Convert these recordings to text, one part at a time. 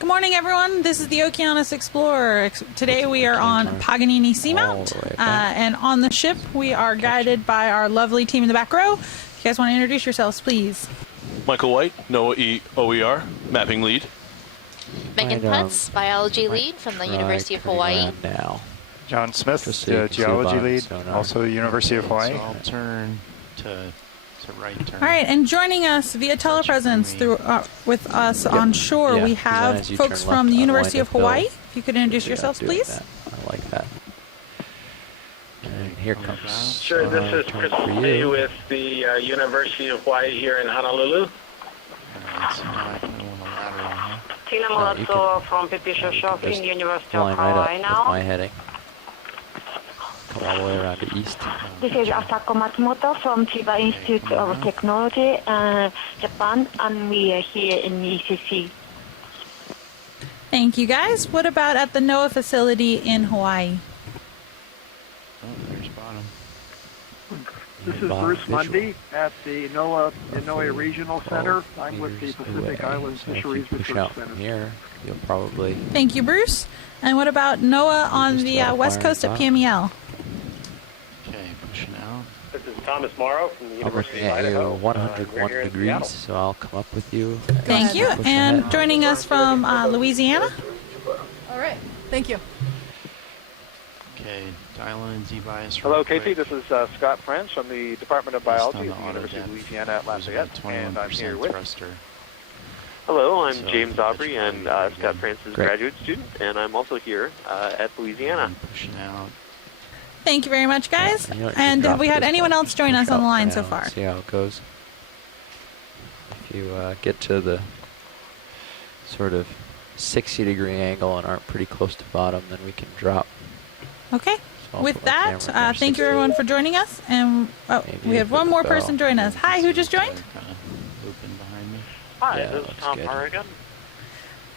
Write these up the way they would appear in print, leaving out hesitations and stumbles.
Good morning, everyone. This is the Okeanos Explorer. Today we are on Paganini Seamount, and on the ship we are guided by our lovely team in the back row. If you guys want to introduce yourselves, please. Michael White, NOAA OER, mapping lead. Megan Putz, biology lead from the University of Hawaii. John Smith, the geology lead, also the University of Hawaii. So I'll turn to right turn. All right, and joining us via telepresence through with us on shore, we have folks from the University of Hawaii. If you could introduce yourselves, please. I like that. And here comes. Sure, this is Chris Lee with the University of Hawaii here in Honolulu. Tina Malazzo from Pipisha Shopping, University of Hawaii now. My heading. Come all the way around to east. This is Asako Matsumoto from Chiba Institute of Technology, Japan, and we are here in ECC. Thank you, guys. What about at the NOAA facility in Hawaii? Oh, there's bottom. This is Bruce Mundy at the NOAA Regional Center. I'm with the Pacific Islands Fisheries Research Center. Here, you'll probably. Thank you, Bruce. And what about NOAA on the west coast at PMEL? Okay, pushing out. This is Thomas Morrow from the University of I'm looking at Idaho. you 101 degrees, so I'll come up with you. Thank you. And joining us from Louisiana. All right. Thank you. Okay, dial in Z-bias. Hello, Casey. This is Scott French from the Department of Biology at the University of Louisiana at Lafayette, and I'm here with. Hello, I'm James Aubrey, and Scott Francis, graduate student, and I'm also here at Louisiana. Pushing out. Thank you very much, guys. And have we had anyone else join us on the line so far? See how it goes. If you get to the sort of 60-degree angle and aren't pretty close to bottom, then we can drop. Okay. With that, thank you everyone for joining us. And we have one more person join us. Hi, who just joined? Hi, this is Tom Harrigan.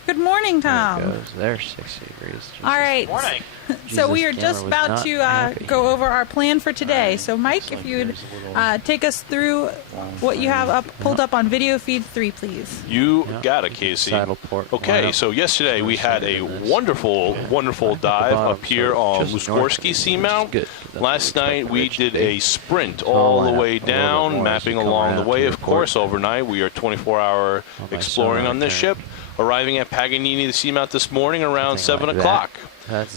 Good morning, Tom. There's 60 degrees. All right. Morning. So we are just about to go over our plan for today. So Mike, if you would take us through what you have pulled up on video feed 3, please. You got it, Casey. Okay, so yesterday we had a wonderful, wonderful dive up here on Luskorski Seamount. Last night we did a sprint all the way down, mapping along the way. Of course, overnight we are 24-hour exploring on this ship. Arriving at Paganini, the Seamount this morning around 7 o'clock.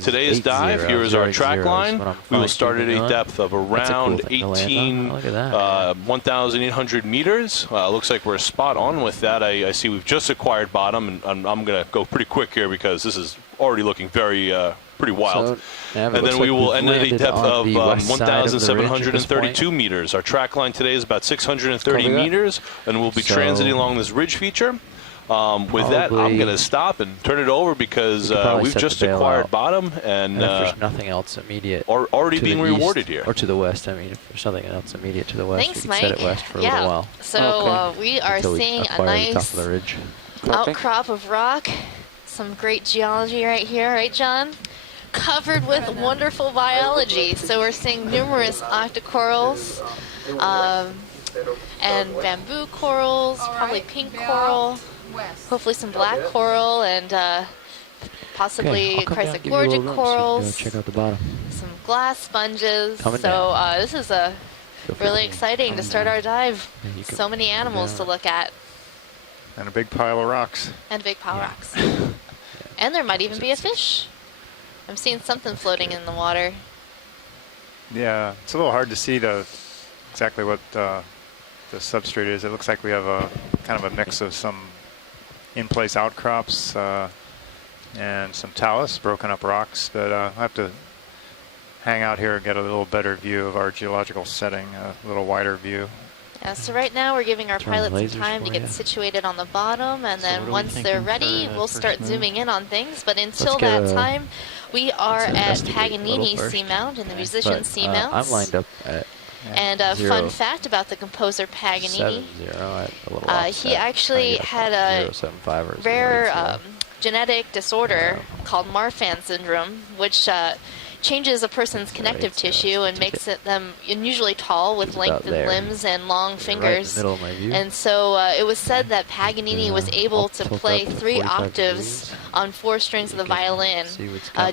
Today's dive, here is our track line. We will start at a depth of around 1,800 meters. Looks like we're spot on with that. I see we've just acquired bottom, and I'm going to go pretty quick here because this is already looking very pretty wild. And then we will end at a depth of 1,732 meters. Our track line today is about 630 meters, and we'll be transiting along this ridge feature. With that, I'm going to stop and turn it over because we've just acquired bottom, and if there's nothing else immediate, or already being rewarded here, or to the west. I mean, if there's something else immediate to the west, Thanks, we can set it west for a little while. So we are seeing a nice outcrop of rock, some great geology right here, right, John? Covered with wonderful biology. So we're seeing numerous octocorals and bamboo corals, probably pink coral. Hopefully some black coral and possibly chrysogorgic corals. Check out the bottom. Some glass sponges. So this is really exciting to start our dive. So many animals to look at. And a big pile of rocks. And a big pile of rocks. And there might even be a fish. I'm seeing something floating in the water. Yeah, it's a little hard to see exactly what the substrate is. It looks like we have a kind of a mix of some in-place outcrops and some talus, broken up rocks, but I'll have to hang out here and get a little better view of our geological setting, a little wider view. Yeah, so right now we're giving our pilots some time to get situated on the bottom, and then once they're ready, we'll start zooming in on things. But until that time, we are at Paganini Seamount in the Musician Seamount. I'm lined up at And a fun fact about the composer Paganini, he actually had a rare genetic disorder called Marfan syndrome, which changes a person's connective tissue and makes them unusually tall with lengthened limbs and long fingers. And so it was said that Paganini was able to play 3 octaves on 4 strings of the violin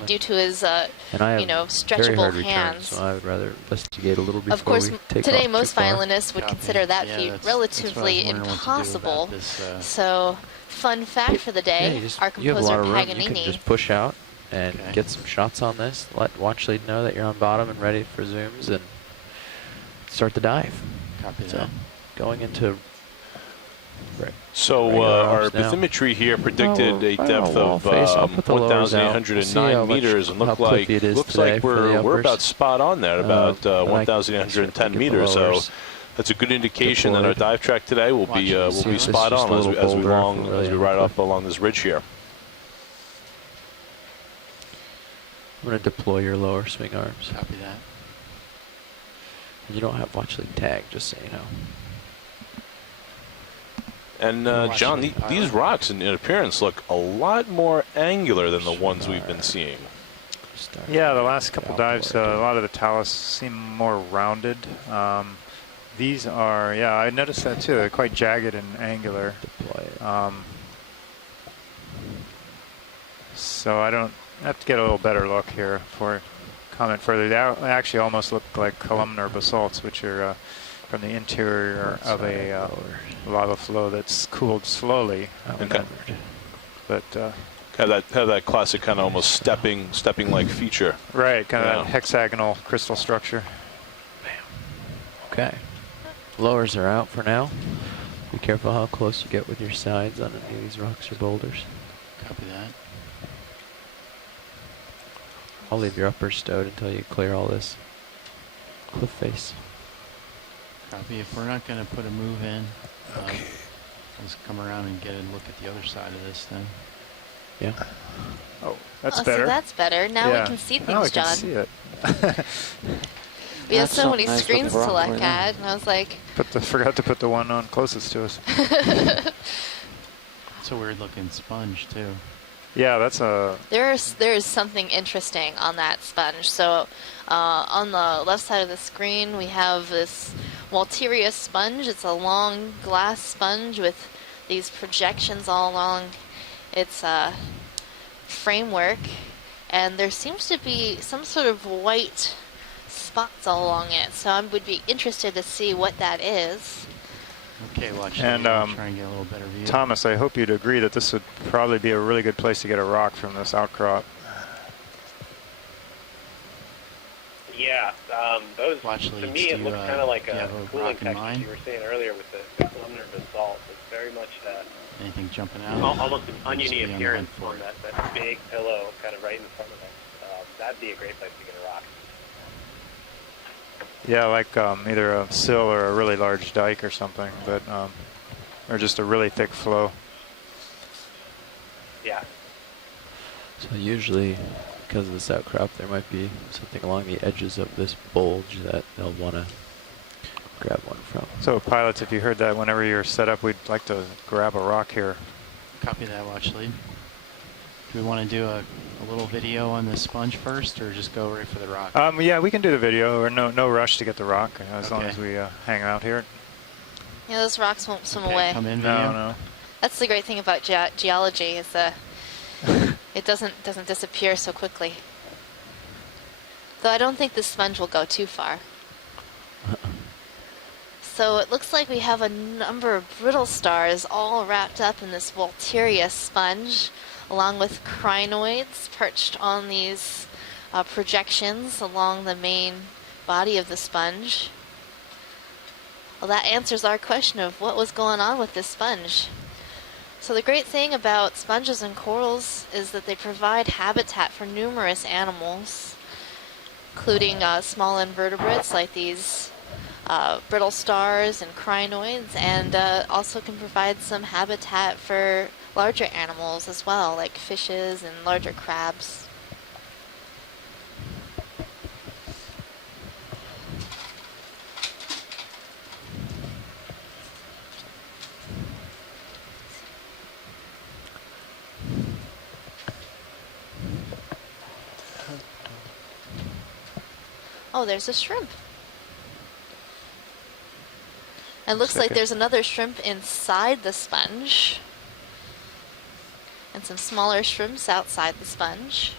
due to his, stretchable hands. So I would rather investigate a little before of course, we take today off most too far. violinists would consider that feat relatively impossible. So, fun fact for the day, our you have a composer lot of room. Paganini. You can just push out and get some shots on this. Let watch lead know that you're on bottom and ready for zooms and start the dive. Copy so that. Going into So our bathymetry here predicted a depth of 1,809 meters, and looks like we're about spot on there, about 1,810 meters. So that's a good indication that our dive track today will be spot on as we ride up along this ridge here. I'm going to deploy your lower swing arms. Copy that. And you don't have watch lead tag, just so you know. And John, these rocks in appearance look a lot more angular than the ones we've been seeing. Yeah, the last couple dives, a lot of the talus seem more rounded. These are, yeah, I noticed that too. They're quite jagged and angular. So I have to get a little better look here before I comment further. They actually almost look like columnar basalts, which are from the interior of a lava flow that's cooled slowly. But have that classic kind of almost stepping like feature. Right, kind of that hexagonal crystal structure. Okay. Lowers are out for now. Be careful how close you get with your sides on any of these rocks or boulders. Copy that. I'll leave your uppers stowed until you clear all this cliff face. Copy. If we're not going to put a move in, let's come around and get a look at the other side of this then. Yeah. Oh, that's better. So that's better. Now we can see things, now John. Can see it. We have so many screens to look at, and I was like... Forgot to put the one on closest to us. It's a weird looking sponge too. Yeah, that's a... There is something interesting on that sponge. So on the left side of the screen, we have this Walteria sponge. It's a long glass sponge with these projections all along its framework. And there seems to be some sort of white spots all along it. So I would be interested to see what that is. Okay, watch and try and get a little better view. Thomas, I hope you'd agree that this would probably be a really good place to get a rock from this outcrop. Yeah, those, watch to leads. me, it looks kind of like a cooling in texture you were saying earlier with the columnar basalt. It's very much anything jumping out. Almost an oniony appearance on that big pillow kind of right in front of us. That'd be a great place to get a rock. Yeah, like either a sill or a really large dike or something, but or just a really thick flow. Yeah. So usually, because of this outcrop, there might be something along the edges of this bulge that they'll want to grab one from. So pilots, if you heard that, whenever you're set up, we'd like to grab a rock here. Copy that, watch lead. Do we want to do a little video on the sponge first, or just go right for the rock? Yeah, we can do the video, or no rush to get the rock, as long as we hang out here. Yeah, those rocks won't swim away. Come in video. No. That's the great thing about geology is it doesn't disappear so quickly. Though I don't think this sponge will go too far. So it looks like we have a number of brittle stars all wrapped up in this Walteria sponge, along with crinoids perched on these projections along the main body of the sponge. Well, that answers our question of what was going on with this sponge. So the great thing about sponges and corals is that they provide habitat for numerous animals, including small invertebrates like these brittle stars and crinoids, and also can provide some habitat for larger animals as well, like fishes and larger crabs. Oh, there's a shrimp. It looks like there's another shrimp inside the sponge. And some smaller shrimps outside the sponge.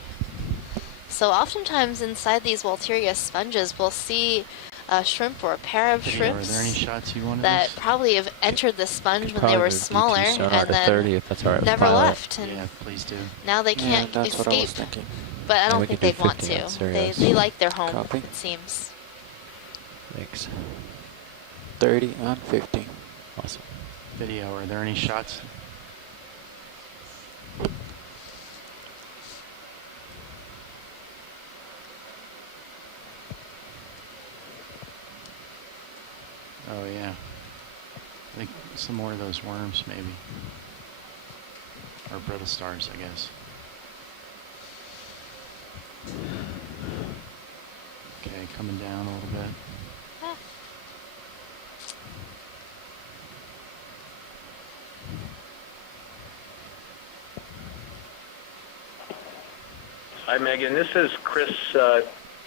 So oftentimes inside these Walteria sponges, we'll see a shrimp or a pair of shrimps are there any shots you wanted that probably have entered the sponge when they were smaller and then 30, if that's all right with never pilot. left. And Yeah, please do. now they can't that's what I was escape. thinking. But I Yeah, don't we think can do they'd want 50 to. knots, They like their home, Copy. it seems. Thanks. 30 on 50. Awesome. Video, are there any shots? Oh yeah. I think some more of those worms maybe. Or brittle stars, I guess. Okay, coming down a little bit. Hi, Megan. This is Chris.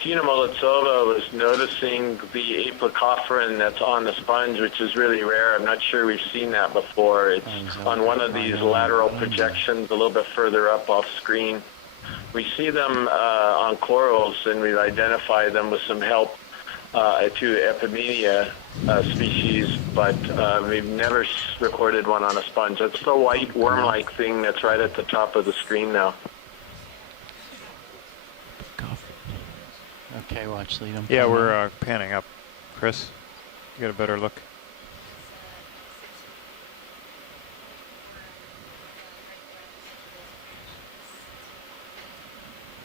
Tina Molitsova was noticing the aplicophorin that's on the sponge, which is really rare. I'm not sure we've seen that before. It's on one of these lateral projections a little bit further up off screen. We see them on corals, and we've identified them with some help to Epimenia species, but we've never recorded one on a sponge. That's the white worm-like thing that's right at the top of the screen now. Okay, watch lead. Yeah, we're panning up. Chris, you got a better look?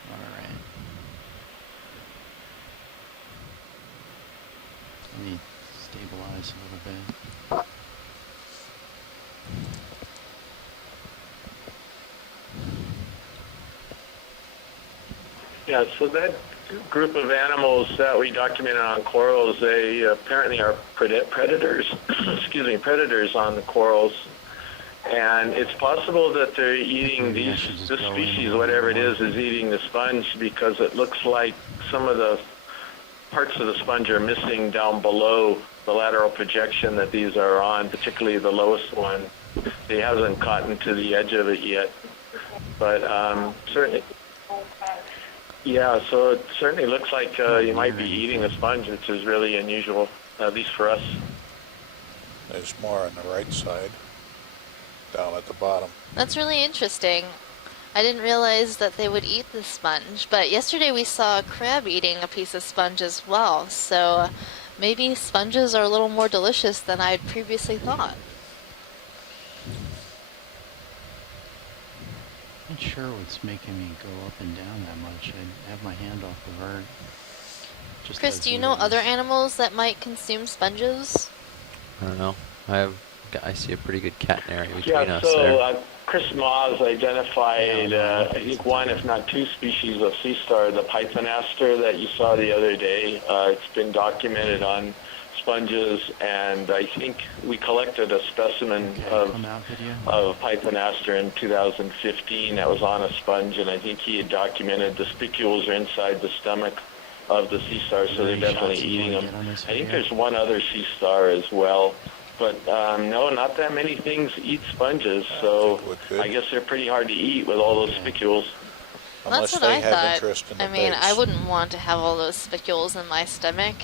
All right. Let me stabilize a little bit. Yeah, so that group of animals that we documented on corals, they apparently are predators, excuse me, predators on the corals. And it's possible that they're eating this species, whatever it is eating the sponge, because it looks like some of the parts of the sponge are missing down below the lateral projection that these are on, particularly the lowest one. They hasn't gotten to the edge of it yet. But certainly, yeah, so it certainly looks like you might be eating a sponge, which is really unusual, at least for us. There's more on the right side, down at the bottom. That's really interesting. I didn't realize that they would eat the sponge, but yesterday we saw a crab eating a piece of sponge as well, so maybe sponges are a little more delicious than I had previously thought. I'm not sure what's making me go up and down that much. I have my hand off the vert. Just Chris, do you know other animals that might consume sponges? I don't know. I see a pretty good catenary between Yeah, us so there. Chris Maas identified, I think, one, if not two species of sea star, the pythonaster that you saw the other day. It's been documented on sponges, and I think we collected a specimen of pythonaster in 2015 that was on a sponge, and I think he had documented the spicules are inside the stomach of the sea star, so they're definitely eating them. I think there's one other sea star as well. But no, not that many things eat sponges, so I guess they're pretty hard to eat with all those spicules. Well, that's what I thought. I mean, I wouldn't want to have all those spicules in my stomach.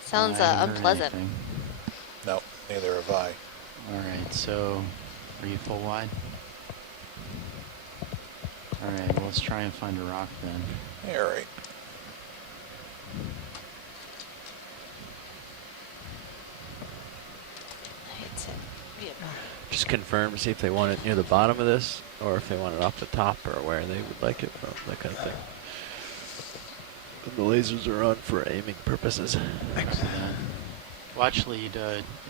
Sounds unpleasant. No, neither have I. All right, so are you full wide? All right, well, let's try and find a rock then. Yeah, all right. Just confirm to see if they want it near the bottom of this, or if they want it off the top, or where they would like it from, that kind of thing. And the lasers are on for aiming purposes. Excellent. Watch lead,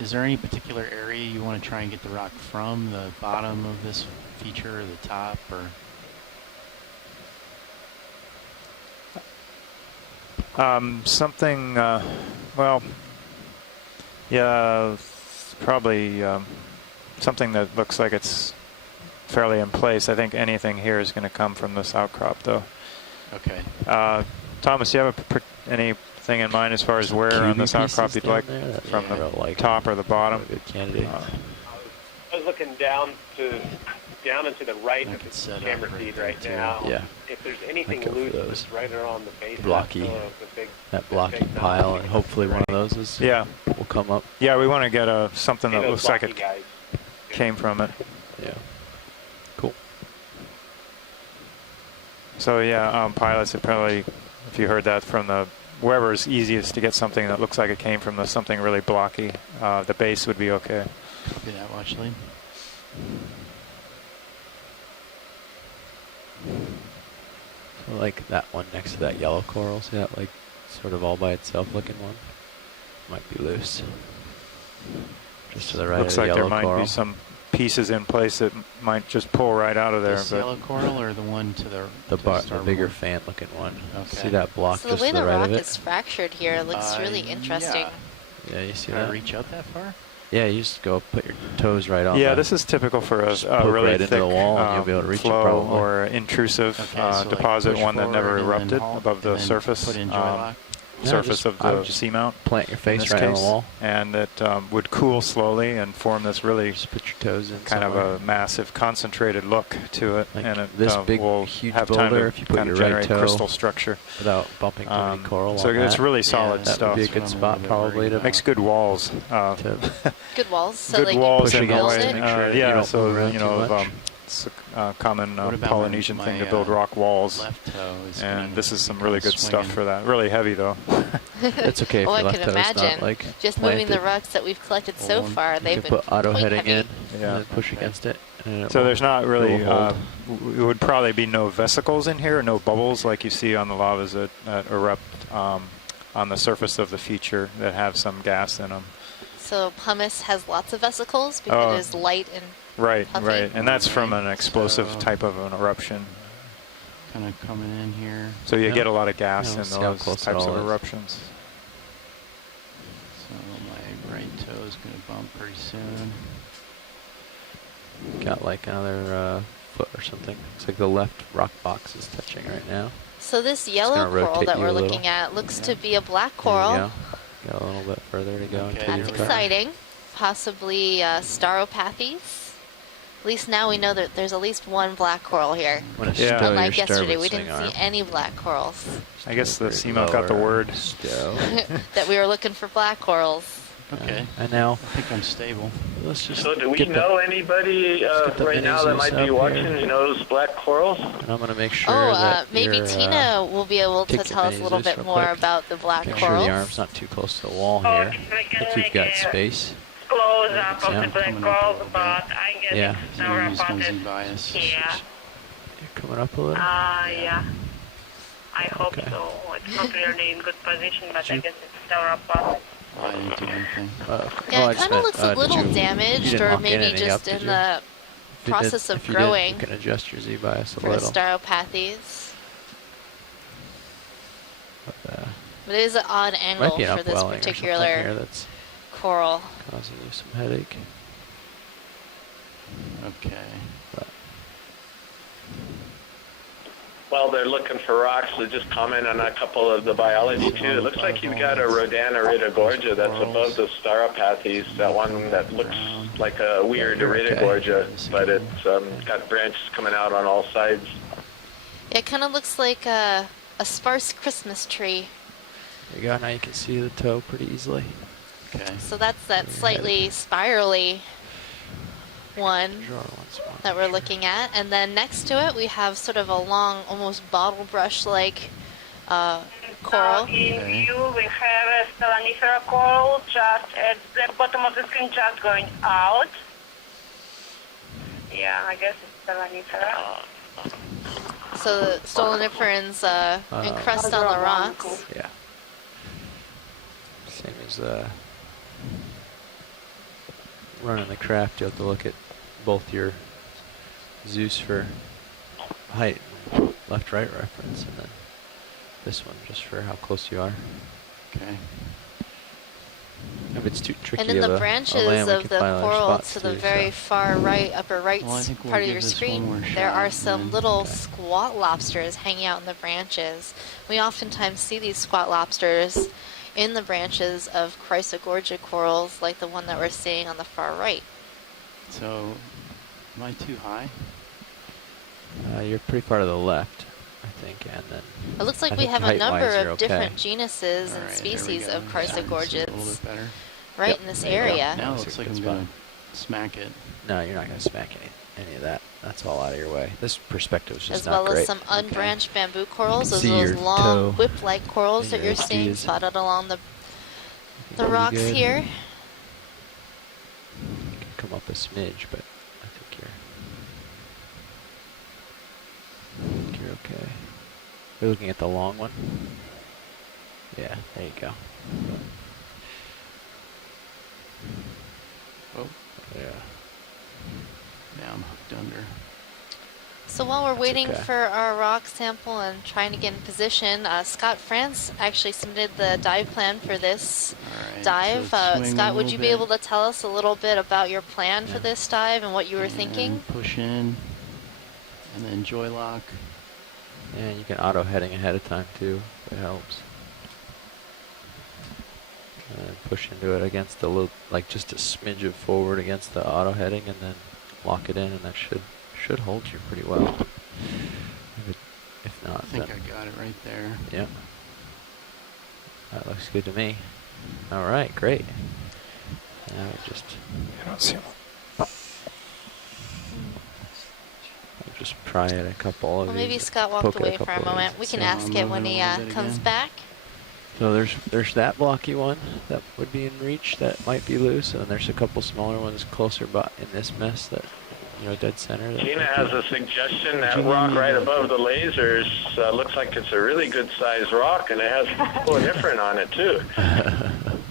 is there any particular area you want to try and get the rock from? The bottom of this feature, or the top, or? Something, well, yeah, probably something that looks like it's fairly in place. I think anything here is going to come from this outcrop, though. Okay. Thomas, do you have anything in mind as far as where on this outcrop you'd like from the top or the bottom? Good candidate. I was looking down and to the right of the camera feed right now. Yeah. If there's anything loose that's right around the base, that blocky pile, and hopefully one of those will come up. Yeah, we want to get something that looks like it came from it. Yeah. Cool. So yeah, pilots, apparently, if you heard that from wherever's easiest to get something that looks like it came from something really blocky, the base would be okay. Copy that, watch lead. So like that one next to that yellow coral, see that like sort of all by itself looking one? Might be loose. Just to the right Looks of the like yellow there coral. might be some pieces in place that might just pull right out of there. This yellow coral or the one to the the bigger fan looking one. Okay. See that block So just the way to the the right rock of it? is fractured here looks really interesting. Yeah, you see Can I that? reach out that far? Yeah, you just go put your toes right on. Yeah, this is typical for a really right thick into the wall and you'll be able to reach it flow probably. or intrusive so deposit, like one that never forward and then erupted halt above the and then surface. put in joy lock? Surface of I the would just seamount. Plant your face in this right on case, the wall. and it would cool slowly and form this really Just put your toes in kind somewhere. of a massive concentrated look to it, Like and it this big, will huge have time boulder, to if you put kind of your right generate toe crystal structure without bumping too many coral so on it's that. really solid that stuff. would be a good spot probably to Makes good walls. Good walls, so Good like walls you in can a build way. it. Make sure you Yeah, don't so move around you too know, much. it's a common What about Polynesian my, thing to build rock walls. Left toe is And this is some really good stuff for that. Really heavy though. It's okay if Oh, your I left can toe's not imagine. like Just moving the planted. rocks that we've collected so far, You they've can been put auto quite heading heavy. in Yeah. and then push against it. And it So will- there's not it really, will hold. it would probably be no vesicles in here, no bubbles like you see on the lavas that erupt on the surface of the feature that have some gas in them. So pumice has lots of vesicles because it is light and Right, puffy. right. And that's from an explosive So- type of an eruption. Kind of coming in here. So you Yeah. get a lot of gas Yeah, in we'll see how those close it types all of is. eruptions. So my right toe is going to bump pretty soon. Got like another foot or something. Looks like the left rock box is touching right now. So this yellow gonna coral rotate that you we're a little. looking at looks to be a black There you coral. go. Got a little bit further to go. Okay. Until That's you're cut. exciting. Possibly Staropathes. At least now we know that there's at least one black coral here. When it's Yeah. still Unlike your yesterday, starboard we swing didn't arm. see any black corals. I guess the Very seamount got the lower word. stow. That we were looking for black corals. Okay. And now I think I'm stable. let's just So do we get know anybody get the right now that minis might up be here. watching who knows black corals? and I'm gonna make sure Oh, that maybe your, Tina will be able to take the tell us a minis little loose bit real more quick. about the black make sure corals. the arm's not too close to the wall here. If you've got space. Close up of Yeah. the black corals, but I guess Yeah. it's now He's going to reported bias. here. You're coming up a little. Yeah. I hope Okay. so. It's not really in good position, but I guess it's still reported. I didn't do anything. Yeah, I it just kind of meant, looks a did little you- you damaged, didn't or lock maybe anything just up, did in you? the If you did- process of if you did, growing you can adjust your Z bias a for little. Staropathes. But, But it is an odd angle might be an for this upwelling or something here particular that's coral. causing you some headache. Okay. While they're looking for rocks, so just comment on a couple of the biology too. It looks like you've got a Rodana iridogorgia that's above the Staropathes, that one that looks like a weird iridogorgia, but it's got branches coming out on all sides. It kind of looks like a sparse Christmas tree. There you go. Now you can see the toe pretty easily. Okay. So that's that slightly spirally one that we're looking at. And then next to it, we have sort of a long, almost bottle brush-like coral. In view, we have a Stelanifera coral just at the bottom of the screen, just going out. Yeah, I guess it's Stelanifera. So the stoloniferans encrust on the rocks. Yeah. Same as running the craft, you have to look at both your Zeus for height, left-right reference, and then this one just for how close you are. Okay. If it's too tricky And in the branches of the coral to the very far right, upper right part of your screen, there are some little squat lobsters hanging out in the branches. We oftentimes see these squat lobsters in the branches of chrysogorgia corals, like the one that we're seeing on the far right. So, am I too high? You're pretty far to the left, I think, and then... It looks like we have a number of different genuses and species of chrysogorgids right in this area. Now it looks like I'm going to smack it. No, you're not going to smack any of that. That's all out of your way. This perspective is just as not well great. as some unbranched bamboo corals, those long whip-like corals that you're seeing spotted along the rocks here. You can come up a smidge, but I think you're okay. You're looking at the long one? Yeah, there you go. Oh. Yeah. Now I'm hooked under. So while we're waiting for our rock sample and trying to get in position, Scott France actually submitted the dive plan for this dive. So Scott, would you be able to tell us a little bit about your plan for this dive and what you were thinking? Push in, and then joy lock. Yeah, you can auto heading ahead of time too. It helps. Push into it against the little, like just a smidge of forward against the auto heading, and then lock it in, and that should hold you pretty well. If not, I think I got it right there. Yep. That looks good to me. All right, great. Now just. I don't see him. Just pry at a couple of Well, maybe Scott walked away for a moment. We can ask it when he comes back. So there's that blocky one that would be in reach that might be loose, and there's a couple smaller ones closer but in this mess that, you know, dead center. Gina has a suggestion. That rock right above the lasers looks like it's a really good sized rock, and it has different on it too.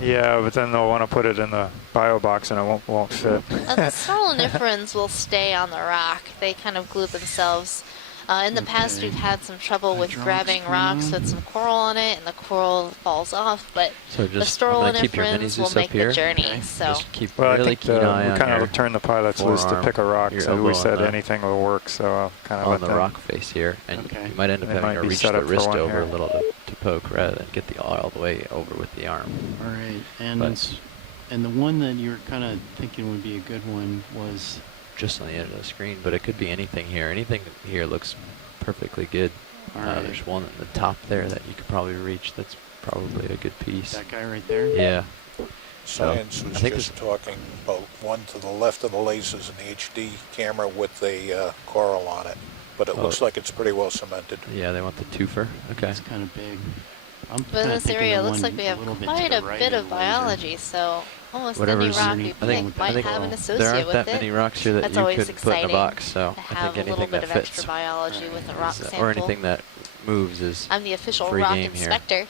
Yeah, but then they'll want to put it in the bio box, and it won't fit. The stoloniferans will stay on the rock. They kind of glue themselves. In the past, we've had some trouble with grabbing rocks with some coral on it, and the coral falls off. But so the stoloniferans will make the journey. So just keep really keen eye on we kind of turn the pilots loose to pick a rock, so we said anything will work. So I'll kind of on the rock face here, and you might end up having to reach the wrist over a little to poke rather than get the all the way over with the arm. All right, and the one that you were kind of thinking would be a good one was just on the edge of the screen, but it could be anything here. Anything here looks perfectly good. There's one at the top there that you could probably reach. That's probably a good piece. That guy right there? Yeah. Science was just talking about one to the left of the lasers in the HD camera with a coral on it, but it looks like it's pretty well cemented. Yeah, they want the twofer. Okay. It's kind of big. But in this area, it looks like we have quite a bit of biology, so almost any rock we pick might have an associate with it. There aren't that many rocks here that you could put in a box, so I think anything that fits. Extra biology with a rock sample. Or anything that moves is I'm the official free rock game inspector.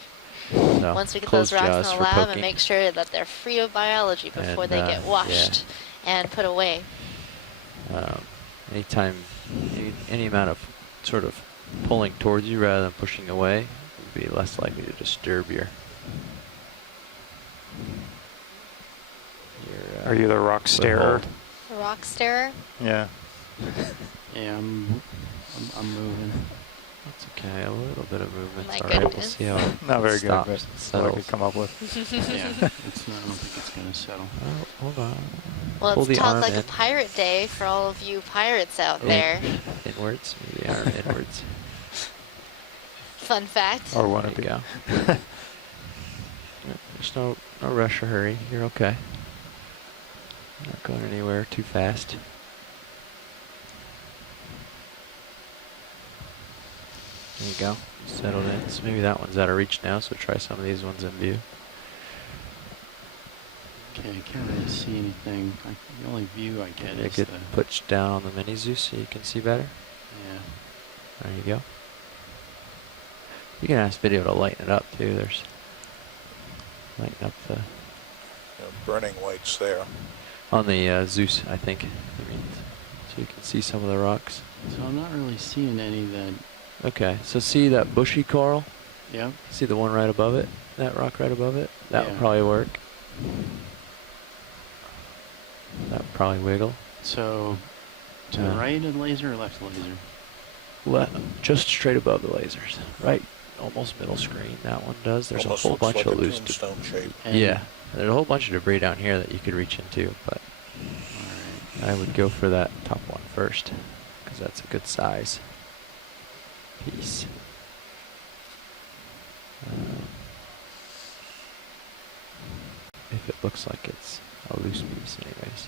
So once we get those rocks in the lab and make sure that they're free of biology before they get washed and put away. Anytime, any amount of sort of pulling towards you rather than pushing away would be less likely to disturb your Are you the rock starer? The rock starer? Yeah. Yeah, I'm moving. That's okay. A little bit of movement's My all right. We'll goodness. see how it Not very stops good, and but what I settles. could come up with. Yeah, I don't think it's going to settle. Oh, hold on. Well, Pull let's the talk arm like in. a pirate day for all of you pirates out there. Inwards, maybe arm inwards. Fun fact. Or one There of you you. go. There's no rush or hurry. You're okay. Not going anywhere too fast. There you go. Settled in. So maybe that one's out of reach now, so try some of these ones in view. Okay, I can't really see anything. The only view I get is Get pushed down on the mini Zeus so you can see better. Yeah. There you go. You can ask video to lighten it up too. There's lighten up the Burning whites there. on the Zeus, I think. So you can see some of the rocks. So I'm not really seeing any that. Okay, so see that bushy coral? Yeah. See the one right above it? That rock right above it? That would Yeah. probably work. That would probably wiggle. So, to the right of the laser or left of the laser? Just straight above the lasers. Right, almost middle screen. That one does. There's Almost a whole bunch looks of like a loose tombstone shape. Yeah, there's a whole bunch of debris down here that you could reach into, but I would go for that top one first, because that's a good size piece. If it looks like it's a loose piece anyways.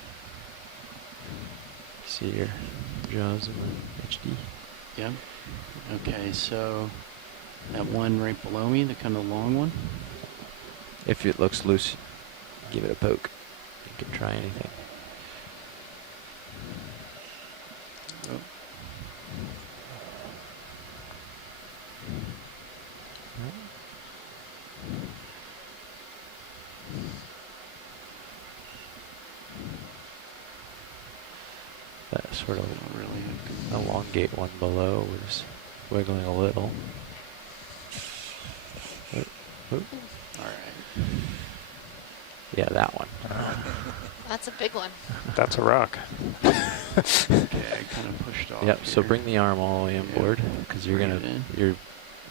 See your jaws in the HD? Yeah. Okay, so that one right below me, the kind of long one? If it looks loose, give it a poke. You can try anything. Oh. That sort of elongate one below was wiggling a little. All right. Yeah, that one. That's a big one. That's a rock. Okay, I kind of pushed off. Yep. So here. bring the arm all the way inboard, because you're Bring gonna it in.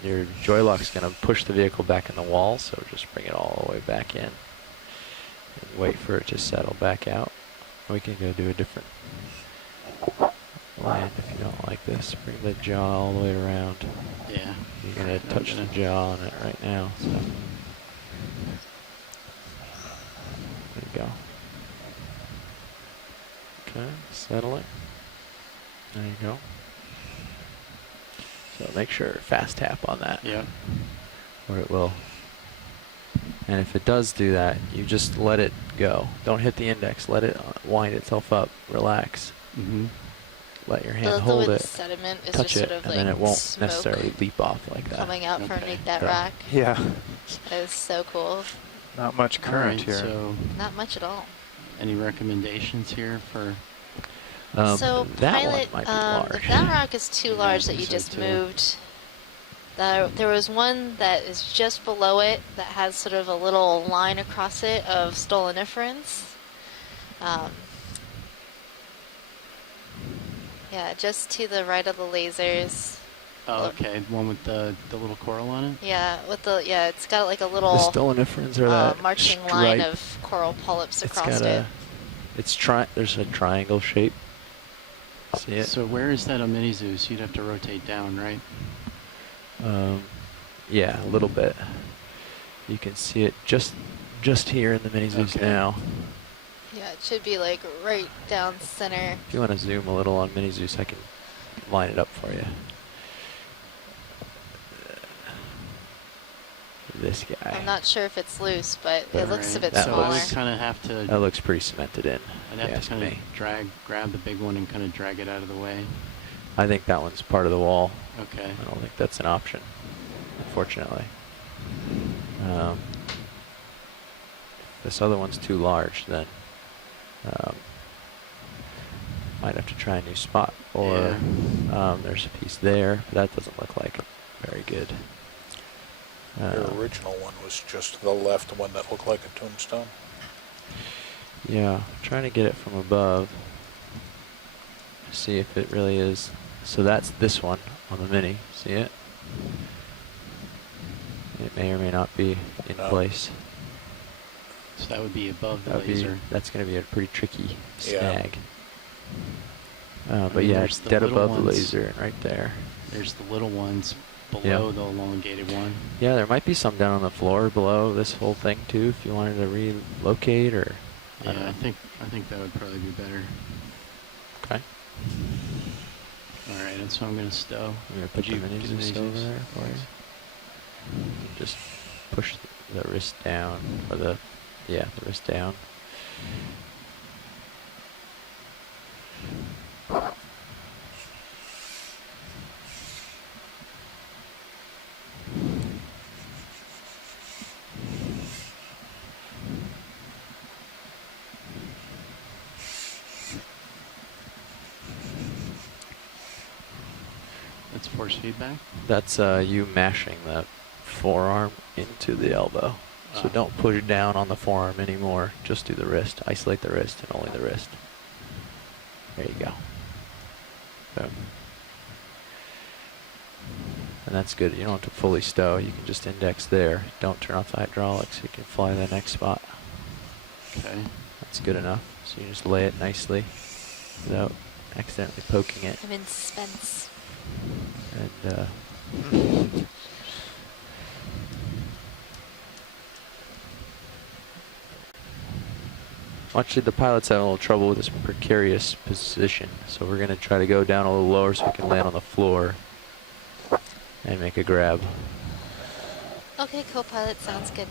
your joy lock's gonna push the vehicle back in the wall. So just bring it all the way back in, and wait for it to settle back out. We can go do a different land if you don't like this. Bring the jaw all the way around. Yeah. You're gonna touch the jaw on it right now. So there you go. Okay, settle it. There you go. So make sure fast tap on that. Yeah. Or it will. And if it does do that, you just let it go. Don't hit the index. Let it wind itself up. Relax. Mm-hmm. Let your hand hold it. Sediment is touch just it, sort of and like then it won't smoke necessarily leap off like that. coming out from underneath that So- rock. Yeah. That is so cool. Not much current here. So, Not much at all. any recommendations here for? So that pilot, one might be if large. that rock is too Yeah, I large that think you so just too. moved, there was one that is just below it that has sort of a little line across it of stoloniferans. Yeah, just to the right of the lasers. Oh, okay, the one with the little coral on it. Yeah, it's got like a little The stoloniferans are that marching stripe. line of coral polyps It's across got it. there's a triangle shape. See it? So where is that on Mini Zeus? You'd have to rotate down, right? Yeah, a little bit. You can see it just here in the Mini Zeus Okay. now. Yeah, it should be like right down center. If you want to zoom a little on Mini Zeus, I can line it up for you. This guy. I'm not sure if it's loose, but it looks a bit That So I smaller. would kind of have to. That looks pretty cemented in. I'd if you have ask to kind me. of grab the big one and kind of drag it out of the way. I think that one's part of the wall. Okay. I don't think that's an option, unfortunately. If this other one's too large, then might have to try a new spot. Or there's a piece there, but that doesn't look like very good. Your original one was just to the left, one that looked like a tombstone. Yeah, trying to get it from above. See if it really is. So that's this one on the Mini. See it? It may or may not be in place. So that would be above the That would be, laser. that's going to be a pretty tricky Yeah. snag. But mean, yeah, there's it's the dead little above the ones. laser and right there. There's the little ones below the elongated one. Yeah, there might be some down on the floor below this whole thing too, if you wanted to relocate or. I don't Yeah, know. I think that would probably be better. Okay. All right, and so I'm gonna stow. I'm gonna put Would the you Mini get the Zeus Mini over Zeus? there for you. Just push the wrist down, or the wrist down. That's force feedback. That's you mashing the forearm into the elbow. So don't push down on the forearm anymore. Just do the wrist. Isolate the wrist and only the wrist. There you go. Boom. And that's good. You don't have to fully stow. You can just index there. Don't turn off the hydraulics. You can fly the next spot. Okay. That's good enough. So you just lay it nicely without accidentally poking it. I'm in suspense. And actually, the pilot's having a little trouble with this precarious position, so we're going to try to go down a little lower so we can land on the floor and make a grab. Okay, co-pilot, sounds good.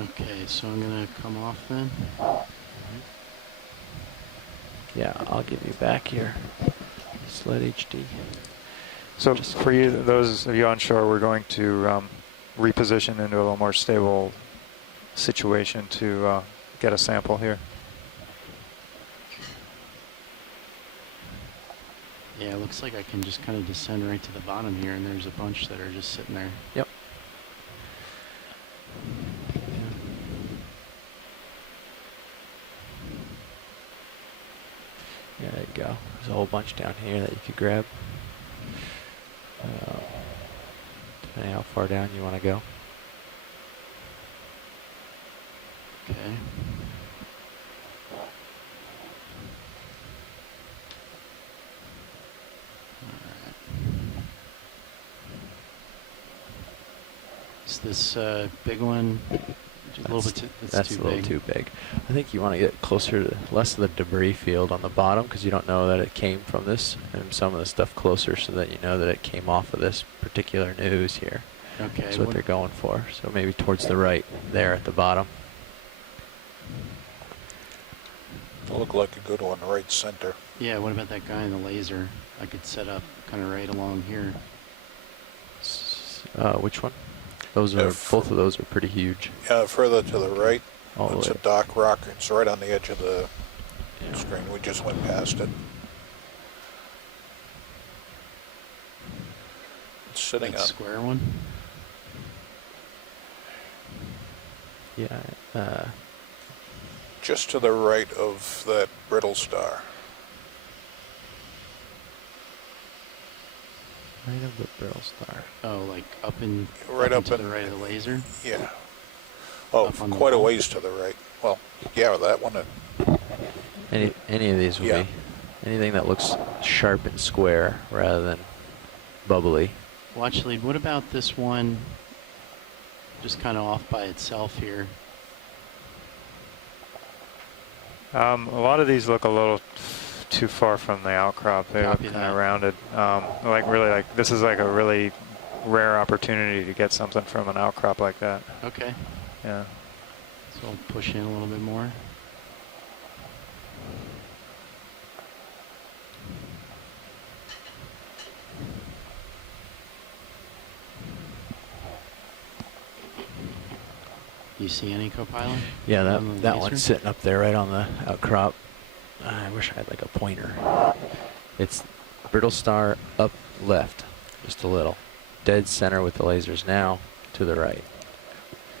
Okay, so I'm going to come off then. Yeah, I'll give you back here. Sled HD. So for you, those of you on shore, we're going to reposition into a little more stable situation to get a sample here. Yeah, it looks like I can just kind of descend right to the bottom here, and there's a bunch that are just sitting there. Yep. Yeah, there you go. There's a whole bunch down here that you could grab. Depending how far down you want to go. Okay. Is this big one just a little bit that's too a little big? too big. I think you want to get closer to less of the debris field on the bottom because you don't know that it came from this, and some of the stuff closer so that you know that it came off of this particular nose here. Okay. That's what they're going for. So maybe towards the right there at the bottom. It'll look like a good one right center. Yeah, what about that guy in the laser? I could set up kind of right along here. Which one? Those are both of those are pretty huge. Yeah, further to the right. All it's the a dock rock. It's right on the edge of the screen. We just went past it. It's sitting that on square one. Yeah. Just to the right of that brittle star. Right of the brittle star. Oh, like up in right up to the right of the laser? Yeah. Oh, quite a ways to the right. Well, yeah, that one. Any of these will be anything that looks sharp and square rather than bubbly. Watch lead. What about this one? Just kind of off by itself here. A lot of these look a little too far from the outcrop. They look kind of rounded. Like this is like a really rare opportunity to get something from an outcrop like that. Okay. Yeah. So I'll push in a little bit more. You see any co-pilot? Yeah, that one's sitting up there right on the outcrop. I wish I had like a pointer. It's brittle star up left, just a little. Dead center with the lasers now to the right.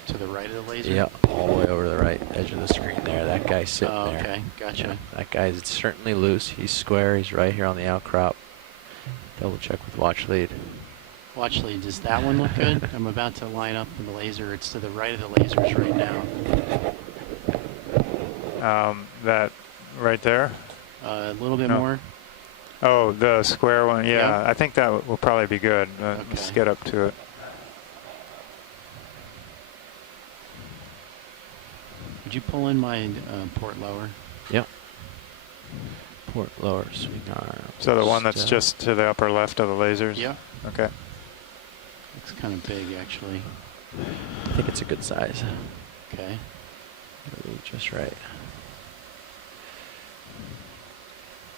To the right of the laser? Yep, all the way over to the right edge of the screen there. That guy's sitting there. Okay, gotcha. Yeah, that guy's certainly loose. He's square. He's right here on the outcrop. Double check with watch lead. Watch lead, does that one look good? I'm about to line up with the laser. It's to the right of the lasers right now. That right there? A little bit more. Oh, the square one. Yeah, Yeah. I think that will probably be good. Let's get up to it. Would you pull in my port lower? Yep. Port lower, swing arm. So the one that's just to the upper left of the lasers? Yeah. Okay. It's kind of big, actually. I think it's a good size. Okay. It'll be just right.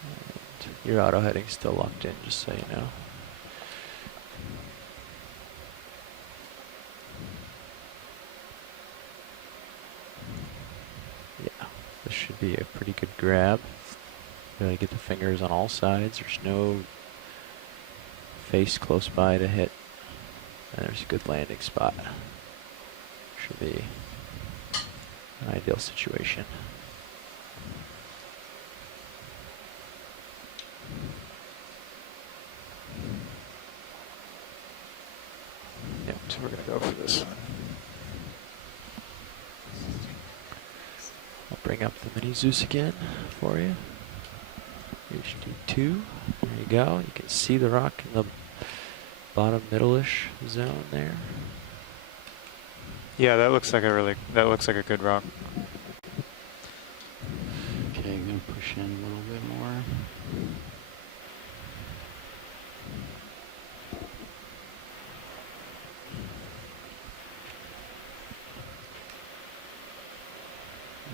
And your auto heading's still locked in, just so you know. Yeah, this should be a pretty good grab. You gotta get the fingers on all sides. There's no face close by to hit. And there's a good landing spot. Should be an ideal situation. Yep, so we're going to go for this one. I'll bring up the mini Zeus again for you. HD2. There you go. You can see the rock in the bottom middle-ish zone there. Yeah, that looks like a good rock. Okay, I'm gonna push in a little bit more.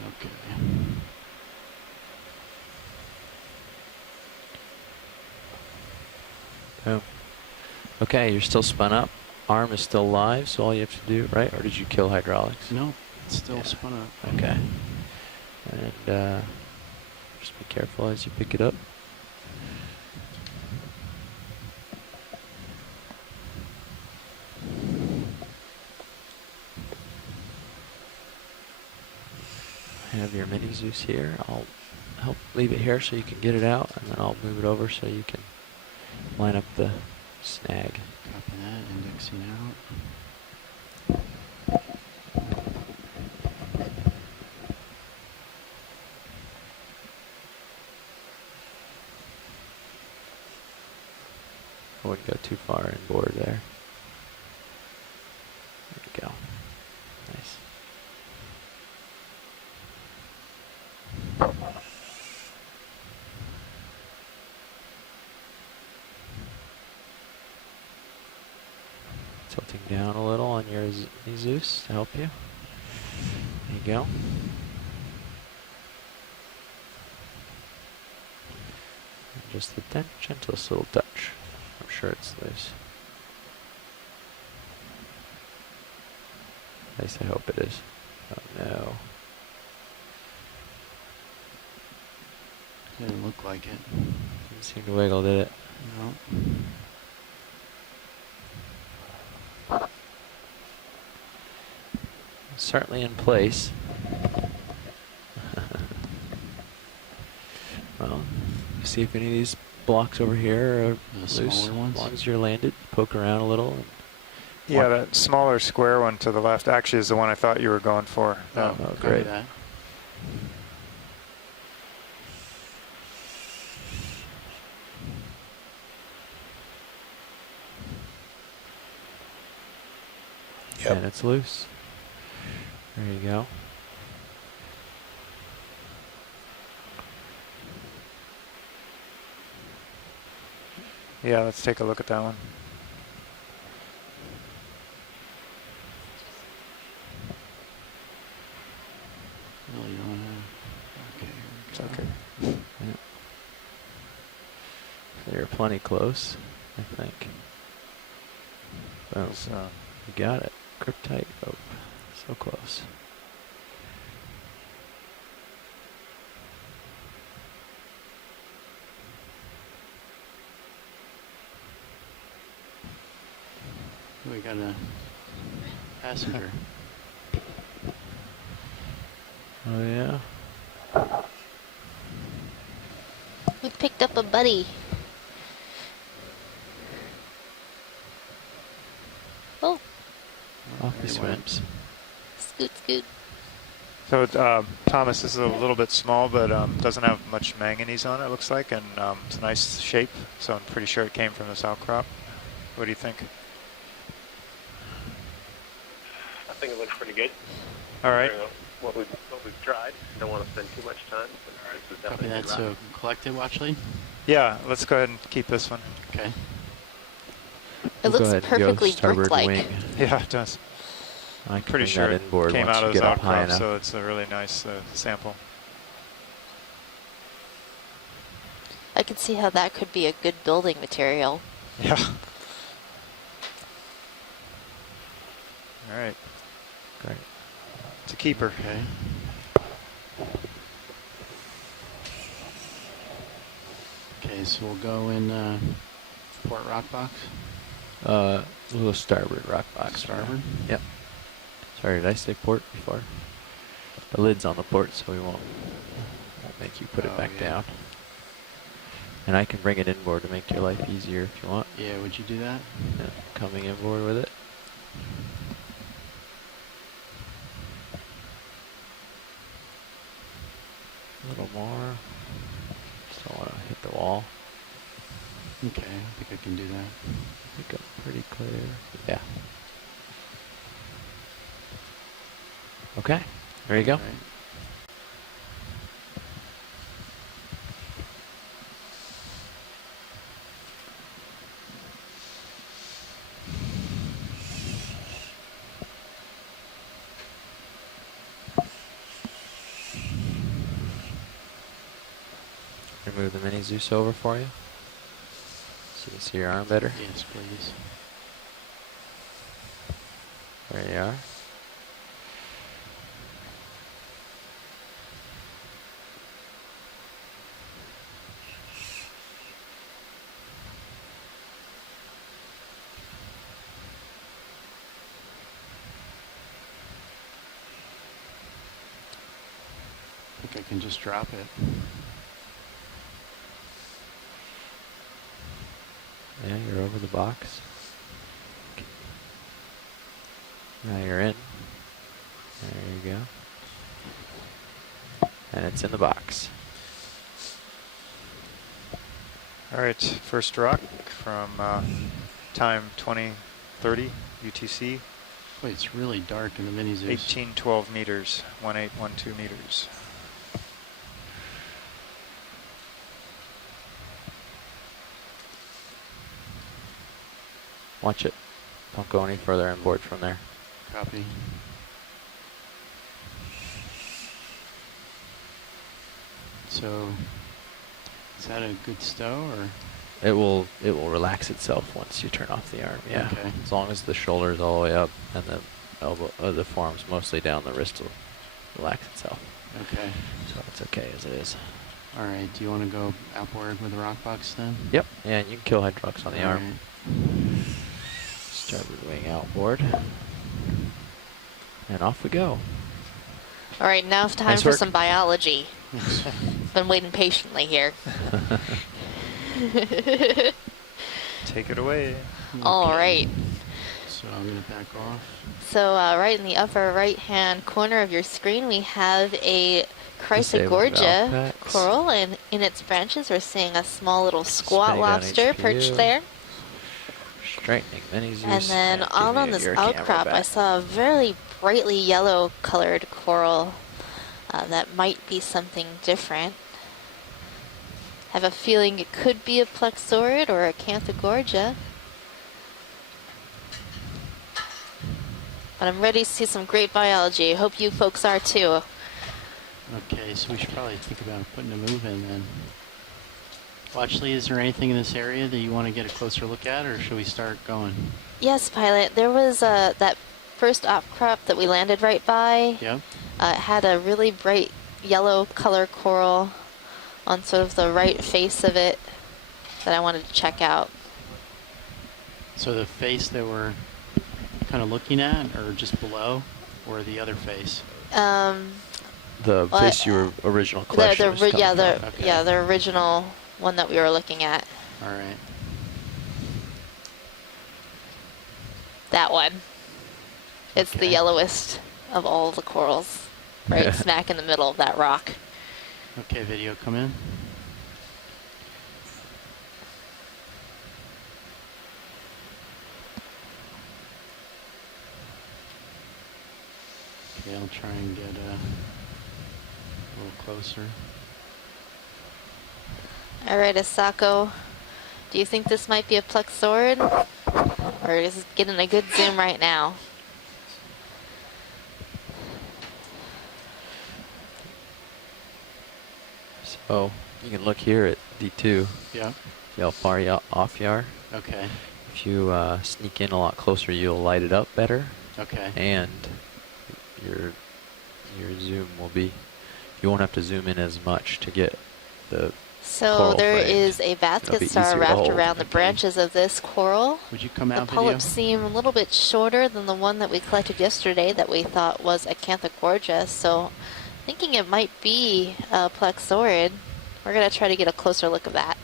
Okay. Boom. Okay, you're still spun up. Arm is still live, so all you have to do, right? Or did you kill hydraulics? No, it's still spun up. Okay. And just be careful as you pick it up. I have your mini Zeus here. I'll help leave it here so you can get it out, and then I'll move it over so you can line up the snag. Copy that, indexing out. I wouldn't go too far inboard there. There we go. Nice. Tilting down a little on your Zeus to help you. There you go. And just the gentlest little touch. I'm sure it's loose. At least I hope it is. Oh no. Didn't look like it. Didn't seem to wiggle, did it? No. Certainly in place. Well, see if any of these blocks over here are loose. As long as you're landed, poke around a little. And yeah, that smaller square one to the left actually is the one I thought you were going for. Oh, great. That. Yep. And it's loose. There you go. Yeah, let's take a look at that one. Well, you don't have. Okay. It's okay. Yeah. So you're plenty close, I think. Boom. You got it. Grip tight. Oh, so close. We got a passenger. Oh yeah. We picked up a buddy. Oh. Off he swims. Scoot, scoot. So, Thomas, this is a little bit small, but doesn't have much manganese on it, looks like, and it's a nice shape, so I'm pretty sure it came from this outcrop. What do you think? I think it looks pretty good. All right. What we've tried. Don't want to spend too much time. But this is Copy definitely that. So collect it, watch lead. Yeah, let's go ahead and keep this one. Okay. It looks perfectly brick-like. Yeah, it does. I'm pretty sure it came out of this his outcrop, so it's a really nice sample. I could see how that could be a good building material. Yeah. All right. Great. It's a keeper. Okay. Okay, so we'll go in port rock box. Little starboard rock box. Starboard? Yep. Sorry, did I say port before? The lid's on the port, so we won't make you put it back down. And I can bring it inboard to make your life easier if you want. Yeah, would you do that? Yeah, coming inboard with it. A little more. Just don't want to hit the wall. Okay, I think I can do that. I think I'm pretty clear. Yeah. Okay, there you go. Right. Move the mini Zeus over for you, so you can see your arm better. Yes, please. There you are. I think I can just drop it. Yeah, you're over the box. Okay. Now you're in. There you go. And it's in the box. All right, first rock from time 2030 UTC. Wait, it's really dark in the mini Zeus. 1812 meters, 1812 meters. Watch it. Don't go any further inboard from there. Copy. So, is that a good stow, or? It will relax itself once you turn off the arm. Yeah. Okay. As long as the shoulder is all the way up and the elbow, the forearm's mostly down, the wrist will relax itself. Okay. So it's okay as it is. All right. Do you want to go outboard with the rock box then? Yep. Yeah, and you can kill hydraulics on the arm. Right. Start moving outboard. And off we go. All right, now it's time Nice for work. some biology. Been waiting patiently here. Take it away. All right. So I'm going to back off. So right in the upper right-hand corner of your screen, we have a Chrysogorgia coral, and in its branches, we're seeing a small little squat Spinning down lobster HPU. perched there. Straightening mini Zeus. And then out on this your camera outcrop, I back. saw a very brightly yellow-colored coral that might be something different. I have a feeling it could be a plexaurid or a Canthogorgia. But I'm ready to see some great biology. I hope you folks are too. Okay, so we should probably think about putting a move in then. Well, actually, is there anything in this area that you want to get a closer look at, or should we start going? Yes, pilot. There was that first outcrop that we landed right by. Yeah. It had a really bright yellow color coral on sort of the right face of it that I wanted to check out. So the face that we're kind of looking at, or just below, or the other face? The face your original collection was coming from. The original one that we were looking at. All right. That one. It's the yellowest of all the corals, right smack in the middle of that rock. Okay, video, come in. Okay, I'll try and get a little closer. All right, Asako, do you think this might be a plexaurid? Or is it getting a good zoom right now? So you can look here at D2. Yeah. See how far off you are. Okay. If you sneak in a lot closer, you'll light it up better. Okay. And your zoom will be, you won't have to zoom in as much to get the So there framed. is a basket star wrapped around the branches of this coral. Would you come out, The polyps seem a little bit shorter than the one that we collected yesterday that we thought was a Canthogorgia. So Thinking it might be a plexaurid. We're going to try to get a closer look of that.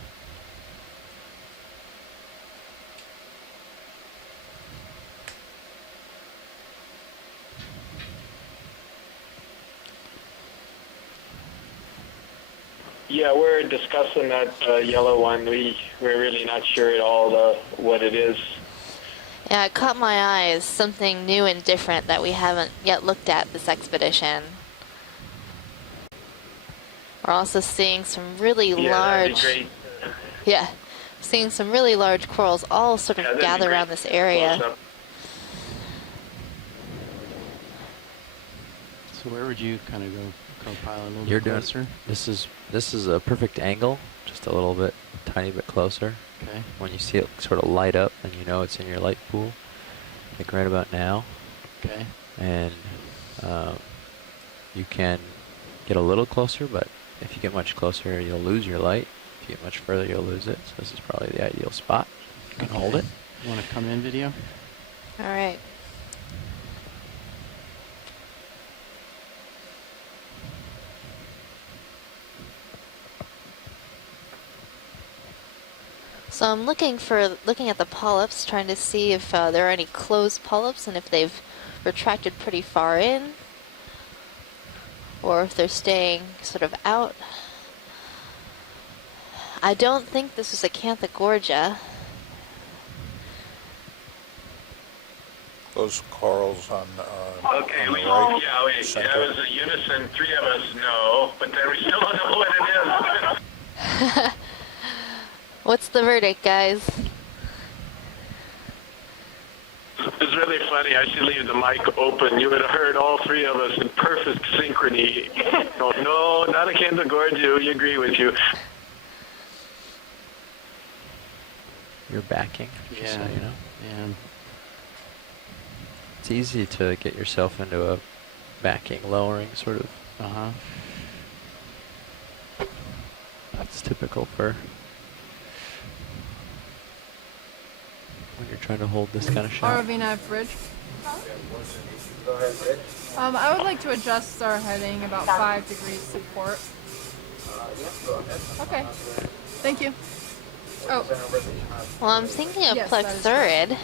Yeah, we're discussing that yellow one. We're really not sure at all what it is. Yeah, it caught my eyes. Something new and different that we haven't yet looked at this expedition. We're also seeing some really large... That'd be great. Yeah, seeing some really large corals all sort of gather around this area. So where would you kind of go profile a little You're bit closer? This is a perfect angle, just a little bit, tiny bit closer. Okay. When you see it sort of light up, and you know it's in your light pool, like right about now. Okay. And you can get a little closer, but if you get much closer, you'll lose your light. If you get much further, you'll lose it. So this is probably the ideal spot. You can hold it. You want to come in, video? All right. So I'm looking at the polyps, trying to see if there are any closed polyps and if they've retracted pretty far in, or if they're staying sort of out. I don't think this is Acanthogorgia. Those corals on Okay, on the that right was a unison. 3 of us know, but then we still don't know what it is. What's the verdict, guys? It's really funny. I should leave the mic open. You would have heard all 3 of us in perfect synchrony. No, not Acanthogorgia. We agree with you. You're backing, just so Yeah. you know. Yeah. It's easy to get yourself into a backing, lowering sort of. That's typical for when you're trying to hold this kind of shot. ROV nav bridge. I would like to adjust our heading about 5 degrees to port. Okay. Thank you. Oh. Well, I'm thinking of Yes, that is plexaurid,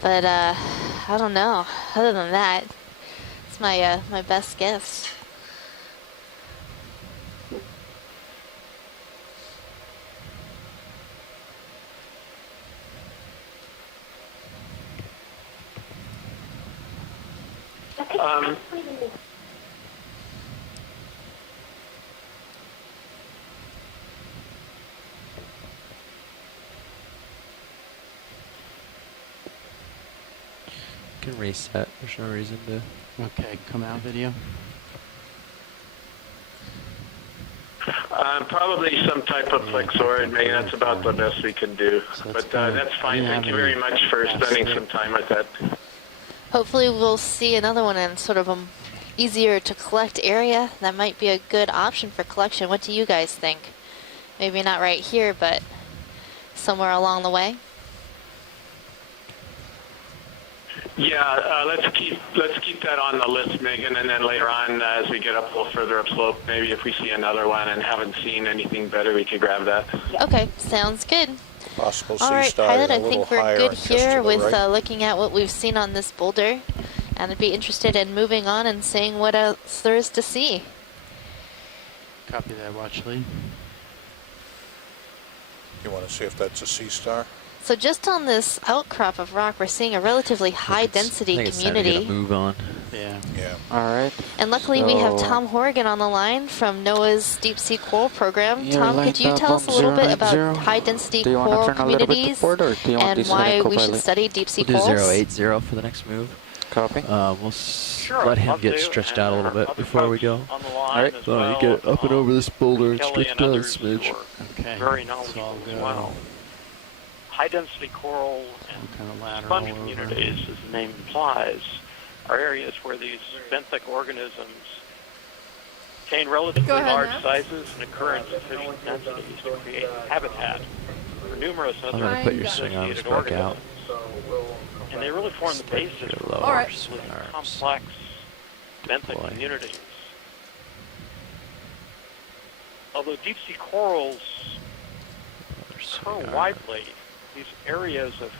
but I don't know. Other than that, it's my my best guess. You can reset. There's no reason to. Okay, come out, video. Probably some type of plexaurid. Maybe that's about the best we can do. But that's fine. Thank you very much for spending some time with that. Hopefully we'll see another one in sort of a easier to collect area. That might be a good option for collection. What do you guys think? Maybe not right here, but somewhere along the way. Yeah, let's keep that on the list, Megan, and then later on, as we get up a little further upslope, maybe if we see another one and haven't seen anything better, we could grab that. Okay, sounds good. Possible All right, C-star Pilot, a I little think we're higher good and just here to the with right. looking at what we've seen on this boulder, and I'd be interested in moving on and seeing what else there is to see. Copy that, watch lead. You want to see if that's a C-star? So just on this outcrop of rock, we're seeing a relatively high density I think it's time to get community. a move on. Yeah. Yeah. All right. And luckily we have So- Tom Horgan on the line from NOAA's Deep Sea Coral Program. You're Tom, could you lined tell up us a little bit about 090. high density Do you want to coral turn a little bit to communities port, or do you want and this why heading we should co-pilot? study deep sea We'll do corals? 080 for the next move. Copy. Let him get stretched out a little bit before we go. All right. So you get up and over this boulder and Kelly stretch and down a others smidge. who are Okay. very so I'll knowledgeable go as well. High-density coral and kind of lateral sponge over. communities, as the name implies, are areas where these benthic organisms attain relatively Go ahead, large Matt. sizes and occur in sufficient densities to create habitat for numerous I'm other going to put your swing arms associated back out. organisms. And they really form the basis for Low All right. with swing arms. complex benthic communities. Although deep sea corals occur widely, these areas of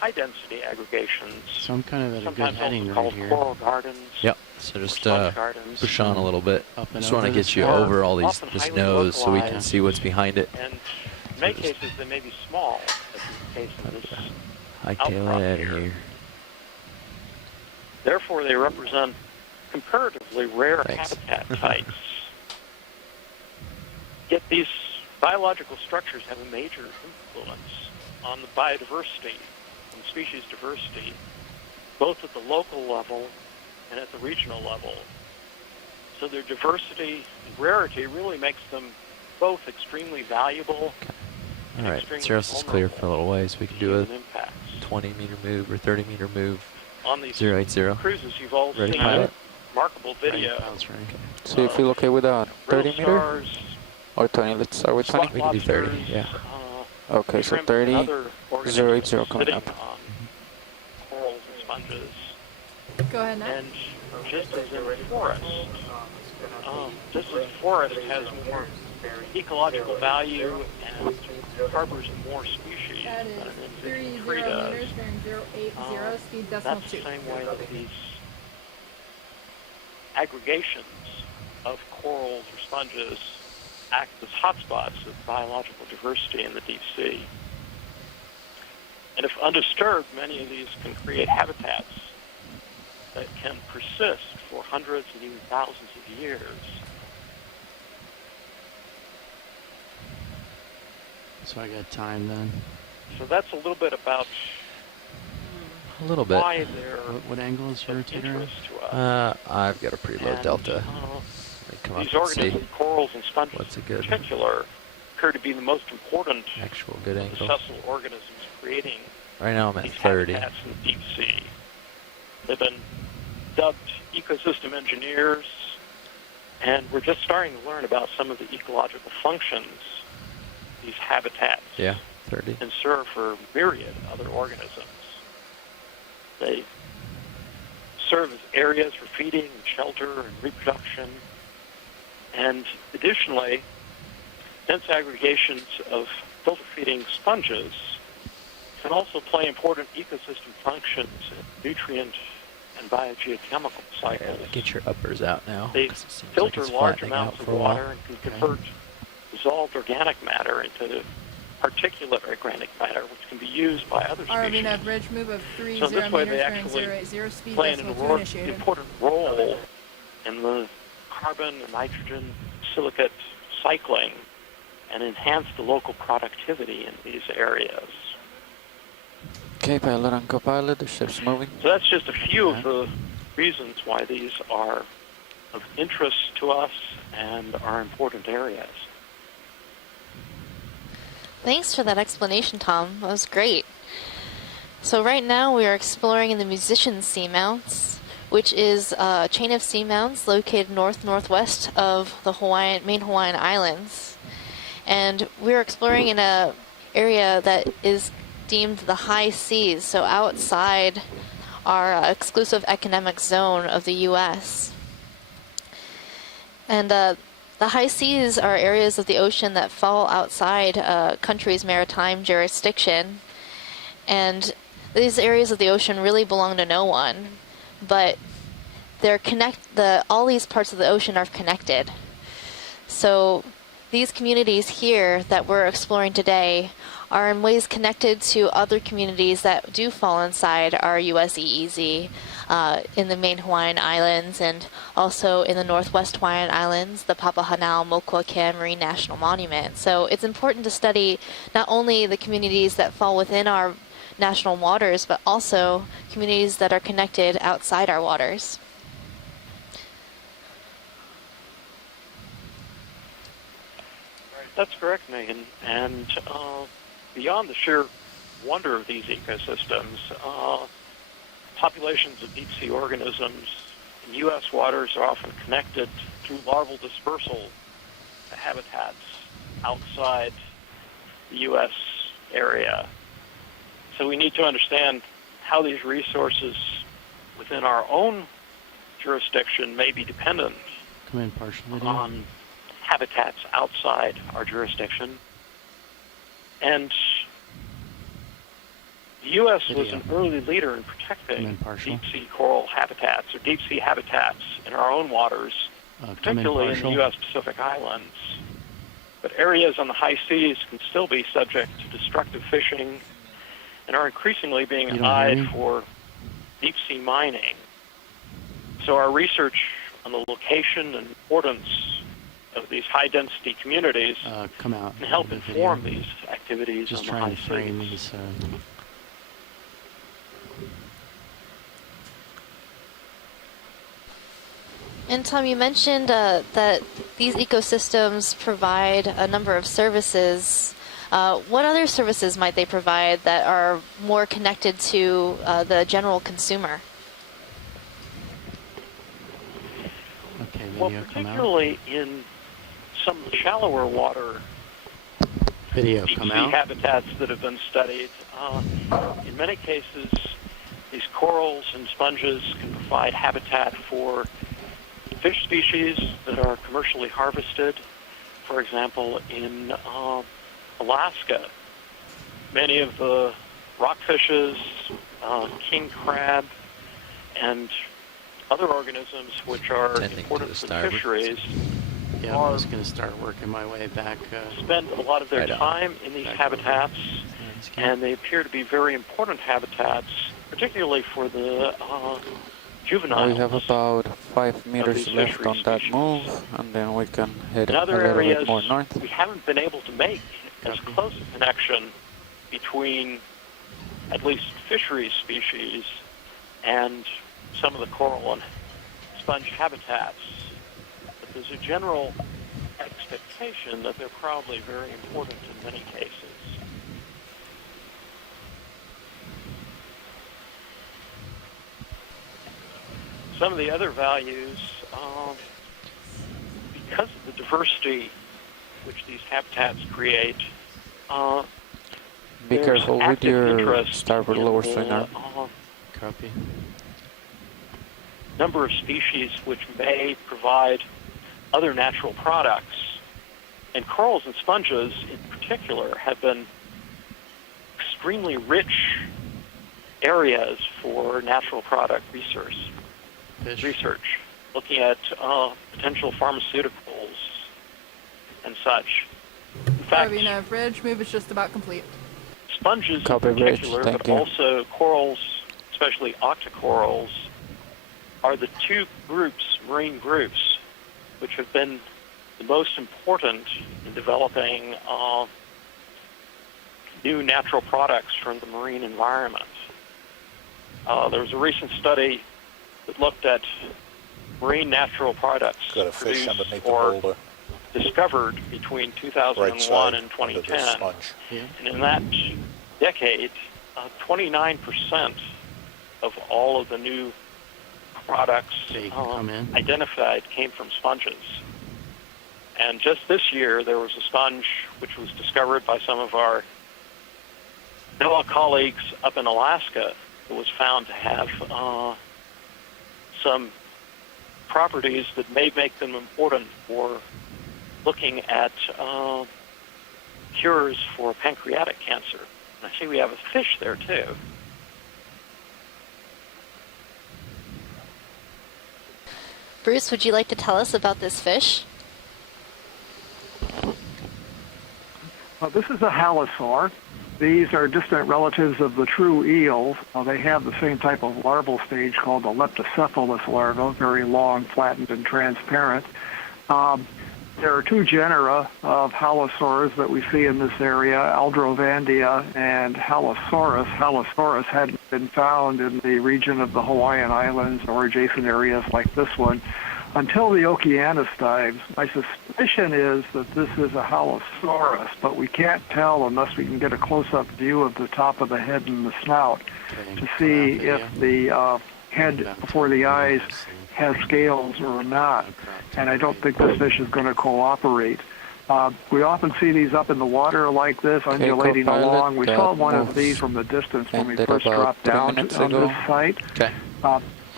high density aggregations, So I'm kind of at a good sometimes heading also right called here. coral gardens. Yep. So just sponge gardens, push on a little bit. Up and Just want to over get this you guy. over all these Often this highly nose so we can localized. see what's behind it. And in many cases, they may be small, as in the case of this Hightail outcrop it out of here. here. Therefore, they represent comparatively rare Thanks. habitat types. Yet these biological structures have a major influence on the biodiversity and species diversity, both at the local level and at the regional level. So their diversity and rarity really makes them both extremely valuable. All right, Ceros is clear for a little ways. We can do a 20-meter move or 30-meter move. On these 080. cruises, you've all Ready, seen pilot? remarkable video. So you feel okay with a 30 meter? Stars, Or 20? Let's start with 20. We can do 30, yeah. Okay, so 30, 080 coming up. Corals and sponges. Go ahead now. And just as in the forest, just as forest has more ecological value and harbors more species That is than an 30 individual tree does, meters during 080 speed decimal that's 2. the same way that these aggregations of corals or sponges act as hotspots of biological diversity in the deep sea. And if undisturbed, many of these can create habitats that can persist for hundreds and even thousands of years. So I got time then. So that's a little bit about A little bit. why they're What angle is your of rotator? interest to us. I've got a pretty low And, delta. Come up these and see. organisms, corals and sponges What's a in good particular, appear to be the most important actual good angle? successful organisms creating Right now I'm at these 30. habitats in the deep sea. They've been dubbed ecosystem engineers, and we're just starting to learn about some of the ecological functions these habitats Yeah, 30. can serve for myriad other organisms. They serve as areas for feeding and shelter and reproduction. And additionally, dense aggregations of filter-feeding sponges can also play important ecosystem functions in nutrient and biogeochemical cycles. Get your uppers out now. They 'cause it seems filter like it's large flattening out amounts of for a while. water and can convert dissolved organic matter into particulate organic matter, which can be used by other species. ROV nav bridge move of 30 So this way they meters actually during 080 speed play an decimal 2 initiated. important role in the carbon and nitrogen silicate cycling and enhance the local productivity in these areas. Okay, pilot and co-pilot, the ship's moving. So that's just a few of the reasons why these are of interest to us and are important areas. Thanks for that explanation, Tom. That was great. So right now we are exploring in the Musician Seamounts, which is a chain of seamounts located north-northwest of the main Hawaiian Islands. And we're exploring in an area that is deemed the high seas, so outside our exclusive economic zone of the U.S. And the high seas are areas of the ocean that fall outside a country's maritime jurisdiction. And these areas of the ocean really belong to no one, but all these parts of the ocean are connected. So these communities here that we're exploring today are in ways connected to other communities that do fall inside our U.S. EEZ in the main Hawaiian Islands and also in the Northwest Hawaiian Islands, the Papahanao-Mokuakea Marine National Monument. So it's important to study not only the communities that fall within our national waters, but also communities that are connected outside our waters. That's correct, Megan. And beyond the sheer wonder of these ecosystems, populations of deep-sea organisms in U.S. waters are often connected through larval dispersal to habitats outside the U.S. area. So we need to understand how these resources within our own jurisdiction may be dependent Come in, partial video. on habitats outside our jurisdiction. And the U.S. was an early leader in protecting deep-sea coral habitats, or deep-sea habitats in our own waters, particularly in the U.S. Pacific Islands. But areas on the high seas can still be subject to destructive fishing and are increasingly being eyed for deep-sea mining. So our research on the location and importance of these high-density communities can help inform these activities Just on the high frame seas. these. And Tom, you mentioned that these ecosystems provide a number of services. What other services might they provide that are more connected to the general consumer? Okay, Well, video come out. particularly in some of the shallower water Video deep come sea out. habitats that have been studied, in many cases, these corals and sponges can provide habitat for fish species that are commercially harvested. For example, in Alaska, many of the rockfishes, king crab, and other organisms which are important for the fisheries Yeah, I was going to start working my way back. spend a lot of their time in these habitats, and they appear to be very important habitats, particularly for the juveniles. We have about 5 meters these left fishery on that species. move, and then we can head In a other little areas, bit more north. we haven't been able to make as close a connection between at least fisheries species and some of the coral and sponge habitats. But there's a general expectation that they're probably very important in many cases. Some of the other values, because of the diversity which these habitats create, Be there's careful with active your interest starboard in lower the, stringer. Copy. number of species which may provide other natural products. And corals and sponges in particular have been extremely rich areas for natural product research, looking at potential pharmaceuticals and such. In fact, Carabina bridge move is just about complete. sponges Copy, in Rich. particular, Thank but you. also corals, especially octocorals, are the two groups, marine groups, which have been the most important in developing new natural products from the marine environment. There was a recent study that looked at marine natural products Got a fish produced underneath the or boulder. discovered between 2001 Right side and under the 2010. sponge. And in that decade, 29% of all of the new products identified came from sponges. And just this year, there was a sponge which was discovered by some of our NOAA colleagues up in Alaska that was found to have some properties that may make them important for looking at cures for pancreatic cancer. And I see we have a fish there, too. Bruce, would you like to tell us about this fish? This is a halosaur. These are distant relatives of the true eels. They have the same type of larval stage called the leptocephalus larva, very long, flattened, and transparent. There are two genera of halosaurs that we see in this area, Aldrovandia and Halosaurus. Halosaurus hadn't been found in the region of the Hawaiian Islands or adjacent areas like this one until the Okeanos dives. My suspicion is that this is a Halosaurus, but we can't tell unless we can get a close-up view of the top of the head and the snout to see if the head before the eyes has scales or not. And I don't think this fish is going to cooperate. We often see these up in the water like this, undulating along. We saw one of these from the distance when we first dropped down on this site.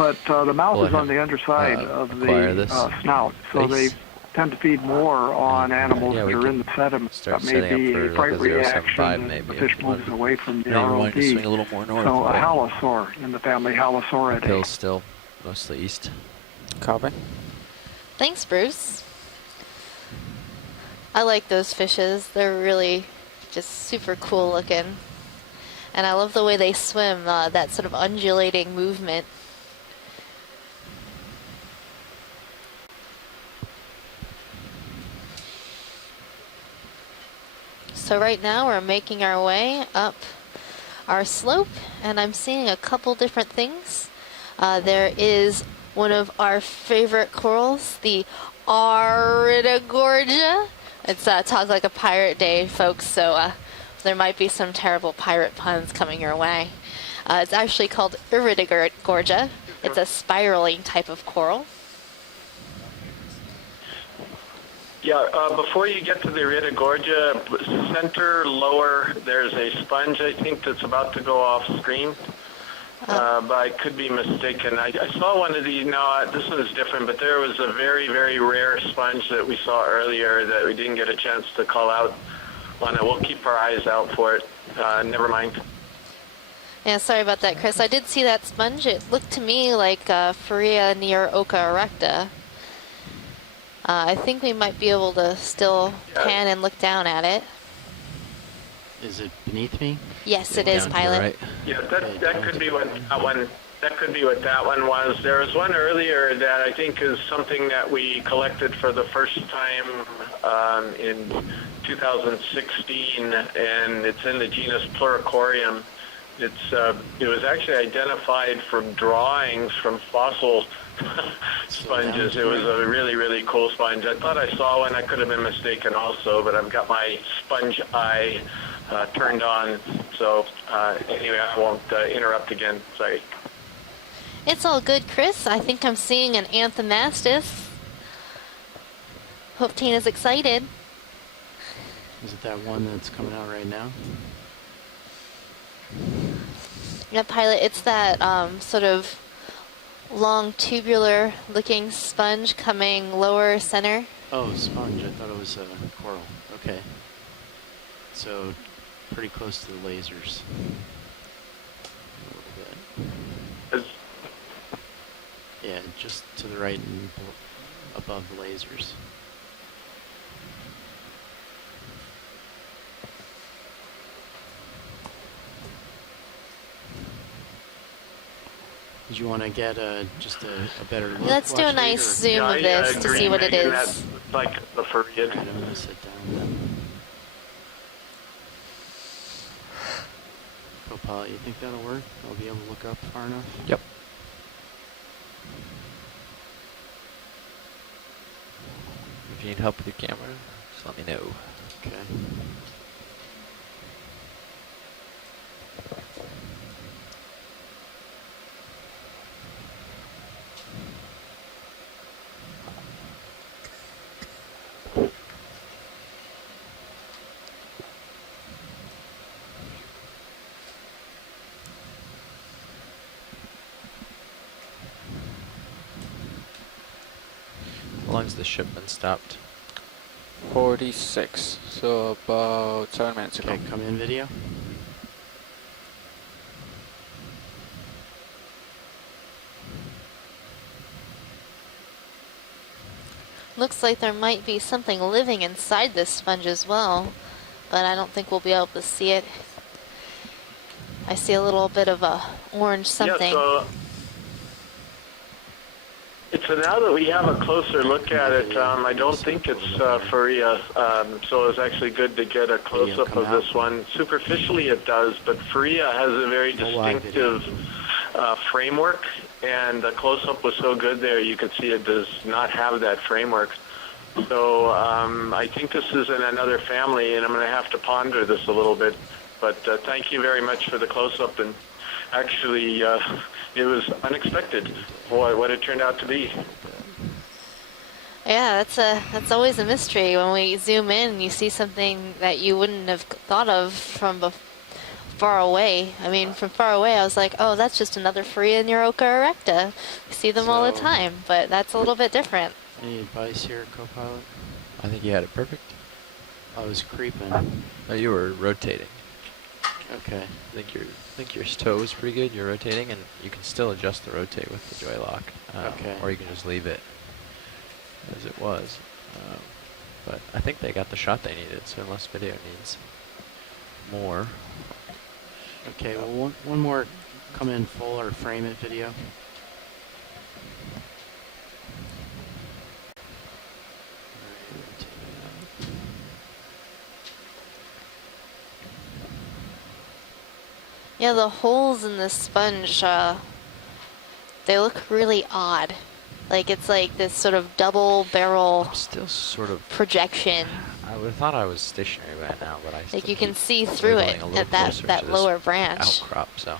but the mouth is on the underside of the snout, so they tend to feed more on animals that are in the sediment. That may be a fright reaction as the fish moves away from the ROV. Swing a little more north, so a halosaur in the family Halosauridae. Hill's still mostly east. Copy. Thanks, Bruce. I like those fishes. They're really just super cool looking. And I love the way they swim, that sort of undulating movement. So right now we're making our way up our slope, and I'm seeing a couple different things. There is one of our favorite corals, the Iridogorgia. It's Talk Like a Pirate Day, folks, so there might be some terrible pirate puns coming your way. It's actually called Iridogorgia. It's a spiraling type of coral. Yeah, before you get to the Iridogorgia, center lower, there's a sponge, I think, that's about to go off screen. But I could be mistaken. I saw one of these. No, this one is different, but there was a very, very rare sponge that we saw earlier that we didn't get a chance to call out on it. We'll keep our eyes out for it. Never mind. Yeah, sorry about that, Chris. I did see that sponge. It looked to me like Pharia near Oka erecta. I think we might be able to still pan and look down at it. Is it beneath me? Yes, it is, Pilot. Right. Yeah, that could be what that one. That could be what that one was. There was one earlier that I think is something that we collected for the first time in 2016, and it's in the genus Pluricorium. It was actually identified from drawings from fossil sponges. It was a really, really cool sponge. I thought I saw one. I could have been mistaken also, but I've got my sponge eye turned on. So anyway, I won't interrupt again. Sorry. It's all good, Chris. I think I'm seeing an Anthomastus. Hope Tina's excited. Is it that one that's coming out right now? Yeah, Pilot, it's that sort of long tubular looking sponge coming lower center. Oh, sponge. I thought it was a coral. Okay. So pretty close to the lasers. A little bit. Yeah, just to the right and above the lasers. Did you want to get just a better look? Let's do a nice zoom of this to see what it is. Like the Pharia. I'm going to sit down then. Co-pilot, you think that'll work? I'll be able to look up far enough? Yep. If you need help with your camera, just let me know. Okay. How long's the ship been stopped? 46, so about 7 minutes ago. Okay, come in video. Looks like there might be something living inside this sponge as well, but I don't think we'll be able to see it. I see a little bit of a orange something. Yeah, so now that we have a closer look at it, I don't think it's Pharia, so it's actually good to get a close-up of this one. Superficially it does, but Pharia has a very distinctive framework, and the close-up was so good there, you could see it does not have that framework. So I think this is in another family, and I'm going to have to ponder this a little bit. But thank you very much for the close-up, and actually it was unexpected what it turned out to be. Yeah, that's always a mystery when we zoom in and you see something that you wouldn't have thought of from far away. I mean, from far away, I was like, oh, that's just another Faria Neuroca erecta. We see them all the time, but that's a little bit different. Any advice here, co-pilot? I think you had it perfect. I was creeping. No, you were rotating. Okay. I think your toe is pretty good. You're rotating, and you can still adjust the rotate with the joy lock. Okay. Or you can just leave it as it was. But I think they got the shot they needed, so unless video needs more. Okay, well, one more come in full or frame it video. Yeah, the holes in the sponge, they look really odd. Like it's like this sort of double barrel still sort of projection. I would have thought I was stationary by now, but I Like you can see through it at that lower branch. Outcrop, so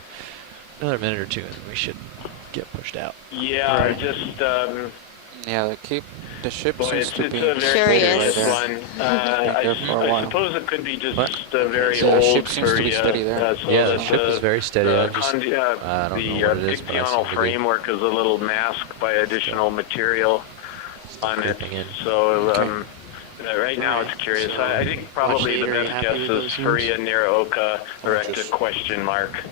another minute or two and we should get pushed out. Yeah, Right. just Yeah, the ship boy, seems it's to a be very curious one. I suppose it could be just a very So the old ship seems to be steady there. Yeah, the ship is very steady. I don't know what it is, but I Pictional seem to be framework is a little masked by additional material on it. So right now it's curious. I think probably the best guess is Faria Neuroca erecta question mark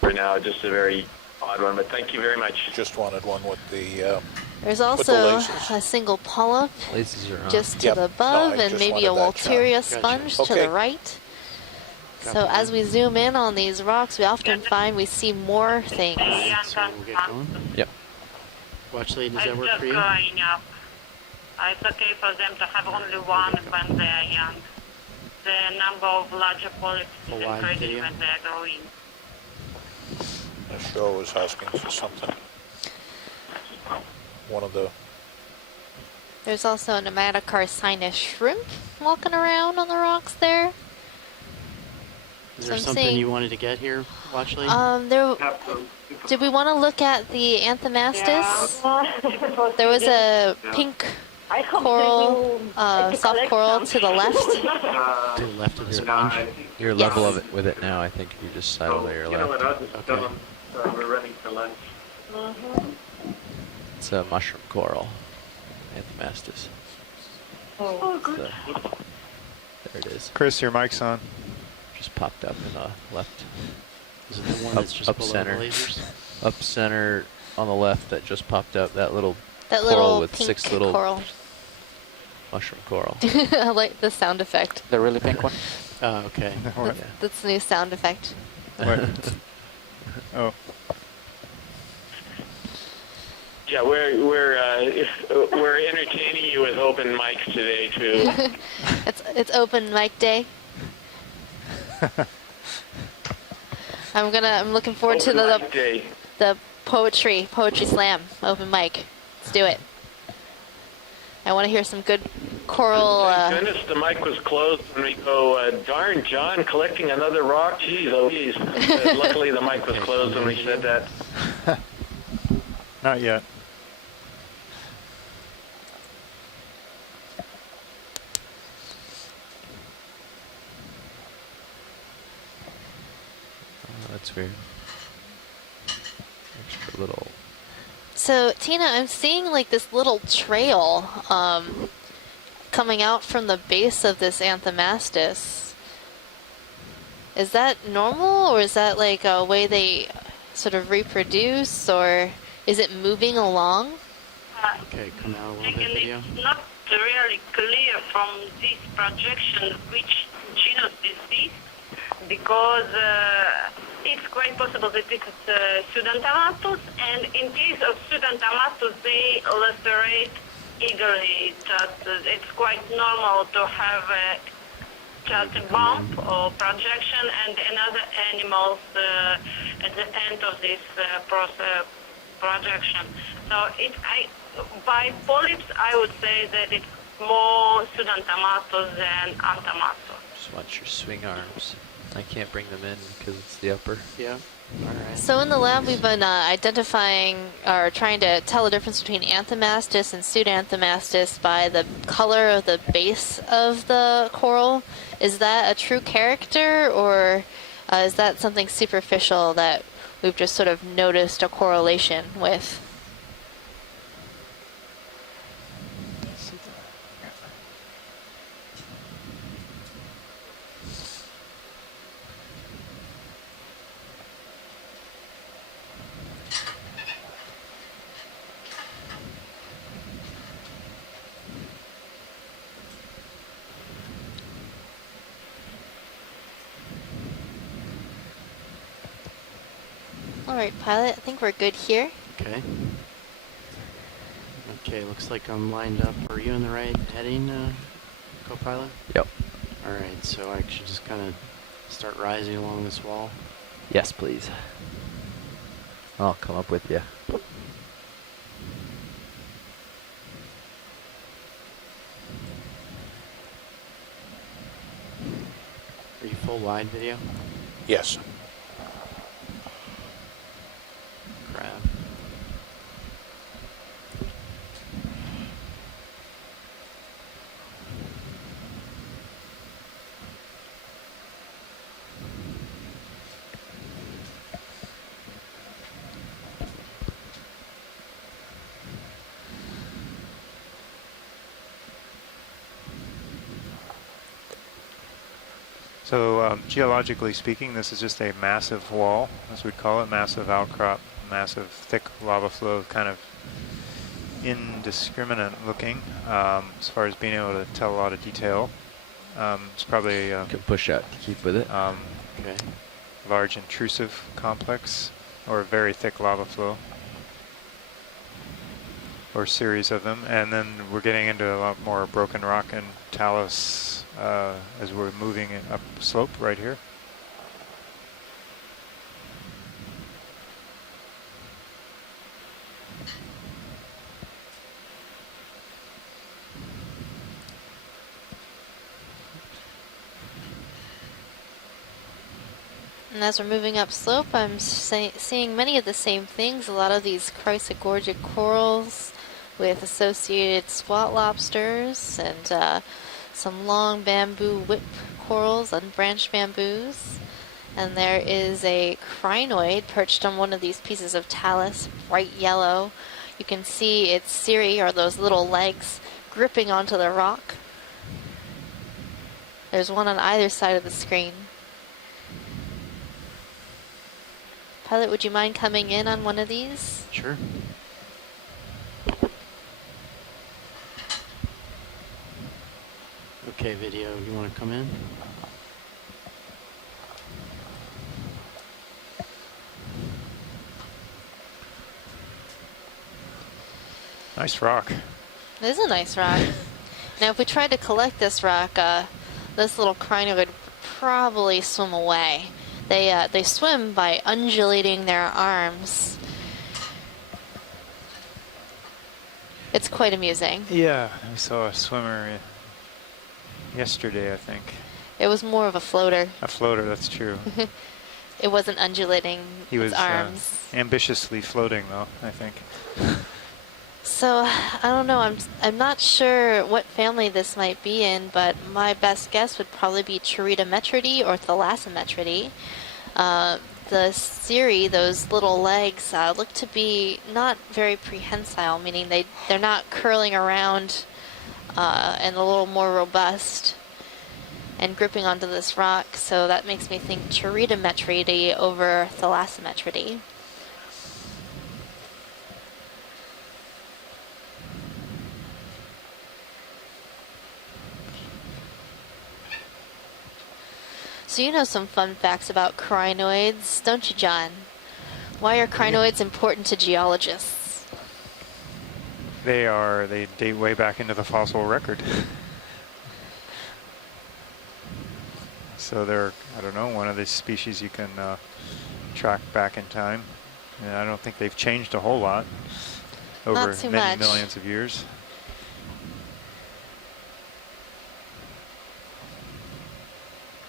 for now. Just a very odd one, but thank you very much. Just wanted one with the There's with the also laces. a single polyp Laces are on. just to Yep. the above, No, I and just maybe a wanted that, John. Walteria Gotcha. sponge to Okay. the right. So as we zoom in on these rocks, we often find we see more things. So we'll get going. Yep. Watch lead, does that I'm work just for you? going up. It's okay for them to have only one when they are young. The number of larger polyps is A wide increasing video. when they are growing. The show was asking for something. One of the There's also a nematocarcinus shrimp walking around on the rocks there. Is So there I'm something seeing- you wanted to get here, Watch lead? Did we want to look at the Anthomastus? There was a pink coral, soft coral to the left. To the left of the sponge? You're level of it with it now. I think you just sidle to your left. I'll just tell them we're ready for lunch. It's a mushroom coral, Anthomastus. Oh, good. There it is. Chris, your mic's on. Just popped up in the left. Is it the one that's just up below center. the lasers? Up center on the left that just popped up. That little That coral little with pink 6 little coral. mushroom coral. I like the sound effect. the really pink one. Oh, okay. That's the new sound effect. Oh, Yeah, we're entertaining you with open mics today too. It's open mic day. I'm looking forward to Open mic day. the poetry slam open mic. Let's do it. I want to hear some good choral. Thank goodness the mic was closed when we go, darn, John, collecting another rock? Jeez, oh, geez. Luckily the mic was closed when we said that. not yet. Oh, that's weird. Extra little. So Tina, I'm seeing like this little trail coming out from the base of this Anthomastus. Is that normal, or is that like a way they sort of reproduce, or is it moving along? Okay, come out a little bit, video. It's not really clear from this projection which genus is this, because it's quite possible that this is Pseudantamatus, and in case of Pseudantamatus, they lacerate eagerly. It's quite normal to have just a bump or projection, and another animals at the end of this projection. So by polyps, I would say that it's more Pseudantamatus than Anthamatus. Just watch your swing arms. I can't bring them in because it's the upper. Yeah. All right. So in the lab, we've been identifying or trying to tell the difference between Anthomastus and Pseudanthomastus by the color of the base of the coral. Is that a true character, or Is that something superficial that we've just sort of noticed a correlation with? All right, pilot, I think we're good here. Okay. Okay, looks like I'm lined up. Are you in the right heading, co-pilot? Yep. All right, so I should just kind of start rising along this wall. Yes, please. I'll come up with you. Are you full wide video? Yes. Crap. So geologically speaking, this is just a massive wall, as we'd call it, massive outcrop, massive thick lava flow, kind of indiscriminate looking as far as being able to tell a lot of detail. It's probably can push out to keep with it. Okay. Large intrusive complex or a very thick lava flow or series of them, and then we're getting into a lot more broken rock and talus as we're moving up slope right here. And as we're moving up slope, I'm seeing many of the same things. A lot of these chrysogorgic corals with associated swat lobsters and some long bamboo whip corals, unbranched bamboos. And there is a crinoid perched on one of these pieces of talus, bright yellow. You can see its cirri, or those little legs, gripping onto the rock. There's one on either side of the screen. Pilot, would you mind coming in on one of these? Sure. Okay, video, you want to come in? Nice rock. It is a nice rock. Now, if we tried to collect this rock, this little crinoid would probably swim away. They swim by undulating their arms. It's quite amusing. Yeah, I saw a swimmer yesterday, I think. It was more of a floater. A floater, that's true. It wasn't undulating He was its arms. ambitiously floating, though, I think. So, I don't know, I'm not sure what family this might be in, but my best guess would probably be Chirritometridae or Thalassometridae. The cirri, those little legs, look to be not very prehensile, meaning they're not curling around and a little more robust and gripping onto this rock, so that makes me think Chirritometridae over Thalassometridae. So you know some fun facts about crinoids, don't you, John? Why are crinoids important to geologists? They date way back into the fossil record. So they're, I don't know, one of these species you can track back in time. And I don't think they've changed a whole lot over many millions of years.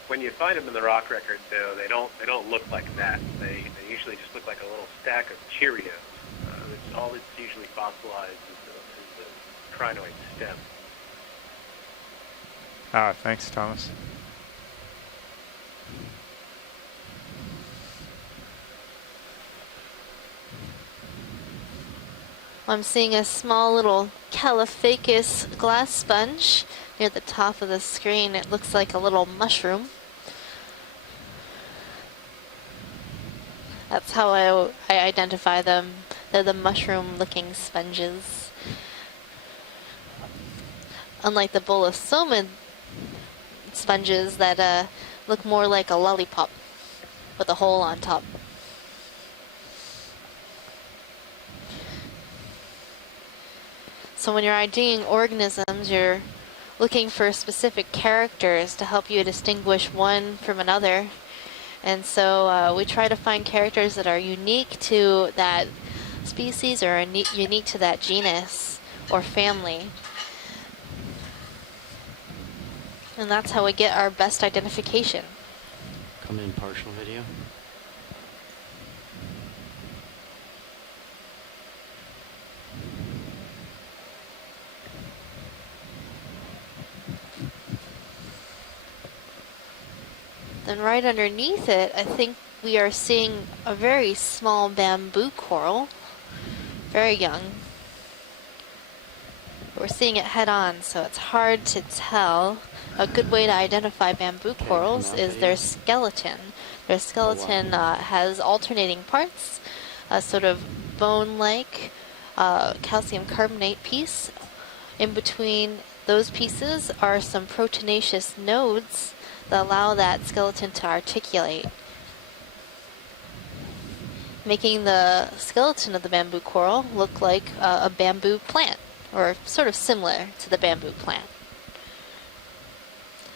When you find them in the rock record, though, they don't look like that. They usually just look like a little stack of Cheerios. It's all that's usually fossilized is the crinoid stem. Ah, thanks, Thomas. I'm seeing a small little Caliphacus glass sponge near the top of the screen. It looks like a little mushroom. That's how I identify them. They're the mushroom-looking sponges. Unlike the bolosoma sponges that look more like a lollipop with a hole on top. So when you're IDing organisms, you're looking for specific characters to help you distinguish one from another. And so we try to find characters that are unique to that species or unique to that genus or family. And that's how we get our best identification. Come in partial video. Then right underneath it, I think we are seeing a very small bamboo coral, very young. We're seeing it head on, so it's hard to tell. A good way to identify bamboo corals is their skeleton. Their skeleton has alternating parts, a sort of bone-like calcium carbonate piece. In between those pieces are some proteinaceous nodes that allow that skeleton to articulate, making the skeleton of the bamboo coral look like a bamboo plant, or sort of similar to the bamboo plant.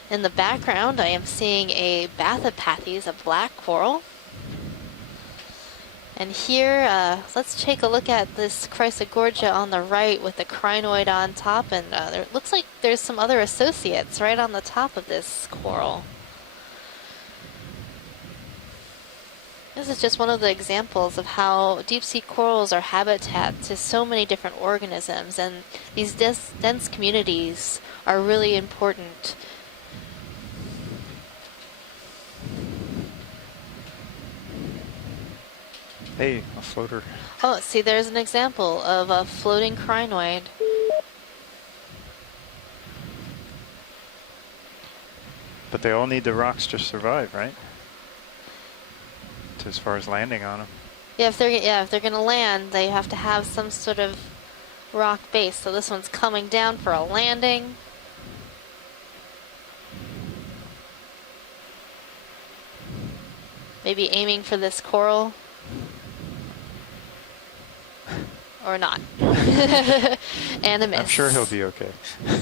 In the background, I am seeing a Bathypathes, a black coral. And here, let's take a look at this Chrysogorgia on the right with the crinoid on top, and there looks like there's some other associates right on the top of this coral. This is just one of the examples of how deep sea corals are habitat to so many different organisms, and these dense communities are really important. Hey, a floater. Oh, see, there's an example of a floating crinoid. But they all need the rocks to survive, right? As far as landing on them. Yeah, if they're gonna land, they have to have some sort of rock base. So this one's coming down for a landing. Maybe aiming for this coral. Or not. And a miss. I'm sure he'll be okay. Do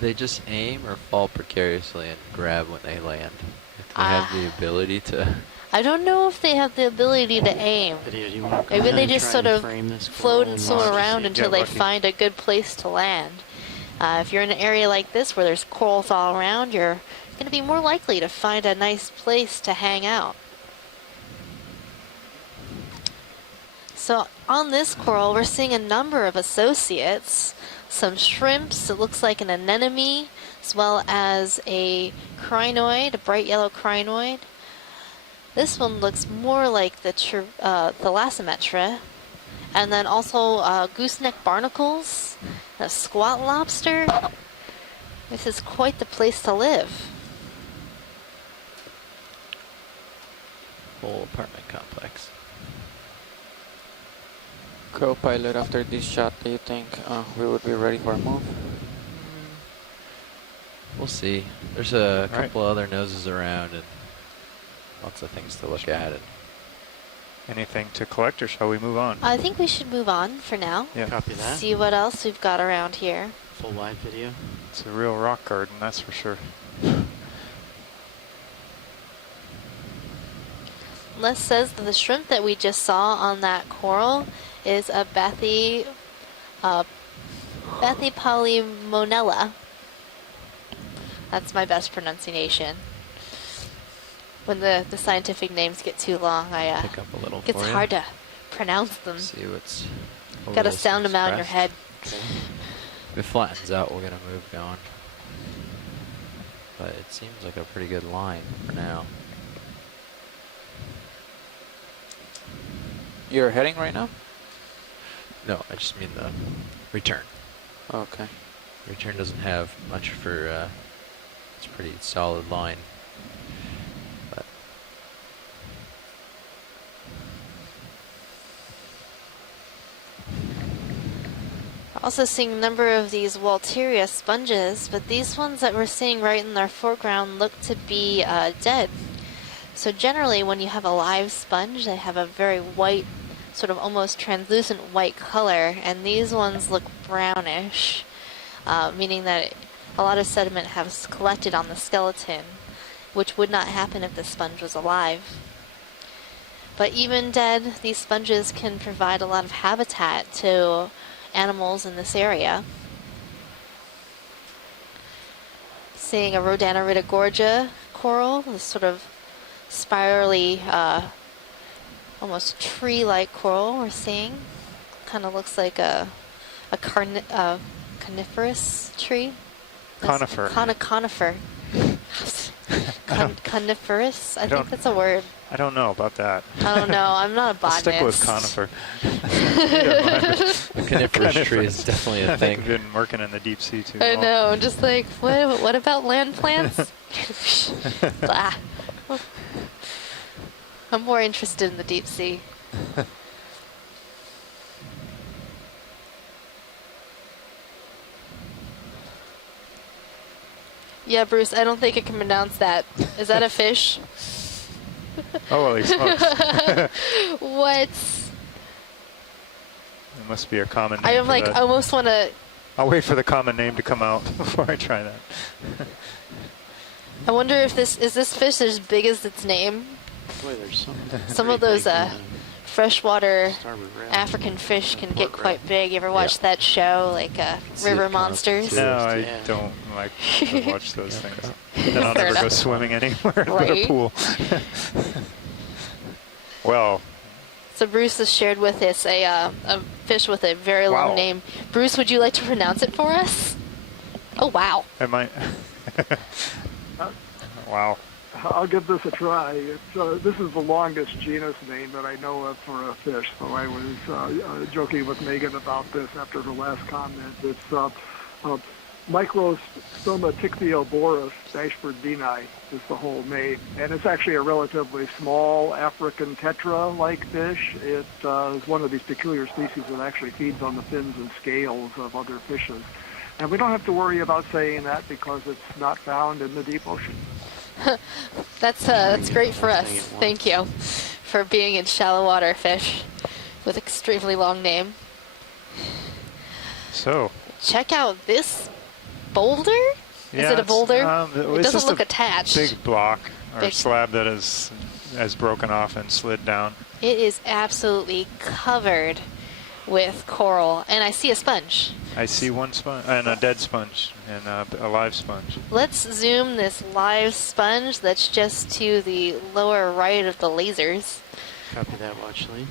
they just aim or fall precariously and grab when they land? If they have the ability to... I don't know if they have the ability to aim. Maybe they just sort of float and swim around until they find a good place to land. If you're in an area like this where there's corals all around, you're going to be more likely to find a nice place to hang out. So on this coral, we're seeing a number of associates, some shrimps, it looks like an anemone, as well as a crinoid, a bright yellow crinoid. This one looks more like the thalassometra, and then also gooseneck barnacles, a squat lobster. This is quite the place to live. Whole apartment complex. Co-pilot, after this shot, do you think we would be ready for a move? We'll see. There's a couple other noses around and lots of things to look at. Anything to collect, or shall we move on? I think we should move on for now. Yeah. Copy that. See what else we've got around here. Full wide video. It's a real rock garden, that's for sure. Les says that the shrimp that we just saw on that coral is a Bathypolymonella. That's my best pronunciation. When the scientific names get too long, pick up a little it gets for hard to pronounce them. See what's... Gotta sound them out in your head. Okay. If it flattens out, we're gonna move going. But it seems like a pretty good line for now. You're heading right now? No, I just mean the return. Okay. Return doesn't have much for, it's a pretty solid line. But Also seeing a number of these Walteria sponges, but these ones that we're seeing right in our foreground look to be dead. So generally when you have a live sponge, they have a very white, sort of almost translucent white color, and these ones look brownish, meaning that a lot of sediment has collected on the skeleton, which would not happen if the sponge was alive. But even dead, these sponges can provide a lot of habitat to animals in this area. Seeing a Rodanarita gorgia coral, this sort of spirally, almost tree-like coral we're seeing. Kind of looks like a coniferous tree. Conifer. Conifer. Coniferous? I think that's a word. I don't know about that. I don't know. I'm not a botanist. I'll stick with conifer. the coniferous tree is definitely a thing. I've been working in the deep sea too I long. know. I'm just like, what about land plants? Blah. I'm more interested in the deep sea. Yeah, Bruce, I don't think I can pronounce that. Is that a fish? Oh, well, he smokes. What? There must be a common name. I am like, that. I almost want to. I'll wait for the common name to come out before I try that. I wonder if this fish as big as its name. Boy, there's some of those freshwater African fish can get quite big. You ever watch that show, like River Monsters? No, I don't like to watch those things. Then I'll never go swimming anywhere but a pool. Well. So Bruce has shared with us a fish with a very long name. Bruce, would you like to pronounce it for us? Oh, wow. I might. Wow. I'll give this a try. This is the longest genus name that I know of for a fish, so I was joking with Megan about this after her last comment. It's Microstomatichthyoborus dashfordini is the whole name, and it's actually a relatively small African tetra-like fish. It is one of these peculiar species that actually feeds on the fins and scales of other fishes. And we don't have to worry about saying that because it's not found in the deep ocean. That's great for us. Thank you for being in shallow water fish with extremely long name. So check out this boulder. Yeah, is it a boulder? It doesn't look attached. Big block or slab that has broken off and slid down. It is absolutely covered with coral, and I see a sponge. I see one sponge and a dead sponge and a live sponge. Let's zoom this live sponge that's just to the lower right of the lasers. Copy that, Watchley.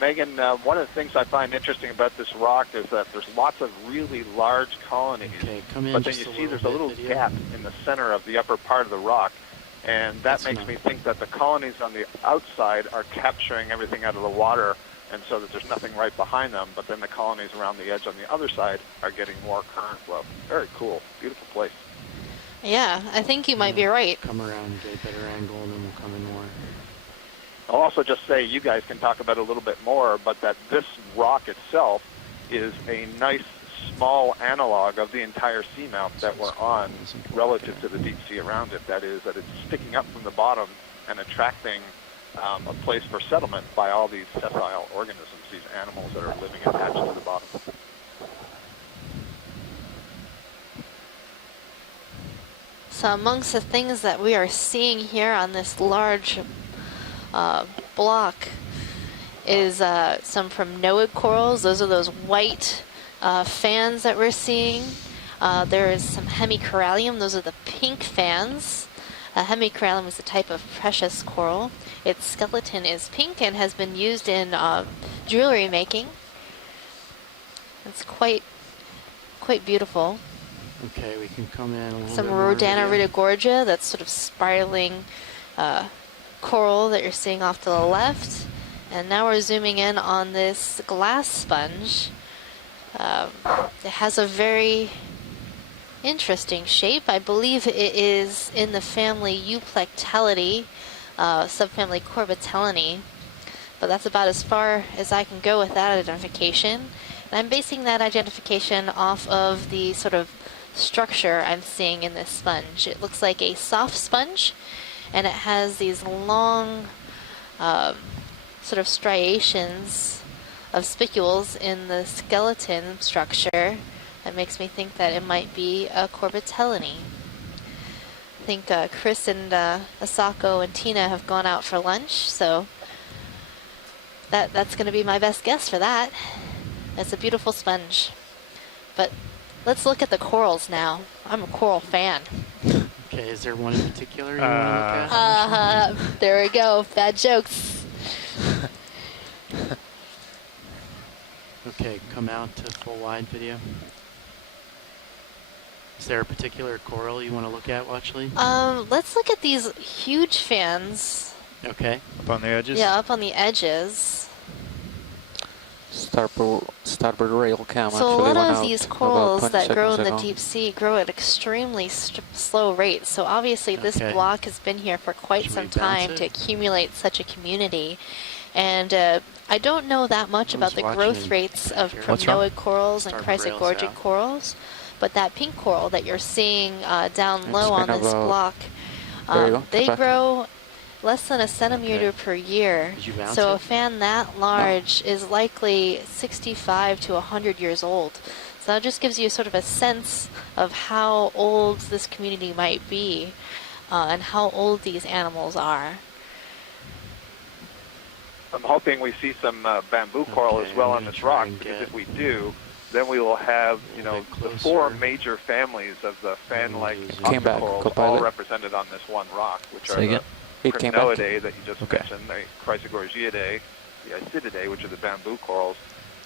Megan, one of the things I find interesting about this rock is that there's lots of really large colonies, but then you see there's a little gap in the center of the upper part of the rock, and that makes me think that the colonies on the outside are capturing everything out of the water, and so that there's nothing right behind them, but then the colonies around the edge on the other side are getting more current flow. Very cool. Beautiful place. Yeah, I think you might be right. Come around, get a better angle, and then we'll come in more. I'll also just say, you guys can talk about it a little bit more, but that this rock itself is a nice small analog of the entire seamount that we're on relative to the deep sea around it. That is, that it's sticking up from the bottom and attracting a place for settlement by all these sessile organisms, these animals that are living attached to the bottom. So amongst the things that we are seeing here on this large block is some primnoid corals. Those are those white fans that we're seeing. There is some hemicorallium. Those are the pink fans. Hemicorallium is a type of precious coral. Its skeleton is pink and has been used in jewelry making. It's quite beautiful. Okay, we can come in a little Some bit more Rodanarita gorgia, that's sort of spiraling coral that you're seeing off to the left. And now we're zooming in on this glass sponge. It has a very interesting shape. I believe it is in the family Euplectalidae, subfamily Corbitellinae. But that's about as far as I can go with that identification. And I'm basing that identification off of the sort of structure I'm seeing in this sponge. It looks like a soft sponge, and it has these long sort of striations of spicules in the skeleton structure. That makes me think that it might be a Corbitellinae. I think Chris and Asako and Tina have gone out for lunch, so that's going to be my best guess for that. It's a beautiful sponge. But let's look at the corals now. I'm a coral fan. Okay, is there one in particular you want to look at? There we go. Bad jokes. Okay, come out to full wide video. Is there a particular coral you want to look at, Watchley? Let's look at these huge fans. Okay. Up on the edges? Yeah, up on the edges. Starboard rail cam. So a lot of these corals that grow in the deep sea grow at extremely slow rates. So obviously this block has been here for quite some time to accumulate such a community. And I don't know that much about the growth rates of primnoid corals and chrysogorgic corals, but that pink coral that you're seeing down low on this block, they grow less than a centimeter per year. So a fan that large is likely 65 to 100 years old. So that just gives you sort of a sense of how old this community might be and how old these animals are. I'm hoping we see some bamboo coral as well on this rock, because if we do, then we will have, the four major families of the fan-like corals all represented on this one rock, which are the Primnoidae that you just mentioned, the Chrysogorgiidae, the Isididae, which are the bamboo corals,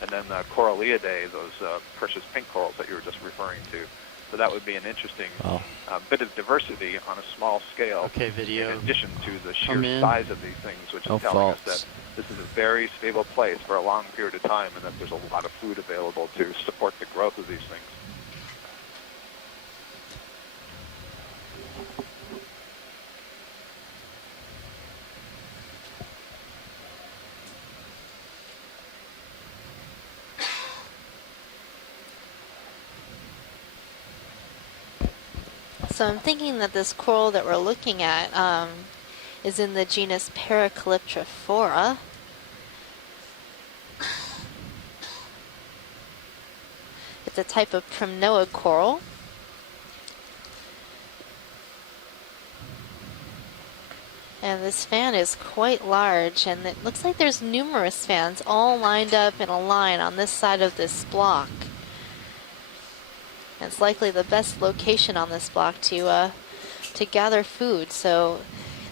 and then the Coralliidae, those precious pink corals that you were just referring to. So that would be an interesting bit of diversity on a small scale, in addition to the sheer size of these things, which is telling us that this is a very stable place for a long period of time, and that there's a lot of food available to support the growth of these things. So I'm thinking that this coral that we're looking at is in the genus Paracalyptrophora. It's a type of primnoid coral. And this fan is quite large, and it looks like there's numerous fans all lined up in a line on this side of this block. And it's likely the best location on this block to gather food. So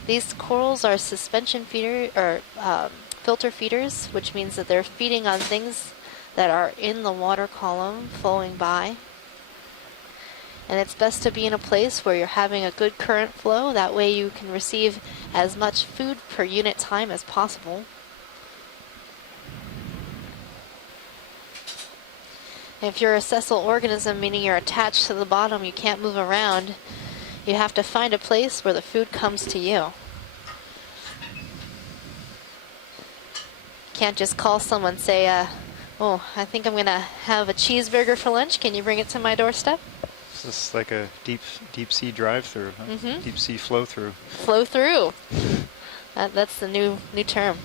these corals are suspension feeder or filter feeders, which means that they're feeding on things that are in the water column flowing by. And it's best to be in a place where you're having a good current flow. That way you can receive as much food per unit time as possible. If you're a sessile organism, meaning you're attached to the bottom, you can't move around, you have to find a place where the food comes to you. Can't just call someone, say, oh, I think I'm going to have a cheeseburger for lunch. Can you bring it to my doorstep? Is this like a deep sea drive-through, huh? Mm-hmm. Deep sea flow-through. Flow-through. That's the new term.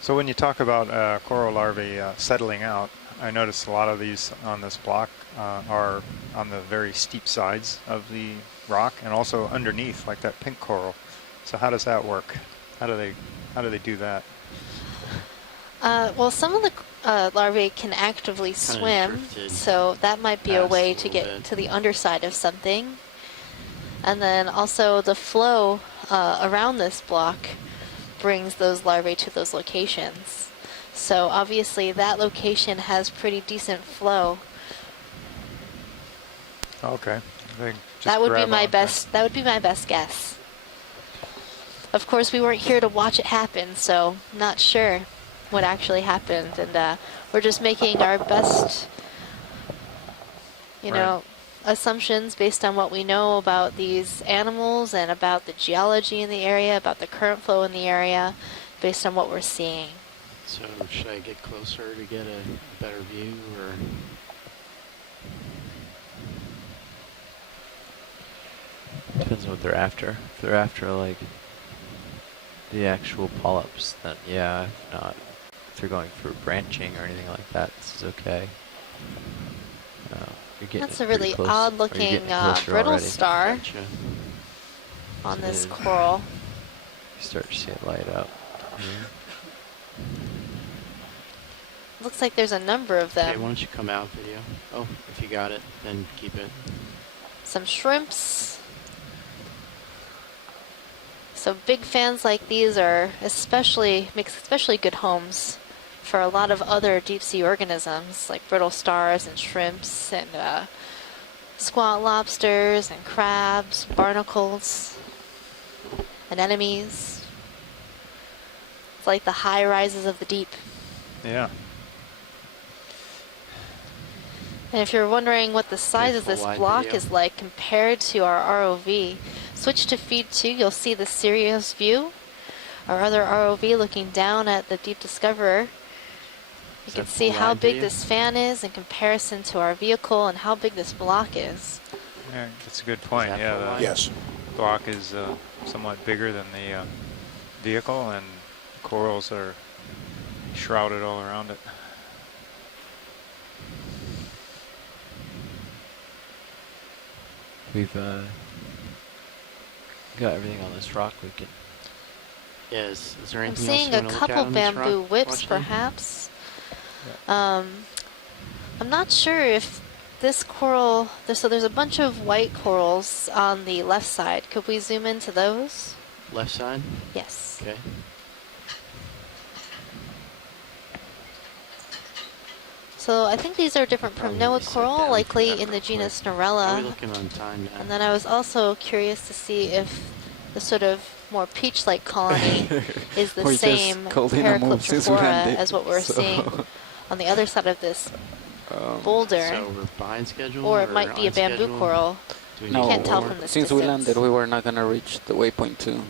So when you talk about coral larvae settling out, I noticed a lot of these on this block are on the very steep sides of the rock and also underneath, like that pink coral. So how does that work? How do they do that? Well, some of the larvae can actively swim, so that might be a way to get to the underside of something. And then also the flow around this block brings those larvae to those locations. So obviously that location has pretty decent flow. Okay. That would be my best. That would be my best guess. of course, we weren't here to watch it happen, so not sure what actually happened. And we're just making our best, you know, assumptions based on what we know about these animals and about the geology in the area, about the current flow in the area, based on what we're seeing. So should I get closer to get a better view, or? Depends on what they're after. If they're after like the actual polyps, then yeah. If not, if they're going for branching or anything like that, this is okay. That's a really odd-looking brittle star on this coral. You start to see it light up. Looks like there's a number of them. Okay, why don't you come out video? Oh, if you got it, then keep it. Some shrimps. So big fans like these are make especially good homes for a lot of other deep sea organisms like brittle stars and shrimps and squat lobsters and crabs, barnacles, anemones. It's like the high rises of the deep. Yeah. And if you're wondering what the size of this block is like compared to our ROV, switch to feed 2, you'll see the Sirius view, our other ROV looking down at the Deep Discoverer. You can see how big this fan is in comparison to our vehicle and how big this block is. Yeah, that's a good point. Yeah, yes. Block is somewhat bigger than the vehicle, and corals are shrouded all around it. We've got everything on this rock we can. Yeah, is there I'm anything seeing else a couple bamboo whips, perhaps. I'm not sure if this coral. So there's a bunch of white corals on the left side. Could we zoom into those? Left side? Yes. Okay. So I think these are different Primnoid coral, likely in the genus Norella. Are we looking on time now? And then I was also curious to see if the sort of more peach-like colony is the same Paracalyptrophora as what we're seeing on the other side of this boulder. So we're behind schedule, or it might be a bamboo coral. You can't tell from this since distance. we landed, we were not gonna reach the waypoint 2.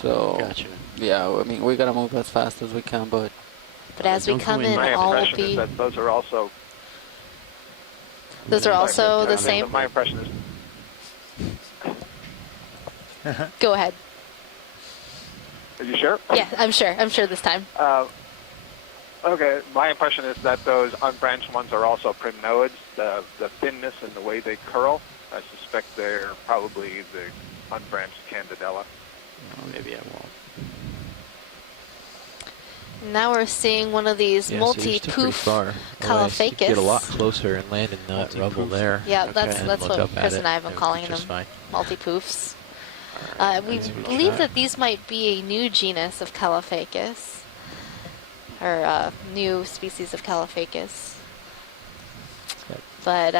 So gotcha. Yeah, I mean we gotta move as fast as we can, but as we come in, all will be. Is that those are also. Those are also the same. My impression is. Go ahead. Are you sure? Yeah, I'm sure. I'm sure this time. Okay, my impression is that those unbranched ones are also primnoids. The thinness and the way they curl, I suspect they're probably the unbranched Candidella. Maybe I won't. Now we're seeing one of these multi-poof Caulophacus. Get a lot closer and land in that rubble there. Yeah, that's what Chris and I have been calling them, multi-poofs. We believe that these might be a new genus of Caulophacus, or new species of Caulophacus. But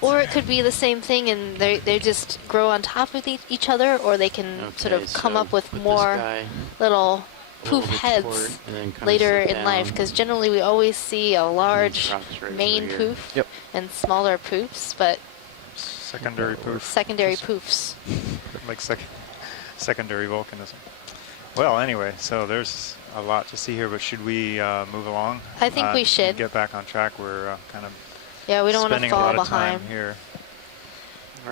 or it could be the same thing, and they just grow on top of each other, or they can sort of come up with more little poof heads later in life, because generally we always see a large main poof and smaller poofs, but secondary poofs. Secondary poofs. Like secondary volcanism. Well, anyway, so there's a lot to see here, but should we move along? I think we should. Get back on track. We're kind of we don't want to fall behind behind here.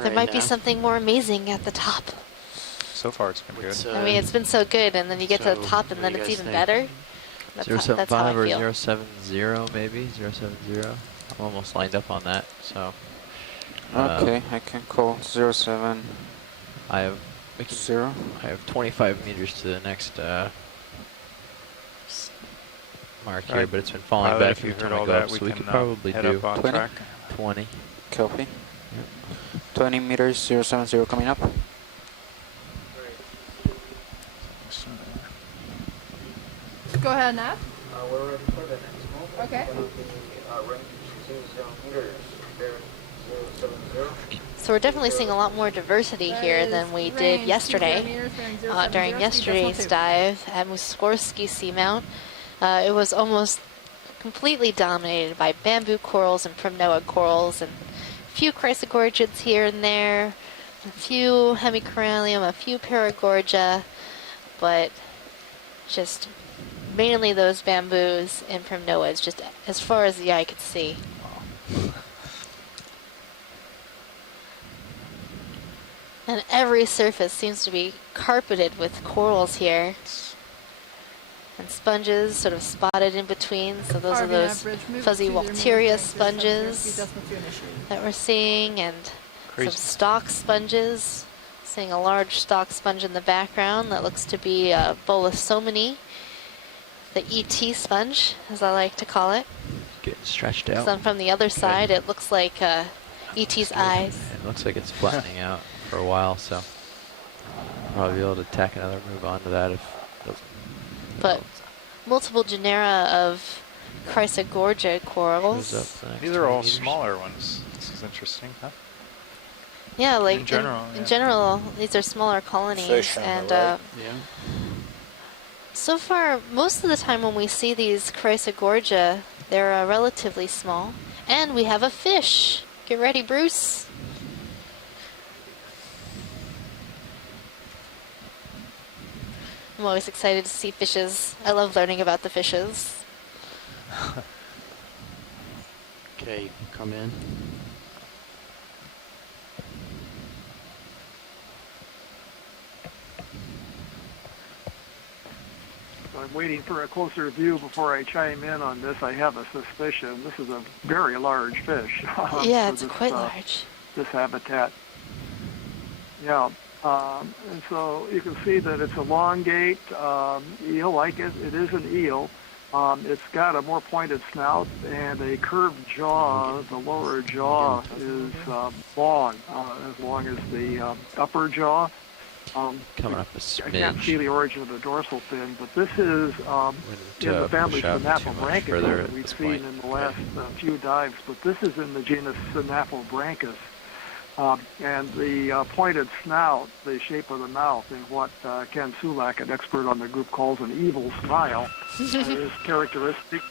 There might be something more amazing at the top. So far, it's been good. I mean, it's been so good, and then you get to the top, and then it's even better. 075 or 070, maybe 070. I'm almost lined up on that. So. Okay, I can call 07. I have 0. I have 25 meters to the next mark here, but it's been falling back every time I go up, so we could probably do 20. Copy. 20 meters, 070 coming up. Go ahead, Nat. We're ready for the next move. Okay. Range 0 meters. So we're definitely seeing a lot more diversity here than we did yesterday. During yesterday's dive at Muskorski Seamount, it was almost completely dominated by bamboo corals and primnoid corals, and a few chrysogorgids here and there, a few hemicorallium, a few paragorgia, but just mainly those bamboos and primnoids, just as far as the eye could see. And every surface seems to be carpeted with corals here. And sponges sort of spotted in between. So those are those fuzzy Walteria sponges that we're seeing, and some stalk sponges. Seeing a large stalk sponge in the background that looks to be a Bolosomini, the ET sponge, as I like to call it. Getting stretched out. So from the other side, it looks like ET's eyes. It looks like it's flattening out for a while, so probably be able to tack another move onto that if it doesn't. But multiple genera of Chrysogorgia corals. These are all smaller ones. This is interesting, huh? Yeah, like in general, in general, these are smaller colonies, Fish on and the right. so far, most of the time when we see these Chrysogorgia, they're relatively small, and we have a fish. Get ready, Bruce. I'm always excited to see fishes. I love learning about the fishes. Okay, come in. I'm waiting for a closer view before I chime in on this. I have a suspicion. This is a very large fish. Yeah, it's quite large. This habitat. Yeah. And so you can see that it's a elongate eel, like it is an eel. It's got a more pointed snout and a curved jaw. The lower jaw is long as the upper jaw. Coming up a smidge. I can't see the origin of the dorsal fin, but this is in the family Synaphobranchus that we've seen in the last few dives, but this is in the genus Synaphobranchus. And the pointed snout, the shape of the mouth, and what Ken Sulak, an expert on the group, calls an evil smile, is characteristic.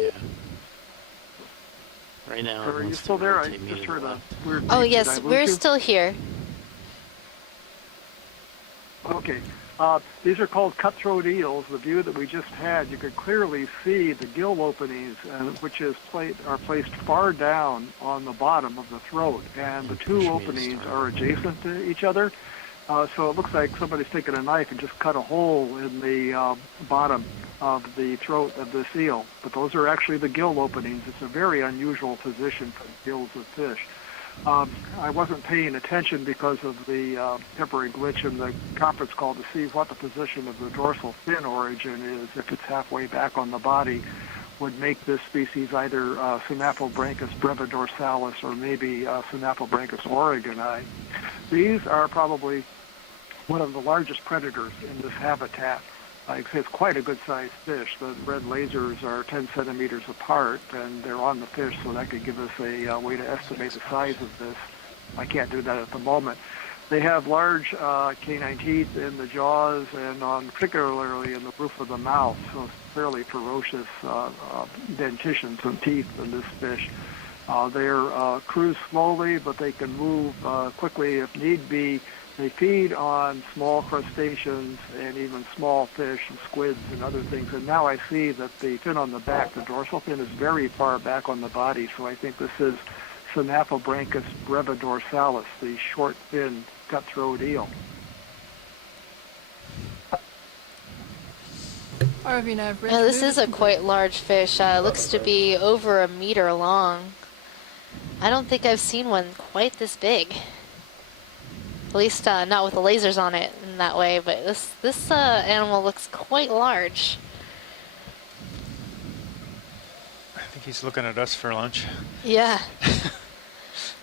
Yeah. Right now, Are you still there? I just heard a weird. Oh yes, we're still here. Okay. These are called cutthroat eels. The view that we just had, you could clearly see the gill openings, which are placed far down on the bottom of the throat, and the two openings are adjacent to each other. So it looks like somebody's taken a knife and just cut a hole in the bottom of the throat of this eel. But those are actually the gill openings. It's a very unusual position for the gills of fish. I wasn't paying attention because of the temporary glitch in the conference call to see what the position of the dorsal fin origin is. If it's halfway back on the body, would make this species either Synaphobranchus brevidorsalis or maybe Synaphobranchus oregoni. These are probably one of the largest predators in this habitat. It's quite a good-sized fish. The red lasers are 10 centimeters apart, and they're on the fish, so that could give us a way to estimate the size of this. I can't do that at the moment. They have large canine teeth in the jaws and particularly in the roof of the mouth, so fairly ferocious dentition, some teeth in this fish. They're cruise slowly, but they can move quickly if need be. They feed on small crustaceans and even small fish and squids and other things. And now I see that the fin on the back, the dorsal fin, is very far back on the body. So I think this is Synaphobranchus brevidorsalis, the short-finned cutthroat eel. Yeah, this is a quite large fish. Looks to be over a meter long. I don't think I've seen one quite this big. At least not with the lasers on it in that way, but this animal looks quite large. I think he's looking at us for lunch. Yeah.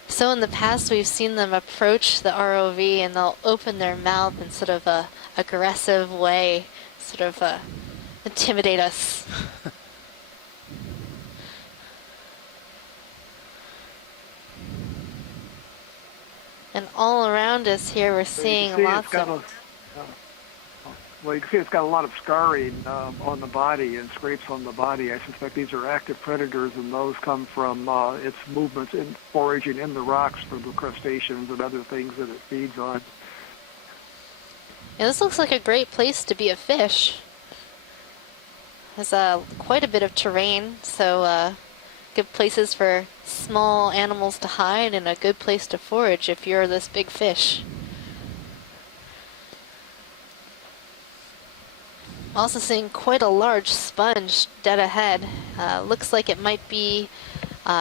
So in the past, we've seen them approach the ROV and they'll open their mouth in sort of a aggressive way, sort of intimidate us. And all around us here, we're seeing lots of... Well, you can see it's got a lot of scarring on the body and scrapes on the body. I suspect these are active predators, and those come from its movements in foraging in the rocks for the crustaceans and other things that it feeds on. Yeah, this looks like a great place to be a fish. There's quite a bit of terrain, so good places for small animals to hide and a good place to forage if you're this big fish. Also seeing quite a large sponge dead ahead. Looks like it might be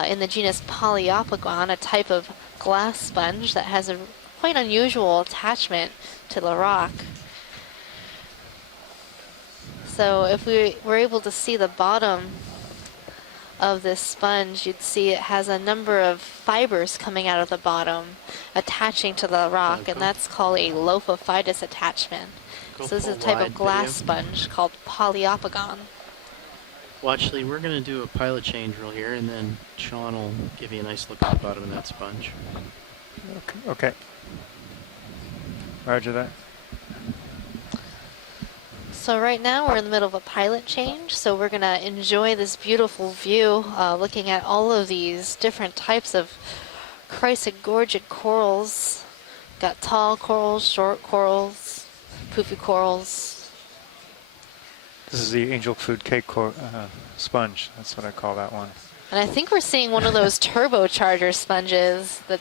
in the genus Poliopogon, a type of glass sponge that has a quite unusual attachment to the rock. So if we were able to see the bottom of this sponge, you'd see it has a number of fibers coming out of the bottom attaching to the rock, and that's called a lophophytus attachment. So this is a type of glass sponge called Poliopogon. Well, actually, we're going to do a pilot change real here, and then Sean will give you a nice look at the bottom of that sponge. Okay. Roger that. So right now we're in the middle of a pilot change, so we're going to enjoy this beautiful view, looking at all of these different types of chrysogorgid corals. Got tall corals, short corals, poofy corals. This is the angel food cake sponge. That's what I call that one. And I think we're seeing one of those turbocharger sponges that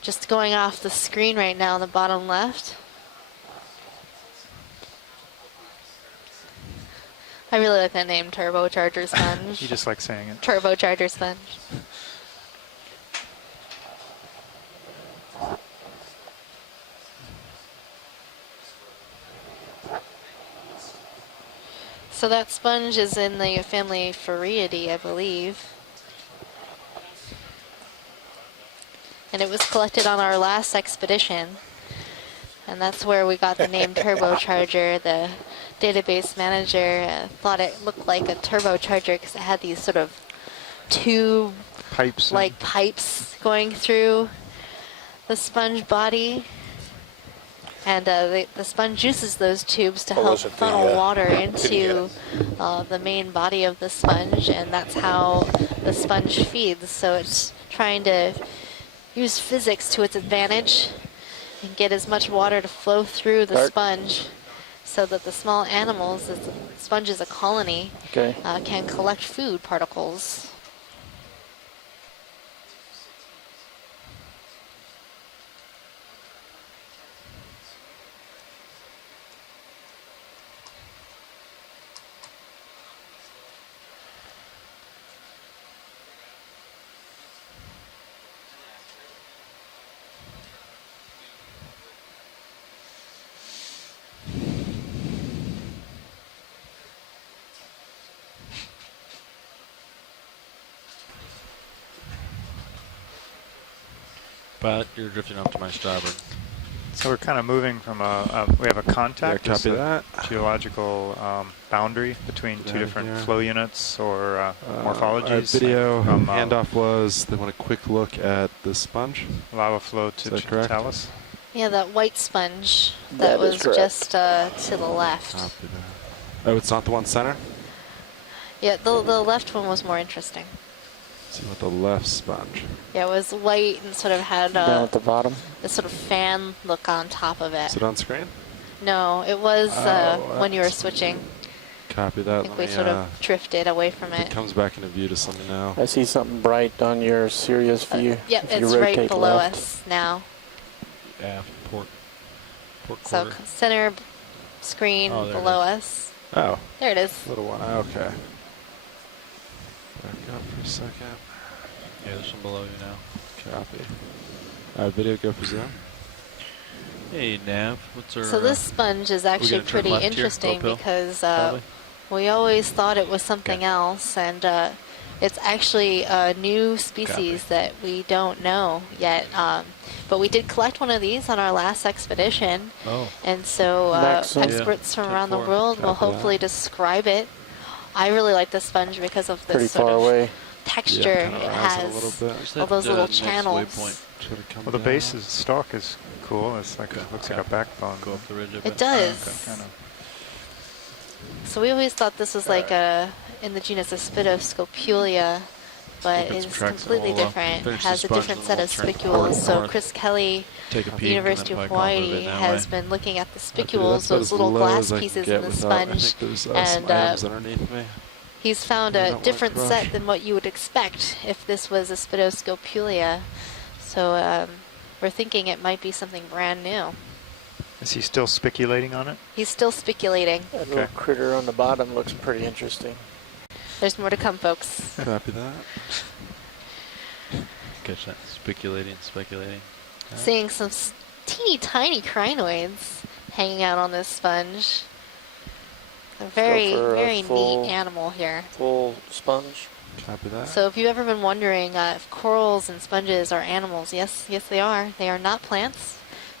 just going off the screen right now on the bottom left. I really like that name, turbocharger sponge. You just like saying it. Turbocharger sponge. So that sponge is in the family Phareidae, I believe. And it was collected on our last expedition. And that's where we got the name turbocharger. The database manager thought it looked like a turbocharger because it had these sort of tube pipes, pipes going through the sponge body. And the sponge uses those tubes to help funnel water into the main body of the sponge, and that's how the sponge feeds. So it's trying to use physics to its advantage and get as much water to flow through the sponge so that the small animals, the sponge is a colony, can collect food particles. But you're drifting off to my starboard. So we're kind of moving from we have a contact, yeah, copy that. Geological boundary between two different flow units or morphologies. Our video handoff was they want a quick look at the sponge. Lava flow to Talus. Yeah, that white sponge that was just to the left. Copy that. Oh, it's not the one center? Yeah, the left one was more interesting. See what the left sponge. Yeah, it was white and sort of had down at the bottom. This sort of fan look on top of it. Is it on screen? No, it was when you were switching. Copy that. I think we sort of drifted away from it. If it comes back into view, just let me know. I see something bright on your Sirius view. Yep, it's right below us now. Yeah, port so quarter. Center screen below us. Oh. There it is. Little one. Okay. Back up for a second. Yeah, there's some below you now. Copy. Video go for zoom. Hey, Nav. What's our... So this sponge is actually pretty interesting because we always thought it was something else, and it's actually a new species that we don't know yet. But we did collect one of these on our last expedition, and so experts from around the world will hopefully describe it. I really like the sponge because of this sort of texture it has. All those little channels. Well, the base is stalk is cool. It's like looks like a backbone. Go up the ridge a bit. It does. Kind of. So we always thought this was like in the genus Aspidoscopulia, but it's completely different. It has a different set of spicules. So Chris Kelly of the University of Hawaii has been looking at the spicules, those little glass pieces in the sponge, and he's found a different set than what you would expect if this was Aspidoscopulia. So we're thinking it might be something brand new. Is he still speculating on it? He's still speculating. That little critter on the bottom looks pretty interesting. There's more to come, folks. Copy that. Catch that. Speculating. Seeing some teeny tiny crinoids hanging out on this sponge. A very, very neat animal here. Full sponge. Copy that. So if you've ever been wondering if corals and sponges are animals, yes, they are. They are not plants.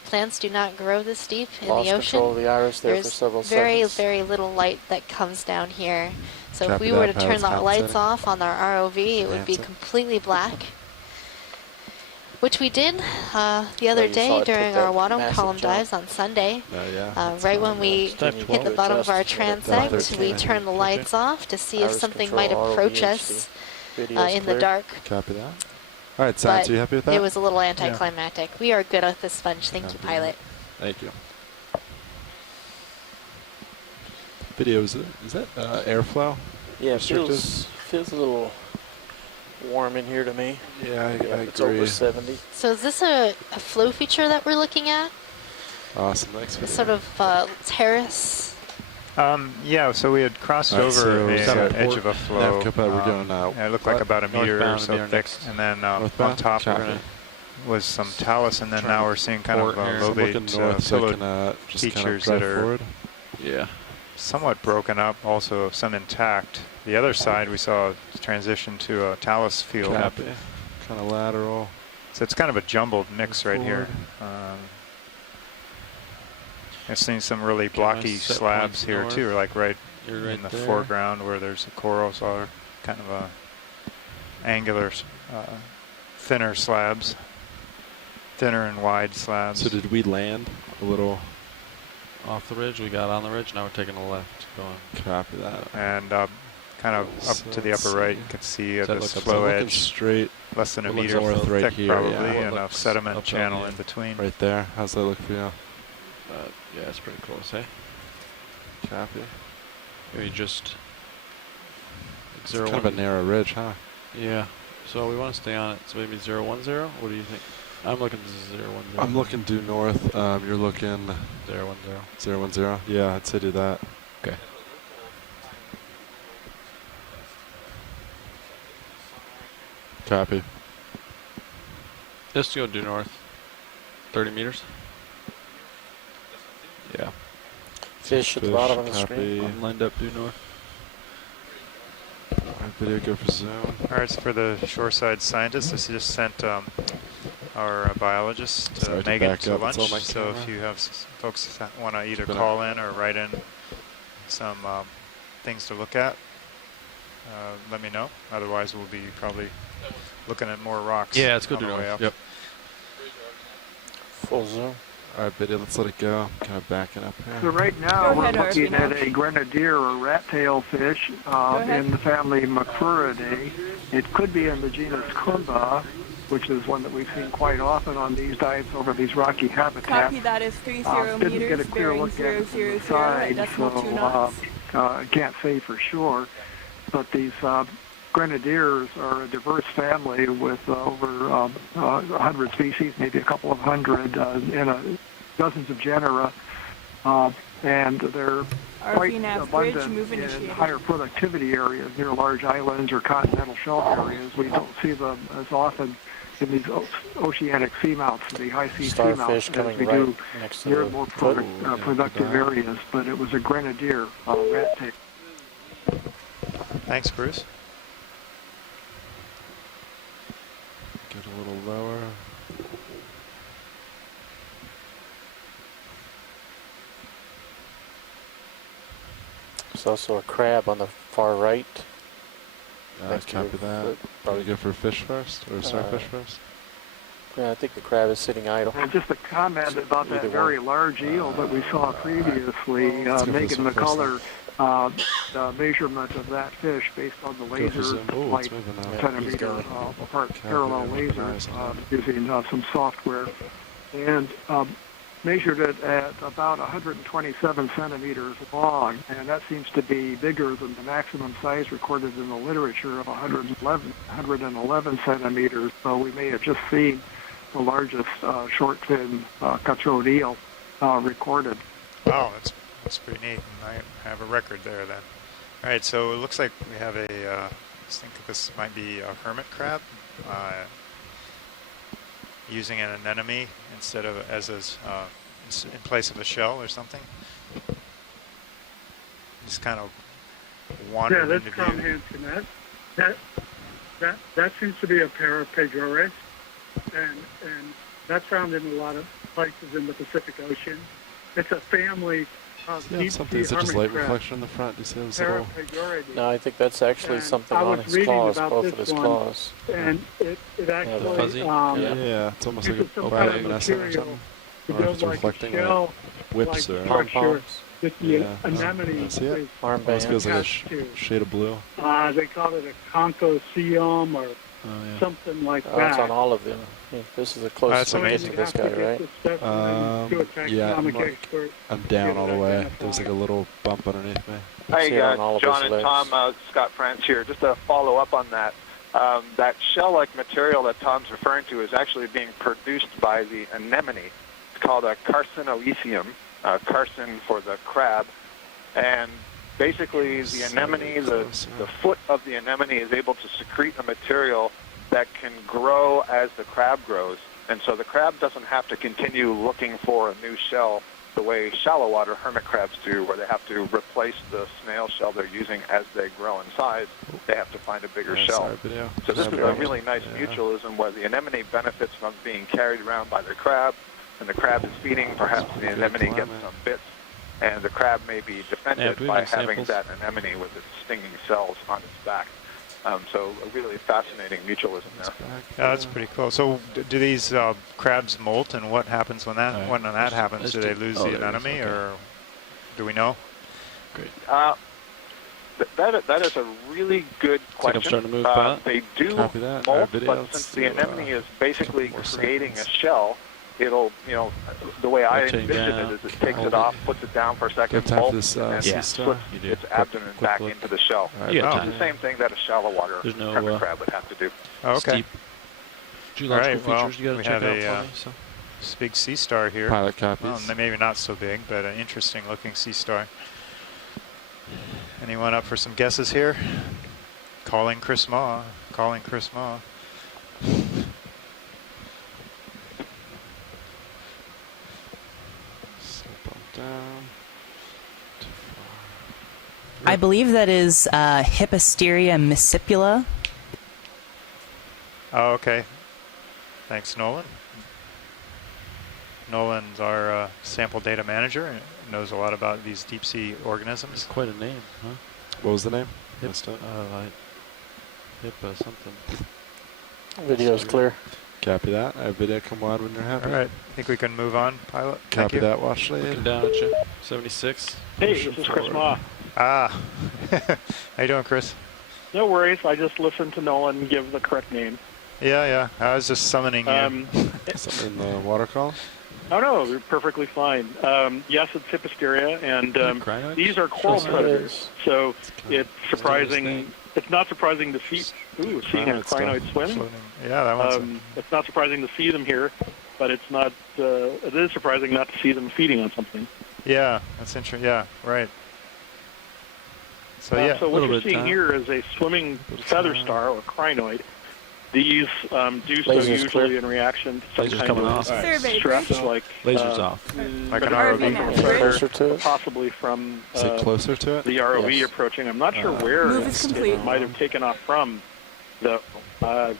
Plants do not grow this deep in the ocean. Lost control of the iris there for several seconds. Very little light that comes down here. So if we were to turn the lights off on our ROV, it would be completely black. Which we did the other day during our bottom column dives on Sunday. Right when we hit the bottom of our transect, we turned the lights off to see if something might approach us in the dark. Copy that. All right, Science, are you happy with that? It was a little anticlimactic. We are good at this sponge. Thank you, pilot. Thank you. Video, is that airflow? Yeah, it feels a little warm in here to me. Yeah, I agree. It's over 70. So is this a flow feature that we're looking at? Awesome, thanks. A sort of terrace? Yeah, so we had crossed over the edge of a flow. We're doing it looked like about a meter or so thick, and then on top was some talus, and then now we're seeing kind of lobate pillow features that are somewhat broken up, also some intact. The other side we saw transition to a talus field. Kind of lateral. So it's kind of a jumbled mix right here. I've seen some really blocky slabs here too, like right in the foreground where there's a coral, so kind of a angular, thinner slabs, thinner and wide slabs. So did we land a little off the ridge? We got on the ridge, now we're taking a left. Going. Copy that. And kind of up to the upper right, you can see this flow edge, straight, less than a meter thick probably, and a sediment channel in between. Right there. How's that look for you? Yeah, it's pretty close, hey? Copy. Maybe just... It's kind of a narrow ridge, huh? Yeah. So we want to stay on it. So maybe 010? What do you think? I'm looking 010. I'm looking due north. You're looking... 010. 010? Yeah, I'd say do that. Okay. Copy. Just go due north. 30 meters. Yeah. Fish at the bottom of the screen. I'm lined up due north. Video go for zoom. All right, so for the shoreside scientists, this just sent our biologist, Megan, to lunch. So if you have folks that want to either call in or write in some things to look at, let me know. Otherwise, we'll be probably looking at more rocks. Yeah, let's go on due the way north. up. Yep. Full zoom. All right, video, let's let it go. I'm kind of backing up here. So right now we're looking at a grenadier or rat-tailed fish in the family Macfuridae. It could be in the genus Kumba, which is one that we've seen quite often on these dives over these rocky habitats. Copy, that is 30 Didn't meters, get a clear bearing look at 000, the side, decimal 2 so knots. I can't say for sure. But these grenadiers are a diverse family with over 100 species, maybe a couple of hundred in dozens of genera, and they're quite abundant in higher productivity areas near large islands or continental shelf areas. We don't see them as often in these oceanic seamounts, the high sea seamounts, as we do near more productive areas. But it was a grenadier rat tail. Thanks, Bruce. Get a little lower. There's also a crab on the far right. Copy that. Probably go for fish first, or starfish first? Yeah, I think the crab is sitting idle. And just a comment about that very large eel that we saw previously, Megan McCullough, the measurement of that fish based on the laser flight centimeter apart parallel laser using some software, and measured it at about 127 centimeters long, and that seems to be bigger than the maximum size recorded in the literature of 111 centimeters. So we may have just seen the largest short fin cutthroat eel recorded. Wow, that's pretty neat. And I have a record there then. All right, so it looks like we have a, I think this might be a hermit crab, using an anemone instead of in place of a shell or something. Just kind of wandered into view. Yeah, that's from Hanson. That seems to be a Parapagores, and that's found in a lot of places in the Pacific Ocean. It's a family of deep sea Is it just hermit light crabs. reflection in the front? Do you see those little... Parapagoridae. No, I think that's actually And something I on was his reading claws, about both this of his one, claws. And it actually fuzzy? Yeah, it's almost like uses a some kind of bioluminescent or material something. to Or if build it's like a reflecting shell, whips like or... structure that the Yeah, anemone see it? is Almost feels like a attached to. shade of blue. They call it a conchoceum or something like that. It's on all of them. Yeah, this is the closest That's amazing. to this guy, right? I'm down all the way. There's like a little bump underneath me. Hey, John and Tom, Scott France here. Just to follow up on that, that shell-like material that Tom's referring to is actually being produced by the anemone. It's called a carcinoecium, carcin for the crab, and basically the anemone, the foot of the anemone is able to secrete a material that can grow as the crab grows, and so the crab doesn't have to continue looking for a new shell the way shallow water hermit crabs do, where they have to replace the snail shell they're using as they grow in size. They have to find a bigger shell. So this is a really nice mutualism where the anemone benefits from being carried around by the crab, and the crab is feeding. Perhaps the anemone gets some bits, and the crab may be defended by having that anemone with its stinging cells on its back. So a really fascinating mutualism there. Yeah, that's pretty cool. So do these crabs molt, and what happens when that happens? Do they lose the anemone, or do we know? Great. That is a really good question. I'm starting to move they do that. molt, but since the anemone is basically creating a shell, it'll, the way I envision it is it takes it off, puts it down for a second, molts, and slips its abdomen back into the shell. It's the same thing that a shallow water hermit crab would have to do. Oh, okay. Geological features you got to check out a for me. So. big sea star here. Pilot copies. Well, maybe not so big, but an interesting looking sea star. Anyone up for some guesses here? Calling Chris Maw. Calling Chris Maw. I believe that is Hippasteria miscipula. Oh, okay. Thanks, Nolan. Nolan's our sample data manager and knows a lot about these deep sea organisms. It's quite a name, huh? What was the name? Hippa something. Video's clear. Copy that. I have video come on when you're happy. All right. I think we can move on, pilot. Copy that, watch lead. Looking down at you. 76. Hey, this is Chris Ma. Ah. How you doing, Chris? No worries. I just listened to Nolan give the correct name. Yeah. I was just summoning you. Something in the water column? Oh, no, you're perfectly fine. Yes, it's Hippasteria, and these are coral predators. So it's surprising. It's not surprising to see. Ooh, seeing a crinoid swim. Yeah, that one's. It's not surprising to see them here, but it's not. It is surprising not to see them feeding on something. Yeah, that's interesting. Yeah, right. So yeah. So what you're seeing here is a swimming feather star or crinoid. These do so usually in reaction to some kind of stress, like lasers off, like an ROV, possibly from closer to it? the ROV approaching. I'm not sure where it might have taken off from. I've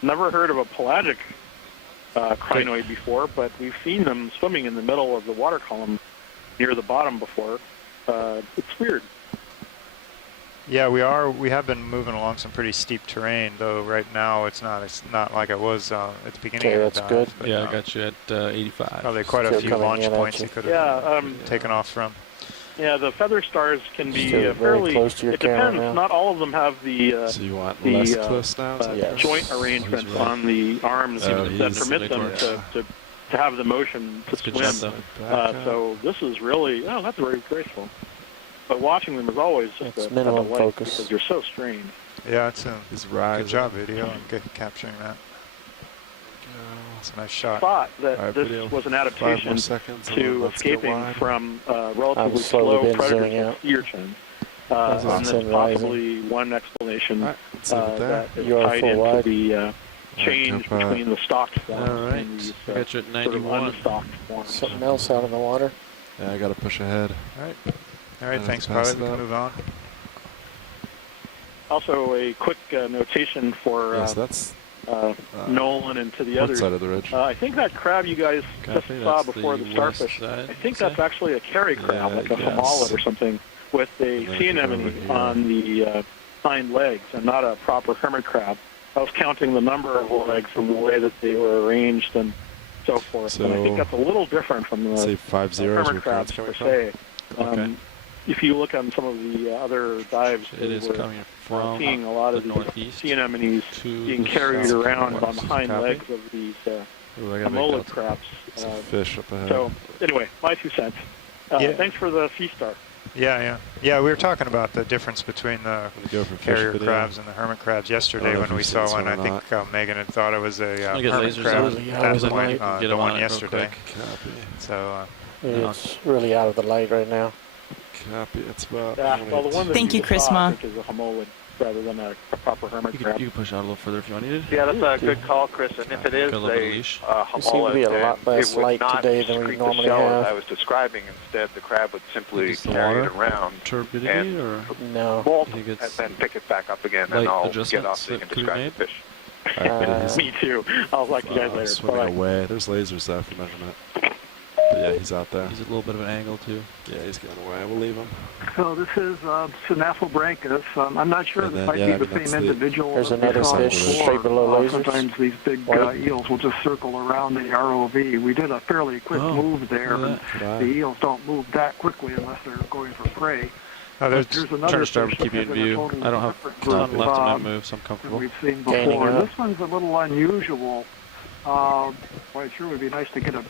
never heard of a pelagic crinoid before, but we've seen them swimming in the middle of the water column near the bottom before. It's weird. Yeah, we have been moving along some pretty steep terrain, though right now it's not like it was at the beginning of the dive. Good. But, yeah, I got you at 85. Probably quite a few launch points you could have taken off from. Yeah, the feather stars can be Still fairly. close to your It depends. camera now. Not all of them have the so you want less close now? Joint arrangement on the arms that permit them to have the motion to swim. So this is really that's very graceful. But watching them is always just a minimum delight focus because you're so strained. Yeah, it's a good job video and capturing that. It's a nice shot. Thought that this was an adaptation to escaping from relatively slow predators sea urchins. And there's possibly one explanation that is tied into the change between the stocked forms and these I got you at 91. sort of unstocked forms. Something else out in the water. Yeah, I got to push ahead. All right, thanks, pilot. We can move on. Also, a quick notation for Nolan and to the others. Side of the ridge? I think that crab you guys just saw before the starfish, I think that's actually a carry crab, like a hamallet or something, with a sea anemone on the hind legs and not a proper hermit crab. I was counting the number of legs and the way that they were arranged and so forth. And I think that's a little different from the hermit crabs per se. If you look on some of the other dives, we're seeing a lot of these sea anemones being carried around on the hind legs of these hamallet crabs. Fish up ahead. So anyway, my 2 cents. Thanks for the sea star. Yeah. We were talking about the difference between the carrier crabs and the hermit crabs yesterday when we saw one. I think Megan had thought it was a hermit crab at that point, the one yesterday. So it's really out of the light right now. Copy. It's about. Well, the one that Thank you, Chrisma. I think is a hamallet rather than a proper hermit crab. You can push out a little further if you needed. Yeah, that's a good call, Chris. And if it is a hamallet, seem to be a lot less light today than we normally have. I was describing. Instead, the crab would simply carry it around turbidity or no, and then pick it back up again, and I'll get off so you can describe the fish. Me too. I'll like you guys later. Swimming away. There's lasers there for measurement. But yeah, he's out there. He's a little bit of an angle too. Yeah, he's going away. We'll leave him. So this is Synaphobranchus. I'm not sure if it might be the same individual. There's another fish straight below lasers. Sometimes these big eels will just circle around the ROV. We did a fairly quick move there, and the eels don't move that quickly unless they're going for prey. There's another fish to keep you in view. I don't have time left in my move, so I'm comfortable. We've seen before. This one's a little unusual. Well, it sure would be nice to get a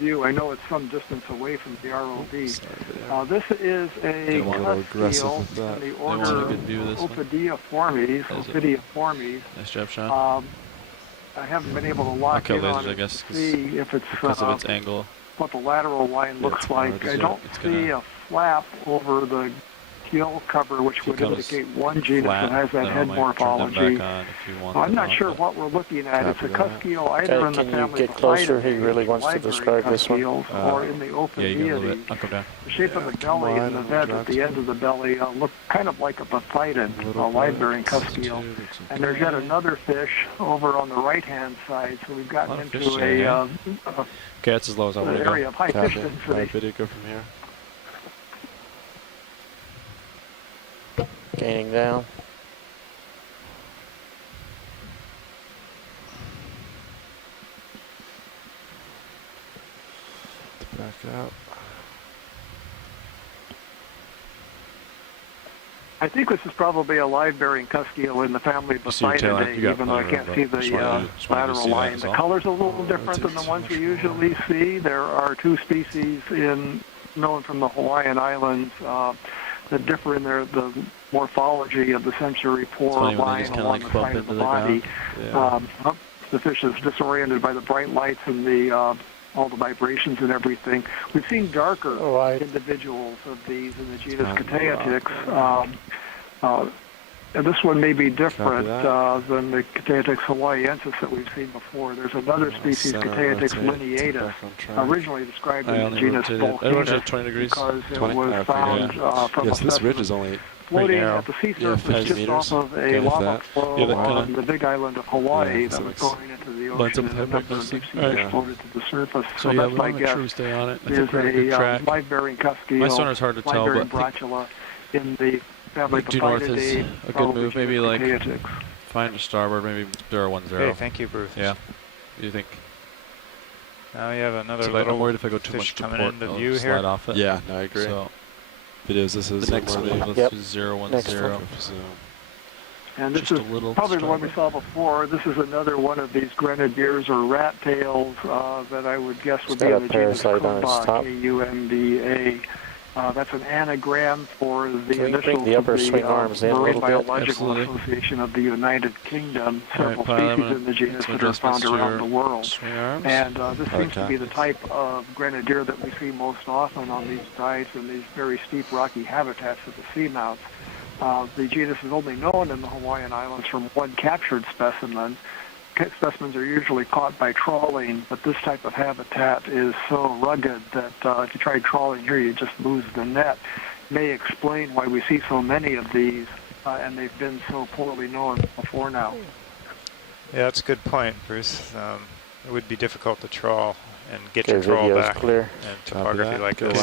view. I know it's some distance away from the ROV. This is a cusk eel in the order Ophidiiformes. Nice job, Sean. I haven't been able to lock in on it to see if it's because of its angle. What the lateral line looks like. I don't see a flap over the gill cover, which would indicate one genus that has that head morphology. I'm not sure what we're looking at. It's a cusk eel either in the family get closer? He really wants to describe this one. Or in the Ophidiidae. The shape of the belly and the vent at the end of the belly look kind of like a Poseidon, a wide-bearing cusk eel. And there's yet another fish over on the right-hand side, so we've gotten into a okay, that's as low as I want to go. Area of high fish density. Video go from here. Gaining down. Back out. I think this is probably a live-bearing cusk eel in the family Poseidonidae, even though I can't see the lateral line. The color's a little different than the ones we usually see. There are 2 species known from the Hawaiian Islands that differ in the morphology of the sensory pore line along the side of the body. The fish is disoriented by the bright lights and all the vibrations and everything. We've seen darker individuals of these in the genus Cateatix. And this one may be different than the Cateatix hawaiiensis that we've seen before. There's another species, Cateatix lineatus, originally described in the genus Volcanus because it was found from a specimen floating at the sea surface just off of a lava flow on the big island of Hawaii that was going into the ocean, and a number of deep sea fish floated to the surface. So that's my guess. Is a live-bearing cusk eel, my sonar's hard to tell, but bracula in the family Due north is Papinidae, a good probably move. Maybe like Geotheatix. find a starboard, maybe 010. Hey, thank you, Bruce. Yeah. What do you think? Now we have another So little I'm worried if I go too fish much to coming port, into I'll view slide here. off it. Yeah, no, I agree. So Videos, this is the next one. move, let's do 010. And this Just a is little probably the one we saw before. This is another one of these grenadiers or rat tails that I would guess would be in the genus Kumba, K-U-M-B-A. That's an anagram for the initials of the Marine Biological Association of the United Kingdom. Several species in the genus that are found around the world. And this seems to be the type of grenadier that we see most often on these dives in these very steep rocky habitats at the seamounts. The genus is only known in the Hawaiian Islands from one captured specimen. Specimens are usually caught by trawling, but this type of habitat is so rugged that if you try trawling here, you just lose the net. May explain why we see so many of these, and they've been so poorly known before now. Yeah, that's a good point, Bruce. It would be difficult to trawl and get your trawl back. Clear. And topography like this.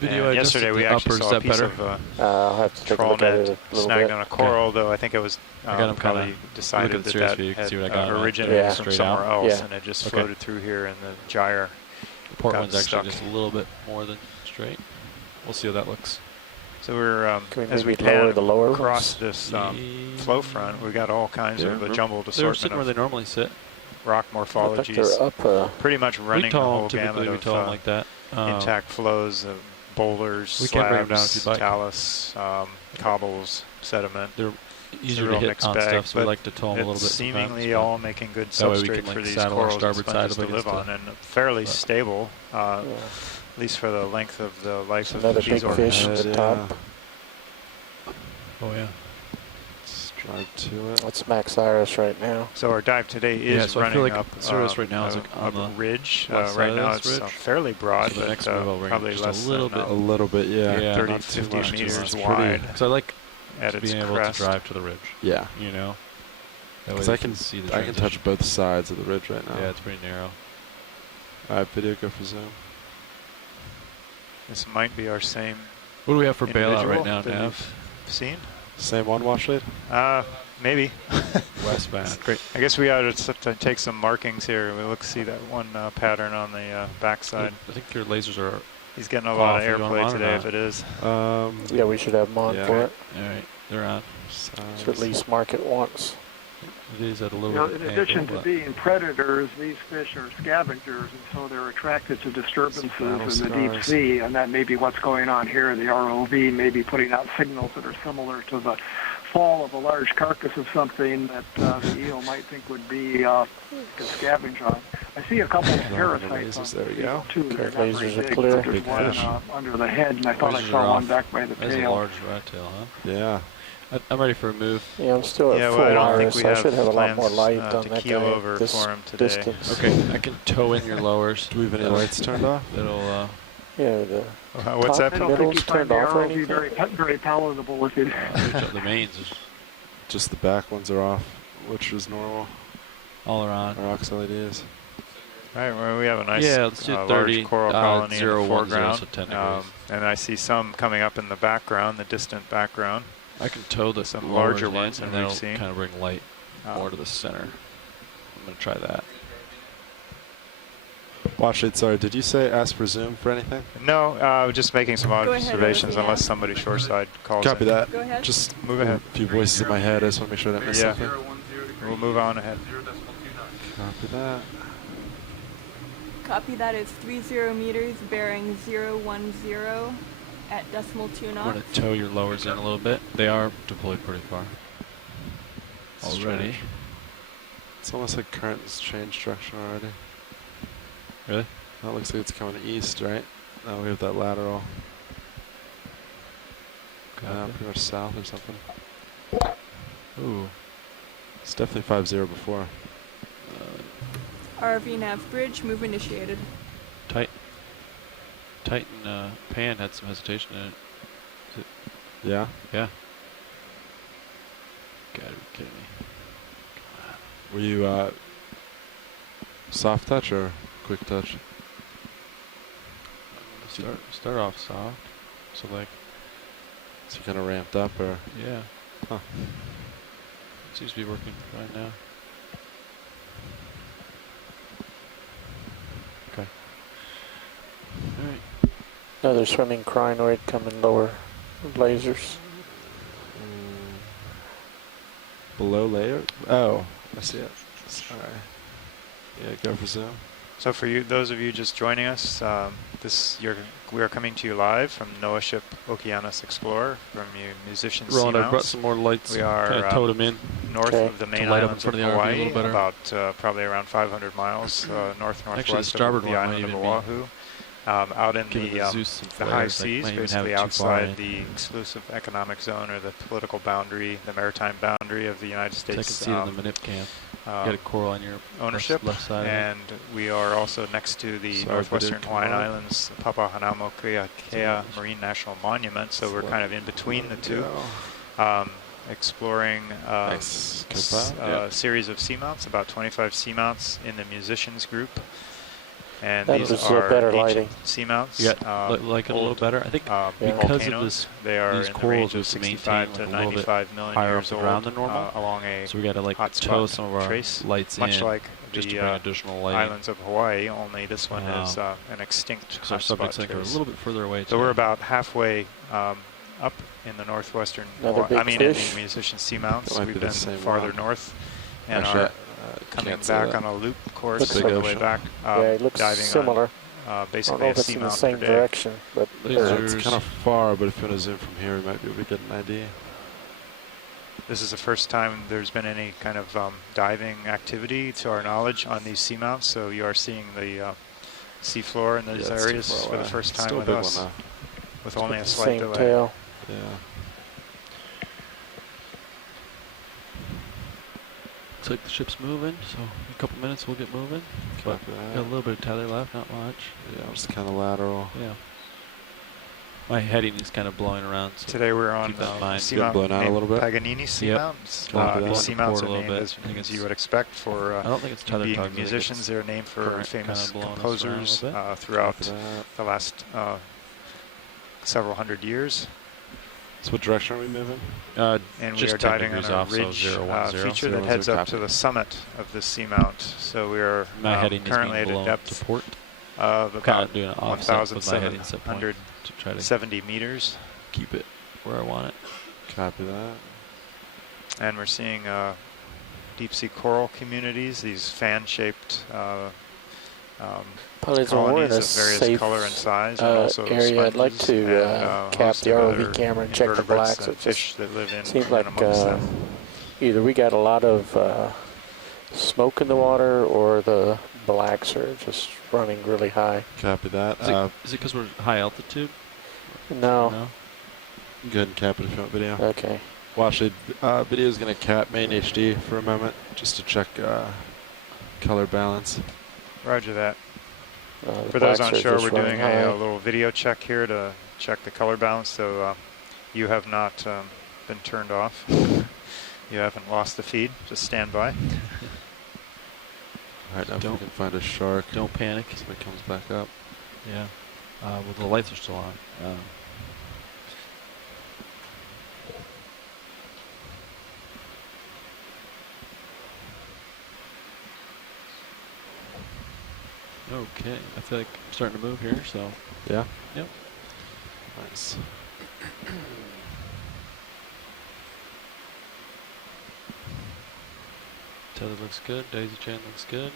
Video yesterday we actually saw a piece of I'll have to take trawl a look at it net a little snagged bit. on a coral, though I think it was probably decided that had originated from somewhere else, and it just floated through here, and the gyre The port got one's actually stuck. just a little bit more than straight. We'll see how that looks. So we're as we lower pan the lower across this flow front, we got all kinds of a jumbled They're assortment sitting where they normally sit. rock morphologies. Pretty much running the whole gamut of them like that. intact flows of boulders, We can bring them down if slabs, you'd like. talus, cobbles, sediment. They're It's a easier to real hit mixed on bag, stuff, so we but like to tow them a little bit. it's seemingly sometimes, all making good that way we substrate can, for like, these saddle our corals and starboard side sponges up to live against on, it. and fairly stable, at least for the length of the life of Another these big fish at the top. Oh yeah. Let's drive to it. That's Max Iris right now. So our dive today is so I feel running like up Sirius right now is like on the ridge. west Right side now of this it's ridge. fairly broad, So the but next move I'll bring probably just less a little than bit. A little bit, yeah. 30, Not too 50 much, meters it's wide. pretty. Because I like at its being able crest. to drive to the ridge. Yeah. You know. That way Because you I can see the I can touch transition. both sides of the ridge right now. Yeah, it's pretty narrow. All right, video, go for zoom. This might be our same. What do we have for bailout individual right now, that Nav? we've seen? Same one, wash lead? Maybe. Westbound. Great. I guess we ought to take some markings here. We see that one pattern on the backside. I think your lasers are. He's getting a lot of off. You want them airplay on or today not? if it is. Yeah, we should have them on for it. All right, they're on. To at least mark it once. It is at a little You know, bit in of addition angle, to being predators, these fish are scavengers, and so they're attracted to disturbances in the deep sea, and that may be what's going on here. The ROV may be putting out signals that are similar to the fall of a large carcass of something that the eel might think would be to scavenge on. I see a couple of parasites on there we the go. too. They're not Lasers very are big, clear. but there's Big one fish. under the head, and I thought I Lasers saw are one off. back by the That's a tail. large rat tail, huh? Yeah. I'm ready for a move. Yeah, I'm still at full I don't think iris, we so I have should have a lot more plans, light on to that keel guy over at this for him today. distance. Okay, I can tow in your lowers. Do we have any lights turned off? It'll. Yeah, the What's top that? and middle's turned off or Be anything? very palatable with it. The mains is Just the back ones are off, which is normal. all around. Our ox LEDs. All right, well, we have a nice let's do 30, large coral colony in the 010, foreground. so 10 degrees. And I see some coming up in the background, the distant background. I can tow the some lowers larger in, ones and than we've that'll seen. kind of bring light more to the center. I'm going to try that. Wash lead, sorry, did you say ask for zoom for anything? No, just making some ahead, observations Rosie. unless somebody shoreside calls Copy in. that. Go ahead. Just Move ahead. a few voices in my head. I just want to make sure I didn't miss Yeah. something. We'll move on ahead. Copy that. Copy that is 30 meters, bearing 010 at decimal 2 I'm knots. going to tow your lowers in a little bit. They are deployed pretty far already. It's almost like current has changed direction already. Really? That looks like it's coming east, right? Now we have that lateral. Pretty much south or something. Ooh. It's definitely 5-0 before. ROV nav bridge, move initiated. Titan pan had some hesitation in it. Yeah? Yeah. Gotta be kidding me. Were you soft touch or quick touch? Start off soft. So like Is it kind of ramped up or? Yeah. Huh. Seems to be working fine now. Okay. All right. Another swimming crinoid coming lower. Lasers. Below layer? Oh, I see it. Sorry. Yeah, go for zoom. So for you, those of you just joining us, we are coming to you live from NOAA ship Okeanos Explorer from your musician Roland, Seamounts. I brought some more lights. We are kind of towed them in. North of the main islands of Hawaii, better. about probably around 500 miles north-northwest Actually, of the island of Oahu. Out in the high seas, basically outside the exclusive economic zone or the political boundary, the maritime boundary of the United States. I can see it in the Manip camp. You got a coral on your ownership, left side. and we are also next to the northwestern Hawaiian Islands, Papahanaumokuakea Marine National Monument. So we're kind of in between the two, exploring a series of seamounts, about 25 seamounts in the musicians group. And that these was are better ancient lighting. seamounts. You got like it a little better. I think because of this, they are these in the corals range of would 65 maintain to like a little 95 bit million higher years up old, around the normal. along a so we got to like hot tow spot some of our trace, lights much in, like just the to bring additional lighting. islands of Hawaii. Only this one is an extinct our hot spot subjects are a trace. little bit further away. So we're about halfway up in the northwestern. In the musician seamounts. We've been farther north, and are coming back on a loop course all the way back. Yeah, it looks diving similar. Basically I don't know if it's in the same direction, but it's kind of far, but if you want to zoom from here, we might be able to get an idea. This is the first time there's been any kind of diving activity, to our knowledge, on these seamounts. So you are seeing the seafloor in those areas for the first time with us, with only a slight delay. Tail. Yeah. Looks like the ship's moving, so in a couple minutes we'll get moving. Got a little bit of tether left, not much. Yeah, just kind of lateral. Yeah. My heading is kind of blowing around. So today we're on the seamount named Paganini Seamount. Seamounts are named as you would expect for I don't think it's tether being musicians. They're named for famous composers throughout the last several hundred years. So what direction are we moving? And we are diving on a ridge feature that heads up to the summit of the seamount. So we are currently at a depth of about 1,770 meters. Keep it where I want it. Copy that. And we're seeing deep sea coral communities, these fan-shaped colonies of various color and size, and also area. I'd like to cap the ROV camera and check the blacks. It fish that live in seems like either we got a lot of smoke in the water, or the blacks are just running really high. Copy that. Is it because we're high altitude? No. No. Go ahead and cap it if you want video. Okay. Well, actually, video is going to cap main HD for a moment, just to check color balance. Roger that. For those on shore, we're doing a little video check here to check the color balance, so you have not been turned off. You haven't lost the feed. Just stand by. All right, now if we can find a shark. Don't panic. So it comes back up. Yeah. Well, the lights are still on. Okay, I feel like I'm starting to move here, so. Yeah? Yep. Nice. Tether looks good, daisy chain looks good.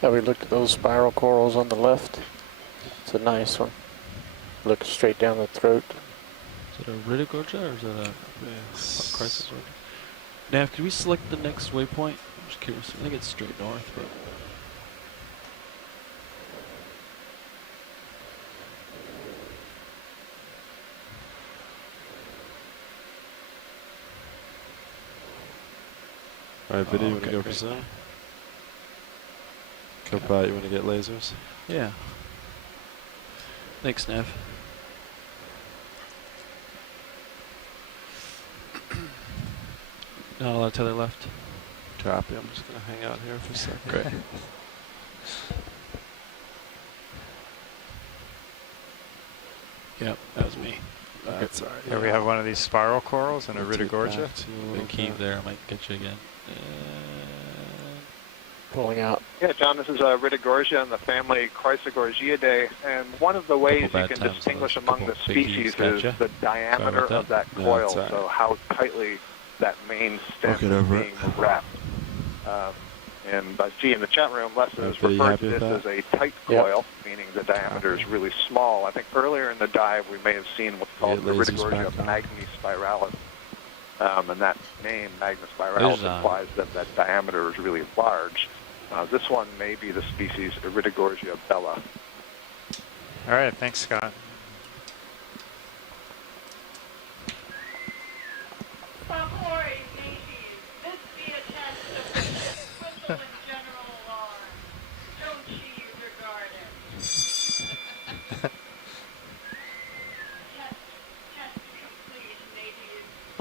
Have we looked at those spiral corals on the left? It's a nice one. Look straight down the throat. Is it a Ridogorgia or is it a Crisis Order? Nav, could we select the next waypoint? I'm just curious. I think it's straight north, but. Alright, video, you want to go for some? Copilot, you want to get lasers? Yeah. Thanks, Nav. Not a lot of tether left. Copy, I'm just going to hang out here for a second. Great. Yep, that was me. That's all right. Here we have one of these spiral corals in Iridogorgia. Big heave there, might get you again. Pulling out. Yeah, John, this is Iridogorgia and the family Chrysogorgiidae, and one of the ways you can distinguish among the species is the diameter of that coil, so how tightly that main stem is being wrapped. And I see in the chat room, Les has referred to this as a tight coil, meaning the diameter is really small. I think earlier in the dive we may have seen what's called the Iridogorgia magnispiralis. And that name, magnispiralis, implies that that diameter is really large. This one may be the species Iridogorgia bella. All right, thanks, Scott.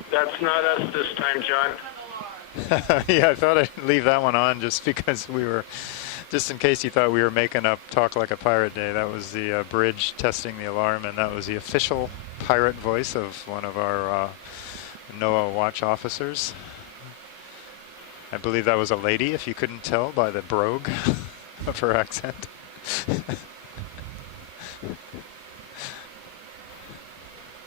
That's not us this time, John. Yeah, I thought I'd leave that one on just because we were, just in case you thought we were making up Talk Like a Pirate Day. That was the bridge testing the alarm, and that was the official pirate voice of one of our NOAA watch officers. I believe that was a lady, if you couldn't tell by the brogue of her accent.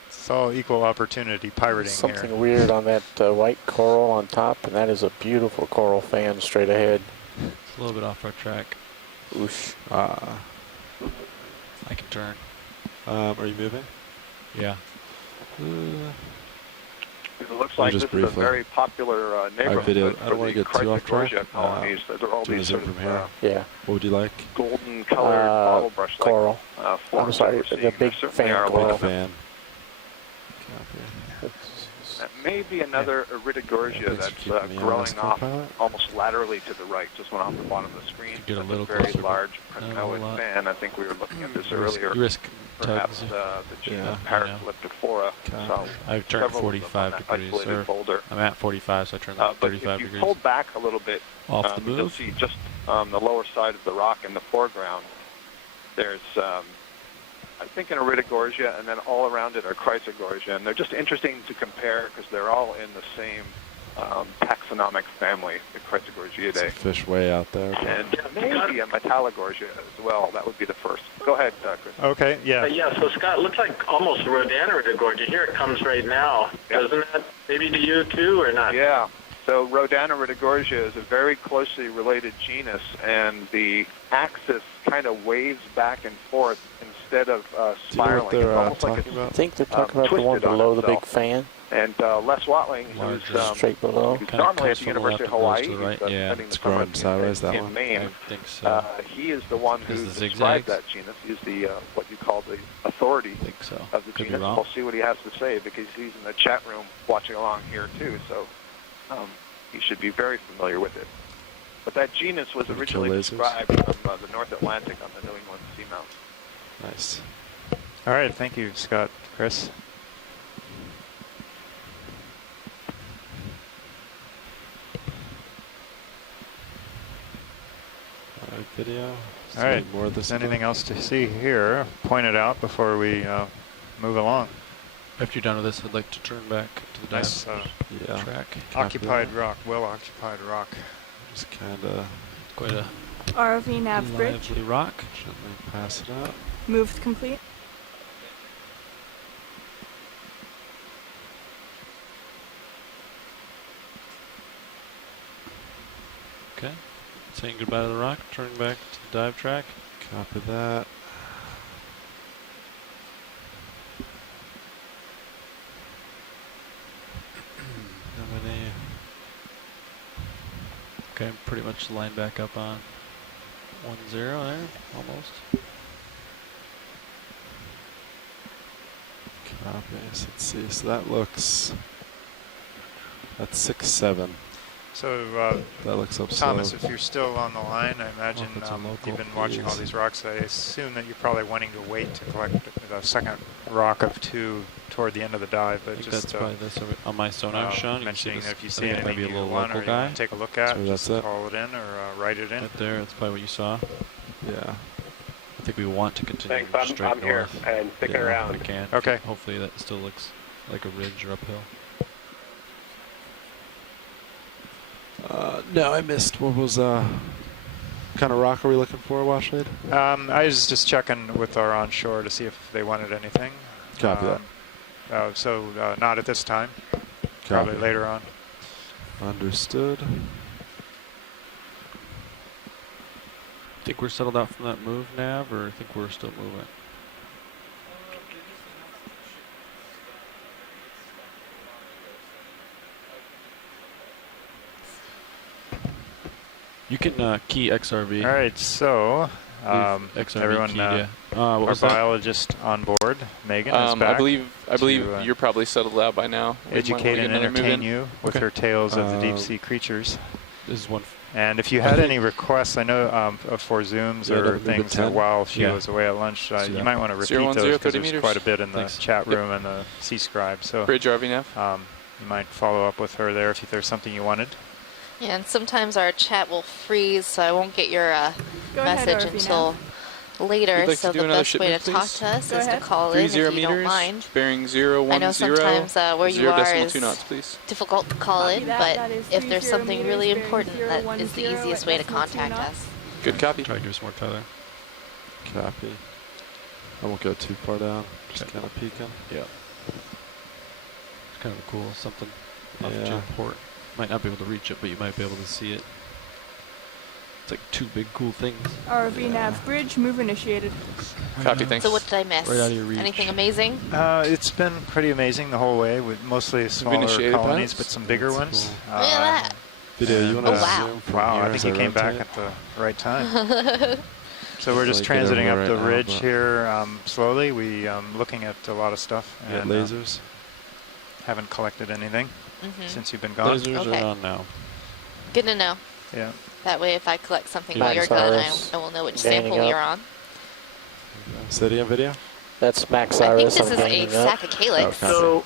It's all equal opportunity pirating Something here. weird on that white coral on top, and that is a beautiful coral fan straight ahead. It's a little bit off our track. Oosh. I can turn. Are you moving? Yeah. It looks like this is a very popular neighborhood I don't want to get too off track. colonies. There are all these sort from of, here. Yeah. What would you like? golden colored bottle brush coral. I'm sorry, the big fan coral. Fan. That may be another Iridogorgia that's growing off almost laterally to the right, just went off the bottom of the screen. Get a little very closer, large prenoid fan. I think we were looking at this earlier. Perhaps the genus Paracleptophora. So I've turned 45 degrees. Or I'm at 45, so I turned 35 but degrees. if you pull back a little bit, Off the move? you'll see just on the lower side of the rock in the foreground, there's I think an Iridogorgia, and then all around it are Chrysogorgia, and they're just interesting to compare because they're all in the same taxonomic family, the Chrysogorgiidae. It's a fish way out there. And maybe a Metallogorgia as well. That would be the first. Go ahead, Chris. Okay, yeah. Yeah, so Scott, it looks like almost a Rodaniridogorgia. Here it comes right now. Yep. Doesn't that maybe to you too, or not? Yeah. So Rodaniridogorgia is a very closely related genus, and the axis kind of waves back and forth instead of spiraling. It's almost like I think they're talking about the one below the big fan. And Les Watling, who's straight below, who's normally at the University of Hawaii, yeah, it's growing sideways that in one. Maine. I think so. He is the one who described that genus. He's the what you call the authority of the genus. We'll see what he has to say because he's in the chat room watching along here too. So he should be very familiar with it. But that genus was originally described from the North Atlantic on the New England seamounts. Nice. All right, thank you, Scott. Chris? All right, video. All right, more of this. Anything else to see here? Point it out before we move along. After you're done with this, I'd like to turn back to the dive track. Occupied rock, well-occupied rock. Just kind of quite a ROV nav bridge. lively rock. Gently pass it up. Moved complete. Okay. Saying goodbye to the rock, turning back to the dive track. Copy that. Okay, pretty much lined back up on 1-0 there, almost. Copy. So let's see. So that looks. That's 6-7. So, that looks up Thomas, slow. if you're still on the line, I imagine you've been watching all these rocks. I assume that you're probably wanting to wait to collect the second rock of two toward the end of the dive. But just that's probably this on my sonar, Sean. Mentioning that if you I see think it might anything be a you little want or local you guy. want to take a look at, So just that's it. call it in or write it in. Right there, that's probably what you saw. Yeah. I think think we want to continue Thanks, straight I'm here north. and sticking around. We can. Okay. Hopefully that still looks like a ridge or uphill. No, I missed. What was kind of rock are we looking for, Washade? I was just checking with our onshore to see if they wanted anything. Copy that. So not at this time. Copy. Probably later on. Understood. Think we're settled out from that move, Nav, or think we're still moving? You can key XRV. All right, so XRV everyone, keyed, yeah. What our was that? biologist on board, Megan, is back. I believe you're probably settled out by now. Educate and entertain you with her tales of the deep sea creatures. This is one. And if you had any requests, I know for Zooms or things while she was away at lunch, you might want to repeat those because there's quite a bit in the chat room and the C Scribe. So Bridge RV nav. You might follow up with her there if there's something you wanted. Yeah, and sometimes our chat will freeze, so I won't get your message until later. So the best way to talk to us is to call in if you don't mind. Bearing 010. I know sometimes where you are is 0.2 knots, please. difficult to call in, but if there's something really important, that is the easiest way to contact us. Good copy. Try to give us more color. Copy. I won't go too far down. Just kind of peeking. Yeah. It's kind of cool. Something off Jim Port. Might not be able to reach it, but you might be able to see it. It's like two big cool things. ROV nav bridge move initiated. Copy, thanks. So what did I miss? Right out of your reach. Anything amazing? It's been pretty amazing the whole way, with mostly smaller colonies, but some bigger ones. Cool. Look at that. Video, you want to wow. Wow, I think you came back at the right time. So we're just transiting up the ridge here slowly. We looking at a lot of stuff. And lasers. Haven't collected anything since you've been gone. Lasers are on now. Good to know. Yeah. That way, if I collect something while you're gone, I will know which sample you're on. Steady on video? That's Max I think Iris. this is a sack of calyx. So,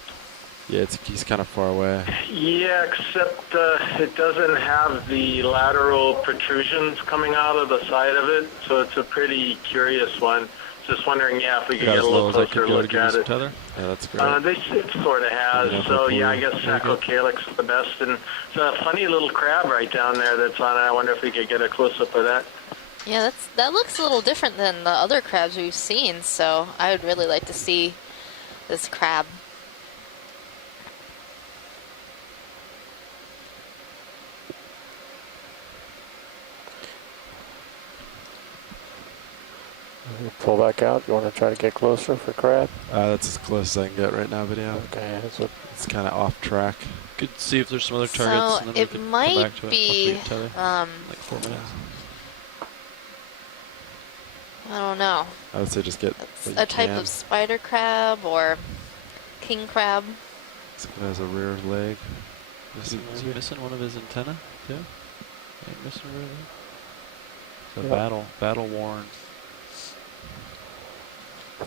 yeah, he's kind of far away. yeah, except it doesn't have the lateral protrusions coming out of the side of it, so it's a pretty curious one. Just wondering, if we could get a little closer look at it. Yeah, that's great. It sort of has, so yeah, I guess Saccocalyx is the best. And it's a funny little crab right down there that's on it. I wonder if we could get a close-up of that. Yeah, that looks a little different than the other crabs we've seen, so I would really like to see this crab. Pull back out. You want to try to get closer for crab? That's as close as I can get right now, video. Okay, it's kind of off track. Could see if there's some other targets. So and then it we can might come back to be like 4 minutes. I don't know. I would say just get A type of spider crab or king crab. It has a rear leg. Is he missing one of his antenna too? Missing a rear leg? So battle worn.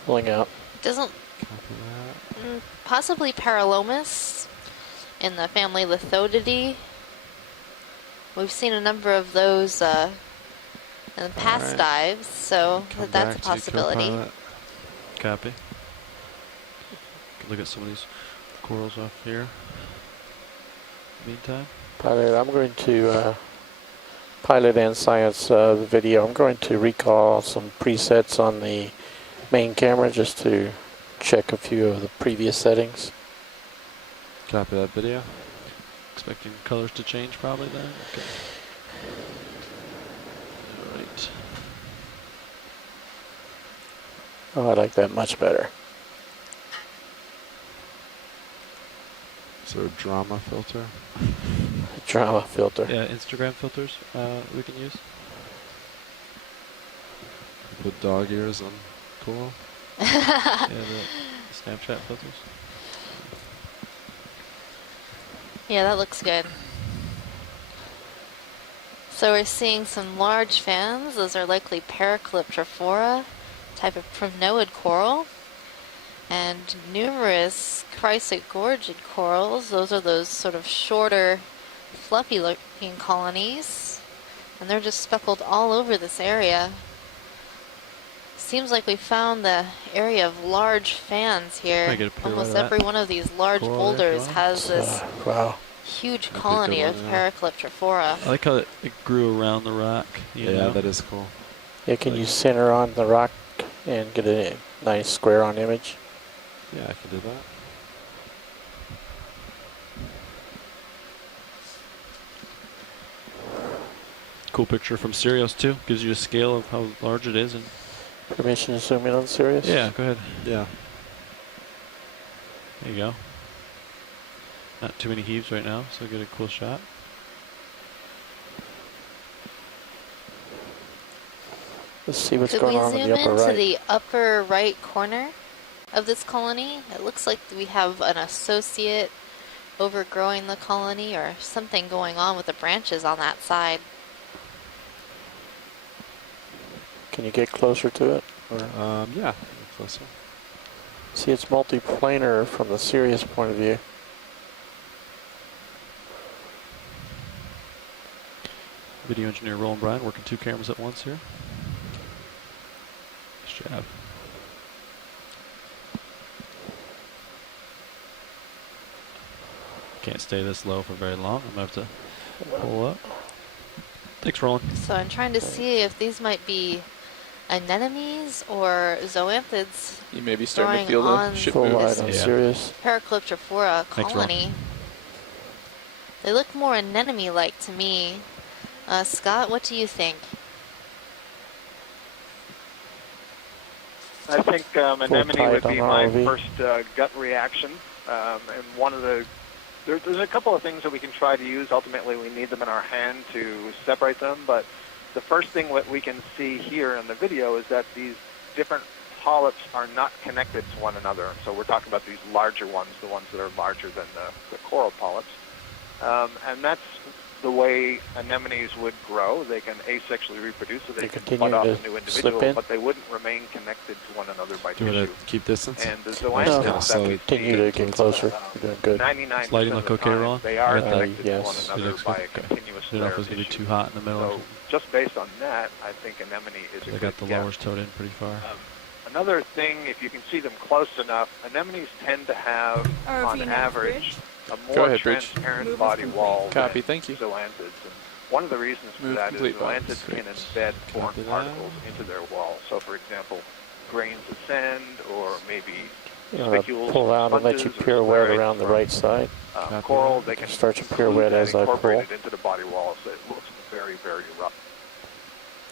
Pulling out. Doesn't possibly Paralomus in the family Lithodidae. We've seen a number of those in the past dives, so that's a possibility. Copy. Look at some of these corals off here. Meantime, Pilot, I'm going to pilot and science the video. I'm going to recall some presets on the main camera just to check a few of the previous settings. Copy that video. Expecting colors to change probably then? Okay. Alright. Oh, I like that much better. So drama filter? Drama filter. Yeah, Instagram filters we can use. Put dog ears on coral. Yeah, the Snapchat filters. Yeah, that looks good. So we're seeing some large fans. Those are likely Paraclyptrophora, type of primnoid coral. And numerous chrysogorgid corals. Those are those sort of shorter, fluffy-looking colonies. And they're just speckled all over this area. Seems like we found the area of large fans here. Almost every one of these large boulders has this huge colony of Paracalyptrophora. I like how it grew around the rock. Yeah, that is cool. Yeah, can you center on the rock and get a nice square-on image? Yeah, I can do that. Cool picture from Sirius too. Gives you a scale of how large it is. And permission to zoom in on Sirius? Yeah, go ahead. Yeah. There you go. Not too many heaves right now, so get a cool shot. Let's see what's Could going we on zoom in the upper into right. the upper right corner of this colony? It looks like we have an associate overgrowing the colony or something going on with the branches on that side. Can you get closer to it? Or? Yeah, closer. See, it's multiplanar from the Sirius point of view. Video engineer Roland Bryan working 2 cameras at once here. Nice job. Can't stay this low for very long. I'm going to have to pull up. Thanks, Roland. So I'm trying to see if these might be anemones or zoanthids. You may be starting to feel the ship move. Sirius. Paracalyptrophora colony. They look more anemone-like to me. Scott, what do you think? I think anemone would be my first gut reaction. And one of the there's a couple of things that we can try to use. Ultimately, we need them in our hand to separate them. But the first thing that we can see here in the video is that these different polyps are not connected to one another. So we're talking about these larger ones, the ones that are larger than the coral polyps. And that's the way anemones would grow. They can asexually reproduce, so they can bud off a new individual, but they wouldn't remain connected to one another by tissue. Do you want to keep distance? And the zoanthids that we continue to get closer. You're doing good. 99% Lighting of look the okay, time, Roland? they are connected to one It another looks by good. a continuous I don't know if it's going to be too hot in the middle. So just based on that, I think anemone is a They good got the guess. lowers towed in pretty far. Another thing, if you can see them close enough, anemones tend to have, on average, a more transparent body wall than zoanthids. And one of the reasons for that is zoanthids can embed foreign particles into their wall. So, for example, grains of sand or maybe spicules, pull out and let you pirouette around the right side. Coral, they can start to pirouette as I pull. incorporate it into the body wall, so it looks very, very rough.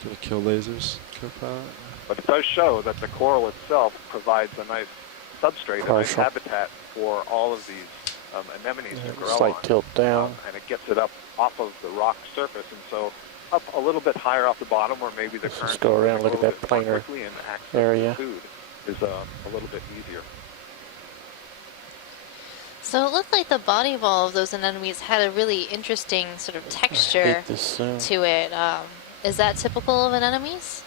Gonna kill lasers, kill power. But it does show that the coral itself provides a nice substrate, a nice habitat for all of these anemones to grow Slight on. tilt down. And it gets it up off of the rock surface, and so up a little bit higher off the bottom where maybe the current go around, look at that planar area. Food is a little bit easier. So it looked like the body wall of those anemones had a really interesting sort of texture to it. Is that typical of anemones?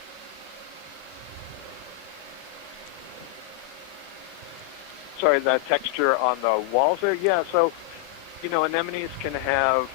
Sorry, the texture on the walls there? Yeah, so, you know, anemones can have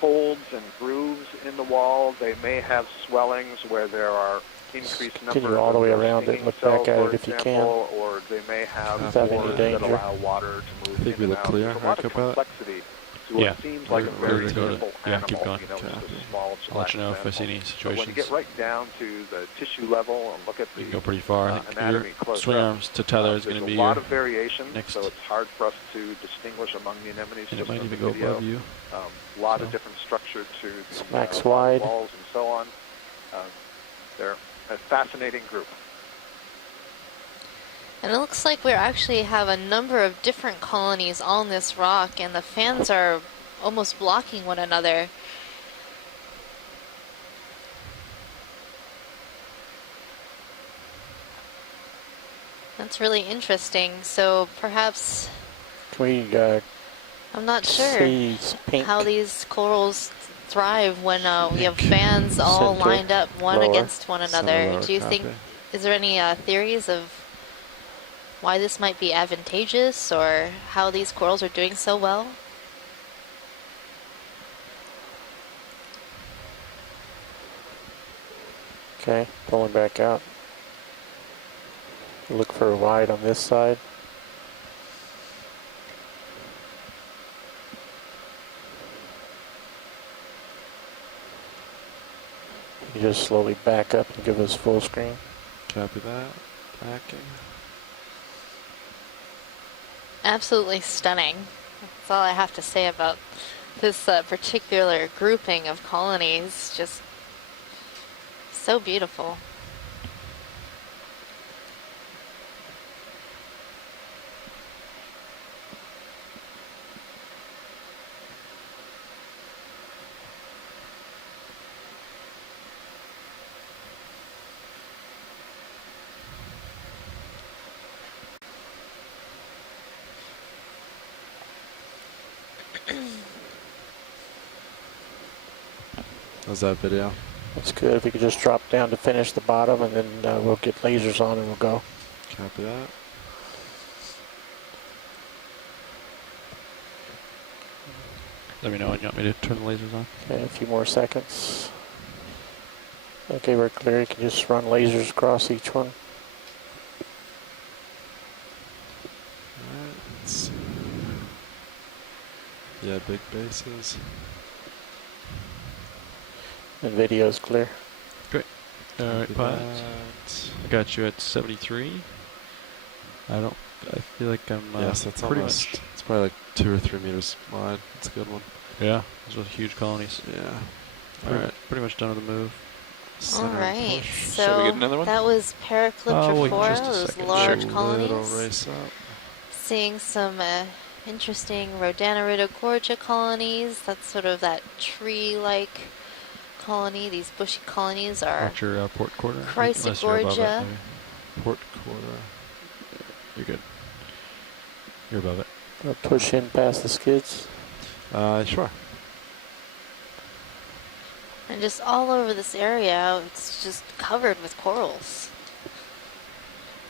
folds and grooves in the wall. They may have swellings where there are increased Continue all the way around it and look back at it if you can. Or they may have without any pores danger. that allow water to move I think we in look and out. clear. There's a lot of complexity to what seems like a very simple animal. Keep going. You know, just a small I'll let you know if I see any But situations. when you get right down to the tissue level and look at the You can go pretty far. I think anatomy your close swing up, arms to tether is going to there's be a lot your of variation, next. so it's hard for us to distinguish among the anemones. And it just might from even the go video. above you. A lot of different structure to the Max wide. walls and so on. They're a fascinating group. And it looks like we actually have a number of different colonies on this rock, and the fans are almost blocking one another. That's really interesting. So perhaps Can we I'm not sure see pink how these corals thrive when we have fans all Center, lined up one lower. against one another. lower Do you think, copy. is there any theories of why this might be advantageous or how these corals are doing so well? Okay, pulling back out. Look for a wide on this side. You just slowly back up and give us full screen. Copy that. Backing. Absolutely stunning. That's all I have to say about this particular grouping of colonies. Just so beautiful. How's that video? That's good. If you could just drop down to finish the bottom, and then we'll get lasers on and we'll go. Copy that. Let me know when you want me to turn the lasers on. Okay, a few more seconds. Okay, we're clear. You can just run lasers across each one. Alright, let's see. Yeah, big bases. And video's clear. Great. Alright, I got you at 73. I feel like I'm yes, that's pretty almost, much. it's probably like 2 or 3 meters wide. That's a good one. Yeah, those are huge colonies. Yeah. Alright, pretty much done with the move. All right, Shall we get another one? that was Paracliptrophora, those large Little colonies. race up. Seeing some interesting Rhodaniridogorgia colonies. That's sort of that tree-like colony. These bushy colonies are Watch your port quarter. Chrysogorgia. Port quarter. You're good. You're above it. I'll push in past the skids. Sure. And just all over this area, it's just covered with corals.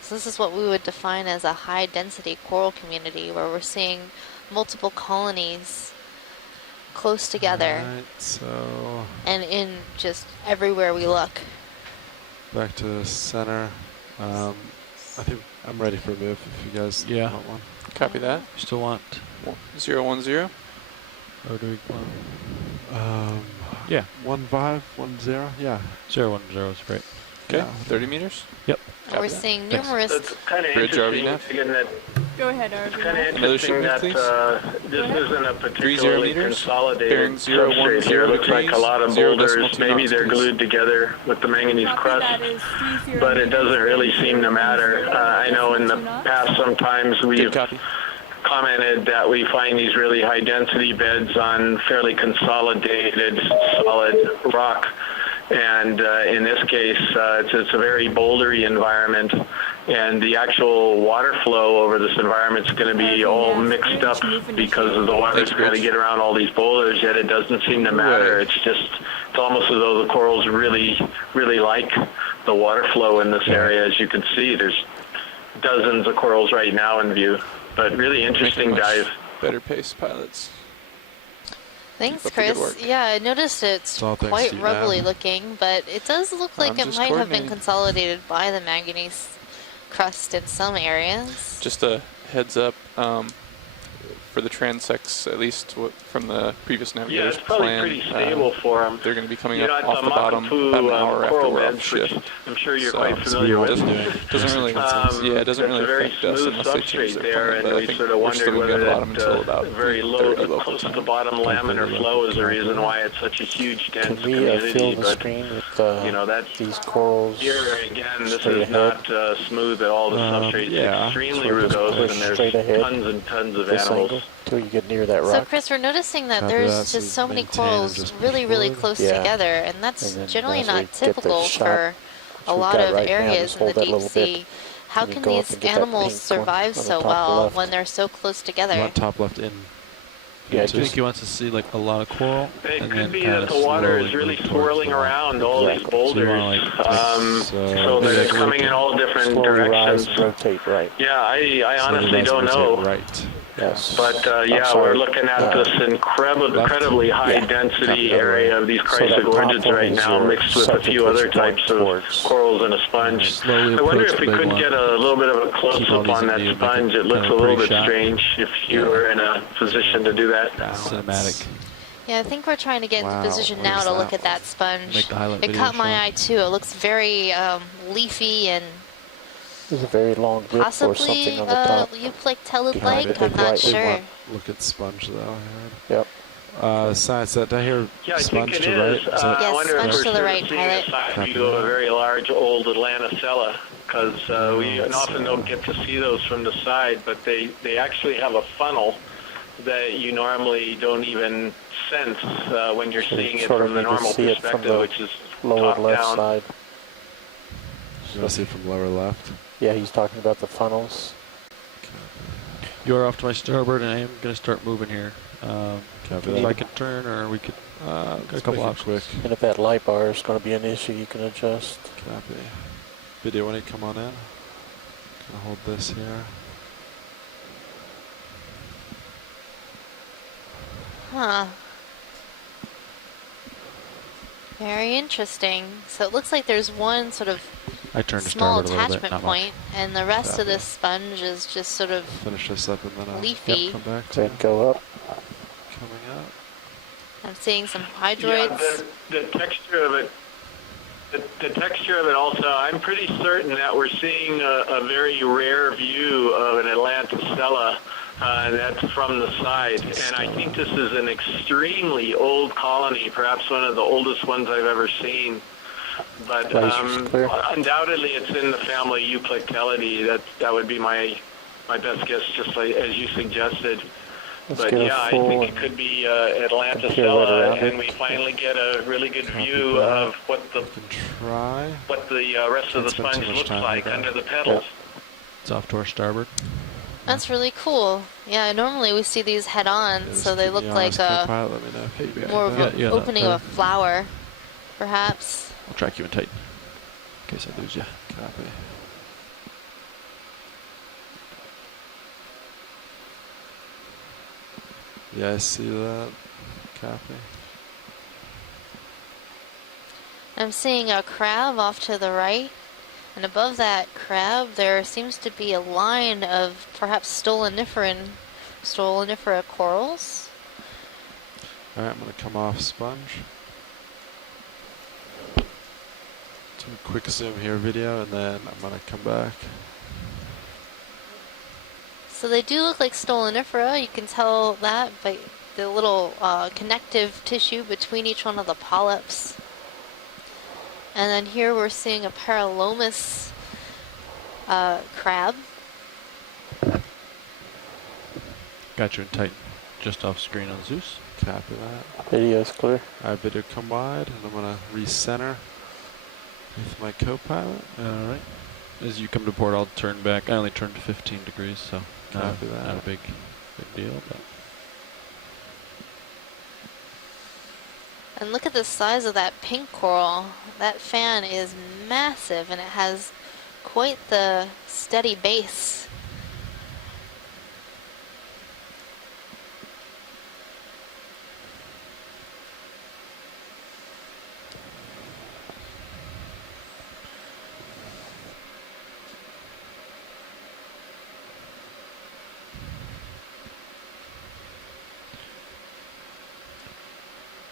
So this is what we would define as a high-density coral community, where we're seeing multiple colonies close together. Right, so and in just everywhere we look. Back to the center. I think I'm ready for a move if you guys want one. Copy that. You still want 010? Or do we want? Yeah. 1510. Yeah. 010 is great. Okay. Yeah. 30 meters. Yep. And we're seeing numerous. It's kind of Bridge interesting. RV Again, that Go ahead, it's RV. kind of Another interesting shipment, that please. this isn't a 30 particularly meters. consolidated Bearing 010 substrate here. It looks like a lot of 0.2 boulders. Maybe knots, they're please. glued together with the manganese Copy, crust. that is 30 But it doesn't really seem to matter. I know in the past sometimes Good we've copy. commented that we find these really high density beds on fairly consolidated solid rock. And in this case, it's a very bouldery environment, and the actual water flow over this environment is going to be all mixed up because of the water's going to get around all these boulders, yet it doesn't seem to matter. It's almost as though the corals really, really like the water flow in this area. As you can see, there's dozens of corals right now in view, but really interesting dive. Better pace, pilots. Thanks, Keep up the good Chris. work. Yeah, I noticed it's all thanks quite to you, rubbly ma'am. looking, but it does look like I'm it just might have been coordinating. consolidated by the manganese crust in some areas. Just a heads up for the transects, at least from the previous Yeah, navigator's it's probably plan. pretty stable for them. They're going to be coming You know, up at off the bottom Makapu, about an hour after coral we're beds, off which shift. I'm sure you're So quite familiar with. doesn't really yeah, it doesn't really It's a very affect us smooth unless they change substrate their there, plan. and But I we think sort of we're still wondered going to be whether on the bottom until about very 3:30 low, local close to time. the bottom laminar flow is the reason why it's such a huge, dense Can we community. fill the But screen with you know, that's these corals? here again. This straight is ahead? not smooth at all. The substrate is yeah. extremely So just rugose, push and there's straight ahead tons and tons of this animals. angle till you get near that So, rock. Chris, we're noticing that Copy there's that, just so so many maintain and corals just really, really forward. close Yeah. together, and that's And then generally as we not get the typical shot, for a we've lot got of right now, areas just in the hold that deep little bit. sea. How And you can go up these and get that animals pink one survive on the so top well left. when they're so close You together? want top left in. Yeah, I just think he wants to see like a lot of coral. It and could then be kinda that the water slowly is really move towards swirling the rock. around all these Exactly. So you boulders, wanna, so they're basically coming in all different slowly rise directions. and rotate right. Yeah, I Slowly honestly rise don't and rotate know. Right. Yes. But yeah, we're looking at this incredibly high density area of these chrysogorgids right now, mixed with a few other types of corals and a sponge. I wonder if we could get a little bit of a close-up on that sponge. It looks a little bit strange if you were in a position to do that. Cinematic. Yeah, I think we're trying to get into position now to look at that sponge. It caught my eye too. It looks very leafy and there's a very long grip or possibly something on the top. euplactellid-like. I'm not sure. Look at sponge though. Yep. Science, did I hear sponge to right? right? I wonder if sponge we're to the right, seeing a side view of a very large old Atlanticella, because we often don't get to see those from the side, but they actually have a funnel that you normally don't even sense when you're seeing it from the normal perspective, which is lower left top-down. side. You want to see it from lower left? Yeah, he's talking about the funnels. You're off to my starboard, and I am going to start moving here. If I can turn, or we could get a couple options. And if that light bar is going to be an issue, you can adjust. Copy. Video, when you come on in, gonna hold this here. Huh. Very interesting. So it looks like there's one sort of small attachment point, and the rest of this sponge is just sort of finish this up and then leafy. come back to then go up. Coming up. I'm seeing some hydroids. Yeah, the texture of it. The texture of it also, I'm pretty certain that we're seeing a very rare view of an Atlanticella. That's from the side, and I think this is an extremely old colony, perhaps one of the oldest ones I've ever seen. But undoubtedly, it's in the family Euplactellidae. That would be my best guess, just like as you suggested. But yeah, I think it could be Atlanticella, and we finally get a really good view of what the rest of the sponge looks like under the petals. It's off to our starboard. That's really cool. Yeah, normally we see these head-on, so they look like more of an opening of a flower, perhaps. I'll track you in tight, in case I lose you. Copy. Yeah, I see that. Copy. I'm seeing a crab off to the right. And above that crab, there seems to be a line of perhaps stolonifera corals. All right, I'm going to come off sponge. Do a quick zoom here video, and then I'm going to come back. So they do look like stolonifera. You can tell that by the little connective tissue between each one of the polyps. And then here we're seeing a Paralomus crab. Got you in tight, just off screen on Zeus. Copy that. Video's clear. All right, video come wide, and I'm going to recenter with my co-pilot. All right. As you come to port, I'll turn back. I only turned to 15 degrees, so copy that. Not a big deal, but. And look at the size of that pink coral. That fan is massive, and it has quite the steady base.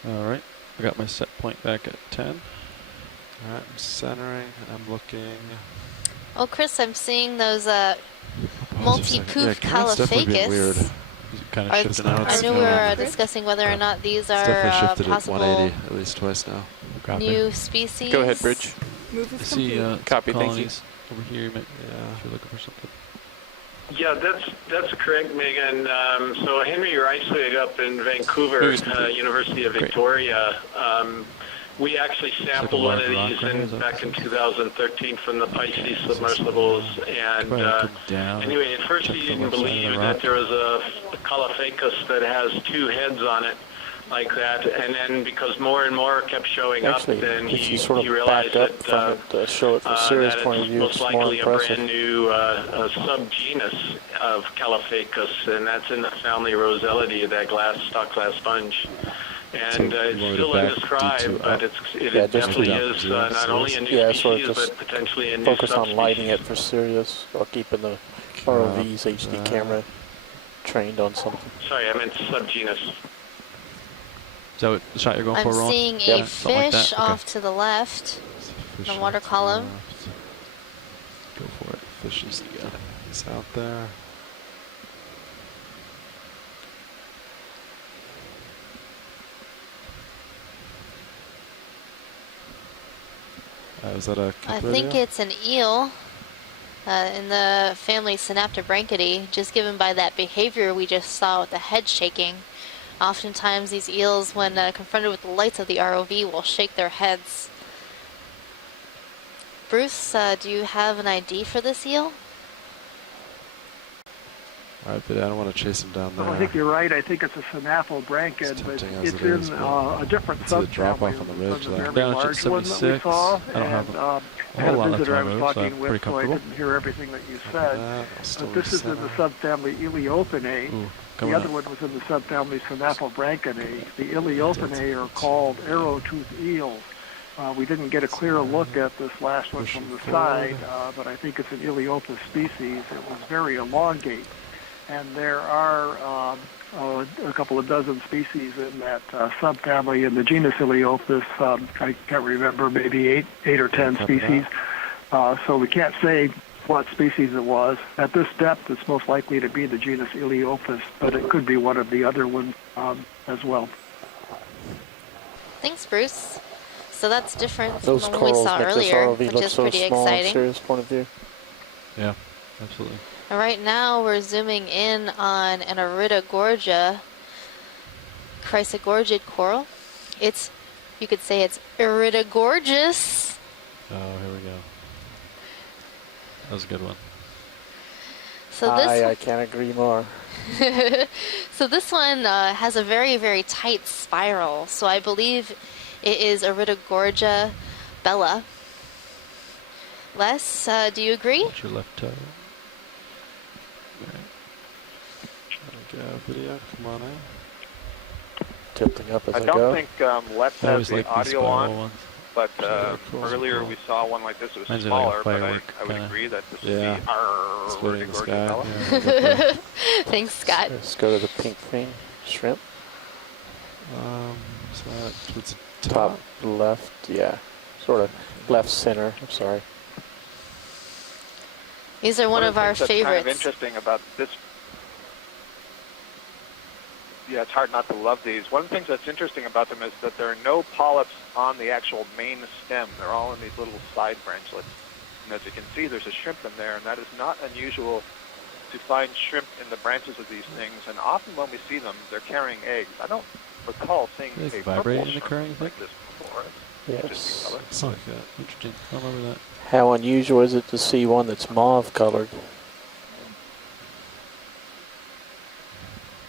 All right. I got my set point back at 10. All right, I'm centering, and I'm looking. Oh, Chris, I'm seeing those multi-poof calophacus. Kind of shifted out. I know we were discussing whether or not these are possible at 180 at least twice now. new species. Go ahead, Bridge. Move is See, copy, thank you. Over here, if you're looking for something. Yeah, that's correct, Megan. So Henry Reiswig up in Vancouver, University of Victoria, we actually sampled one of these back in 2013 from the Pisces submersibles. And anyway, at first he didn't believe that there was a Caulophacus that has two heads on it. like that, and then because more and more kept showing Actually, up, then if he you sort of realized back up that, from it to show it from Sirius' that point of it's view, most it's more likely a impressive. brand new subgenus of Caliphacus, and that's in the family Rosellidae, that stock glass sponge. And it's still undescribed, but it definitely is not only a new species, but potentially a new focus on subspecies. lighting it for Sirius while keeping the ROV's HD camera trained on something. Sorry, I meant subgenus. Is that what the shot you're going for, I'm Roland? seeing a fish off to the left, in the water column. Go for it. Fish is out there. Is that a I think it's an eel in the family Synaptobranchidae, just given by that behavior we just saw with the head shaking. Oftentimes these eels, when confronted with the lights of the ROV, will shake their heads. Bruce, do you have an ID for this eel? Alright, but I don't want to chase him down there. I think you're right. I think it's a Synaptobranchid, but it's in a different subfamily on the ridge than the there. very large one that we saw. I don't have I had a visitor I was talking with, so I didn't hear everything that you said. But this is in the subfamily Eleophinae. The other one was in the subfamily Synaptobranchidae. The Eleophinae are called arrow-toothed eels. We didn't get a clear look at this last one from the side, but I think it's an Eleophis species. It was very elongate. And there are a couple of dozen species in that subfamily in the genus Eleophis. I can't remember, maybe eight or 10 species. So we can't say what species it was. At this depth, it's most likely to be the genus Eleophis, but it could be one of the other ones as well. Thanks, Bruce. So that's different from Those the one we saw earlier, ROV which looks is so pretty small exciting. Sirius' point of view. Yeah, absolutely. And right now we're zooming in on an Iridogorgia chrysogorgid coral. You could say it's iridogorgeous. Oh, here we go. That was a good one. So I can't agree more. So this one has a very, very tight spiral. So I believe it is Iridogorgia bella. Les, do you agree? What's your left toe? Trying to go video. Come on in. Tilting up as I don't go. think Lex has the audio on, but earlier we saw one like this. It was smaller, but I would agree that this is the Yeah. Thanks, Scott. Let's go to the pink thing. Shrimp. So that towards the top left, yeah. Sort of left center, I'm sorry. These are one of our That's favorites. kind of interesting about this. Yeah, it's hard not to love these. One of the things that's interesting about them is that there are no polyps on the actual main stem. They're all in these little side branchlets. And as you can see, there's a shrimp in there, and that is not unusual to find shrimp in the branches of these things. And often when we see them, they're carrying eggs. I don't recall seeing a vibrating purple in the current, you shrimp like this before. Yes. It's like that. Interesting. I remember that. How unusual is it to see one that's mauve colored?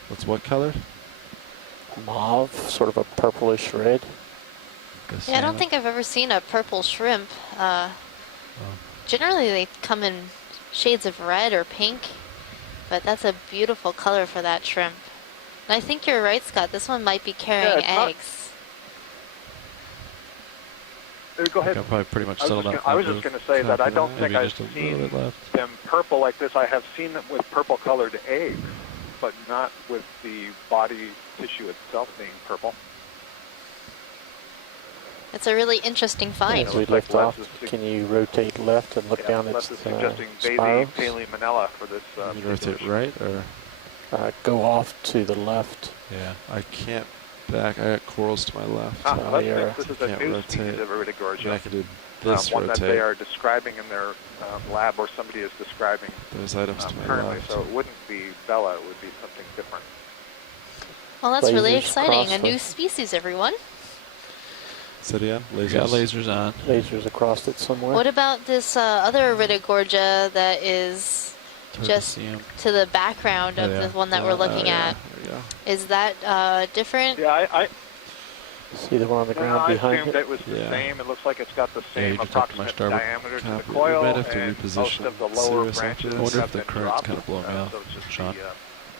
What's what color? Mauve, sort of a purplish red. Yeah, I don't think I've ever seen a purple shrimp. Generally, they come in shades of red or pink, but that's a beautiful color for that shrimp. And I think you're right, Scott. This one might be carrying eggs. Go ahead. I'll probably pretty much settled out. I was just going to say that I don't think I've seen them purple like this. I have seen them with purple-colored eggs, but not with the body tissue itself being purple. It's a really interesting find. As we lift off, can you rotate left and look down its suggesting spiral? Bailey Manella for this. You rotate right or? Go off to the left. Yeah, I can't back. I got corals to my left. This is a new species of Iridogorgia. I can do this one rotate. that they are describing in their lab, or somebody is describing those items to my currently. left. So it wouldn't be Bella; it would be something different. Well, that's really Lasers exciting. A across new the- species, everyone. Set it on. Lasers. Got lasers on. Lasers across it somewhere. What about this other Iridogorgia that is just to the background of the one that we're looking at. Is that different? Yeah, I see the one on the ground I behind assumed it. it was the same. It looks like it's got the same you just have to approximate starboard diameter to the cap. coil, We might have to and most reposition of the lower Sirius branches after this. I wonder have if the been current's dropped. kind of blowing me off, So it's just Sean.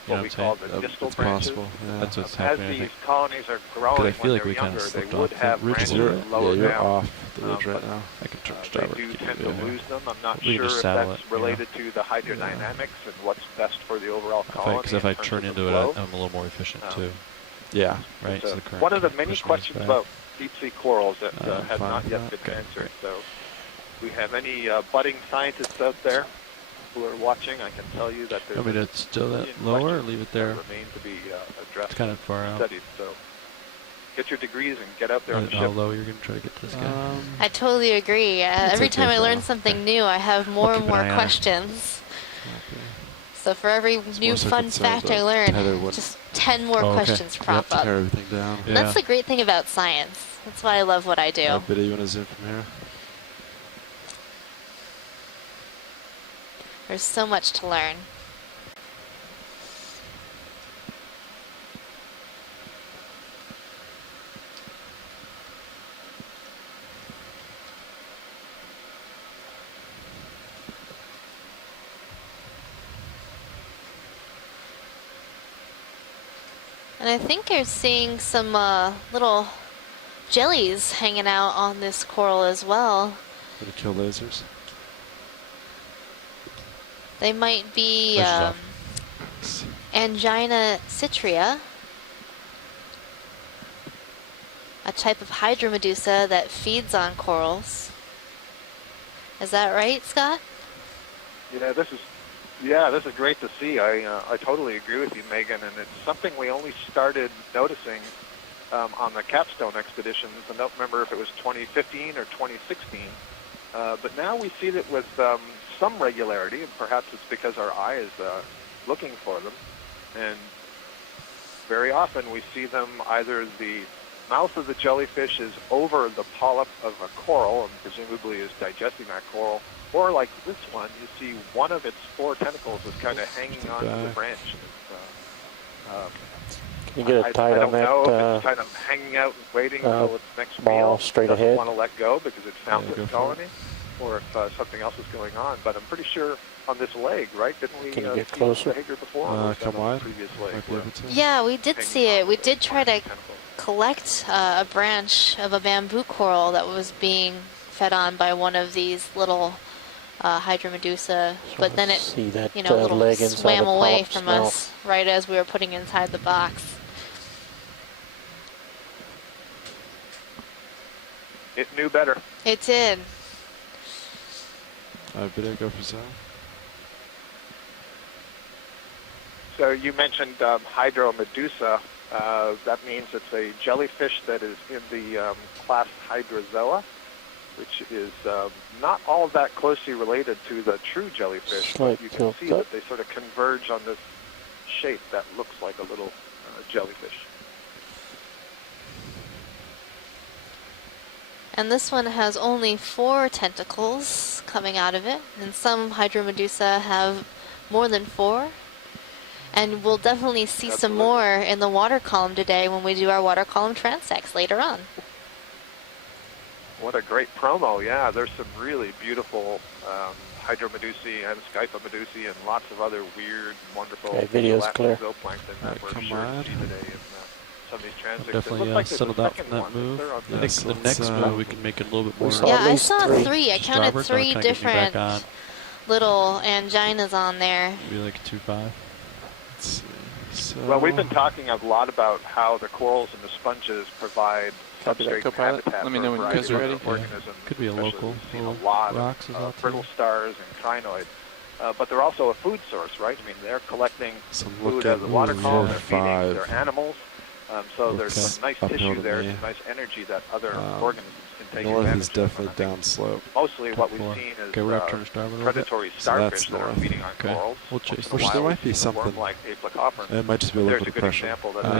what we call the distal It's branches. possible. Yeah. That's what's As happening, I these think. colonies are growing But I feel when like they're we kind younger, of they slipped would off. have Ridge branches is lower you're down. off the ridge but right now. I can turn starboard. They do keep tend it to over lose them. I'm not We can sure just if saddle that's it, related to the hydrodynamics and what's best for the overall colony. Because if I in terms turn of into the it, flow. I'm a little more efficient too. Yeah. Right. So So the current one of the can many push me questions back. about deep sea corals that have fine not with yet that. been answered. So, we have any budding scientists out there who are watching? I can tell you that there's Want me to still that lower or leave it there? that remain to be addressed. It's kind of far out. Studied. So, get your degrees and get out there on the How ship. low you're going to try to get this guy? I totally agree. Every okay time I for learn now. something new, I have more and keep an more eye on it. questions. So for every new more so fun concerned fact I that learn, tether wouldn't- just 10 more okay. questions crop Yep, up. tear everything down. And that's the great thing about science. That's why I love what I do. Biddy, you want to zoom from here? There's so much to learn. And I think you're seeing some little jellies hanging out on this coral as well. Gonna kill lasers. They might be Push it off. Angina citria, a type of hydromedusa that feeds on corals. Is that right, Scott? Yeah, this is great to see. I totally agree with you, Megan, and it's something we only started noticing on the capstone expeditions. I don't remember if it was 2015 or 2016, but now we see that with some regularity, and perhaps it's because our eye is looking for them, and very often we see them either the mouth of the jellyfish is over the polyp of a coral and presumably is digesting that coral, or like this one, you see one of its 4 tentacles is kind of hanging onto the branch. Can you get it tied on that I don't know if it's kind of hanging out and waiting until its next ball meal. straight doesn't ahead? want to let go because it's found go its for colony, or if something else is going on. But I'm pretty sure on this leg, right? Didn't we Can you get see closer? behavior before? Or was that Come on wide. the previous leg? Might be able to. Yeah, we did see it. We did try to collect a branch of a bamboo coral that was being fed on by one of these little hydromedusa, but then it, see that little leg inside swam the away polyp's from mouth. us right as we were putting inside the box. It knew better. It did. Biddy, go for zone. So you mentioned Hydromedusa. That means it's a jellyfish that is in the class Hydrozoa, which is not all that closely related to the true jellyfish, but you can see that they sort of converge on this shape that looks like a little jellyfish. And this one has only 4 tentacles coming out of it, and some Hydromedusa have more than 4. And we'll definitely see some more in the water column today when we do our water column transects later on. What a great promo. Yeah, there's some really beautiful Hydromedusae and Scyphomedusae and lots of other weird, wonderful video's clear. zooplankton that we're come sure to on. see today in some of these transects. Definitely it looks like there's settled a out second from that one. move. Is there on I think this? the next move we can make it a little bit more. Yeah, I saw 3. I counted Starboard, 3 kinda get me back different on. little anginas on there. Maybe like a 2.5. Let's see. So Well, we've been talking a lot about how the corals and the sponges provide Copy that, substrate and co-pilot. habitat Let me for know a when you variety guys of are other ready. organisms. Could be a Especially local we've seen little a lot rocks is of out brittle stars and crinoid. But they're also a food source, right? I mean, they're collecting So food look out at of the water column, they're feeding 5. their animals, So there's some nice tissue there, some nice energy that other organisms can take North advantage is of. definitely downslope. Mostly what we've seen is predatory starfish that are feeding on corals. We'll chase. Which there might be something. It might just be a little bit of pressure.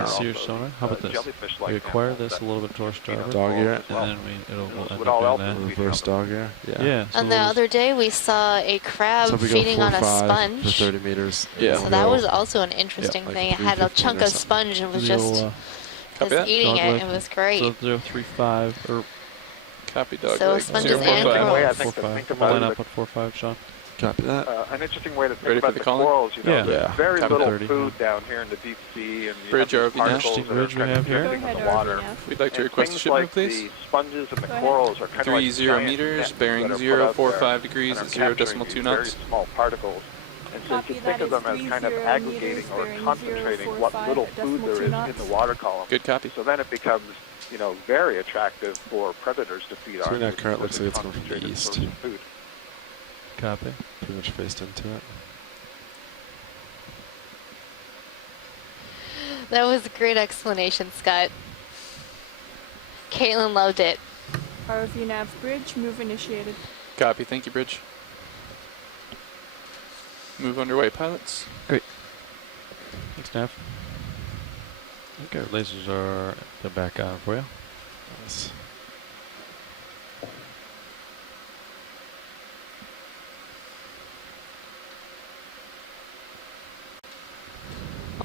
See your sonar? How about this? We acquire this a little bit to our starboard. Dog ear. And then we'll end up doing that. Reverse dog ear. Yeah. And the other day we saw a crab feeding on a sponge. For 30 meters. Yeah. So that was also an interesting thing. It had a chunk of sponge and was just eating it. It was great. So 035 or copy dog. So sponges and corals. We'll line up at 4-5, Sean. Copy that. An interesting way to think about the corals, you know, there's very little food down here in the deep sea, and you have these particles that are kind of drifting in the water. We'd like to request a shipment, please. The sponges and the corals are kind of like 30 meters, bearing 045 degrees at 0.2 knots. Very small particles. And so you think of them as kind of aggregating or concentrating what little food there is in the water column. Good copy. So then it becomes, you know, very attractive for predators to feed on. So now current looks like it's going from the east. Food. Copy. Pretty much faced into it. That was a great explanation, Scott. Caitlin loved it. ROV nav bridge, move initiated. Copy, thank you, Bridge. Move underway, pilots. Great. Thanks, Nav. Okay, our lasers are back on for you. Nice.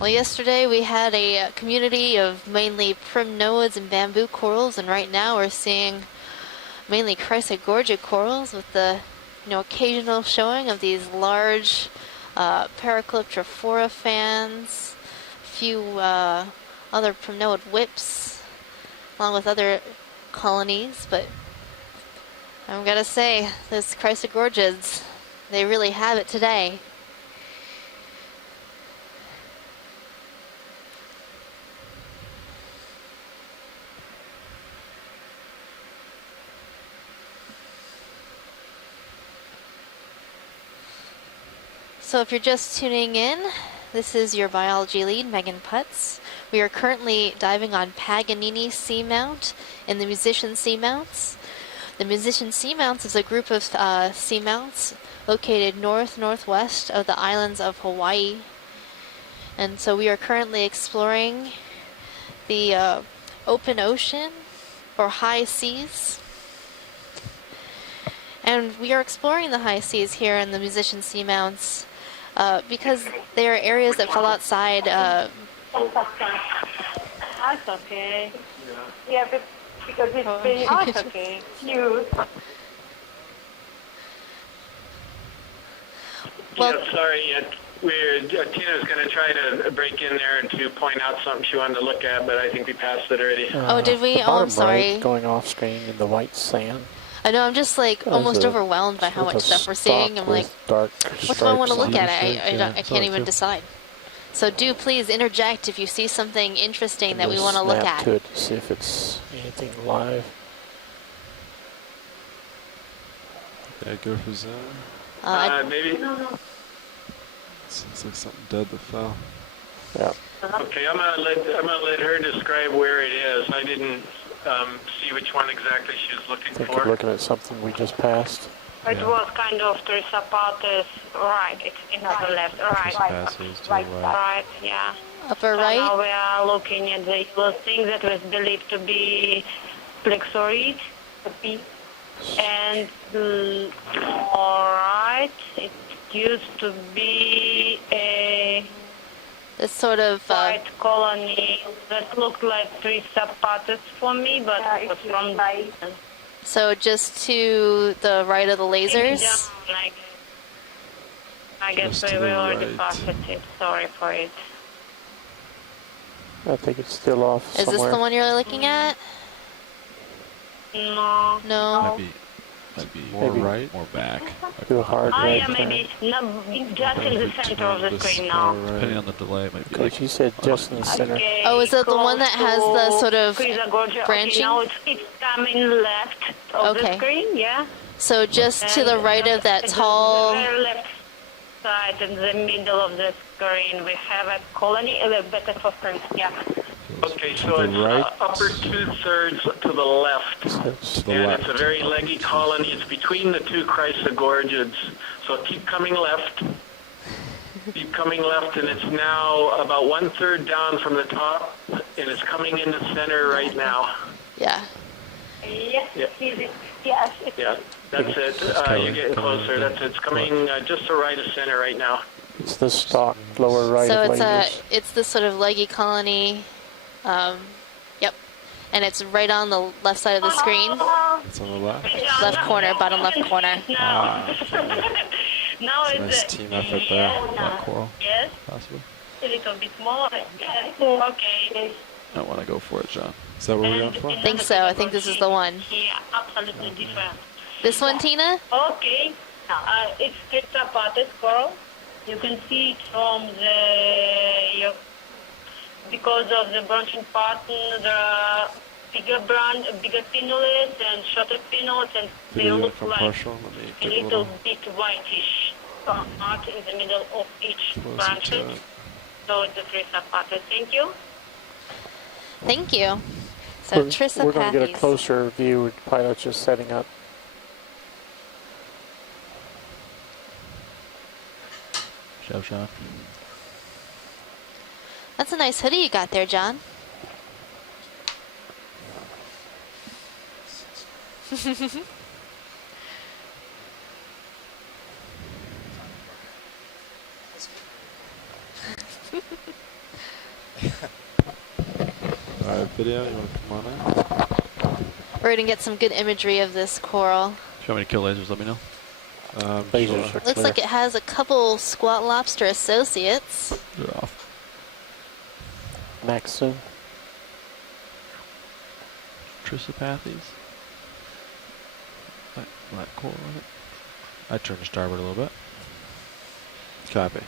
Well, yesterday we had a community of mainly primnoids and bamboo corals, and right now we're seeing mainly chrysogorgia corals with the occasional showing of these large Paracalyptrophora fans, a few other primnoid whips, along with other colonies. But I'm gonna say, those chrysogorgids, they really have it today. So if you're just tuning in, this is your biology lead, Megan Putz. We are currently diving on Paganini Seamount in the Musician Seamounts. The Musician Seamounts is a group of seamounts located northwest of the islands of Hawaii. And so we are currently exploring the open ocean or high seas. And we are exploring the high seas here in the Musician Seamounts because there are areas that fall outside. That's okay. Yeah, but because it's been okay. Cute. Well, yeah, sorry. Tina's going to try to break in there and to point out something she wanted to look at, but I think we passed it already. Oh, did we? Oh, I'm sorry. Right, going off screen in the white sand. I know, I'm just like almost overwhelmed by how much stuff we're seeing. I'm like, what do I want to look at? I can't even decide. So do please interject if you see something interesting that we want to look at. To it to see if it's anything live. Yeah, go for zone. Maybe. Seems like something dead that fell. Yeah. Okay, I'm gonna let her describe where it is. I didn't see which one exactly she was looking I think for. you're looking at something we just passed. It was kind of Triceratops, right? It's in the left, right, yeah. Upper so right. Now we are looking at the thing that was believed to be plexorid, and alright, it used to be a this sort of white colony that looked like Triceratops for me, but it was from. So just to the right of the lasers? I guess we already passed it. Sorry for it. I think it's still off Is somewhere. this the one you're looking at? No. No. Might be more right, more back. Too hard yeah, maybe. No, just in the center of the screen now. Depending on the delay, it might be like you said, just in the center. Okay, oh, is it the one that has the sort of Okay, branching? now it's coming left of the screen, yeah. So just to the right of that tall... The very left side, in the middle of the screen, we have a colony, a better footprint, yeah. Okay, so it's upper 2/3 to the left, it's a very leggy colony. It's between the two chrysogorgids. So keep coming left. Keep coming left, and it's now about 1/3 down from the top, and it's coming into center right now. Yeah. Yes, Yeah. yes. Yeah, that's it. You're getting closer. That's it. It's coming just to right of center right now. It's the stock lower right So of it's lasers. it's this sort of leggy colony. Yep. And it's right on the left side of the screen. It's on the left. Left corner, bottom left corner. Now It's a nice team effort there. Black coral, Yes, possibly. a little bit more. Yes. Okay. I want to go for it, John. Is that what we're going for? I think so. I think this is the one. Yeah, absolutely different. This one, Tina? Okay. It's tetrapated coral. You can see it from because of the branching pattern, there are bigger pinnules and shorter pinnules, and they Video look from like partial. Let me a get a little little bit whitish part in the middle of each closer branch. to it. So it's a tetrapated. Thank you. Thank you. So We're going to get a Trissopathes. closer view with pilot just setting up. Show, Sean. That's a nice hoodie you got there, John. Alright, video, you want to come on in? We're gonna get some good imagery of this coral. If you want me to kill lasers, let me know. Lasers are Looks clear. like it has a couple squat lobster associates. They're off. Max soon. Trissopathes. Black coral on it. I turn to starboard a little bit. Copy.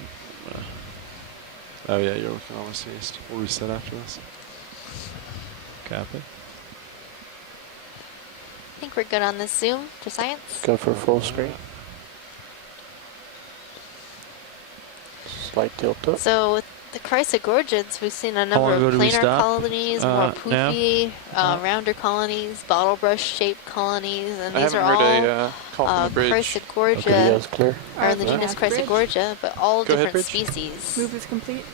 Oh yeah, you're looking almost east. We'll reset after this. Copy. I think we're good on this zoom for science. Go for full screen. Slight tilt up. So with the chrysogorgids, we've seen a long number ago of did we planar stop? colonies, more Now? poofy, rounder colonies, bottle brush shaped colonies, and I these are haven't heard all a call from the bridge. Chrysogorgia, Video's clear. or in the Yeah. genus Bridge. Chrysogorgia, but all Go ahead, different Bridge. species. Move is complete.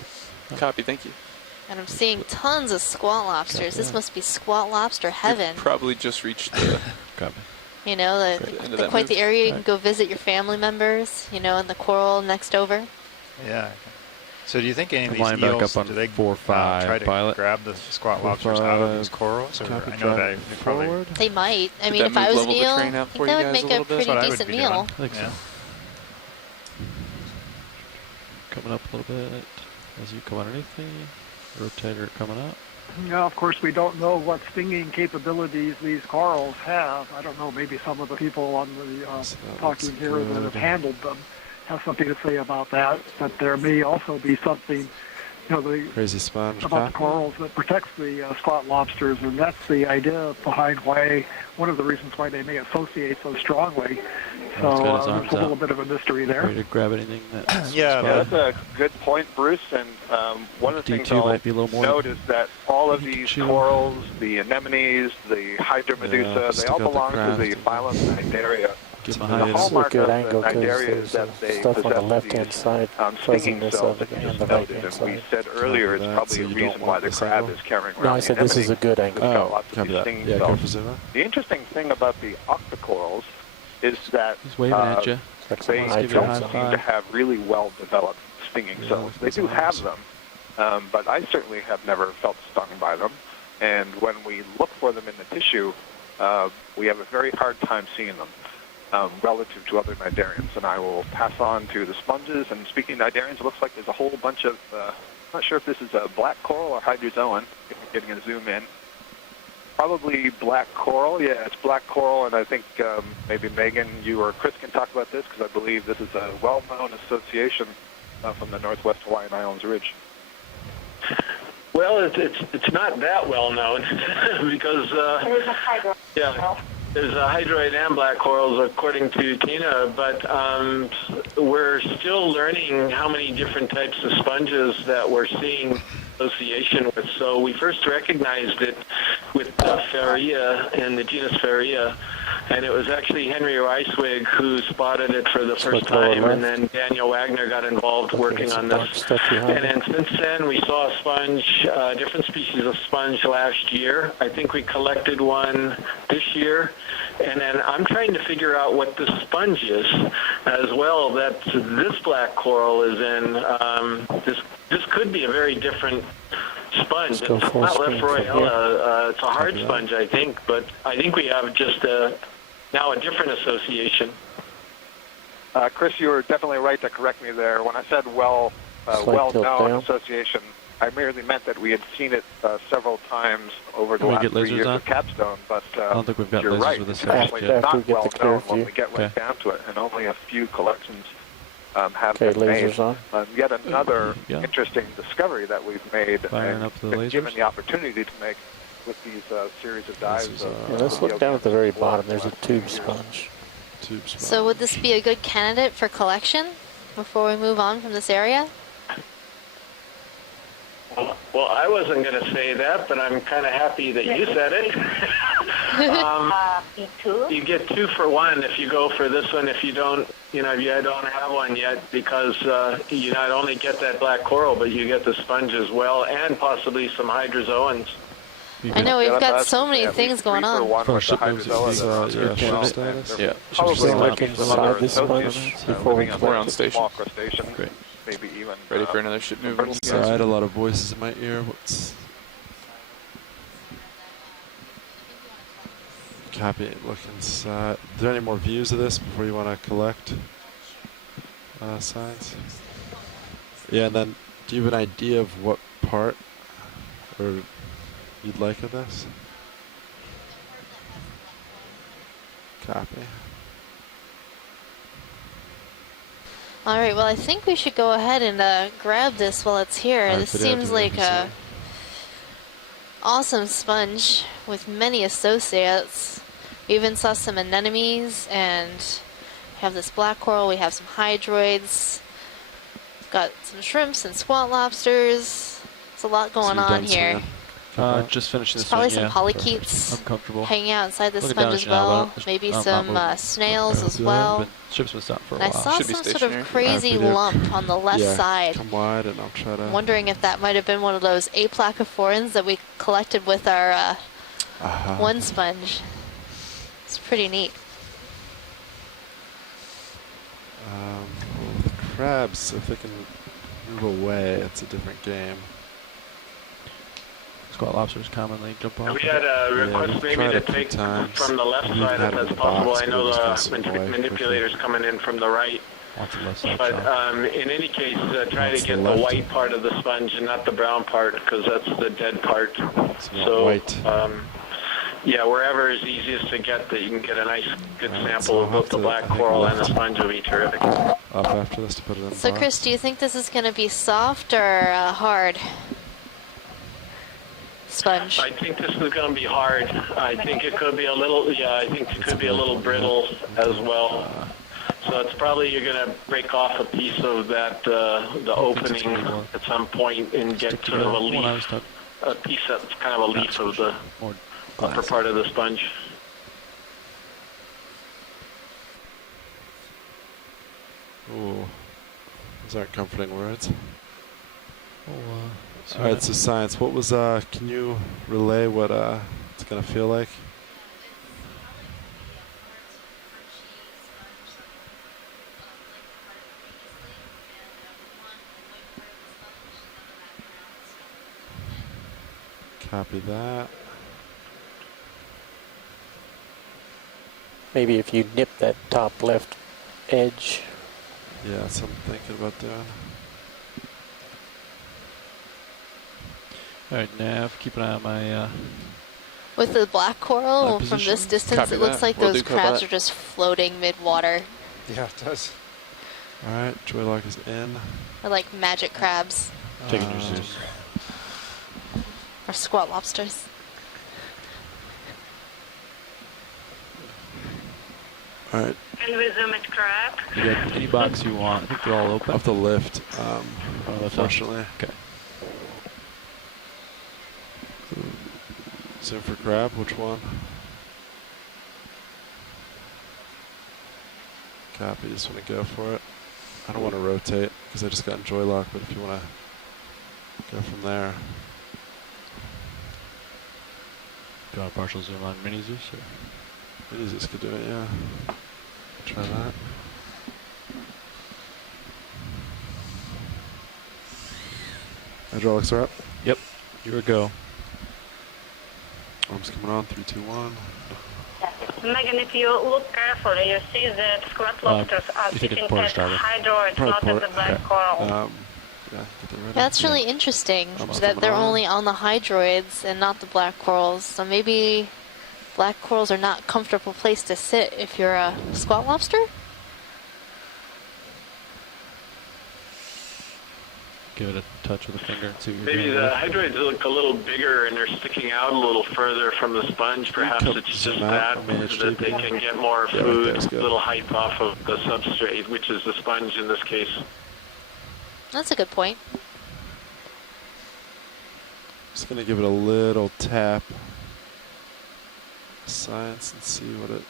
Copy, thank you. And I'm seeing tons of squat lobsters. This must be squat lobster heaven. We've probably just reached the Copy. You know, end of that quite move. the area you can go visit your family members, you know, in the coral next over. Yeah. So do you think any of these Line back eels, up on do they 4-5 try to pilot. grab the squat 4-5. lobsters out of these corals? Or Copy, I know drive they probably... forward. They might. I Did mean, that if I move was an level the eel, train I out think for that you would guys make a a little bit? pretty That's what I would decent be meal. doing. I think so. Yeah. Coming up a little bit. As you come underneath me. Rotator coming up. Now, of course, we don't know what stinging capabilities these corals have. I don't know, maybe some of the people on the So that talking looks here that good. have handled them have something to say about that. But there may also be something, Crazy sponge. about the Copy. corals that protects the squat lobsters, and that's the idea behind one of the reasons why they may associate so strongly. So He's got his there's arms a little out. bit of a mystery there. Ready to grab anything that's Yeah, spotted. that's a good point, Bruce. And one of the things D2 I'll might be a little more note is that all of these chew. corals, the anemones, the hydromedusa, Yeah, they stick all out the belong to the craft. phylum Cnidaria. Give him a The hiatus. hallmark Good of angle the 'cause Cnidaria there's is that they stuff on the possess left-hand these side, stinging fuzziness cells of that it, you and the noted. right-hand And we side. said earlier it's Copy that, probably so a you reason don't why want the this crab angle? is carrying around No, I said the this is a anemone. good It's angle. got Oh, lots of copy these that. stinging Yeah, go cells. for zoom in. The interesting thing about the octocorals is that He's waving at you. they Give you a high don't seem to five. have really well-developed stinging Yeah, cells. They that's do have awesome. them, but I certainly have never felt stung by them. And when we look for them in the tissue, we have a very hard time seeing them relative to other cnidarians. And I will pass on to the sponges. And speaking of cnidarians, it looks like there's a whole bunch of, I'm not sure if this is a black coral or hydrozoan, if you're getting a zoom in. Probably black coral. Yeah, it's black coral, and I think maybe Megan, you or Chris can talk about this, because I believe this is a well-known association from the Northwest Hawaiian Islands ridge. Well, it's not that well known because There's a hydro. yeah, there's a hydroid and black corals according to Tina, but we're still learning how many different types of sponges that we're seeing association with. So we first recognized it with Faria and the genus Faria, and it was actually Henry Reiswig who spotted it for the first time, and then Daniel Wagner got involved working on this. And then since then we saw a sponge, different species of sponge last year. I think we collected one this year, and then I'm trying to figure out what this sponge is as well that this black coral is in. This could be a very different sponge. It's not Lefroyella. It's a hard sponge, I think, but I think we have just now a different association. Chris, you were definitely right to correct me there. When I said well-known association, I merely meant that we had seen it several times over the last 3 years of Capstone, but I don't think we've got you're lasers right. with this It's actually yet. not well-known when we get right down to it, and only a few collections have been made. Yet another interesting discovery that we've made and been given the opportunity to make with these series of dives. Let's look down at the very bottom. There's a tube sponge. So would this be a good candidate for collection before we move on from this area? Well, I wasn't going to say that, but I'm kind of happy that you said it. You get 2 for 1 if you go for this one. If you don't, if you don't have one yet, because you not only get that black coral, but you get the sponge as well, and possibly some hydrozoans. I know we've got so many things going on. For ship moves, yeah. Probably looking inside this sponge before we come on station. Great. Maybe even ready for another ship move. So I had a lot of voices in my ear. Copy. Look inside. Are there any more views of this before you want to collect signs? Yeah, and then do you have an idea of what part or you'd like of this? Copy. All right, well, I think we should go ahead and grab this while it's here. This seems like a awesome sponge with many associates. We even saw some anemones, and we have this black coral. We have some hydroids. We've got some shrimps and squat lobsters. There's a lot going on here. Just finishing this. Probably some polychaetes hanging out inside the sponge as well. Maybe some snails as well. Ships been stopped for a while. I saw some sort of crazy lump on the left side. Come wide, and I'll try to. Wondering if that might have been one of those aplacophorans that we collected with our one sponge. It's pretty neat. The crabs, if they can move away, it's a different game. Squat lobsters commonly jump off. We had a request maybe to take from the left side if that's possible. I know the manipulator's coming in from the right. But in any case, try to get the white part of the sponge and not the brown part, because that's the dead part. So, yeah, wherever is easiest to get that you can get a nice, good sample of both the black coral and the sponge will be terrific. Up after this to put it in. So, Chris, do you think this is going to be soft or hard? Sponge. I think this is going to be hard. I think it could be a little, I think it could be a little brittle as well. So it's probably you're going to break off a piece of that, the opening at some point and get sort of a leaf, a piece that's kind of a leaf of the upper part of the sponge. Ooh, those aren't comforting words. All right, so science. What was? Can you relay what it's gonna feel like? Copy that. Maybe if you nip that top left edge. Yeah, that's what I'm thinking about doing. All right, Nav, keep an eye on my... With the black coral, from this distance, Copy it looks that. like those crabs are just floating mid-water. Yeah, it does. All right, Joylock is in. Or like magic crabs. Taking your Zeus. Or squat lobsters. All right. And we zoom at crab. You get any box you want. I think they're all open. Off the lift, unfortunately. Okay. So for crab, which one? Copy, just want to go for it. I don't want to rotate because I just got enjoy lock, but if you want to go from there. Do you want a partial zoom on Mini Zeus? Or? Mini Zeus could do it, yeah. Try that. Hydraulics are up. Yep. Here we go. Arms coming on. 3, 2, 1. Megan, if you look carefully, you see that squat lobsters are sitting at hydroids, not at the black coral. Yeah, That's really interesting that they're only on the hydroids and not the black corals. So maybe black corals are not a comfortable place to sit if you're a squat lobster? Give it a touch with a finger. Maybe the hydroids look a little bigger and they're sticking out a little further from the sponge. Perhaps it's just that they can get more food, a little height off of the substrate, which is the sponge in this case. That's a good point. Just going to give it a little tap. Science and see what it...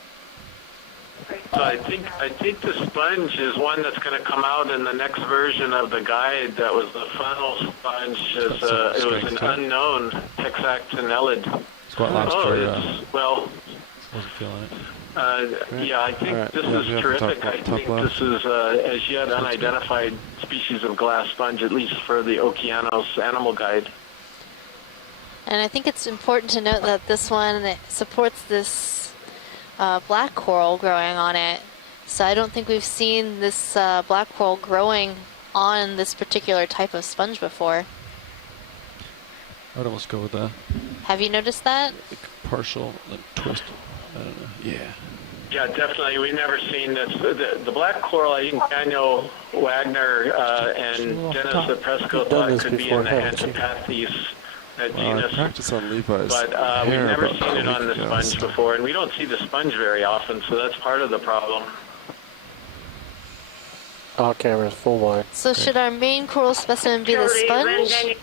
So I think the sponge is one that's going to come out in the next version of the guide. That was the funnel sponge. It was an unknown hexactinellid. Squat lobster. Well, wasn't feeling it. Yeah, I think this is terrific. I think this is as yet unidentified species of glass sponge, at least for the Okeanos animal guide. And I think it's important to note that this one supports this black coral growing on it. So I don't think we've seen this black coral growing on this particular type of sponge before. I would almost go with that. Have you noticed that? Like partial, then twist. I don't know. Yeah. Yeah, definitely. We've never seen this. The black coral, I think Daniel Wagner and Dennis Apresco thought it could be in the Antipathes genus. I practice on Levi's. But we've never seen it on the sponge before, and we don't see the sponge very often, so that's part of the problem. Our camera's full wide. So should our main coral specimen be the sponge?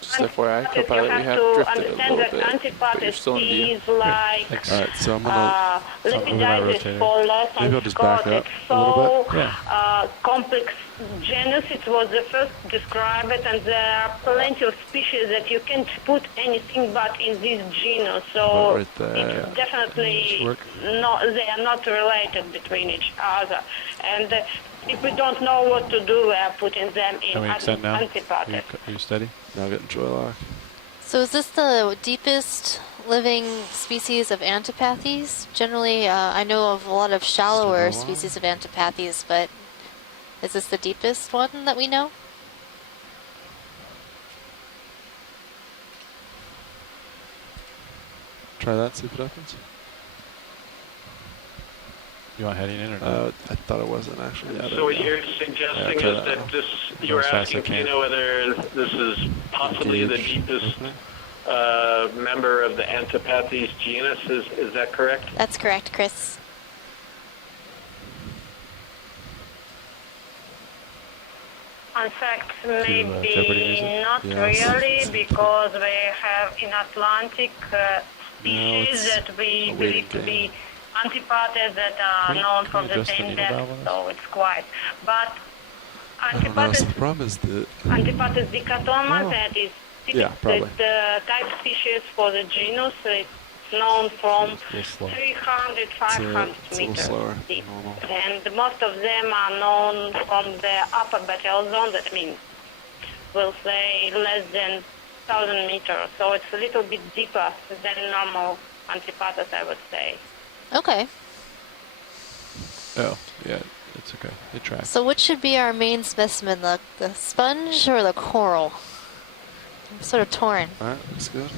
Just FYI, Copilot, we have drifted a little bit, but you're still in view. Like, Alright, so I'm gonna maybe I'll just back up it's a little bit. Yeah. Complex genus. It was the first described, and there are plenty of species that you can't put anything but in this genus. So right there, it's definitely not. They are not related between each other, and. If we don't know what to do, we are putting them in Antipathes. Are you steady? Now getting joy lock. So is this the deepest living species of Antipathes? Generally, I know of a lot of shallower species of Antipathes, but is this the deepest one that we know? Try that, see if it opens. You want heading in or not? I thought it wasn't actually. So what you're suggesting is that this, you're asking Tina whether this is possibly the deepest member of the Antipathes genus. Is that correct? That's correct, Chris. In fact, maybe not really, because we have in Atlantic species that we believe to be Antipathes that are known from the same depth, so it's quite. But Antipathes, the problem is that Antipathes dicatoma, that is the type species for the genus. It's known from 300, 500 meters deep. And most of them are known from the upper bathyal zone, that means we'll say less than 1,000 meters. So it's a little bit deeper than normal Antipathes, I would say. Okay. Oh, yeah, it's okay. It tracks. So which should be our main specimen, the sponge or the coral? I'm sort of torn. Alright, that's good.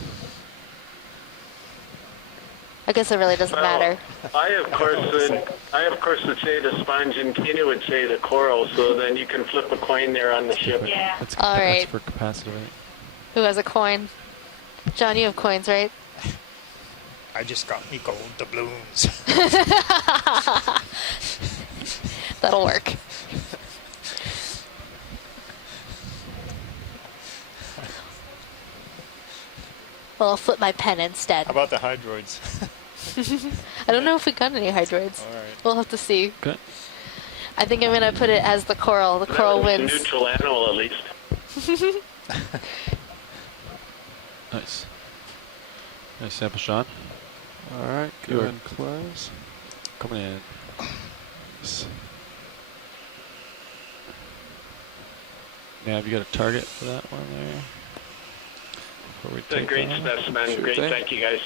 I guess it really doesn't matter. I of course would say the sponge, and Tina would say the coral. So then you can flip a coin there on the ship. Yeah. All right. That's for capacity. Who has a coin? John, you have coins, right? I just got me gold doubloons. That'll work. Well, I'll flip my pen instead. How about the hydroids? I don't know if we got any hydroids. All right. We'll have to see. Okay. I think I'm going to put it as the coral. The coral That was a wins. neutral animal, at least. Nice. Nice sample, Sean. All right, go ahead and close. Coming in. Now, have you got a target for that one there? Before we It's a take great that one? specimen. Sure Great, thing. thank you guys.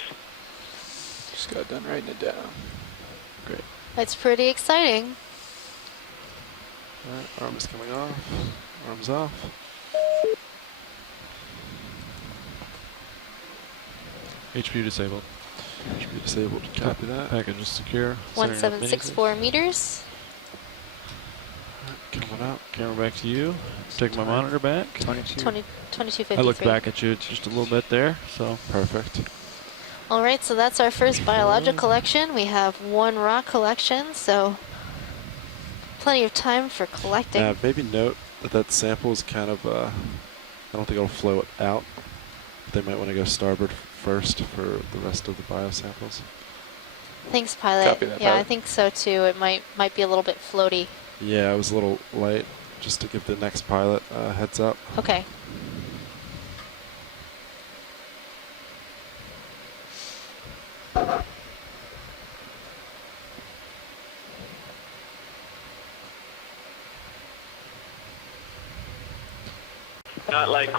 Just got done writing it down. Great. It's pretty exciting. All right, arm is coming off. Arms off. HPU disabled. HPU disabled. Copy that. Package is secure. 1764 meters. Coming up. Camera back to you. Take my monitor back. 2253. I looked back at you just a little bit there, so. Perfect. All right, so that's our first biologic collection. We have one rock collection, so plenty of time for collecting. Now, maybe note that that sample is kind of, I don't think it'll flow out. They might want to go starboard first for the rest of the bio samples. Thanks, pilot. Copy that, yeah, pilot. I think so too. It might be a little bit floaty. Yeah, it was a little light, just to give the next pilot a heads up. Okay. Not like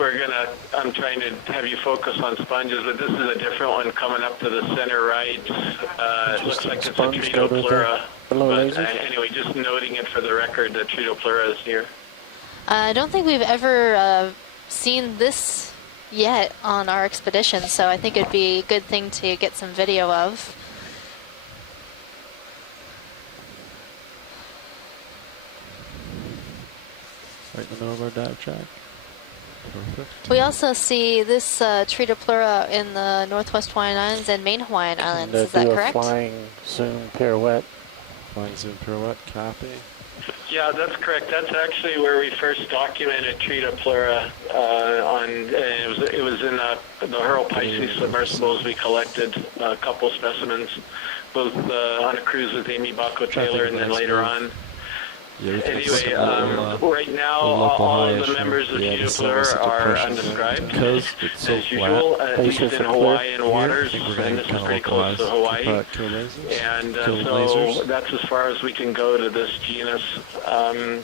I'm trying to have you focus on sponges, but this is a different one coming up to the center right. It looks like it's a Sponge Tritopleura. below But lasers? anyway, just noting it for the record that Tritopleura is here. I don't think we've ever seen this yet on our expedition, so I think it'd be a good thing to get some video of. Right in the middle of our dive track. Perfect. We also see this Tritopleura in the Northwest Hawaiian Islands and main Hawaiian Islands. Is that do correct? a flying zoom pirouette. Flying zoom pirouette, copy. Yeah, that's correct. That's actually where we first documented Tritopleura. It was in the Hurl Pisces submersibles. We collected a couple specimens, both on a cruise with Amy Bacco Taylor and then later on. Yeah, Anyway, right now, all of the members of Tritopleura are undescribed, Because it's so as usual, at least in Hawaiian waters, we're and going this to is pretty close to Hawaii. Kill lasers. And Kill so lasers. that's as far as we can go to this genus. And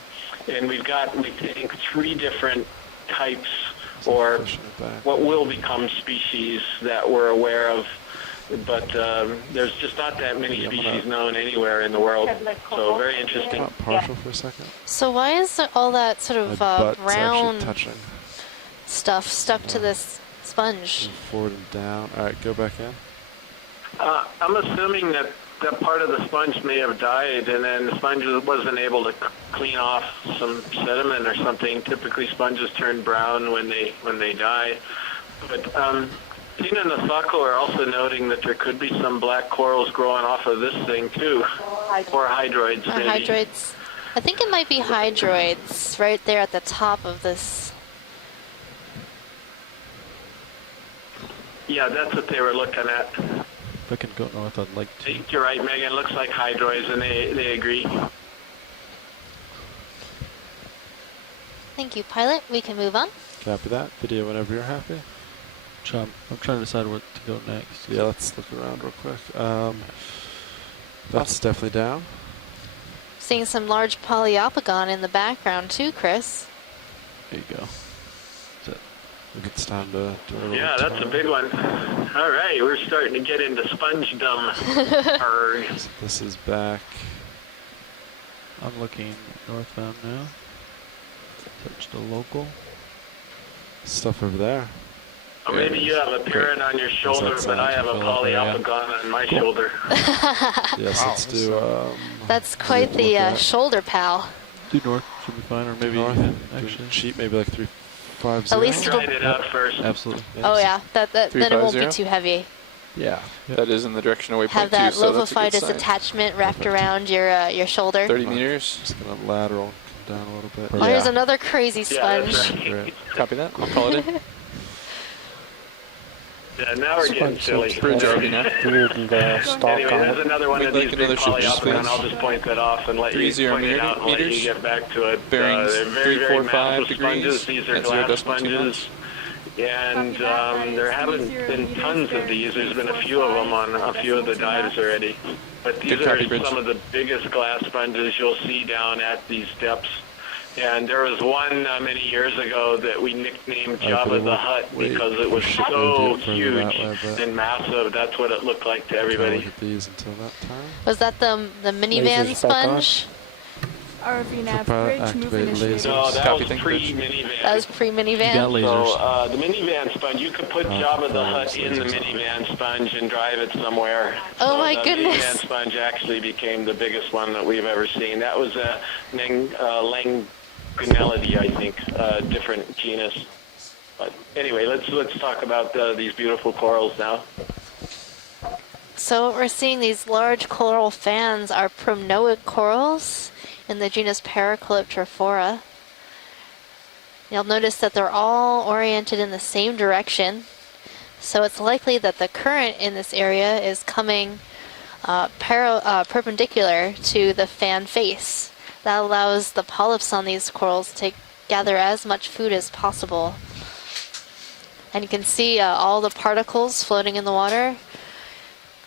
we've got, we think, 3 different types, or Pushing it back. what will become species that we're aware of. But there's just not that many species known anywhere in the world. So very interesting. Not partial for a second. So why is all that sort My of butt's brown actually touching. stuff stuck to this sponge? Move forward and down. All right, go back in. I'm assuming that part of the sponge may have died, and then the sponge wasn't able to clean off some sediment or something. Typically, sponges turn brown when they die. But Tina and Asako are also noting that there could be some black corals growing off of this thing too, or hydroids Or maybe. hydroids? I think it might be hydroids right there at the top of this. Yeah, that's what they were looking at. If I can go north, I'd like I to. think you're right, Megan. Looks like hydroids, and they agree. Thank you, pilot. We can move on. Copy that. Video whenever you're happy. I'm trying to decide where to go next. Yeah, let's look around real quick. That's definitely down. Seeing some large polyopogon in the background too, Chris. There you go. I think it's time to do a little Yeah, that's a big one. All right, we're starting to get into spongedom. Arg. This is back. I'm looking northbound now. Touch the local. Stuff over there. Well, maybe you have a parrot on your shoulder, but I have a polyopogon on my shoulder. Yes, let's do. That's quite the shoulder pal. Due north should be fine, or maybe north. even Do actually. cheap, maybe like 350. At least Tried it out first. Absolutely. Oh yeah, that then it won't be 350? too heavy. Yeah. That is in the direction of waypoint Have that 2, so that's a good Lophophidus sign. attachment wrapped around your shoulder. 30 meters. Just gonna lateral, come down a little bit. Oh, here's another crazy Yeah, sponge. that's right. Great. Copy that. I'll call it in. Yeah, now we're getting silly. Weird stalk Anyway, on there's it. another one of these big polyopticon. phase. I'll just point that off and let you point it out and let you get back to it. Bearings They're very, very 345 massive sponges. degrees These are at glass 0.2 sponges. knots. And there haven't been tons of these. There's been a few of them on a few of the dives already. But these are some of the biggest glass sponges you'll see down at these depths. And there was one many years ago that we nicknamed Jabba the Hutt because it was so huge and massive. That's what it looked like to everybody. Look at these until that time. Was that the minivan sponge? ROV nav bridge move initiated. No, that was pre-minivan. That was pre-minivan? So the minivan sponge, you could put Jabba the Hutt in the minivan sponge and drive it somewhere. Oh my goodness. The minivan sponge actually became the biggest one that we've ever seen. That was a Langunellidae, I think, different genus. But anyway, let's talk about these beautiful corals now. So what we're seeing, these large coral fans are primnoid corals in the genus Paracalyptrophora. You'll notice that they're all oriented in the same direction. So it's likely that the current in this area is coming perpendicular to the fan face. That allows the polyps on these corals to gather as much food as possible. And you can see all the particles floating in the water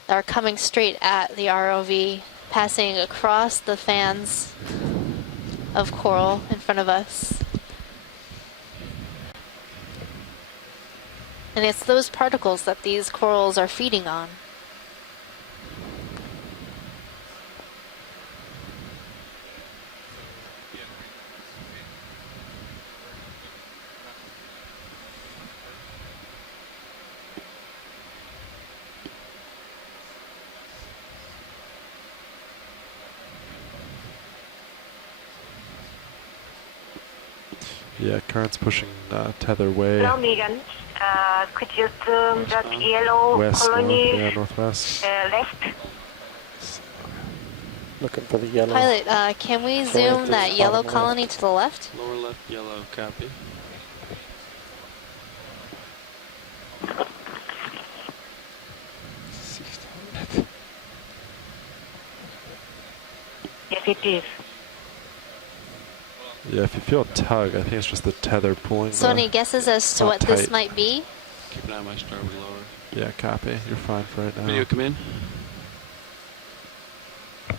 are coming straight at the ROV, passing across the fans of coral in front of us. And it's those particles that these corals are feeding on. Yeah, current's pushing tether way Hello, Megan. Could you zoom that yellow west, colony northwest. left? Looking for the yellow. Pilot, can we zoom that yellow colony to the left? Lower left, yellow, copy. Yes, it is. Yeah, if you feel a tug, I think it's just the tether pulling. So any guesses as to what this might be? Keep an eye on my starboard lower. Yeah, copy. You're fine for right now. Video come in. I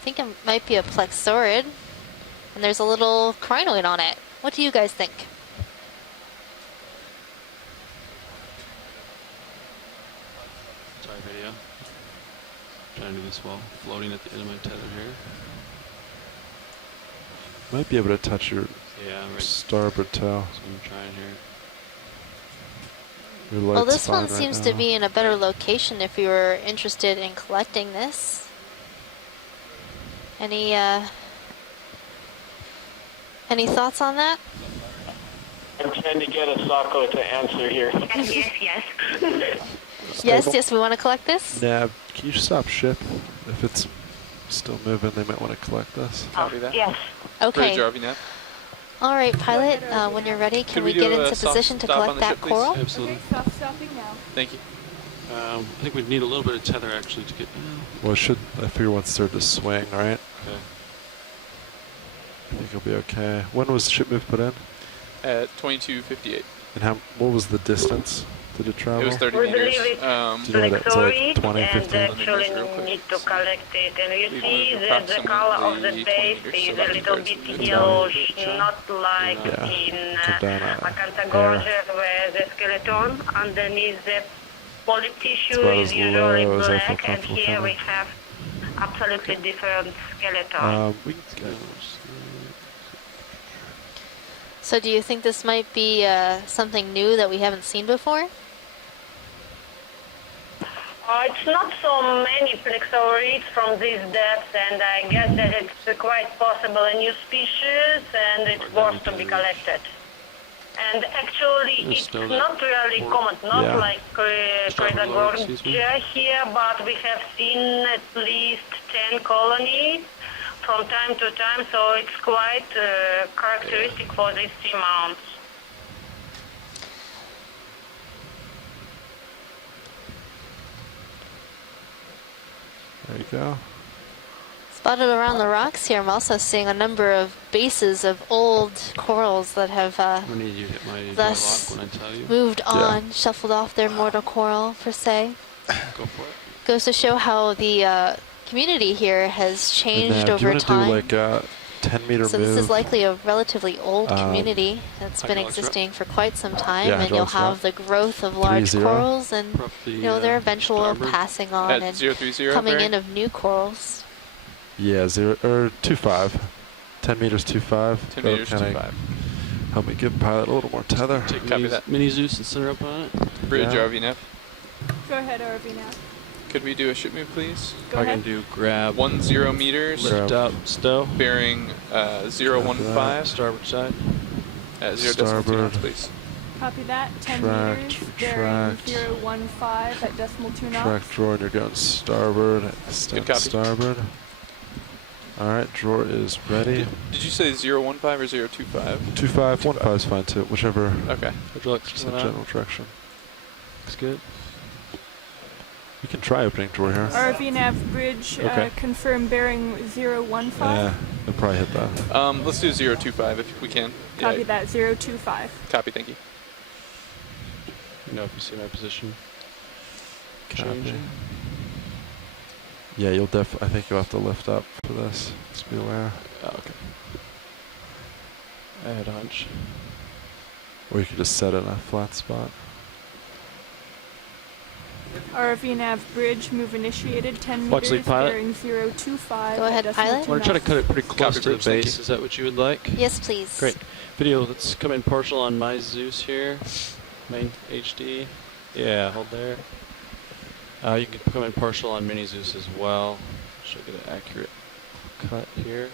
think it might be a plexaurid, and there's a little crinoid on it. What do you guys think? Sorry, video. Trying to do this while floating at the end of my tether here. Might be able to touch your starboard tail. So I'm trying here. Your Well, light's this one fine seems right to now. be in a better location if you were interested in collecting this. Any thoughts on that? I'm trying to get a Sako to answer here. Yes. Yes, we want to collect this? Nav, can you stop ship? If it's still moving, they might want to collect this. Copy that. Yes. Okay. Bridge RV nav. All right, pilot, when you're ready, can we get into position to collect that coral? Absolutely. Stopping now. Thank you. I think we'd need a little bit of tether actually to get. Well, it should, I figure once it started to swing, right? Okay. I think it'll be okay. When was ship move put in? At 22:58. And what was the distance? Did it travel? It was 30 We meters. believe it's Do you know that? Is it like 20, and 15? actually need to collect it. And you see that the color of the base is a little bit yellowish, not like in Acantagorgia where the skeleton underneath the polyp tissue is usually black, and here we have absolutely different skeleton. So do you think this might be something new that we haven't seen before? It's not so many plexaurids from this depth, and I guess that it's quite possible a new species, and it's worth to be collected. And actually, it's not really common, not like Acantagorgia here, but we have seen at least 10 colonies from time to time, so it's quite characteristic for these seamounts. There you go. Spotted around the rocks here, I'm also seeing a number of bases of old corals that have I need you to hit my thus lock when I tell you. moved on, shuffled off their mortar coral, per se. Go for it. Goes to show how the community here has changed over do time. you want to do like a 10-meter So move? this is likely a relatively old community that's been existing for quite some time, and you'll have the growth of large 3-0. corals and their eventual starboard. passing on At and 030 coming bearing? in of new corals. Yeah, 2.5. 10 meters 2.5. 10 meters, That'll 2.5. Help me give pilot a little more tether. Copy that. Mini Zeus and center up on it. Bridge Yeah. RV nav. Go ahead, RV now. Could we do a ship move, please? Go I ahead. can do grab 10 meters. lift up stow. Bearing 015. Starboard side. At 0 Starboard. decimal 2 knots, please. Copy that. 10 Track, meters. Bearing track. 015 at decimal 2 knots. Track drawer, and you're going starboard. Extend copy. starboard. All right, drawer is ready. Did you say 015 or 025? 2.5, 1.5 is fine too. Whichever. Okay. Would you like Just to the that? general direction. Looks good. You can try opening drawer here. RV nav bridge, Okay. confirm bearing 015. Yeah, they'll probably hit that. Let's do 025 if we can. Copy Yeah. that, 025. Copy, thank you. You know if you see my position. Copy. Changing. Yeah, you'll I think you'll have to lift up for this. Just be aware. Oh, okay. I had a hunch. Or you could just set it in a flat spot. RV nav bridge, move initiated, 10 Flex lead meters, pilot. bearing 025. Go ahead, at decimal pilot. 2 We're trying to knots. cut it pretty close Copy, to the Bruce, thank base. you. Is that what you would like? Yes, please. Great. Video, let's come in partial on my Zeus here. Main HD. Yeah, hold there. You can come in partial on Mini Zeus as well. Should get an accurate cut here.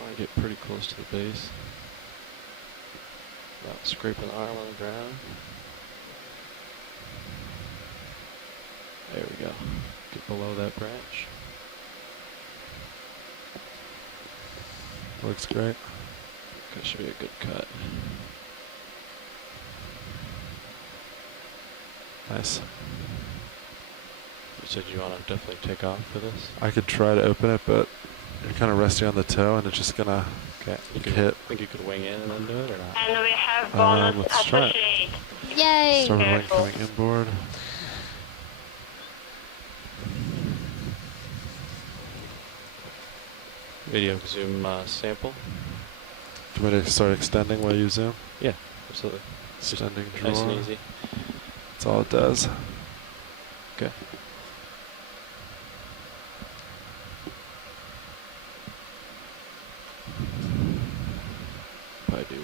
Want to get pretty close to the base. About scraping the arm on the ground. There we go. Get below that branch. Looks great. That should be a good cut. Nice. You said you want to definitely take off for this? I could try to open it, but you're kind of resting on the toe, and it's just gonna hit. Think you could wing in and then do it or not? And we have bonus Let's try it. associate. Yay! Starboard wing Careful. coming inboard. Video zoom sample. Do you want me to start extending while you zoom? Yeah, absolutely. Extending Just drawer. nice and easy. That's all it does. Okay. I do.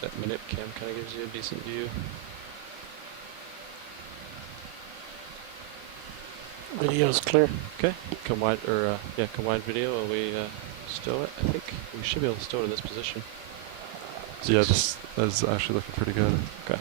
That manip cam kind of gives you a decent view. Video's clear. Okay. Come wide, or come wide video while we stow it. I think we should be able to stow it in this position. Yeah, this is actually looking pretty good. Okay.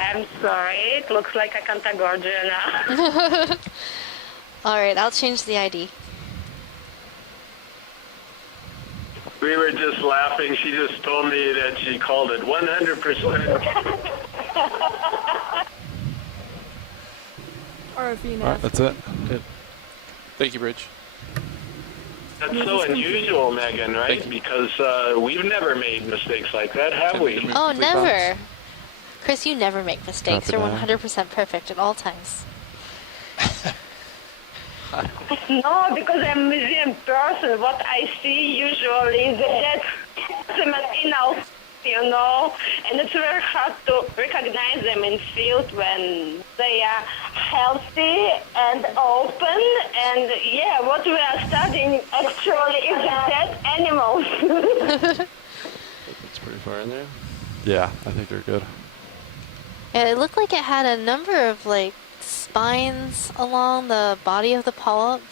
I'm sorry, it looks like a Cantagorgia now. All right, I'll change the ID. We were just laughing. She just told me that she called it 100%. RV nav. All right, that's it. Good. Thank you, Bridge. That's so unusual, Megan, right? Because we've never made mistakes like that, have we? Oh, never. Chris, you never make mistakes. Copy You're that. 100% perfect at all times. No, because I'm a museum person. What I see usually is that you know, and it's very hard to recognize them in field when they are healthy and open. And yeah, what we are studying actually is dead animals. It's pretty far in there. Yeah, I think they're good. Yeah, it looked like it had a number of like spines along the body of the polyp.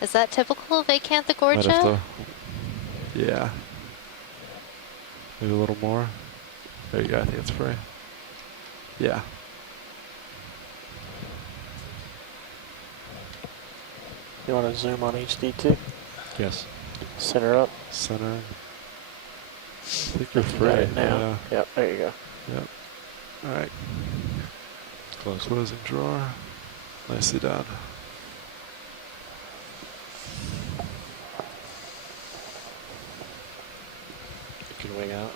Is that typical of Acanthogorgia? Yeah. Maybe a little more. There you go, I think it's free. Yeah. You want to zoom on HD too? Yes. Center up. Center. I think you're You free. got it now. Yeah. Yep, there you go. Yep. All right. Closing drawer. Nicely done. You can wing out.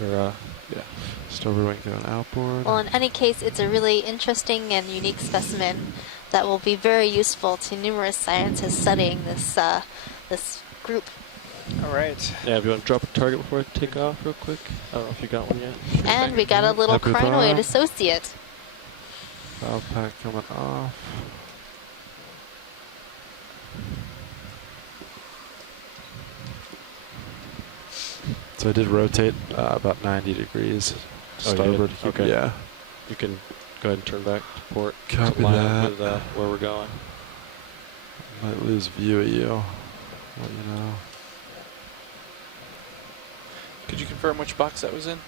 Or, yeah. Starboard wing down outboard. Well, in any case, it's a really interesting and unique specimen that will be very useful to numerous scientists studying this this group. All right. Yeah, if you want to drop a target before I take off real quick. I don't know if you got one yet. And we got a little Happy crinoid bar. associate. Valve pack coming off. So I did rotate about 90 degrees starboard. Okay. Yeah. You can go ahead and turn back to port. Copy to line up that. with where we're going. Might lose view of you. Let you know. Could you confirm which box that was in?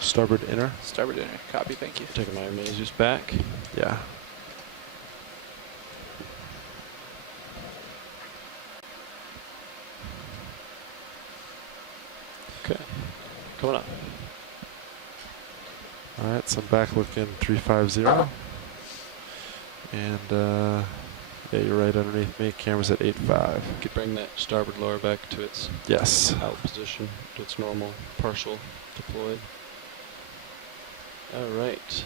Starboard inner. Starboard inner. Copy, thank you. Taking my Mazus back. Yeah. Okay. Coming up. All right, so I'm back looking 350. And yeah, you're right underneath me. Camera's at 8.5. You could bring that starboard lower back to its out position, to its normal partial deployed. All right.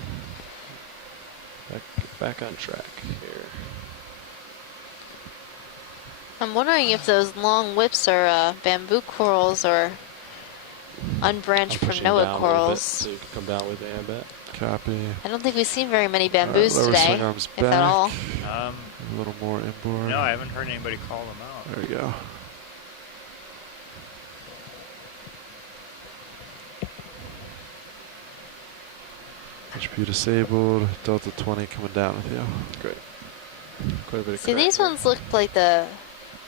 Back on track here. I'm wondering if those long whips are bamboo corals or unbranched Prinoa corals. So you can come down with me, I bet. Copy. I don't think we've seen very many bamboos lower today, swing arms if at all. a little more inboard. No, I haven't heard anybody call them out. There we go. HP disabled. Delta 20 coming down with you. Great. Quite a bit of See, these ones look like a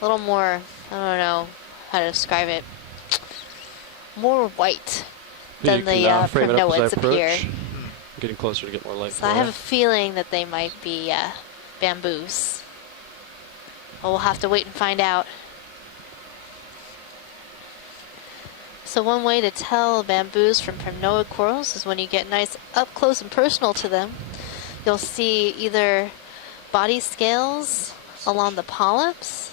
little more, I don't know how to describe it, more white than the Prinoids appear. Getting closer to get more light. So I have a feeling that they might be bamboos. But we'll have to wait and find out. So one way to tell bamboos from Prinoid corals is when you get nice up close and personal to them. You'll see either body scales along the polyps,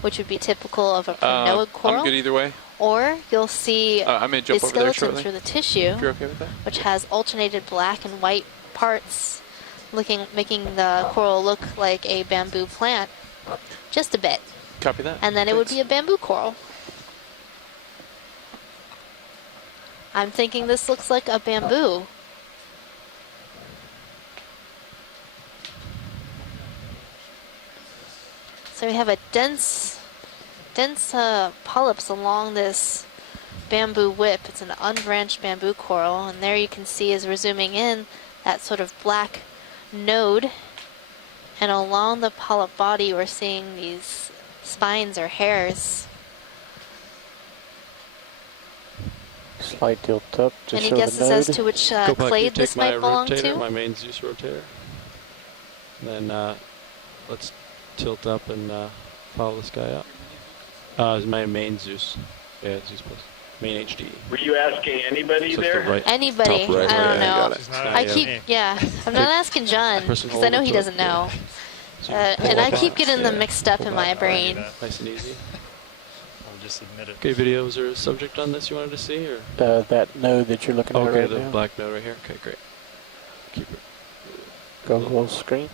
which would be typical of a Prinoid coral. I'm good either way. Or you'll see I may jump the over there skeleton shortly. through the tissue, If you're okay with that. which has alternated black and white parts, making the coral look like a bamboo plant, just a bit. Copy that. And then it would be a bamboo coral. I'm thinking this looks like a bamboo. So we have a dense polyps along this bamboo whip. It's an unbranched bamboo coral, and there you can see as we're zooming in that sort of black node, and along the polyp body we're seeing these spines or hairs. Slight tilt up to Any show guesses the node. as to which clade this might belong to? My main Zeus rotator. Then let's tilt up and follow this guy up. It's my main Zeus. Yeah, Zeus plus. Main HD. Were you asking anybody So it's there? the right- Anybody, top right. I don't Yeah, know. got it. I keep, I'm not asking John, Person because I know hold he it to doesn't it, know. yeah. And I keep getting them mixed up in my brain. Nice and easy. I'll just admit it. Okay, video, was there a subject on this you wanted to see? Or? That node that you're looking at Okay, right the now. black node right here. Okay, great. Keep it. Go full screen.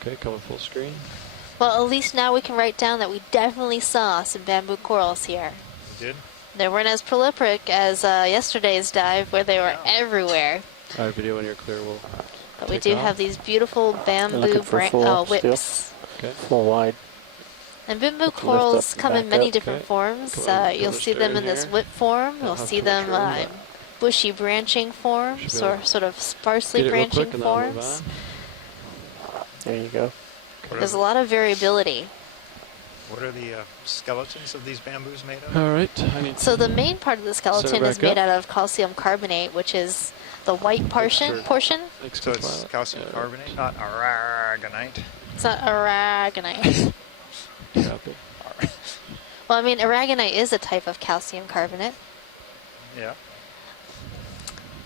Okay, coming full screen. Well, at least now we can write down that we definitely saw some bamboo corals here. You did? They weren't as prolific as yesterday's dive, where they were everywhere. All right, video when you're clear. We'll. But we do have these beautiful bamboo whips. Okay. Full wide. And bamboo corals come in many different forms. You'll see them in this whip form. You'll see them in bushy branching forms, or sort of sparsely branching forms. There you go. There's a lot of variability. What are the skeletons of these bamboos made of? All right. So the main part of the skeleton is made out of calcium carbonate, which is the white portion. So it's calcium carbonate, not aragonite. It's not aragonite. Well, I mean, aragonite is a type of calcium carbonate. Yeah.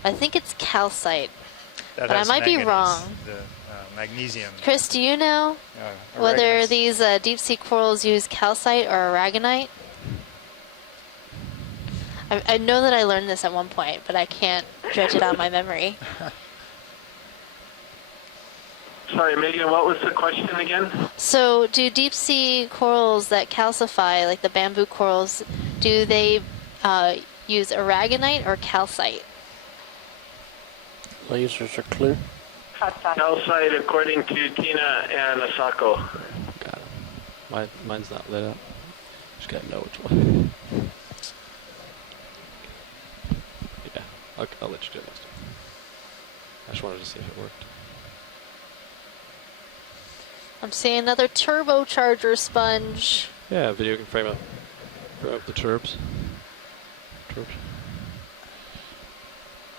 I think it's calcite, That but I has might be manganese, wrong. The magnesium. Chris, do you know whether these deep sea corals use calcite or aragonite? I know that I learned this at one point, but I can't judge it on my memory. Sorry, Megan, what was the question again? So, do deep sea corals that calcify, like the bamboo corals, do they use aragonite or calcite? Lasers are clear. Calcite, according to Tina and Asako. Got it. Mine's not lit up. Just gotta know which one. Yeah, I'll let you do it next time. I just wanted to see if it worked. I'm seeing another turbocharger sponge. Yeah, video can frame up the turbs.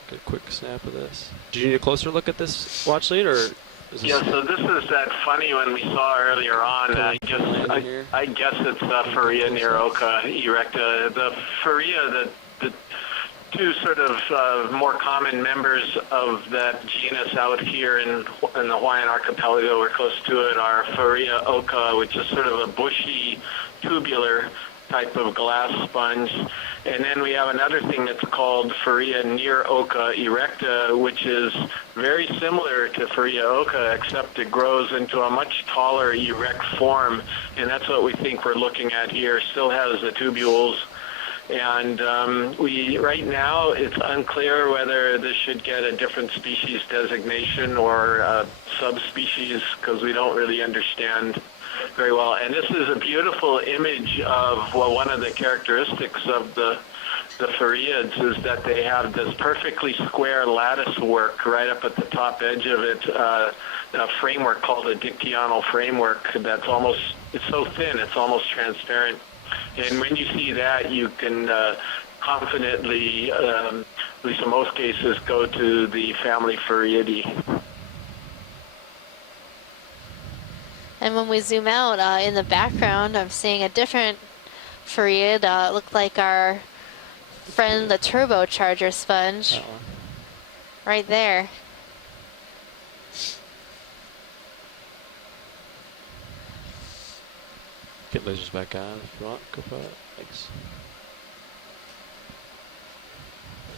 Get a quick snap of this. Do you need a closer look at this watch lead, or is this? Yeah, so this is that funny one we saw earlier on. I guess it's Faria near Oka erecta. The Faria, the two sort of more common members of that genus out here in the Hawaiian archipelago, we're close to it, are Faria oka, which is sort of a bushy, tubular type of glass sponge. And then we have another thing that's called Faria near Oka erecta, which is very similar to Faria oka, except it grows into a much taller erect form. And that's what we think we're looking at here. Still has the tubules. And right now, it's unclear whether this should get a different species designation or a subspecies, because we don't really understand very well. And this is a beautiful image of one of the characteristics of the Fariids is that they have this perfectly square lattice work right up at the top edge of it, a framework called a dictyonal framework that's it's so thin, it's almost transparent. And when you see that, you can confidently, at least in most cases, go to the family Fariidae. And when we zoom out, in the background, I'm seeing a different Fariid. Look like our friend, the turbocharger sponge. Right there. Get lasers back on if you want. Go for it. Thanks.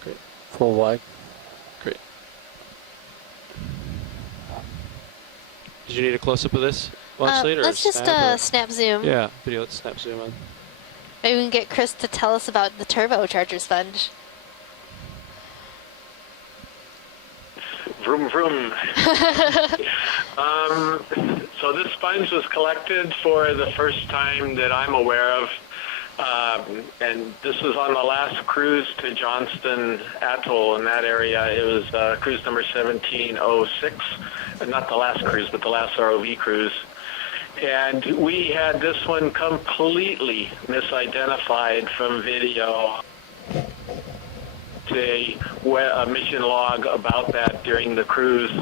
Great. Full wide. Great. Did you need a close-up of this watch lead, or let's just snap zoom. Yeah, video. Let's snap zoom on. Maybe we can get Chris to tell us about the turbocharger sponge. Vroom, vroom. So this sponge was collected for the first time that I'm aware of. And this was on the last cruise to Johnston Atoll in that area. It was cruise number 1706. Not the last cruise, but the last ROV cruise. And we had this one completely misidentified from video to a mission log about that during the cruise,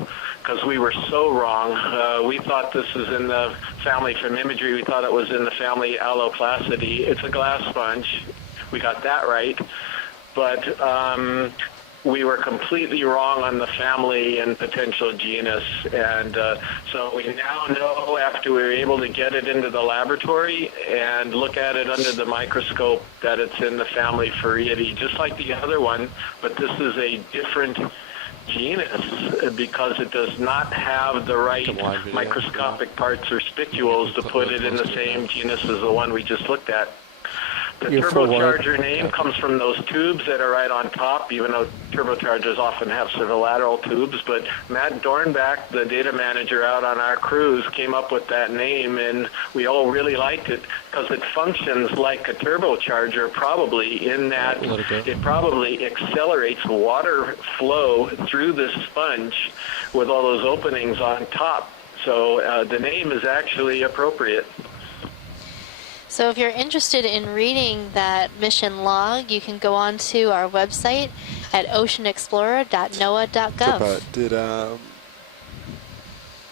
because we were so wrong. We thought this was in the family from imagery. We thought it was in the family Alloplacidae. It's a glass sponge. We got that right. But we were completely wrong on the family and potential genus. And so we now know, after we were able to get it into the laboratory and look at it under the microscope, that it's in the family Fariidae, just like the other one. But this is a different genus because it does not have the right microscopic parts or spicules to put it in the same genus as the one we just looked at. The You're full turbocharger name comes from those tubes that are right on top, even though turbochargers often have lateral tubes. But Matt Dornbach, the data manager out on our cruise, came up with that name, and we all really liked it because it functions like a turbocharger probably in that it probably accelerates water flow through the sponge with all those openings on top. So the name is actually appropriate. So if you're interested in reading that mission log, you can go on to our website at oceanexplorer.noaa.gov. Did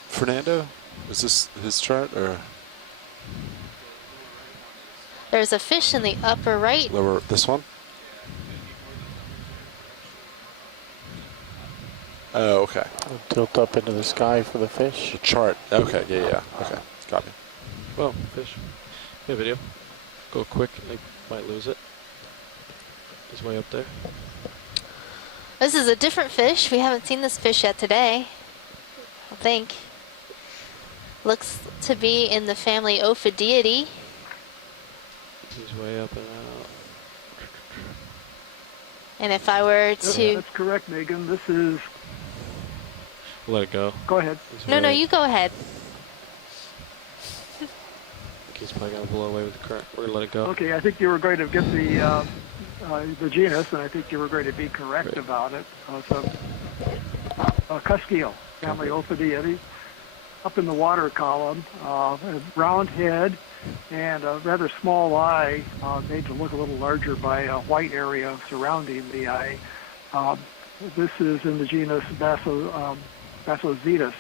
Fernando, is this his chart or? There's a fish in the upper right. Lower, this one? Oh, okay. Tilt up into the sky for the fish. The chart. Okay, yeah. Okay, got me. Well, fish. Yeah, video. Go quick, they might lose it. He's way up there. This is a different fish. We haven't seen this fish yet today, I think. Looks to be in the family Ophidiidae. He's way up and out. And if I were to... That's correct, Megan. This is... Let it go. Go ahead. No, you go ahead. He's probably going to blow away with the current. We're going to let it go. Okay, I think you were going to get the genus, and I think you were going to be correct about it. It's a cusk eel, family Ophidiidae, up in the water column, a round head and a rather small eye, made to look a little larger by a white area surrounding the eye. This is in the genus Basozetus.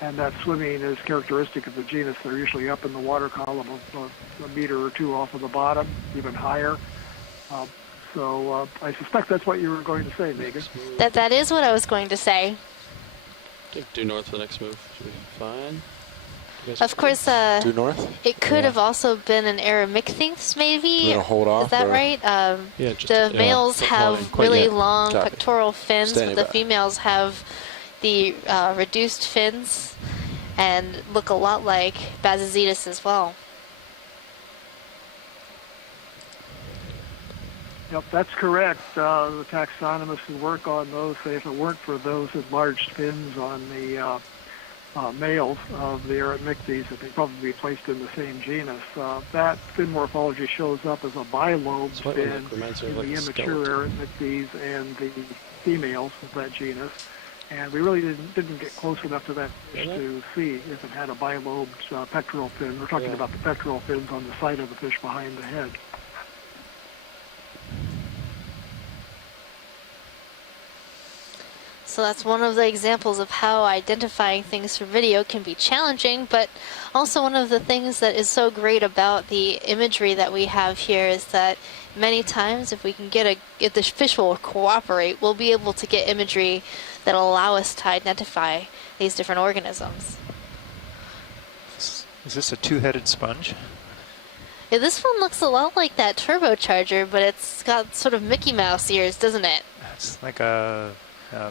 And that swimming is characteristic of the genus. They're usually up in the water column a meter or two off of the bottom, even higher. So I suspect that's what you were going to say, Megan. That is what I was going to say. I think due north for the next move should be fine. Of course, due north? It could have also been an Eramicthinx, maybe. Hold off, is that right? The males have really long pectoral fins, but the females have the reduced fins and look a lot like Basozetus as well. Yep, that's correct. The taxonomists who work on those say if it weren't for those enlarged fins on the males of the Eramicthys, that they'd probably be placed in the same genus. That fin morphology shows up as a bilobed fin in the immature Eramicthys and the females of that genus. And we really didn't get close enough to that fish to see if it had a bilobed pectoral fin. We're talking about the pectoral fins on the side of the fish behind the head. So that's one of the examples of how identifying things for video can be challenging, but also one of the things that is so great about the imagery that we have here is that many times if we can if the fish will cooperate, we'll be able to get imagery that'll allow us to identify these different organisms. Is this a two-headed sponge? Yeah, this one looks a lot like that turbocharger, but it's got sort of Mickey Mouse ears, doesn't it? It's like a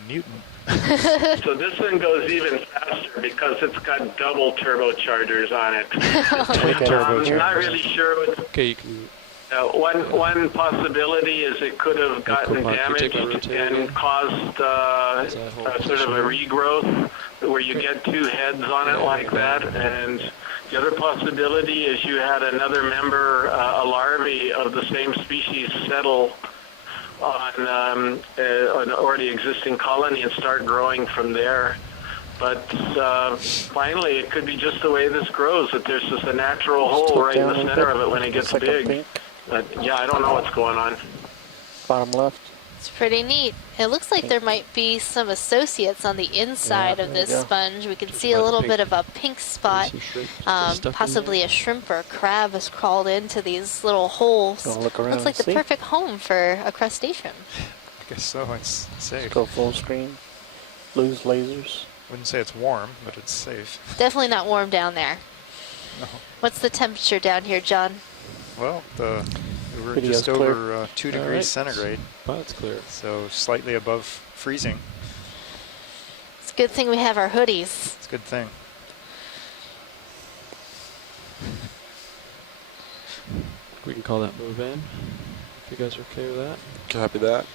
mutant. So this one goes even faster because it's got double turbochargers on it. I'm not really sure what... Okay, you can... One possibility is it could have gotten damaged and caused sort of a regrowth where you get two heads on it like that. And the other possibility is you had another member, a larvae of the same species, settle on an already existing colony and start growing from there. But finally, it could be just the way this grows, that there's just a natural hole right in the center of it when it gets big. But yeah, I don't know what's going on. Bottom left. It's pretty neat. It looks like there might be some associates on the inside of this sponge. We can see a little bit of a pink spot. Possibly a shrimp or a crab has crawled into these little holes. Look around. Looks like the perfect home for a crustacean. I guess so. It's safe. Let's go full screen. Lose lasers. Wouldn't say it's warm, but it's safe. Definitely not warm down there. No. What's the temperature down here, John? Well, we're just over 2 degrees centigrade. Well, it's clear. So slightly above freezing. It's a good thing we have our hoodies. It's a good thing. We can call that move in, if you guys are okay with that. Copy that.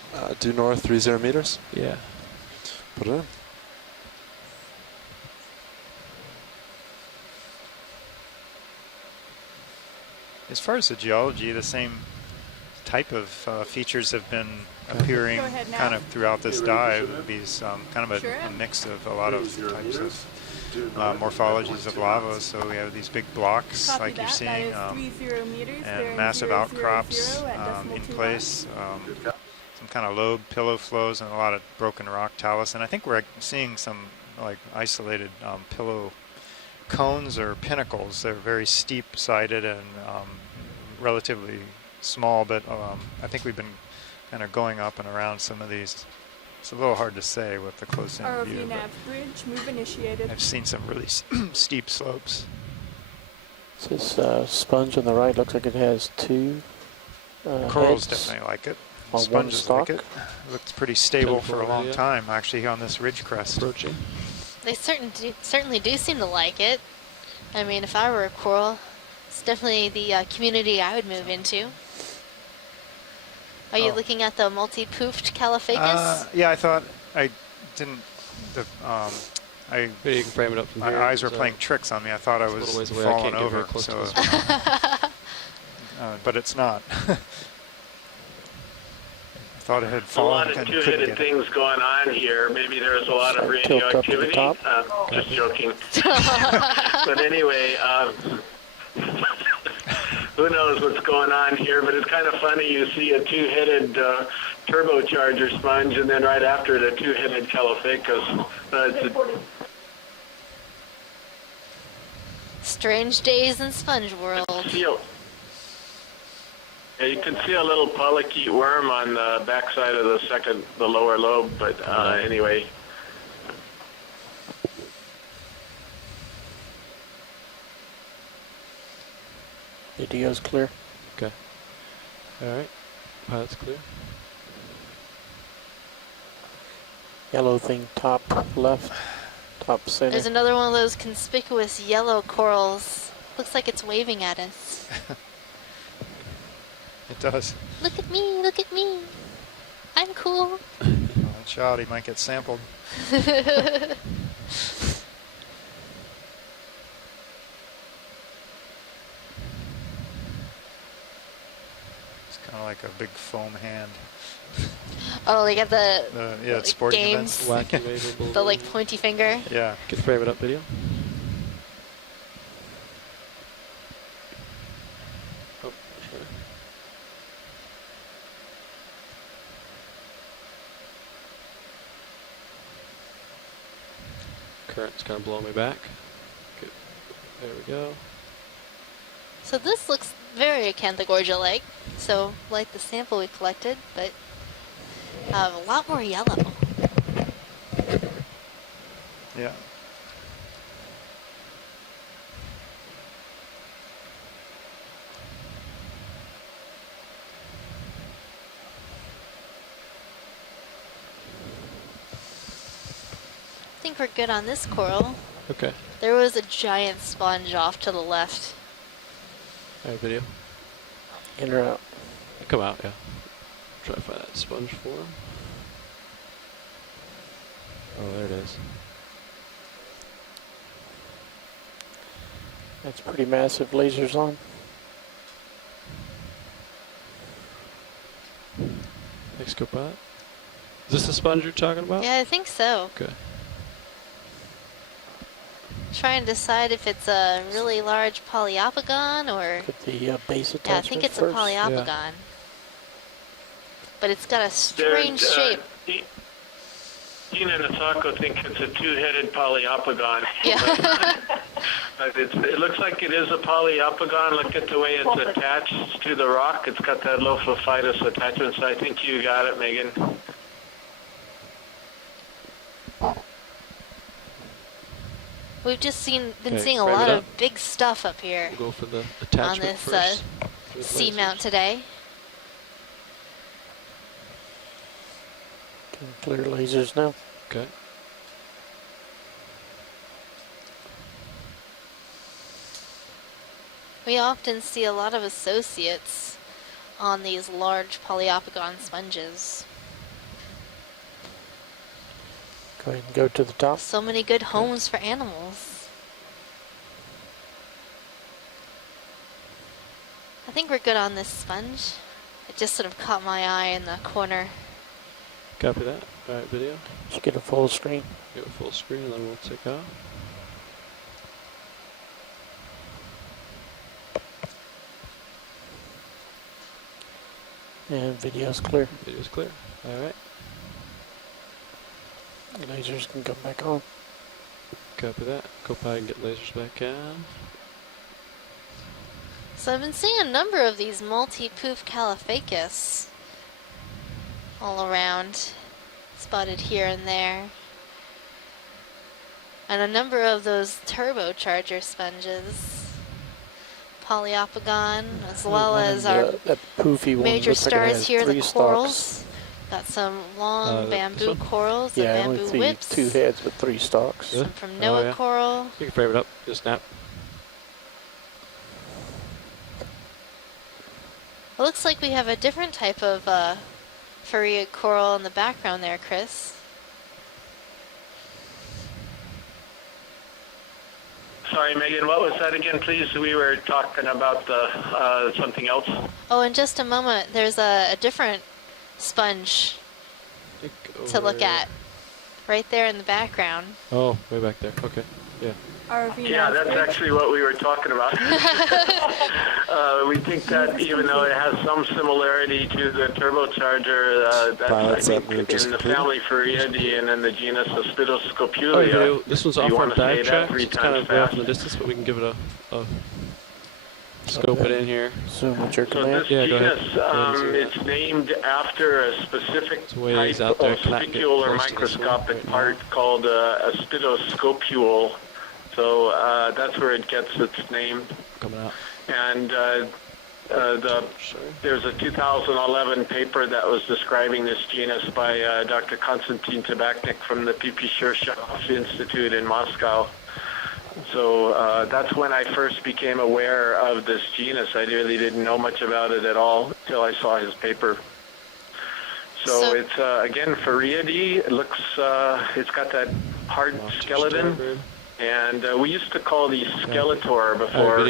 Due north 30 meters. Yeah. Put it in. As far as the geology, the same type of features have been appearing kind of throughout this dive. These kind of a mix of a lot of types of morphologies of lava. So we have these big blocks like you're seeing, and massive outcrops in place. Some kind of lobe pillow flows and a lot of broken rock talus. And I think we're seeing some like isolated pillow cones or pinnacles. They're very steep-sided and relatively small, but I think we've been kind of going up and around some of these. It's a little hard to say with the close-in view. ROV nav bridge, move initiated. I've seen some really steep slopes. This sponge on the right looks like it has two Corals heads definitely like it. on one Sponges stalk. like it. Looks pretty stable for a long time, actually, on this ridge crest. Approaching. They certainly do seem to like it. I mean, if I were a coral, it's definitely the community I would move into. Are you looking at the multi-poofed Caliphacus? Yeah, I thought I didn't. You can frame it up from my here. eyes were playing tricks on me. I thought I was falling over. So, but it's not. I thought it had A fallen. lot of two-headed things going on here. Maybe there's a lot of radioactivity. Just joking. But anyway, who knows what's going on here? But it's kind of funny. You see a two-headed turbocharger sponge, and then right after it, a two-headed Caliphacus. Strange days in Sponge World. Yeah, you can see a little polychaete worm on the backside of the lower lobe, but anyway. Video's clear. Okay. All right. Pilot's clear. Yellow thing top left, top center. There's another one of those conspicuous yellow corals. Looks like it's waving at us. It does. Look at me, look at me. I'm cool. Watch out, he might get sampled. It's kind of like a big foam hand. Oh, they got the yeah, it's sporting games. events. The like pointy finger. Yeah. Can frame it up video. Oh, sure. Current's kind of blowing me back. Good. There we go. So this looks very Acanthogorgia-like. So like the sample we collected, but a lot more yellow. Yeah. I think we're good on this coral. Okay. There was a giant sponge off to the left. All right, video. In or out? Come out, yeah. Try to find that sponge form. Oh, there it is. That's pretty massive lasers on. Next, go by. Is this the sponge you're talking about? Yeah, I think so. Okay. Trying to decide if it's a really large polyopogon or... Put the base attachment Yeah, I think it's first. a polyopogon. Yeah. But it's got a strange shape. Dean and Asako think it's a two-headed polyopogon. Yeah. It looks like it is a polyopogon. Look at the way it's attached to the rock. It's got that lophophytus attachment, so I think you got it, Megan. We've just been seeing a lot of big stuff up here. We'll go for the attachment on this first. seamount today. Can clear lasers now. Okay. We often see a lot of associates on these large polyopogon sponges. Go ahead and go to the top. So many good homes for animals. I think we're good on this sponge. It just sort of caught my eye in the corner. Copy that. All right, video. Just get a full screen. Get a full screen, and then we'll take off. And video's clear. Video's clear. All right. Lasers can come back on. Copy that. Copilot and get lasers back on. So I've been seeing a number of these multi-poof caliphacus all around, spotted here and there. And a number of those turbocharger sponges, polyopogon, as well as our that poofy one major looks like it stars has here, the 3 corals. stalks. Got some long bamboo corals, Yeah, and only bamboo three, whips. 2 heads with 3 stalks. Some from Noah coral. You can frame it up. Just snap. It looks like we have a different type of farreid coral in the background there, Chris. Sorry, Megan, what was that again, please? We were talking about the something else. Oh, in just a moment, there's a different sponge to look at right there in the background. Oh, way back there. Okay. Yeah. ROV Yeah, that's actually what we were talking about. We think that even though it has some similarity to the turbocharger, that's I think in the family Farreidae and in the genus Aspidoscopulia. Oh, this one's off our dive track. Three It's kind times of way off in fast. the distance, but we can give it a scope it in here. Zoom with your So command. this Yeah, go ahead. genus, it's named after a specific ways type out there. of Can I get spicule or close to this one? microscopic part called Aspidoscopule. So that's where it gets its name. Coming out. And there's a 2011 paper that was describing this genus by Dr. Konstantin Tabachnik from the P.P. Shirshov Institute in Moscow. So that's when I first became aware of this genus. I really didn't know much about it at all until I saw his paper. So it's, again, Farreidae. It looks, it's got that hard skeleton. And we used to call these Skeletor before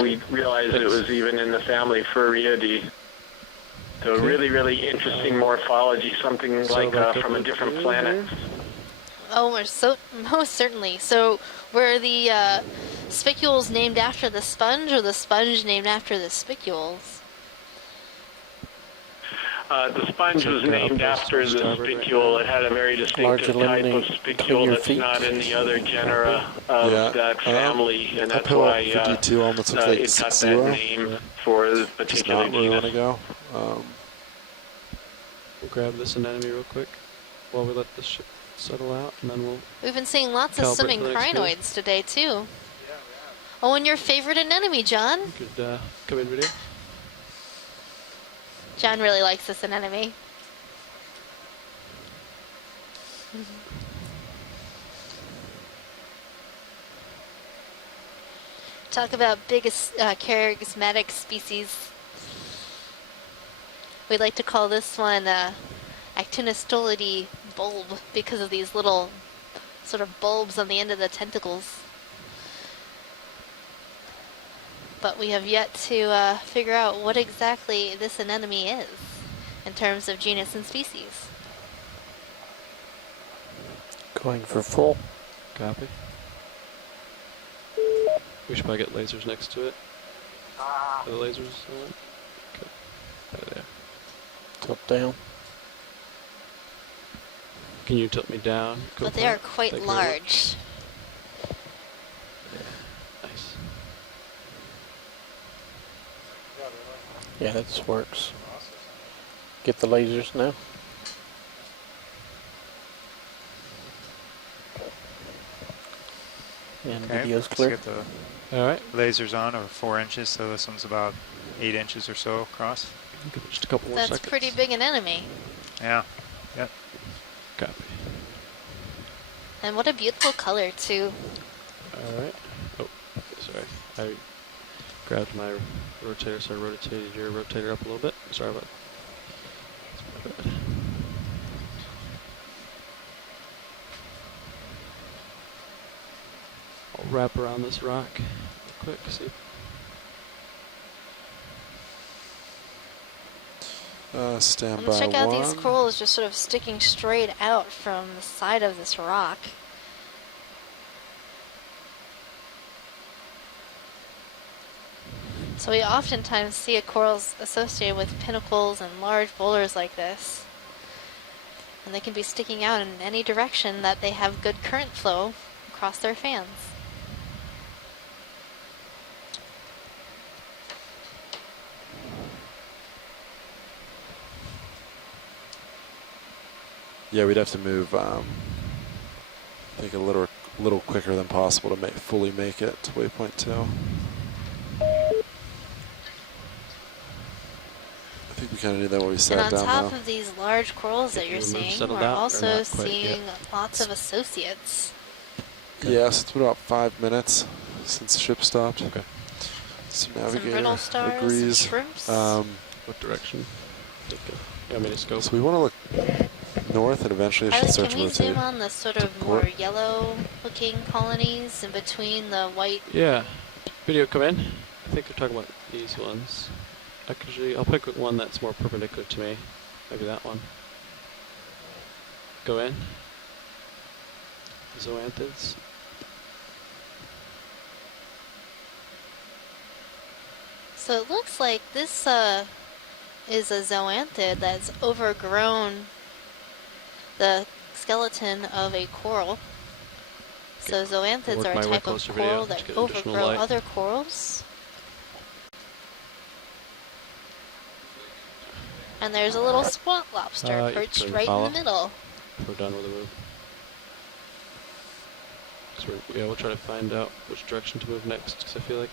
we realized it was even in the family Farreidae. So really, really interesting morphology, something like from a different planet. Oh, most certainly. So were the spicules named after the sponge, or the sponge named after the spicules? The sponge was named after the spicule. It had a very distinctive type of spicule that's not in the other genera of that family, and that's why it got that name for this particular genus. Go. We'll grab this anemone real quick while we let this ship settle out, and then we'll... We've been seeing lots of swimming crinoids today, too. Oh, and your favorite anemone, John? You could come in video. John really likes this anemone. Talk about biggest charismatic species. We'd like to call this one Actinostolidae bulb because of these little sort of bulbs on the end of the tentacles. But we have yet to figure out what exactly this anemone is in terms of genus and species. Going for full. Copy. We should probably get lasers next to it. Are the lasers on? Okay. Right there. Tilt down. Can you tilt me down? But they are quite large. Nice. Yeah, that works. Get the lasers now. And video's clear. Let's get the all right. lasers on, over 4 inches, so this one's about 8 inches or so across. Just a couple more That's seconds. pretty big an anemone. Yeah. Yep. Copy. And what a beautiful color, too. All right. Oh, sorry. Grabbed my rotator, so I rotated your rotator up a little bit. Sorry about that. That's my bad. I'll wrap around this rock real quick, see. Stand And by check out one. these corals just sort of sticking straight out from the side of this rock. So we oftentimes see corals associated with pinnacles and large boulders like this. And they can be sticking out in any direction that they have good current flow across their fans. Yeah, we'd have to move, I think a little quicker than possible to fully make it to waypoint 2. I think we kind of knew that when we sat And on down top now. of these large corals that you're seeing, we're also seeing lots of associates. Yes, it's been about 5 minutes since the ship stopped. Okay. So Some navigator brittle stars, agrees. some shrimps. What direction? You want me to scope? So we want to look north, and eventually it should start Can to we rotate. zoom on the sort of more yellow-looking colonies in between the white? Yeah. Video come in. I think they're talking about these ones. I'll pick one that's more perpendicular to me. Maybe that one. Go in. Zoanthids. So it looks like this is a zoanthid that's overgrown the skeleton of a coral. So zoanthids are a type of coral that overgrow other corals. And there's a little spot lobster perched right in the middle. We're done with the move. Yeah, we'll try to find out which direction to move next, because I feel like...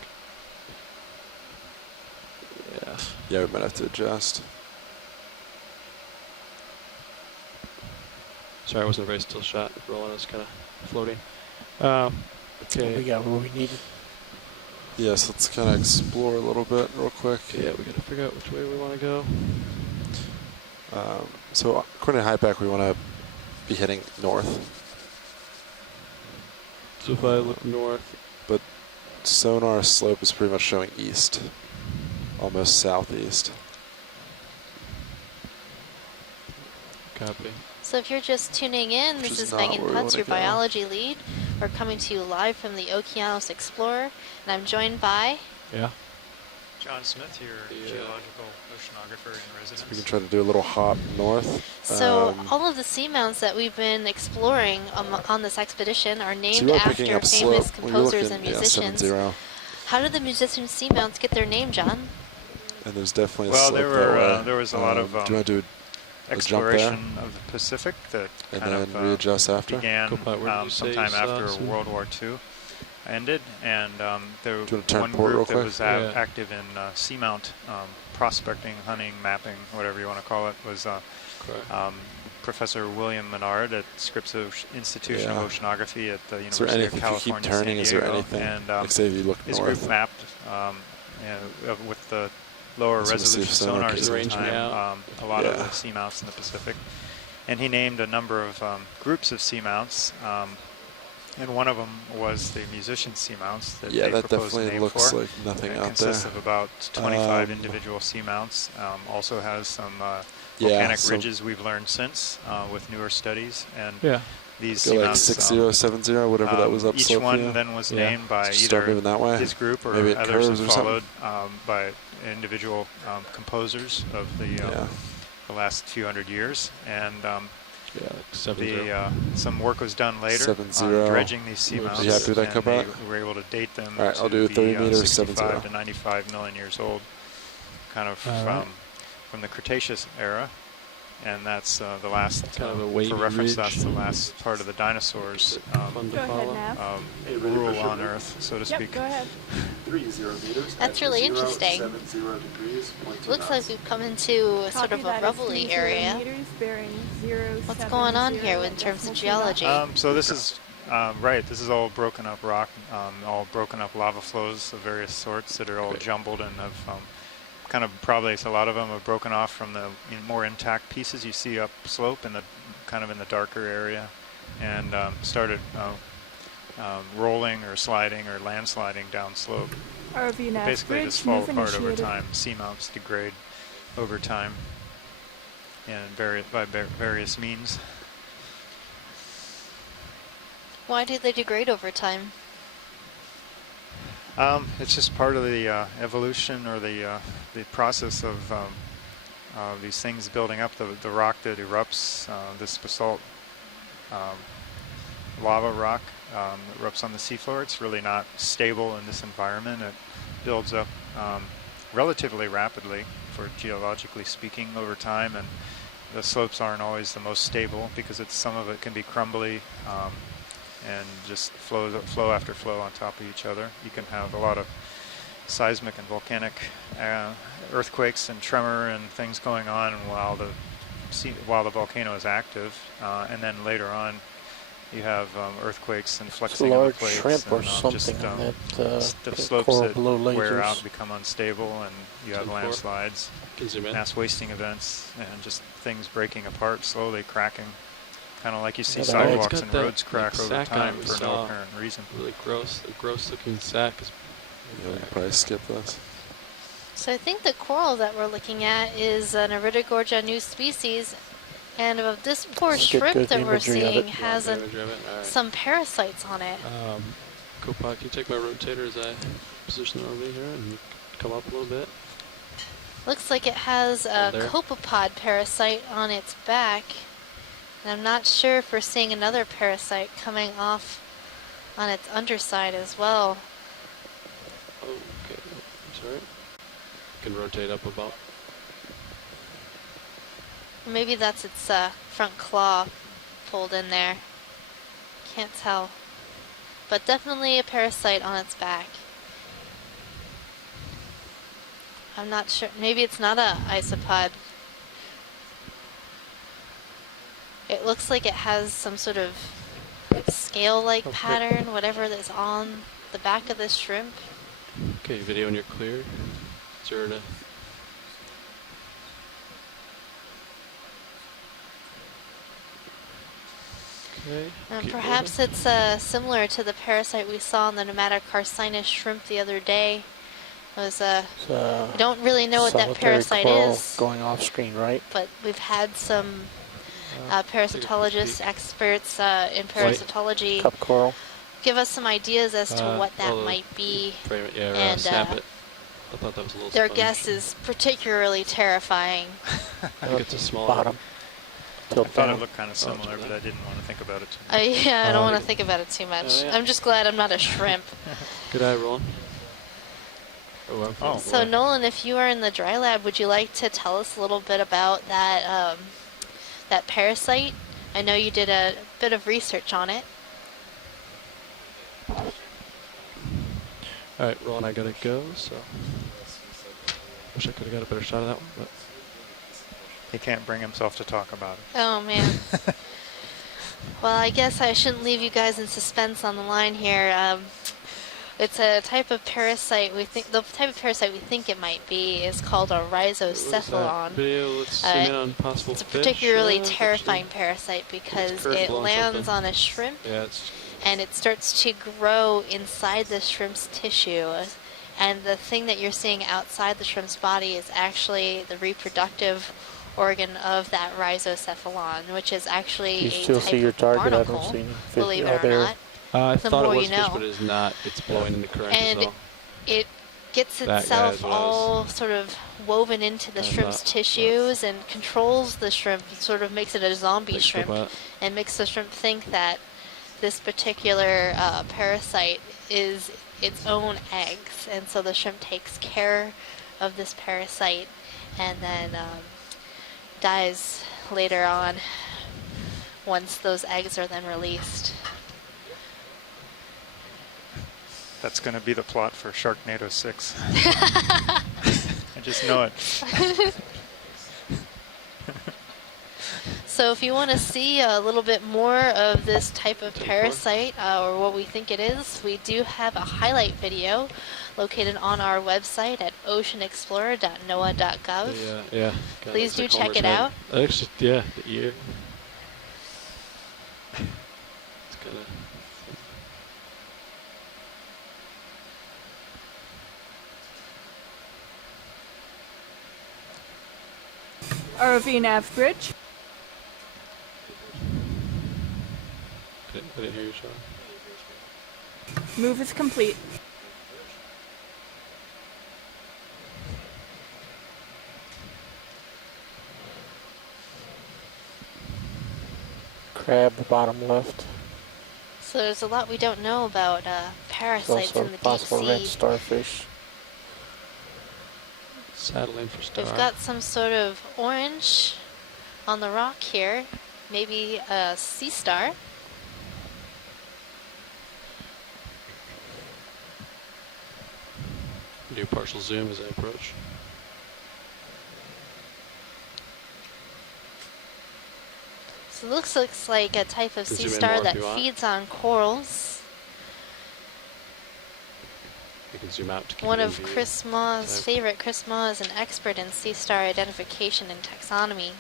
Yeah, we might have to adjust. Sorry, I wasn't a very still shot. Rolling was kind of floating. Okay. We got what we needed. Yes, let's kind of explore a little bit real quick. Yeah, we got to figure out which way we want to go. So according to HIPAC, we want to be heading north. So if I look north. But sonar slope is pretty much showing east. Almost southeast. Copy. So if you're just tuning in, this is Megan Putz, your biology lead. We're coming to you live from the Okeanos Explorer, and I'm joined by... John Smith, your geological oceanographer in residence. We can try to do a little hop north. So all of the seamounts that we've been exploring on this expedition are named after famous composers and musicians. How did the musician seamounts get their name, John? And there's definitely there was a lot of do you want to do exploration of the Pacific that and kind then of readjust after? began sometime after World War II ended, and there was one group that was active in seamount prospecting, hunting, mapping, whatever you want to call it, was Professor William Menard at Scripps Institution of Oceanography at the University of California, San Diego. Is there anything? And say if you look his north. group mapped with the lower resolution sonars at the time, a lot of the seamounts in the Pacific. And he named a number of groups of seamounts, and one of them was the musician seamounts that they that proposed a definitely name looks for. like nothing it out consists there. of about 25 individual seamounts. Also has some volcanic ridges we've learned since with newer studies. And these seamounts, like 6070, whatever that was up each slope. one then was named by either his group or maybe others that followed by individual composers of the last few hundred years. And some work was done later on dredging these seamounts. Are you happy with that and cup we were able to date them All right, to I'll do 30 meters, 65 to 95 million years old, kind of from the Cretaceous era. And that's the last, kind of a for reference, ridge. that's the last part of the dinosaurs rule on Earth, so to speak. Go ahead. 30 meters. That's really interesting. Looks like we've come into sort of a rubbly area. What's going on here in terms of geology? So this is Right, this is all broken up rock, all broken up lava flows of various sorts that are all jumbled and have kind of probably a lot of them have broken off from the more intact pieces you see upslope in the kind of in the darker area, and started rolling or sliding or landsliding downslope. ROV nav Basically bridge, just fall move apart over initiated. time. Seamounts degrade over time and by various means. Why do they degrade over time? It's just part of the evolution or the process of these things building up. The rock that erupts, this basalt lava rock that erupts on the seafloor, it's really not stable in this environment. It builds up relatively rapidly, for geologically speaking, over time, and the slopes aren't always the most stable because some of it can be crumbly. And just flow after flow on top of each other. You can have a lot of seismic and volcanic earthquakes and tremor and things going on while the volcano is active, and then later on you have earthquakes and flexing of the plates. Shrimp or and, something just, on that the slopes that below wear lasers. out, become unstable, and you have landslides, mass wasting events, and just things breaking apart slowly, cracking. Kind of like you see sidewalks and roads crack over time for no apparent reason. Really gross looking sack. Yeah, we can probably skip this. So I think the coral that we're looking at is an Iridogorgia new species, and of this poor shrimp that we're seeing has some parasites on it. Copilot, can you take my rotator as I position the ROV here and come up a little bit? Looks like it has a copepod parasite on its back. And I'm not sure if we're seeing another parasite coming off on its underside as well. Okay, I'm sorry. You can rotate up about. Maybe that's its front claw pulled in there. Can't tell. But definitely a parasite on its back. I'm not sure. Maybe it's not a isopod. It looks like it has some sort of scale-like pattern, whatever that's on the back of this shrimp. Okay, video when you're cleared. 0 to... Okay. Perhaps it's similar to the parasite we saw in the Nematocarcinus shrimp the other day. It was I don't really know what that parasite is. Going off screen, right? But we've had some parasitologists, experts in parasitology, cup coral, give us some ideas as to what that might be. And snap it. I thought that was a little their sponge. guess is particularly terrifying. I think it's a small bottom. I thought it looked kind of similar, but I didn't want to think about it too much. Yeah, I don't want to think about it too much. I'm just glad I'm not a shrimp. Good eye, Roland. So Nolan, if you are in the dry lab, would you like to tell us a little bit about that that parasite? I know you did a bit of research on it. All right, Roland, I gotta go. So wish I could have got a better shot of that one, but he can't bring himself to talk about it. Oh man. Well, I guess I shouldn't leave you guys in suspense on the line here. It's a type of parasite. The type of parasite we think it might be is called a rhizocephalon. It's a particularly terrifying parasite because it lands on a shrimp and it starts to grow inside the shrimp's tissue. And the thing that you're seeing outside the shrimp's body is actually the reproductive organ of that rhizocephalon, which is actually you still see your target? I don't see any. Believe it or not. I thought it was fish, but it is not. It's blowing in the current and as well. It gets itself all sort of woven into the shrimp's tissues and controls the shrimp, sort of makes it a zombie shrimp, and makes the shrimp think that this particular parasite is its own eggs. And so the shrimp takes care of this parasite and then dies later on once those eggs are then released. That's going to be the plot for Sharknado 6. I just know it. So if you want to see a little bit more of this type of parasite or what we think it is, we do have a highlight video located on our website at oceanexplorer.noaa.gov. Yeah. Please do check it out. Actually, yeah, the ear. It's gonna. ROV nav bridge. I didn't hear you, Sean. Move is complete. Crab, bottom left. So there's a lot we don't know about parasites in the deep possible red sea. starfish. Saddling for star. We've got some sort of orange on the rock here, maybe a sea star. Do partial zoom as I approach. So it looks like a type of sea Zoom in star more that if you want. feeds on corals. You can zoom out to keep One it in of view. Chris Maw's favorite. Chris Maw is an expert in sea star identification and taxonomy.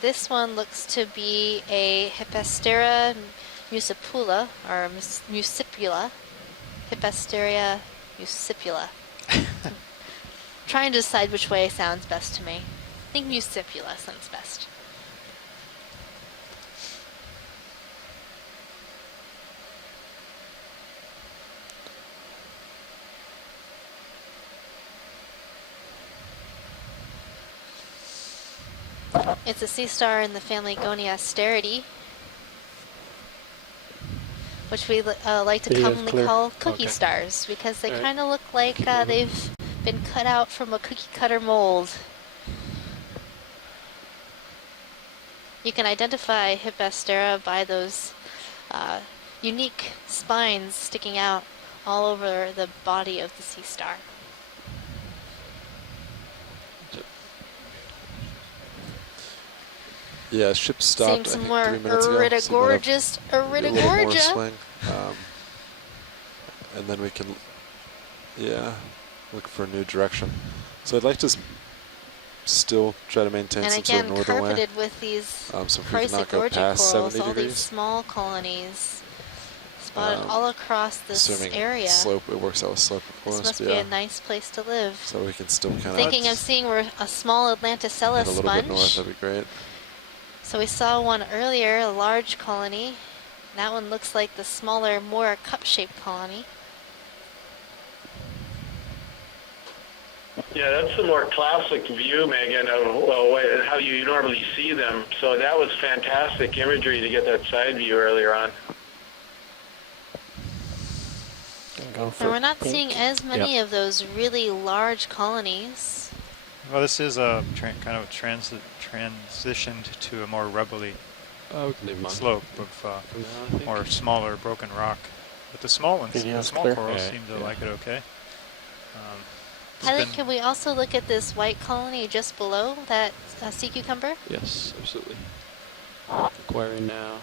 This one looks to be a Hippasteria muscipula, or muscipula. Hippasteria muscipula. Trying to decide which way sounds best to me. I think muscipula sounds best. It's a sea star in the family Goniasteridie, which we like to commonly call cookie stars because they kind of look like they've been cut out from a cookie cutter mold. You can identify Hippastera by those unique spines sticking out all over the body of the sea star. Yeah, ship stopped. Seeing some I think, 3 minutes ago. Iridogorgia. And then we can, look for a new direction. So I'd like to still try to maintain some sort of northern way. And again, carpeted with these so if we cannot go past corals, 70 all degrees. these small colonies spotted all across this area. Slope, it works out with slope, of course. This must be a nice place to live. So we can still kind of. Thinking of seeing a small Atlanticella a little sponge. bit north, that'd be great. So we saw one earlier, a large colony. That one looks like the smaller, more cup-shaped colony. Yeah, that's the more classic view, Megan, of how you normally see them. So that was fantastic imagery to get that side view earlier on. And we're not seeing as many of those really large colonies. Well, this is a kind of transitioned to a more rubbly slope of more smaller broken rock. But the small ones, the small corals seem to like it okay. Pilot, can we also look at this white colony just below that sea cucumber? Yes, absolutely. Acquiring now.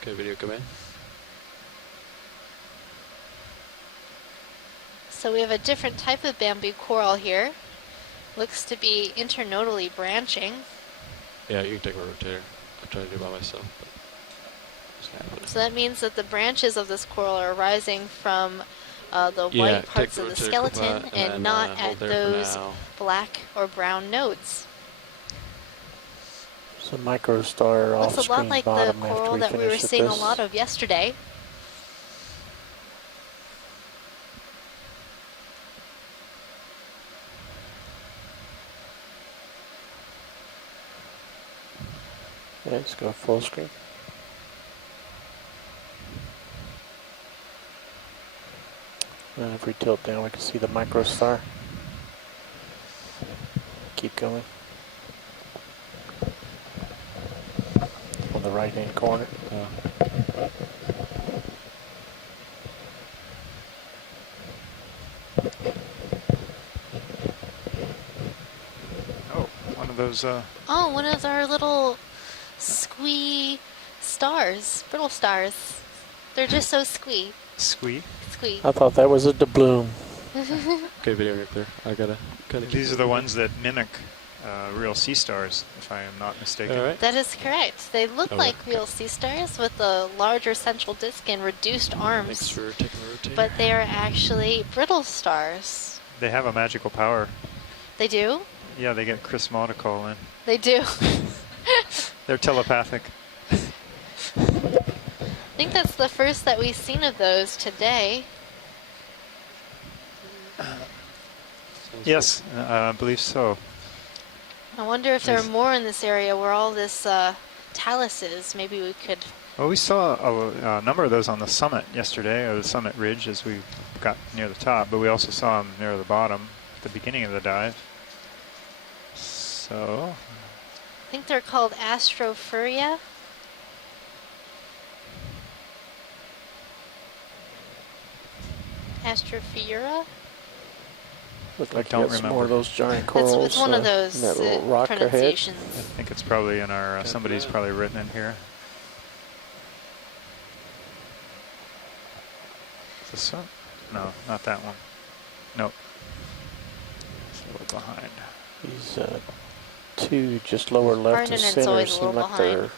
Okay, video come in. So we have a different type of bamboo coral here. Looks to be internodally branching. Yeah, you can take a rotator. I'm trying to do it by myself. But so that means that the branches of this coral are arising from the white parts of the skeleton and not at those black or brown nodes. So microstar off looks a lot like the coral that we were seeing a lot of yesterday. Yeah, let's go full screen. And if we tilt down, we can see the microstar. Keep going. the right-hand corner. Oh, one of those. Oh, one of our little squee stars, brittle stars. They're just so squee. Squee? Squee. I thought that was a doubloon. Okay, video right there. I gotta. These are the ones that mimic real sea stars, if I am not mistaken. All right. That is correct. They look like real sea stars with a larger central disk and reduced arms. Thanks for taking the rotator. But they are actually brittle stars. They have a magical power. They do? Yeah, they get Chris Maw to call in. They do. They're telepathic. I think that's the first that we've seen of those today. Yes, I believe so. I wonder if there are more in this area where all this talus is. Maybe we could... Well, we saw a number of those on the summit yesterday, or the summit ridge as we got near the top, but we also saw them near the bottom at the beginning of the dive. So... I think they're called Astrophuria. Astrophuria? Look like you got more of those giant corals. It's one of those that little rock pronunciations. I think it's probably in our, somebody's probably written in here. Is this one? No, not that one. Nope. It's a little behind. These two just lower left and center seem like they're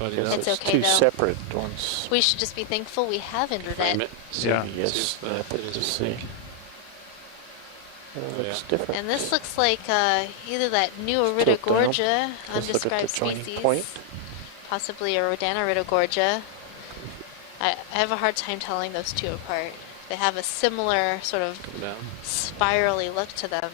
it's okay two though. separate ones. We should just be thankful we have internet. Yeah. Yes, that is to see. It looks different. And this looks like either that new Iridogorgia, undescribed species, possibly a Rodaniridogorgia. I have a hard time telling those two apart. They have a similar sort of spirally look to them.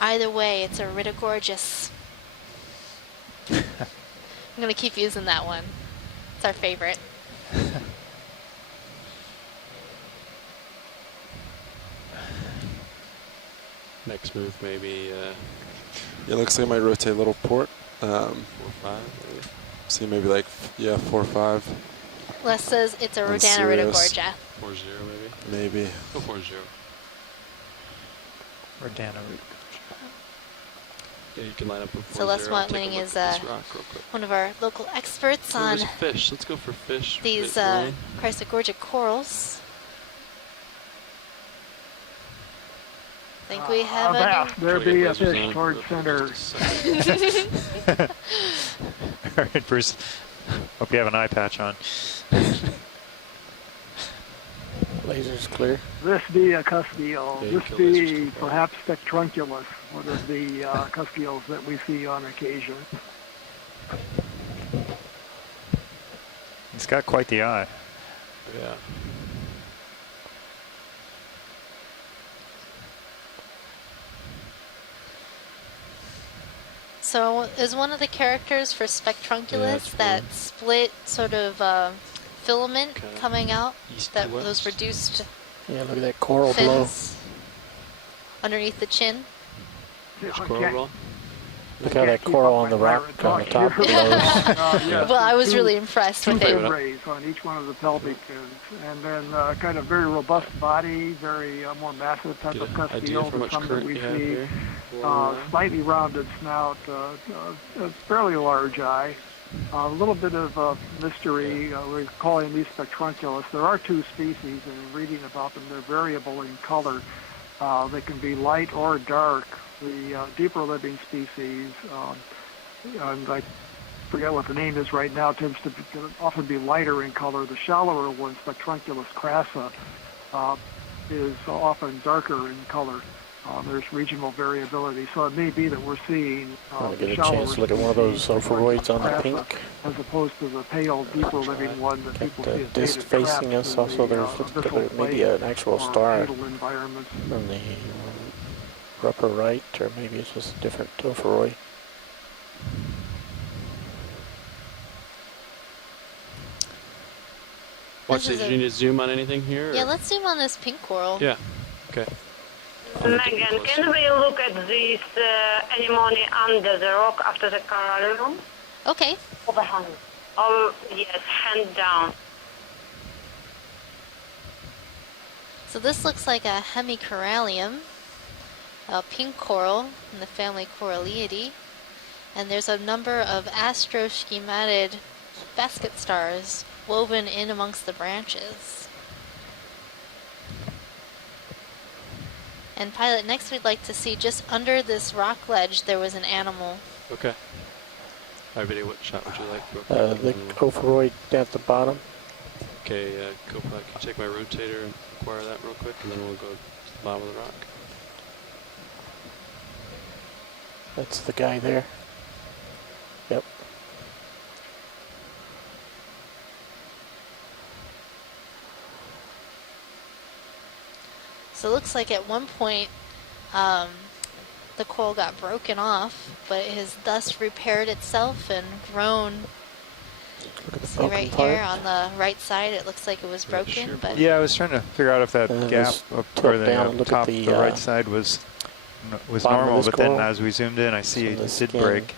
Either way, it's a Iridogorgius. I'm going to keep using that one. It's our favorite. Next move, maybe. Yeah, looks like I might rotate a little port. 4-5, maybe. See, maybe like 4-5. Les says it's a Rodaniridogorgia. 4-0, maybe. Maybe. Go 4-0. Rodaniridogorgia. Yeah, you can line up with 4-0. So Les Watling is one of our local experts on fish. Let's go for fish. These Chrysogorgic corals. I think we have there be a fish towards center. All right, Bruce. Hope you have an eye patch on. Laser's clear. This be a cuspial. This be perhaps spectrunculus, one of the cuspials that we see on occasion. He's got quite the eye. Yeah. So is one of the characters for Spectrunculus that split sort of filament coming out, that those reduced look at that coral fins underneath the chin? Look how that coral on the rock on the top glows. Well, I was really impressed with it. Rays on each one of the pelvic fins, and then kind of very robust body, very more massive type of cuspial than some that we see. Slightly rounded snout, a fairly large eye. A little bit of mystery. We're calling these spectrunculus. There are two species, and reading about them, they're variable in color. They can be light or dark. The deeper living species, and I forget what the name is right now, tends to often be lighter in color. The shallower one, Spectrunculus crassa, is often darker in color. There's regional variability, so it may be that we're seeing I get a chance to look at one of those sulfuroids on the pink. As opposed to the pale, deeper living one that people see as disc facing us. Also, there's maybe an actual star on the upper right, or maybe it's just a different topheroid. Watch this. Do you need to zoom on anything here? Yeah, let's zoom on this pink coral. Yeah. Okay. Megan, can we look at this anemone under the rock after the corallium? Okay. Overhand. Oh, yes, hand down. So this looks like a hemicorallium, a pink coral in the family Coralliidae. And there's a number of astroschematid basket stars woven in amongst the branches. And Pilot, next we'd like to see just under this rock ledge there was an animal. Okay. Alright, video, what shot would you like? The Ophiroid at the bottom. Okay, Copilot, can you take my rotator and acquire that real quick, and then we'll go to the bottom of the rock. That's the guy there. Yep. So it looks like at one point the coral got broken off, but it has thus repaired itself and grown. See right here on the right side, it looks like it was broken. But yeah, I was trying to figure out if that gap up where the top, the right side was normal, but then as we zoomed in, I see it did break.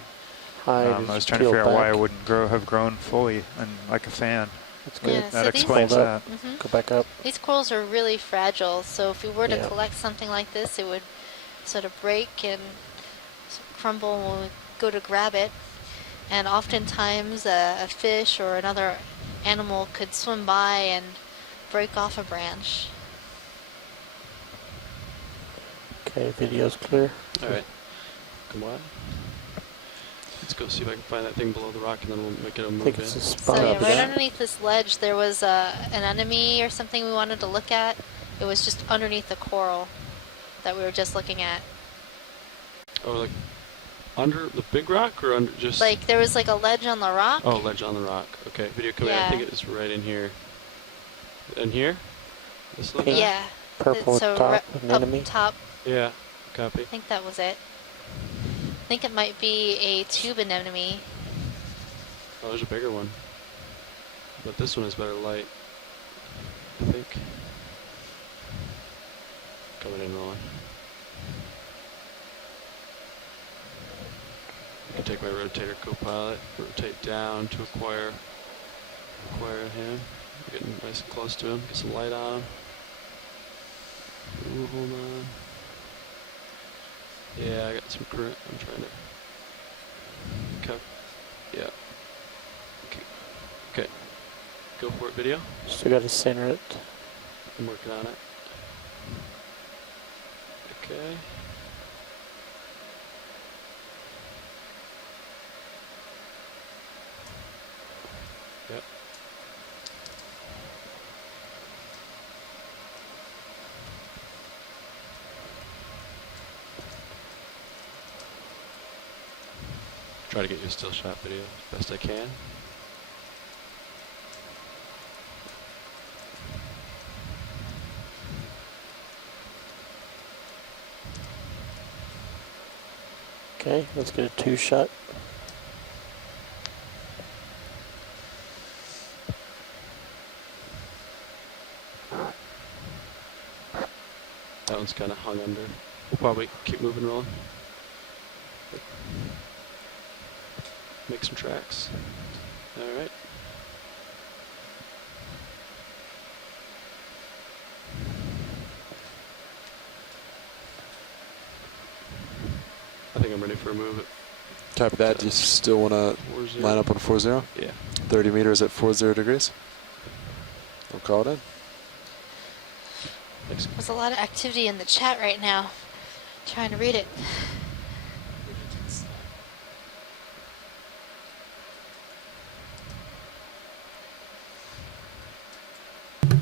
I was trying to figure out why it wouldn't have grown fully and like a fan. That's good. Yeah, that so explains that. Go back up. These corals are really fragile, so if we were to collect something like this, it would sort of break and crumble when we go to grab it. And oftentimes a fish or another animal could swim by and break off a branch. Okay, video's clear. Alright, come on. Let's go see if I can find that thing below the rock, and then we'll make it a move in. So yeah, right underneath this ledge there was an enemy or something we wanted to look at. It was just underneath the coral that we were just looking at. Oh, like under the big rock, or under just... Like there was like a ledge on the rock. Oh, ledge on the rock. Okay, video coming in. I think it's right in here. In here? This little guy? Yeah. Purple so top, an enemy? Up top. Yeah, copy. I think that was it. I think it might be a tube anemone. Oh, there's a bigger one. But this one is better light, I think. Coming in rolling. I can take my rotator Copilot, rotate down to acquire him. Getting nice and close to him, get some light on him. Ooh, hold on. Yeah, I got some current. I'm trying to cut. Yeah. Okay. Go for it, video. Still got to center it. I'm working on it. Okay. Yep. Try to get you a still shot video as best I can. Okay, let's get a 2-shot. That one's kind of hung under. We'll probably keep moving, rolling. Make some tracks. All right. I think I'm ready for a move. Copy that. Do you still want to line up on 4-0? Yeah. 30 meters at 40 degrees. We'll call it in. There's a lot of activity in the chat right now. Trying to read it.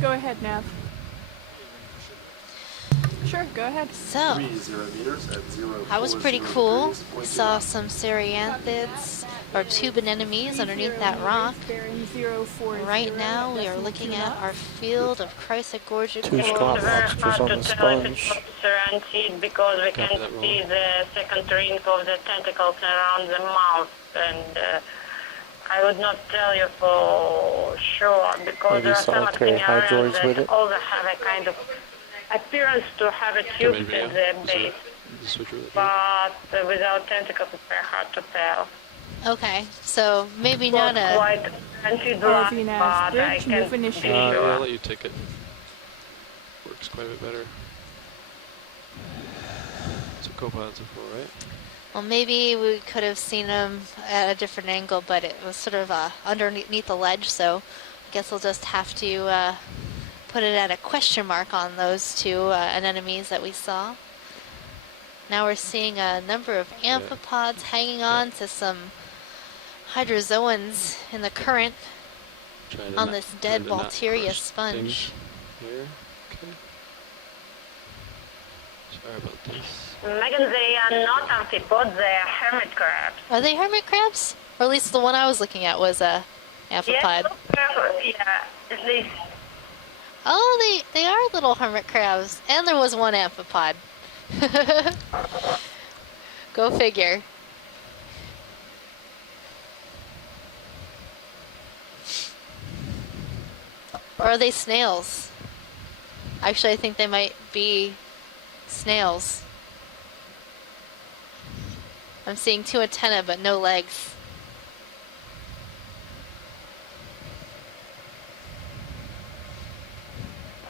Go ahead, Nav. Sure, go ahead. So, that was pretty cool. We saw some cereanthids, or tube anemones underneath that rock. Right now, we are looking at our field of chrysogorgic corals. Lobsters on the sponge. Because we can see the second ring of the tentacles around the mouth, and I would not tell you for sure sure because Maybe there are some solitary hydroids Okeanos with that it. also have a kind of appearance to have a tube at their base, but without tentacles it's very hard to tell. Okay, so maybe Not not a... quite anti-dry, but I can be sure. Yeah, I'll let you take it. Works quite a bit better. That's what co-pilots are for, right? Well, maybe we could have seen them at a different angle, but it was sort of underneath the ledge, so I guess we'll just have to put it at a question mark on those two anemones that we saw. Now we're seeing a number of amphipods hanging on to some hydrozoans in the current on this dead Valteria sponge. Here. Okay. Sorry about this. Megan, they are not amphipods, they are hermit crabs. Are they hermit crabs? Or at least the one I was looking at was a amphipod. Yes, yeah, at least. Oh, they are little hermit crabs. And there was one amphipod. Go figure. Or are they snails? Actually, I think they might be snails. I'm seeing 2 antennae, but no legs.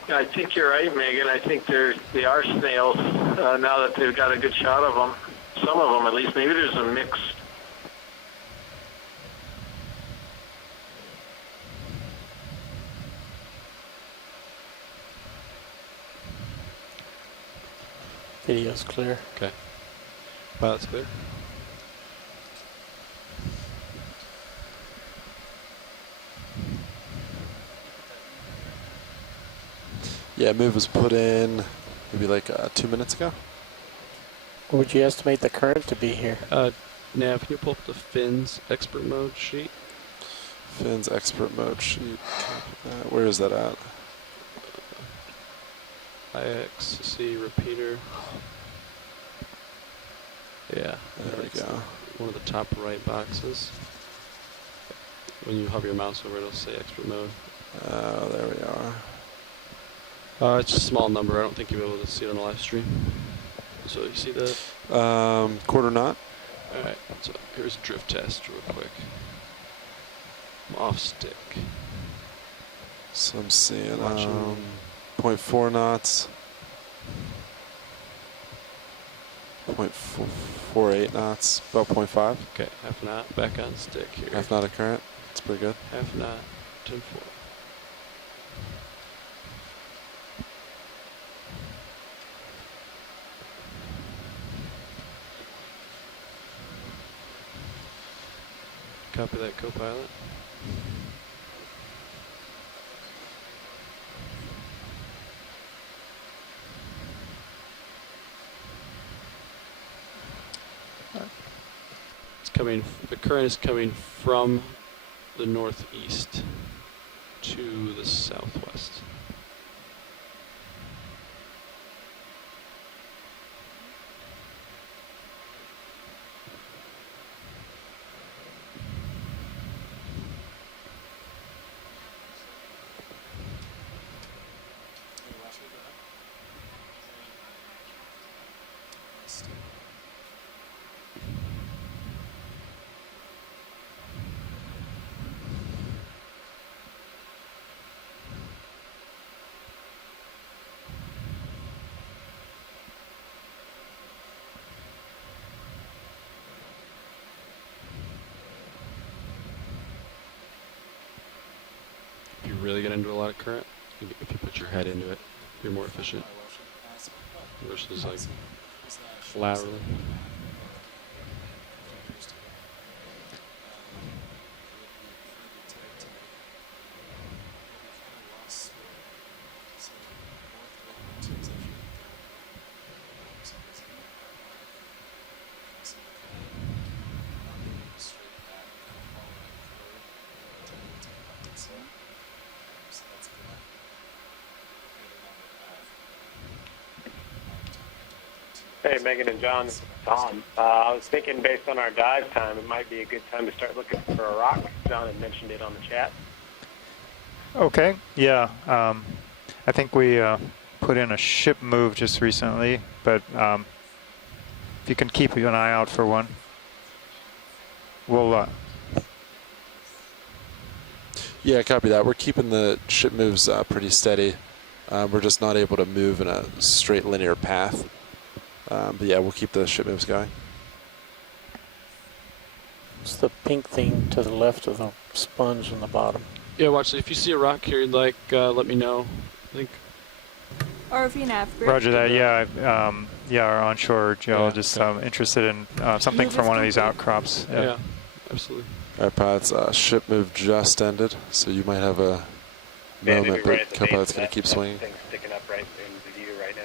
I think you're right, Megan. I think they are snails now that they've got a good shot of them. Some of them, at least. Maybe there's a mix. Video's clear. Okay. Pilot's clear. Yeah, move was put in maybe like 2 minutes ago. What would you estimate the current to be here? Nav, can you pull up the fins expert mode sheet? Fins expert mode sheet. Where is that at? IXC repeater. Yeah. There we go. One of the top right boxes. When you hover your mouse over, it'll say expert mode. Oh, there we are. It's a small number. I don't think you'll be able to see it on the live stream. So you see the quarter knot. All right. So here's a drift test, real quick. I'm off stick. So I'm seeing 0.4 knots. 0.48 knots. About 0.5. Okay. Half knot. Back on stick here. Half knot of current. It's pretty good. Half knot. 10-4. Copy that, co-pilot. It's coming, the current is coming from the northeast to the southwest. If you really get into a lot of current, if you put your head into it, you're more efficient versus like laterally. Hey, Megan and John, this is Tom. I was thinking based on our dive time, it might be a good time to start looking for a rock. John had mentioned it on the chat. Okay, yeah. I think we put in a ship move just recently, but if you can keep an eye out for one, we'll... Yeah, copy that. We're keeping the ship moves pretty steady. We're just not able to move in a straight linear path. But yeah, we'll keep the ship moves going. It's the pink thing to the left of the sponge on the bottom. Yeah, watch. If you see a rock here you'd like, let me know. I think. ROV nav. Bridge. Roger that, yeah. Yeah, our onshore geologist interested in something from one of these outcrops. Yeah, absolutely. All right, pilots, ship move just ended, so you might have a moment that co-pilot's going to keep swinging. Thing's sticking up right in the view right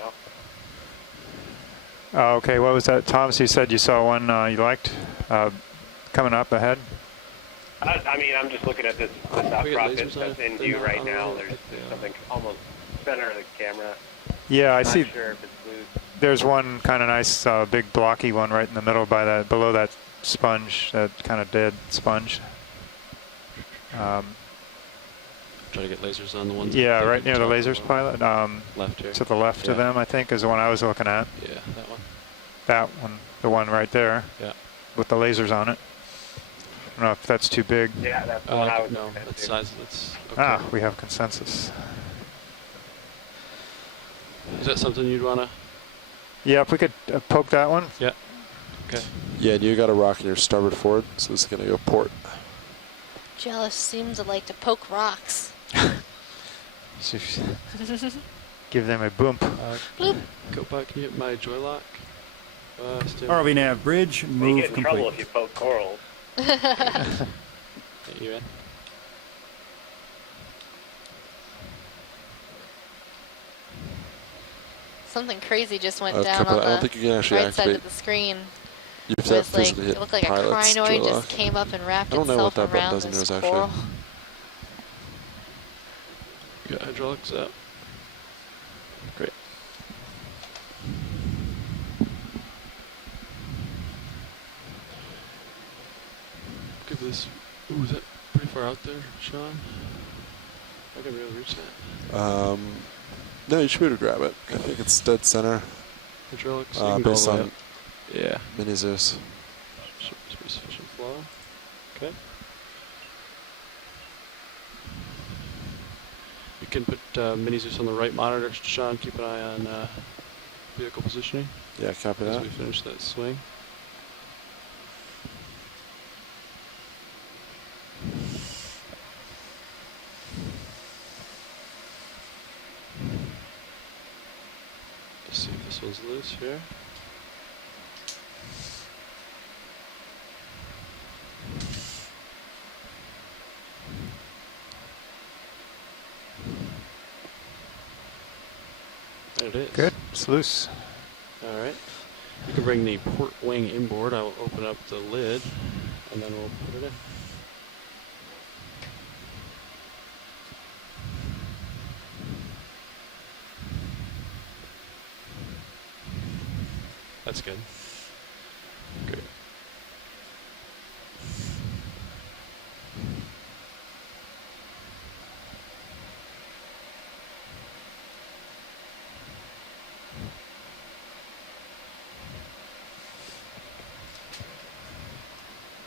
now. Okay, what was that, Thomas? You said you saw one you liked coming up ahead? I mean, I'm just looking at this outcrop that's in view right now. There's something almost center of the camera. Yeah, I Not see. Sure if it's loose. There's one kind of nice, big blocky one right in the middle by that, below that sponge, that kind of dead sponge. Try to get lasers on the ones. Yeah, right near the lasers pilot. Left here. To the left of them, I think, is the one I was looking at. Yeah, that one. That one, the one right there. Yeah. With the lasers on it. I don't know if that's too big. Yeah, that's the one I was no, looking at. that's too. size. That's okay. Ah, we have consensus. Is that something you'd wanna? Yeah, if we could poke that one. Yeah. Okay. Yeah, and you got a rock in your starboard forward, so it's going to go port. Jealous seem to like to poke rocks. Give them a boom. Co-pilot, can you hit my joy lock? ROV nav bridge You move get in trouble complete. if you poke corals. You in? Something crazy just went down Co-pilot, on I don't think you can actually right side activate. of the screen. You have It to was like, physically hit it looked like a pilot's crinoid joy just lock. came up and wrapped I don't know what itself that button around does in this yours, coral. actually. Got hydraulics up. Great. Give this. Ooh, is that pretty far out there, Sean? Am I gonna be able to reach that? No, you should be able to grab it. I think it's dead center. Hydraulics. You can go Based all the way on up. Yeah. Mini Zeus. Should be sufficient flow. Okay. You can put Mini Zeus on the right monitor, Sean. Keep an eye on vehicle positioning. Yeah, copy As that. we finish that swing. Let's see if this one's loose here. There it is. Good, it's loose. All right. You can bring the port wing inboard. I will open up the lid, and then we'll put it in. That's good. Great.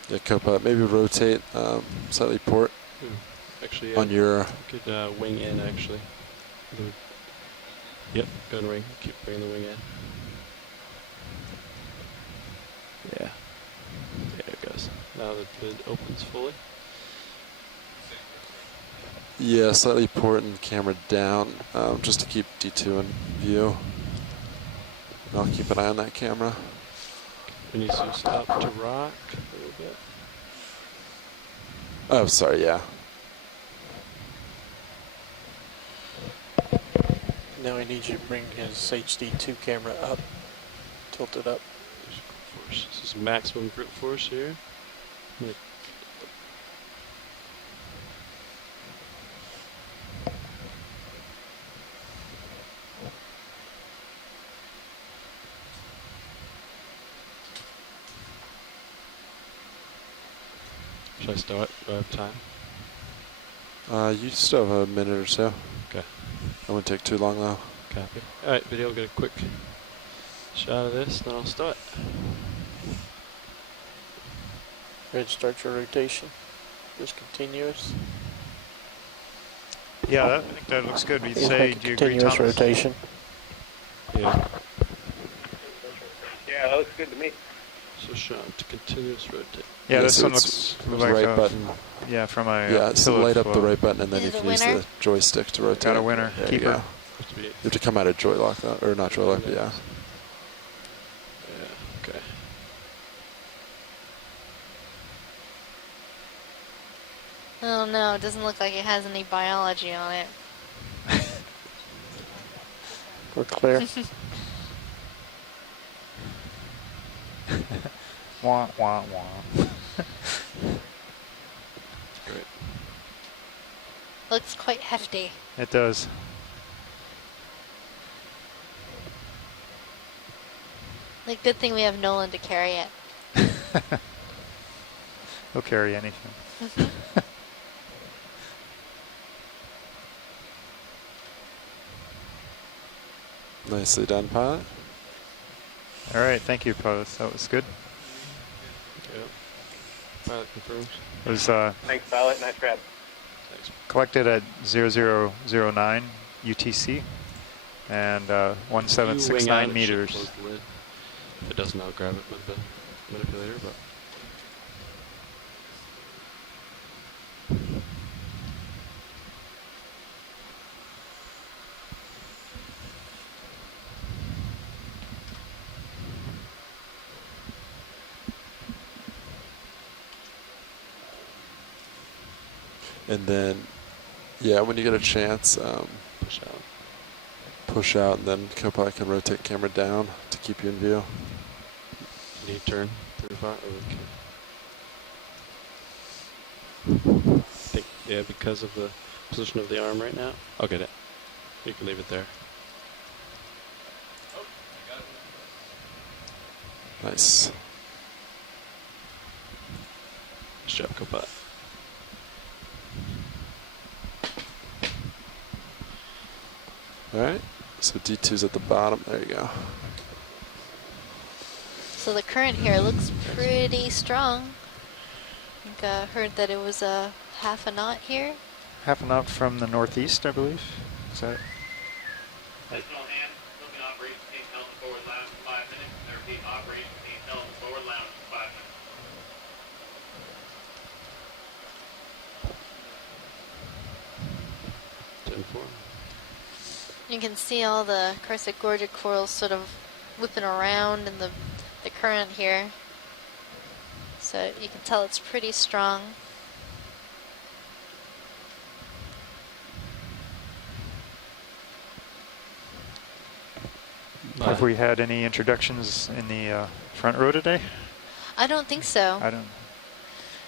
Yeah, co-pilot, maybe rotate slightly port Actually, on your... You could wing in, actually. Yep, go and ring. Keep bringing the wing in. Yeah. There it goes. Now the lid opens fully. Yeah, slightly port and camera down, just to keep D2 in view. And I'll keep an eye on that camera. Mini Zeus up to rock a little bit. Oh, sorry, yeah. Now I need you to bring his HD2 camera up, tilt it up. Force. This is maximum grip force here. Should I start? Do I have time? You still have a minute or so. Okay. It won't take too long though. Copy. Alright, video, we'll get a quick shot of this, then I'll start. Ready to start your rotation? Just continuous? Yeah, I think that looks good. We'd say, do you agree, continuous Thomas? rotation. Yeah. Yeah, that looks good to me. So shot to continuous rotate. Yeah, Yeah, this so one it's looks like right a, button. yeah, from a Yeah, so pillow light up flow. the right button and then Is you it can a use winner? the joystick to rotate. Got a winner, There keeper. you go. You have to come out of joy lock though, or not joy lock, but yeah. Yeah, okay. Oh no, it doesn't look like it has any biology on it. We're clear. Wah, wah, wah. Great. Looks quite hefty. It does. Like, good thing we have Nolan to carry it. He'll carry anything. Nicely done, pilot. All right, thank you, pilots. That was good. Yep. Pilot confirmed. It was Thanks, pilot. Nice grab. Thanks. collected at 0009 UTC and 1769 meters. Close the lid. If it doesn't, I'll grab it with the manipulator, but. And then, yeah, when you get a chance, Push out. push out, and then co-pilot can rotate camera down to keep you in view. Can you turn 35? Okay. I think, yeah, because of the position of the arm right now. I'll get it. You can leave it there. Nice. Nice job, co-pilot. All right, so D2's at the bottom. There you go. So the current here looks pretty strong. I think I heard that it was a half a knot here. Half a knot from the northeast, I believe. Is that? Additional hand, looking operations being held in forward lounge for 5 minutes. I repeat, operations being held in forward lounge for 5 minutes. You can see all the Chrysogorgic corals sort of whipping around in the current here. So you can tell it's pretty strong. Have we had any introductions in the front row today? I don't think so. I don't.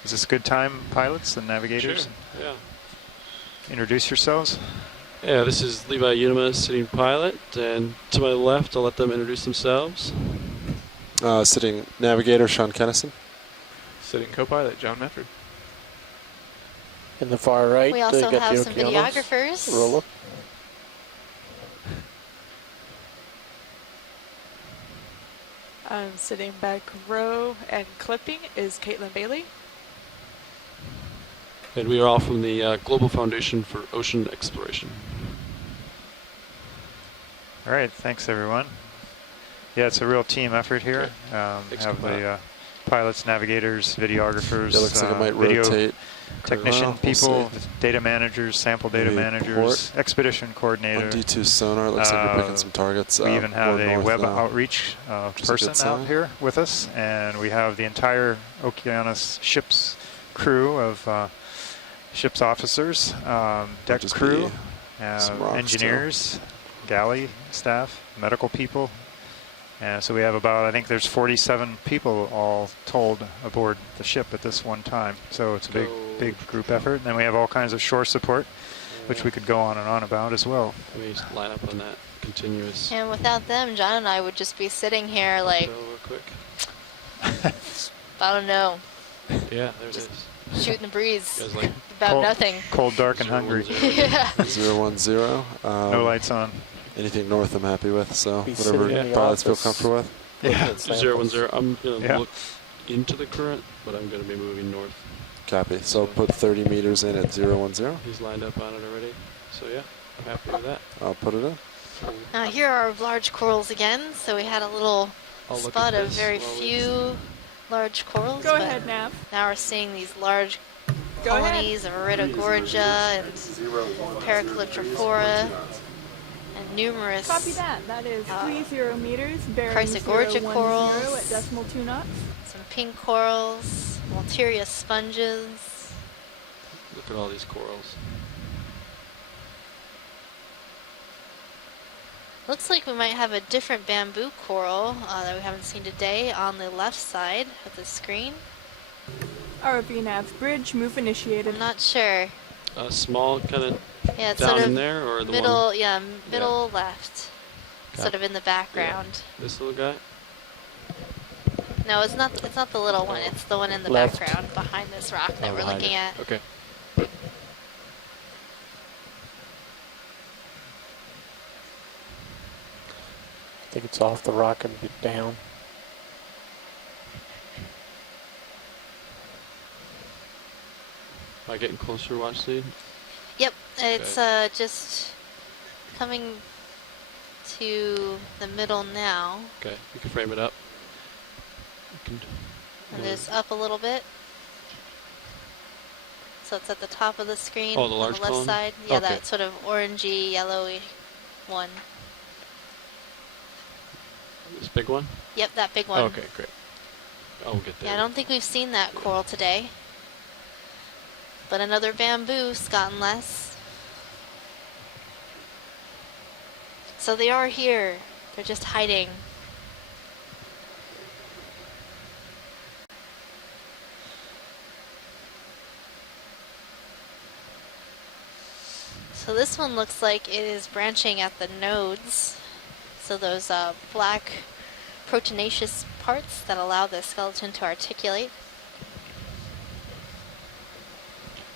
Is this a good time, pilots and navigators? Sure. Yeah. Introduce yourselves. Yeah, this is Levi Unima, sitting pilot, and to my left, I'll let them introduce themselves. Sitting navigator, Sean Kennison. Sitting co-pilot, John Medford. In the far right, We also got have the some Okeanos. videographers. Rolla. Sitting back row and clipping is Caitlin Bailey. And we are all from the Global Foundation for Ocean Exploration. All right, thanks everyone. Yeah, it's a real team effort here. Have the pilots, navigators, videographers, Yeah, looks like it might video rotate. technician We'll people, see. data managers, sample data Maybe managers, port. expedition coordinator. On D2 sonar, looks like you're picking some targets. We even have more a north web now, outreach which is a good person sign. out here with us, and we have the entire Okeanos ship's crew of ship's officers, deck just crew, be some rocks engineers, galley staff, medical people. And so we have about, I think there's 47 people all told aboard the ship at this one time. So it's a big group effort. And then we have all kinds of shore support, which we could go on and on about as well. Let me just line up on that continuous. And without them, John and I would just be sitting here like, Real quick. I don't know. Yeah, there it is. Shooting the breeze. You guys like about cold, nothing. Cold, dark, and hungry. Yeah. 010. No lights on. Anything north I'm happy with, so Be whatever sitting in the pilots feel office. comfortable with. Yeah. 010. I'm going to look into the current, but I'm going to be moving north. Copy. So put 30 meters in at 010. He's lined up on it already. So yeah, I'm happy with that. I'll put it in. Now here are large corals again. So we had a little spot of very few large corals. Go but ahead, Nav. Now we're seeing these large Go colonies of Iridogorgia and Paracalyptrophora and numerous Copy that. That is 30 meters, bearing Chrysogorgia 010 corals. at decimal 2 knots. Some pink corals, Malteria sponges. Look at all these corals. Looks like we might have a different bamboo coral that we haven't seen today on the left side of the screen. ROV Nav bridge, move initiated. I'm not sure. Small kind of it's down sort of in there, or the middle, one? yeah, middle left, sort of in the background. Yeah. This little guy? No, it's not. It's not the little one. It's the one in the Left. background behind this rock that we're looking at. Okay. I think it's off the rock and bit down. Am I getting closer, watch lead? Yep, it's just coming to the middle now. Okay, you can frame it up. You can And it's up a little bit. So it's at the top of the screen Oh, the on large the left column? side. Yeah, Okay. that sort of orangey, yellowy one. This big one? Yep, that big one. Okay, great. I'll get there. Yeah, I don't think we've seen that coral today. But another bamboo, Scott and Les. So they are here. They're just hiding. So this one looks like it is branching at the nodes. So those black proteinaceous parts that allow the skeleton to articulate.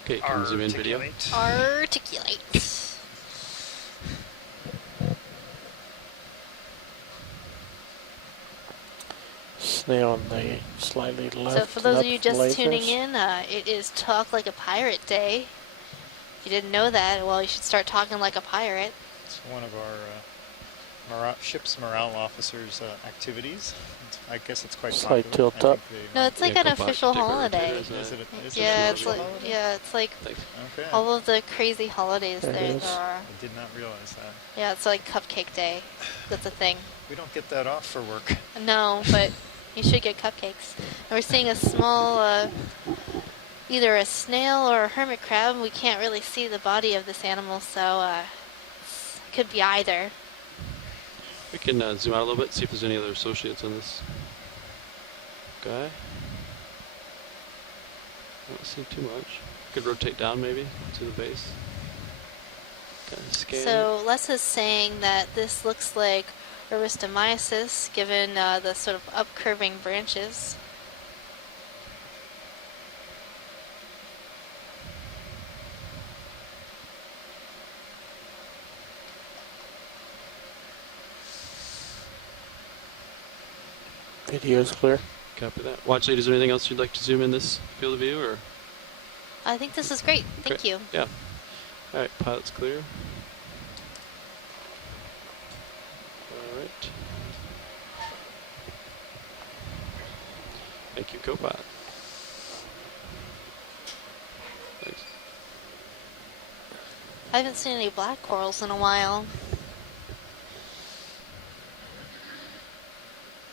Okay, can you zoom in video? Articulate. Snail on the slightly left. So for those of and you up just lasers. tuning in, it is Talk Like a Pirate Day. If you didn't know that, well, you should start talking like a pirate. It's one of our ship's morale officers' activities. I guess it's quite Slight popular. tilt up. No, it's like an official holiday. Yeah, it's like Okay. all of the crazy holidays There it there is. are. I did not realize that. Yeah, it's like Cupcake Day. That's a thing. We don't get that off for work. No, but you should get cupcakes. And we're seeing a small, either a snail or a hermit crab. We can't really see the body of this animal, so it could be either. We can zoom out a little bit, see if there's any other associates on this guy. I don't see too much. Could rotate down maybe to the base. Kind of scan. So Les is saying that this looks like Aristomyces, given the sort of upcurving branches. Video's clear. Copy that. Watch lead, is there anything else you'd like to zoom in this field of view, or? I think this is great. Thank you. Yeah. All right, pilot's clear. All right. Thank you, co-pilot. Thanks. I haven't seen any black corals in a while.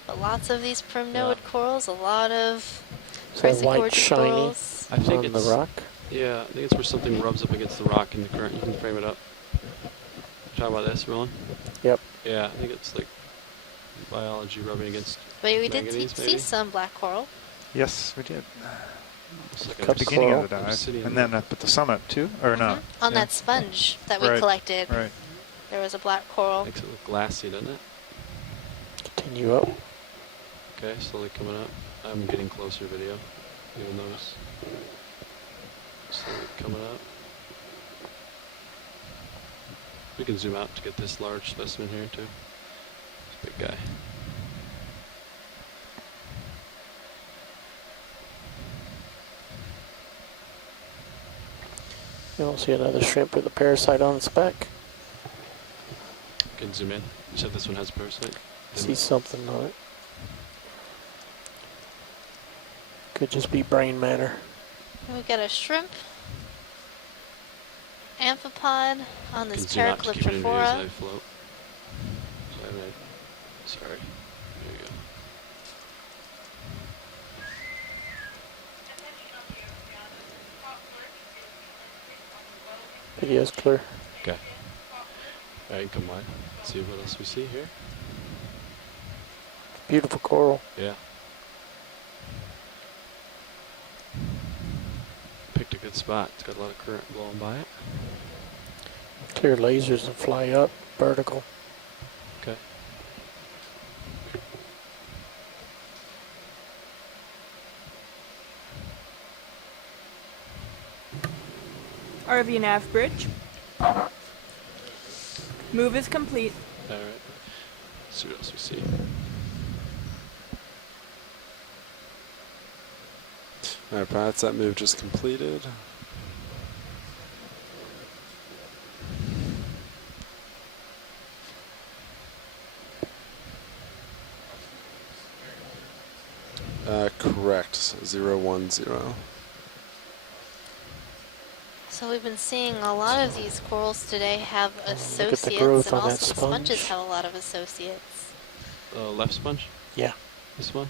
But lots of these primnode corals, a lot of Is that white Chrysogorgia shiny corals. I think on it's the rock? Yeah, I think it's where something rubs up against the rock in the current. You can frame it up. Talk about this, Roland? Yep. Yeah, I think it's like biology rubbing against But we did manganese, see maybe? some black coral. Yes, we did. It's like At the beginning of the obsidian. dive, and then up at the summit too, or not? On Yeah. that sponge that we Right, collected, right. there was a black coral. Makes it look glassy, doesn't it? Continue up. Okay, slowly coming up. I'm getting closer video. You'll notice. Slowly coming up. We can zoom out to get this large specimen here too. It's a big guy. You don't see another shrimp with a parasite on its back. Can zoom in. You said this one has a parasite? See something on it. Could just be brain matter. We got a shrimp, amphipod on this Pterocalyptrophora. Sorry. There you go. Video's clear. Okay. Alright, you can come on. See what else we see here. Beautiful coral. Yeah. Picked a good spot. It's got a lot of current blowing by it. Clear lasers and fly up, vertical. Okay. RV nav bridge. Move is complete. Alright. See what else we see. Alright, pilots, that move just completed. Correct, 010. So we've been seeing a lot of these corals today have associates, Look at the growth and on that also sponge. sponges have a lot of associates. Left sponge? Yeah. This one?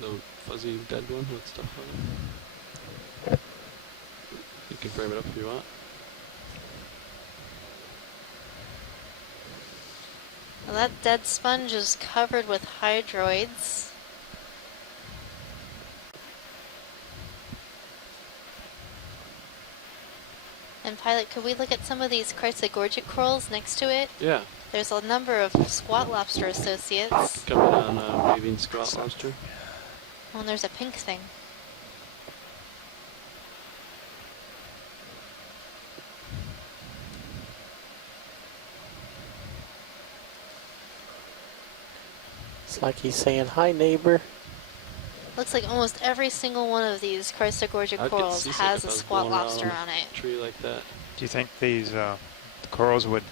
The fuzzy dead one with stuff on it? You can frame it up if you want. Well, that dead sponge is covered with hydroids. And Pilot, could we look at some of these chrysogorgic corals next to it? Yeah. There's a number of squat lobster associates. Coming on waving squat lobster. Oh, and there's a pink thing. It's like he's saying, hi neighbor. Looks like almost every single one of these chrysogorgic corals has a squat lobster on it. Tree like that. Do you think these the corals would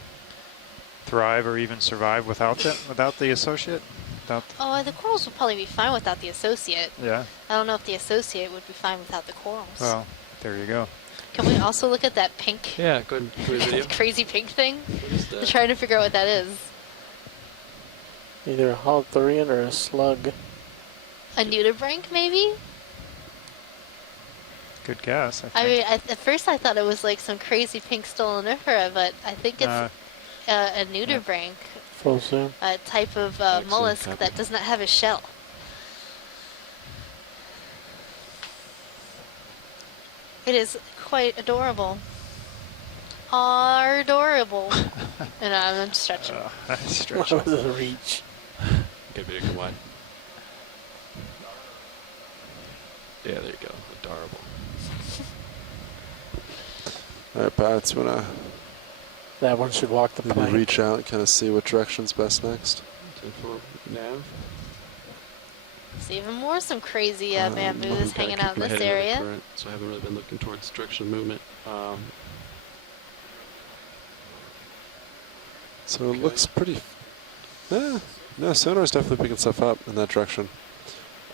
thrive or even survive without the associate? Oh, the corals would probably be fine without the associate. Yeah. I don't know if the associate would be fine without the corals. Well, there you go. Can we also look at that pink? Yeah, go ahead and play video. Crazy pink thing? What is that? I'm trying to figure out what that is. Either a holothurian or a slug. A nudibranch, maybe? Good guess. I mean, at first I thought it was like some crazy pink stolonifera, but I think it's a nudibranch. Full zoom. A type of mollusk that does not have a shell. It is quite adorable. Adorable. And I'm stretching. What was the reach? Get video come wide. Yeah, there you go. Adorable. Alright, pilots, you wanna that one should walk the plank. Reach out and kind of see what direction's best next. Nav. There's even more some crazy bamboos hanging out in this area. Current, so I haven't really been looking towards the direction of movement. So it looks pretty. No, sonar's definitely picking stuff up in that direction.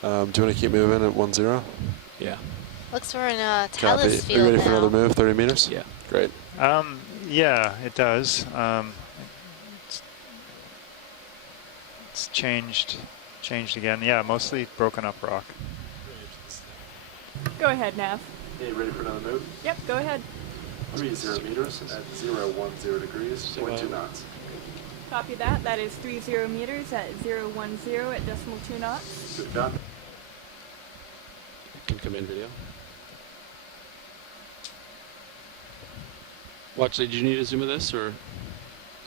Do you want to keep moving at 10? Yeah. Looks we're in a Talus field. Are you ready for now. another move? 30 meters? Yeah. Great. Yeah, it does. It's changed again. Yeah, mostly broken up rock. Go ahead, Nav. Hey, ready for another move? Yep, go ahead. 30 meters at 010 degrees, 0.2 knots. Copy that. That is 30 meters at 010 at decimal 2 knots. Good job. Can come in video. Watch, did you need a zoom of this or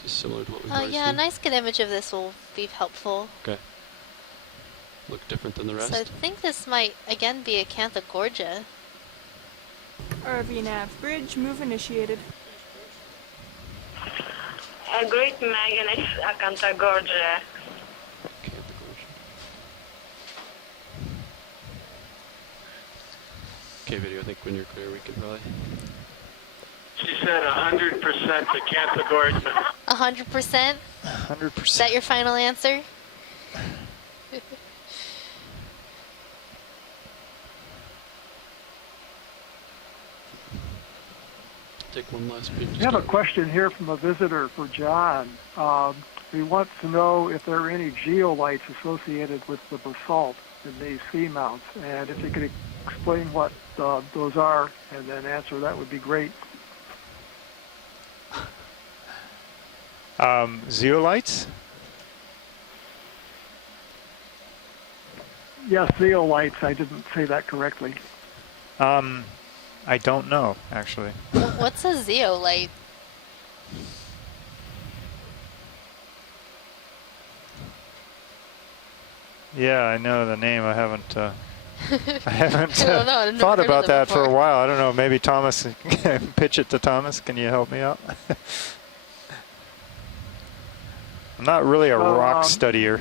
just similar to what we've already yeah, a seen? nice good image of this will be helpful. Okay. Look different than the rest? So I think this might again be a Acanthogorgia. ROV nav bridge, move initiated. A great magnet Acantagorge. Okay, video, I think when you're clear, we can probably... She said 100% Acantagorge. 100%? 100%. Is that your final answer? Take one last peek. I have a question here from a visitor for John. He wants to know if there are any geolites associated with the basalt in these seamounts, and if you could explain what those are and then answer, that would be great. Zeolites? Yes, zeolites. I didn't say that correctly. I don't know, actually. What's a zeolite? Yeah, I know the name. I haven't thought heard about of them that for a before. while. I don't know. Maybe Thomas, pitch it to Thomas. Can you help me out? I'm not really a rock studier.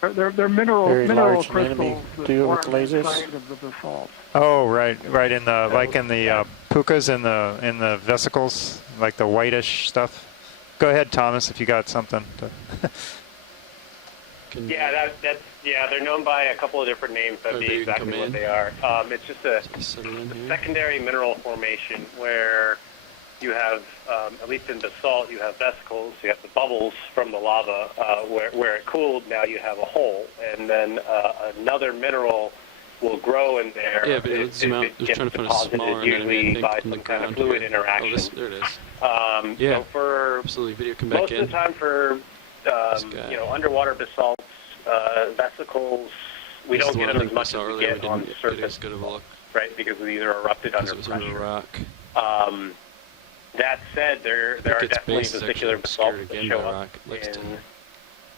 They're mineral Very mineral large and enemy crystals that duo with form lasers. inside of the basalt. Oh, right in the like in the pukas in the vesicles, like the whitish stuff. Go ahead, Thomas, if you got something. Yeah, they're known by a couple of different names. That'd be exactly what they are. It's just a secondary mineral formation where you have, at least in basalt, you have vesicles. You have the bubbles from the lava where it cooled. Now you have a hole, and then another mineral will grow in there. Yeah, but it gets deposited usually by some kind of fluid interaction. Oh, there it is. Yeah. So for absolutely, video come back most in. of the time for underwater basalts, vesicles, we don't get them as much as we get on the surface, right? Because these are erupted under pressure. Rock. That said, there are definitely vesicular basalts that show up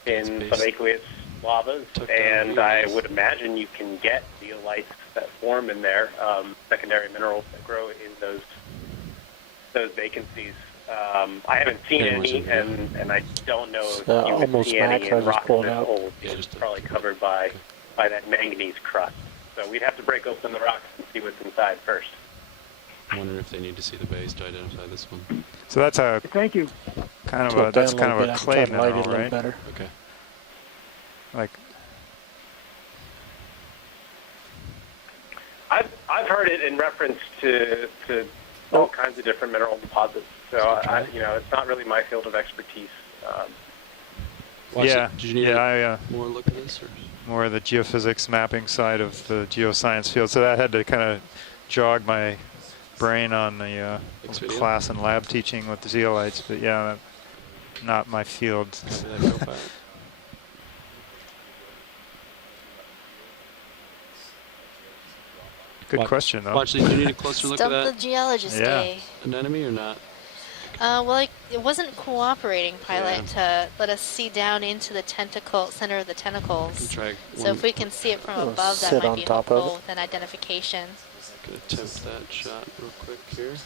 in subaqueous lavas, and I would imagine you can get zeolites that form in there, secondary minerals that grow in those vacancies. I haven't seen any, and I don't know if you would see any in rock this old. It's probably covered by that manganese crust. So we'd have to break open the rocks and see what's inside first. I wonder if they need to see the base to identify this one. So that's a thank you. Kind of a that's kind of a clay mineral, right? Better. Okay. Like. I've heard it in reference to all kinds of different mineral deposits. So it's not really my field of expertise. Yeah, did you need more look at this, or more of the geophysics mapping side of the geoscience field? So that had to kind of jog my brain on the class and lab teaching with the zeolites, but yeah, not my field. Good question, though. Watch, do you need a closer look at that? Stump the geologist day. An enemy or not? Well, it wasn't cooperating, pilot, to let us see down into the center of the tentacles. So if we can see it from above, that might be helpful with an identification. Gonna attempt that shot real quick here.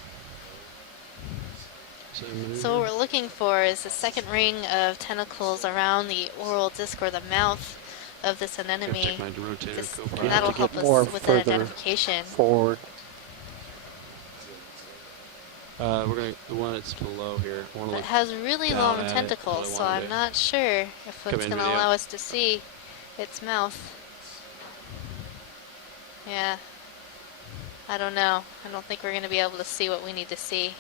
So what we're looking for is a second ring of tentacles around the oral disc or the mouth of this anemone. And that'll help us with that identification. Forward. We're going the one that's below here. It has really long tentacles, so I'm not sure if it's going to allow us to see its mouth. Yeah. I don't know. I don't think we're going to be able to see what we need to see.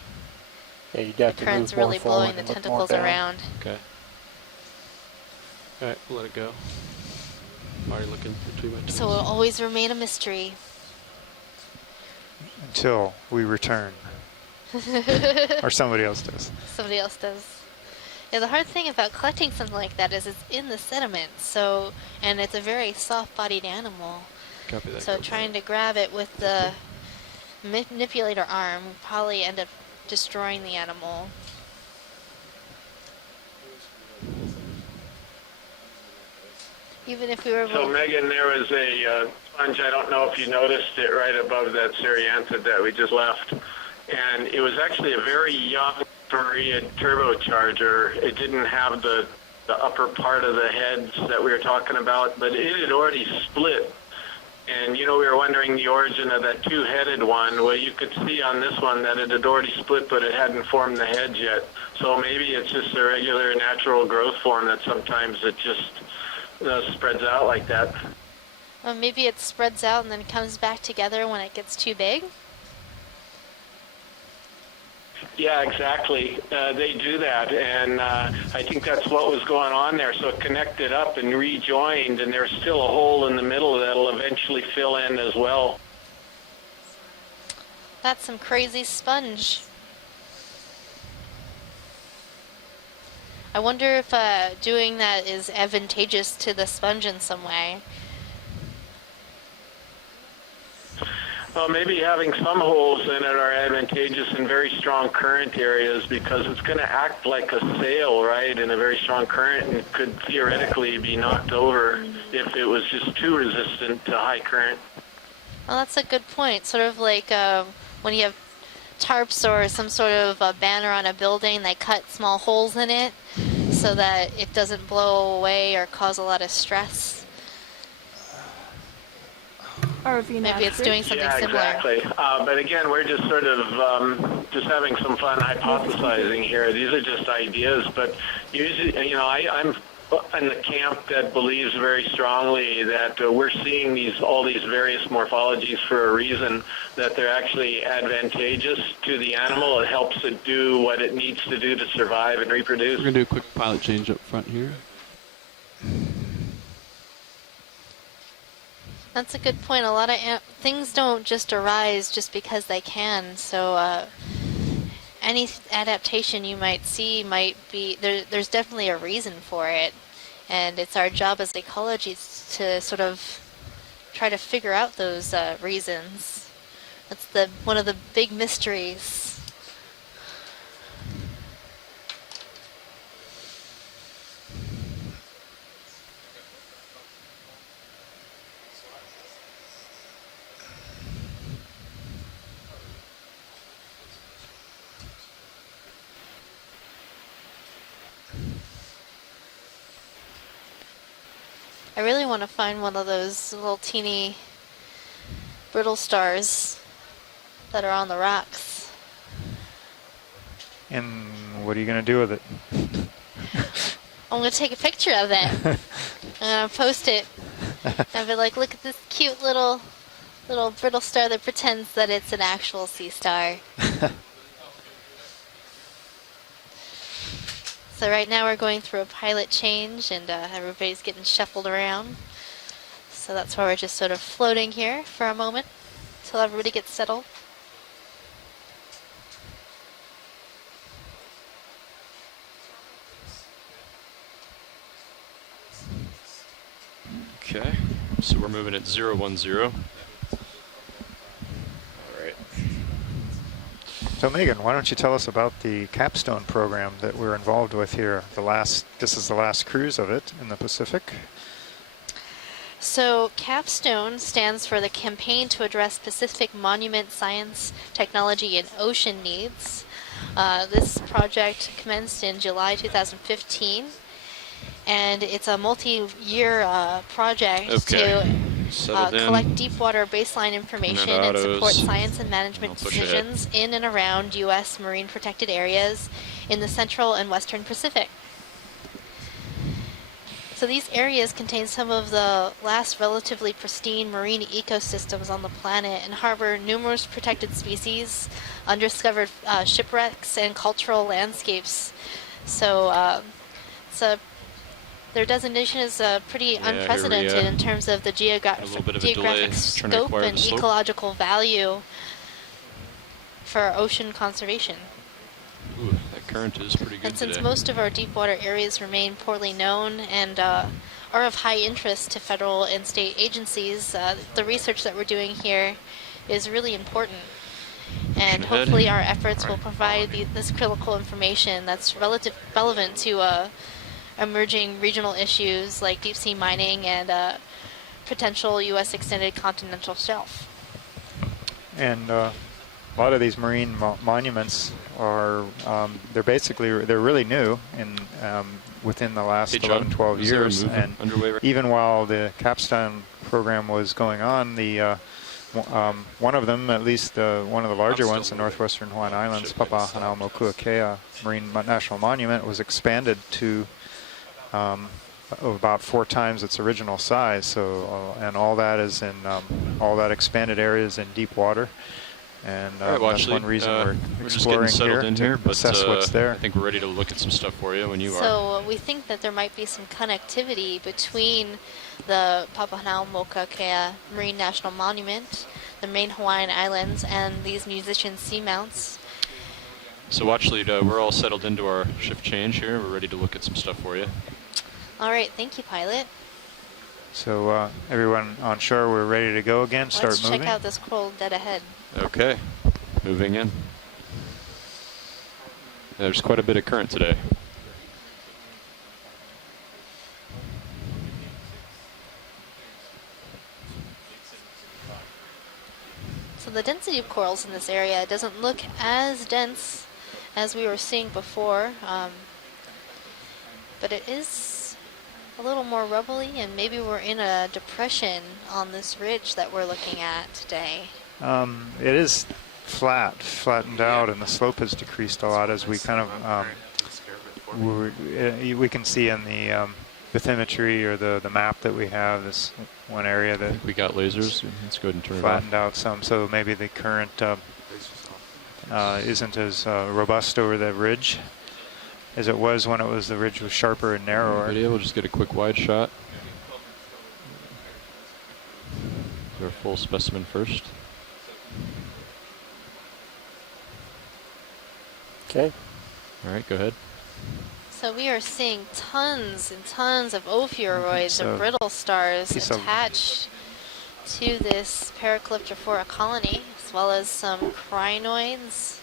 Yeah, you got the current's really blowing the tentacles around. Okay. Alright, we'll let it go. I'm already looking between my toes. So it'll always remain a mystery. Until we return. Or somebody else does. Somebody else does. Yeah, the hard thing about collecting something like that is it's in the sediment, so, and it's a very soft-bodied animal. Copy that. So trying to grab it with the manipulator arm will probably end up destroying the animal. Even if we were able So, Megan, there was a sponge, I don't know if you noticed it right above that Seriantid that we just left. And it was actually a very young Period turbocharger. It didn't have the upper part of the heads that we were talking about, but it had already split. And, you know, we were wondering the origin of that two-headed one. Well, you could see on this one that it had already split, but it hadn't formed the heads yet. So maybe it's just a regular natural growth form that sometimes it just spreads out like that. Well, maybe it spreads out and then comes back together when it gets too big. Yeah, exactly. They do that, and I think that's what was going on there. So it connected up and rejoined, and there's still a hole in the middle that'll eventually fill in as well. That's some crazy sponge. I wonder if doing that is advantageous to the sponge in some way. Well, maybe having some holes in it are advantageous in very strong current areas because it's going to act like a sail, right, in a very strong current, and could theoretically be knocked over if it was just too resistant to high current. Well, that's a good point. Sort of like when you have tarps or some sort of a banner on a building, they cut small holes in it so that it doesn't blow away or cause a lot of stress. Maybe it's doing something similar. Yeah, exactly. But again, we're just sort of just having some fun hypothesizing here. These are just ideas, but usually, you know, I'm in the camp that believes very strongly that we're seeing all these various morphologies for a reason, that they're actually advantageous to the animal. It helps it do what it needs to do to survive and reproduce. We're going to do a quick pilot change up front here. That's a good point. A lot of things don't just arise just because they can. So any adaptation you might see might be, there's definitely a reason for it. And it's our job as ecologists to sort of try to figure out those reasons. That's one of the big mysteries. I really want to find one of those little teeny brittle stars that are on the rocks. And what are you going to do with it? I'm going to take a picture of it. I'm going to post it. And be like, look at this cute little brittle star that pretends that it's an actual sea star. So right now we're going through a pilot change and everybody's getting shuffled around. So that's why we're just sort of floating here for a moment until everybody gets settled. Okay, so we're moving at 010. All right. So Megan, why don't you tell us about the capstone program that we're involved with here? This is the last cruise of it in the Pacific. So CAPSTONE stands for the Campaign to Address Pacific Monument Science, Technology, and Ocean Needs. This project commenced in July 2015, and it's a multi-year project to collect deep water baseline information and support science and management decisions in and around U.S. marine protected areas in the central and western Pacific. So these areas contain some of the last relatively pristine marine ecosystems on the planet and harbor numerous protected species, undiscovered shipwrecks, and cultural landscapes. So their designation is pretty unprecedented in terms of the geographic scope and ecological value for ocean conservation. Ooh, that current is pretty good. And since today. most of our deep water areas remain poorly known and are of high interest to federal and state agencies, the research that we're doing here is really important. And hopefully our efforts will provide this critical information that's relevant to emerging regional issues like deep sea mining and potential U.S. extended continental shelf. And a lot of these marine monuments are, they're really new and within the last 11, 12 years. And even while the capstone program was going on, the one of them, at least one of the larger ones, the Northwestern Hawaiian Islands, Papahanaumokuakea Marine National Monument, was expanded to about 4 times its original size. So, and all that is in all that expanded area is in deep water. And that's one reason we're exploring just getting settled in here, but assess what's there. I think we're ready to look at some stuff for you when you are. So we think that there might be some connectivity between the Papahanaumokuakea Marine National Monument, the main Hawaiian Islands, and these musician seamounts. So watch lead, we're all settled into our shift change here. We're ready to look at some stuff for you. All right, thank you, pilot. So everyone on shore, we're ready to go again. Let's moving. check out this coral dead ahead. Okay, moving in. There's quite a bit of current today. So the density of corals in this area doesn't look as dense as we were seeing before, but it is a little more rubbly, and maybe we're in a depression on this ridge that we're looking at today. It is flattened out, and the slope has decreased a lot as we kind of we can see in the bathymetry or the map that we have this one area that we got lasers. Let's go ahead and turn flattened it off. out some, so maybe the current isn't as robust over the ridge as it was when the ridge was sharper and narrower. Video, we'll just get a quick wide shot. Do our full specimen first. Okay. All right, go ahead. So we are seeing tons and tons of ophiuroids and brittle stars attached to this Paracalyptrophora colony, as well as some crinoids.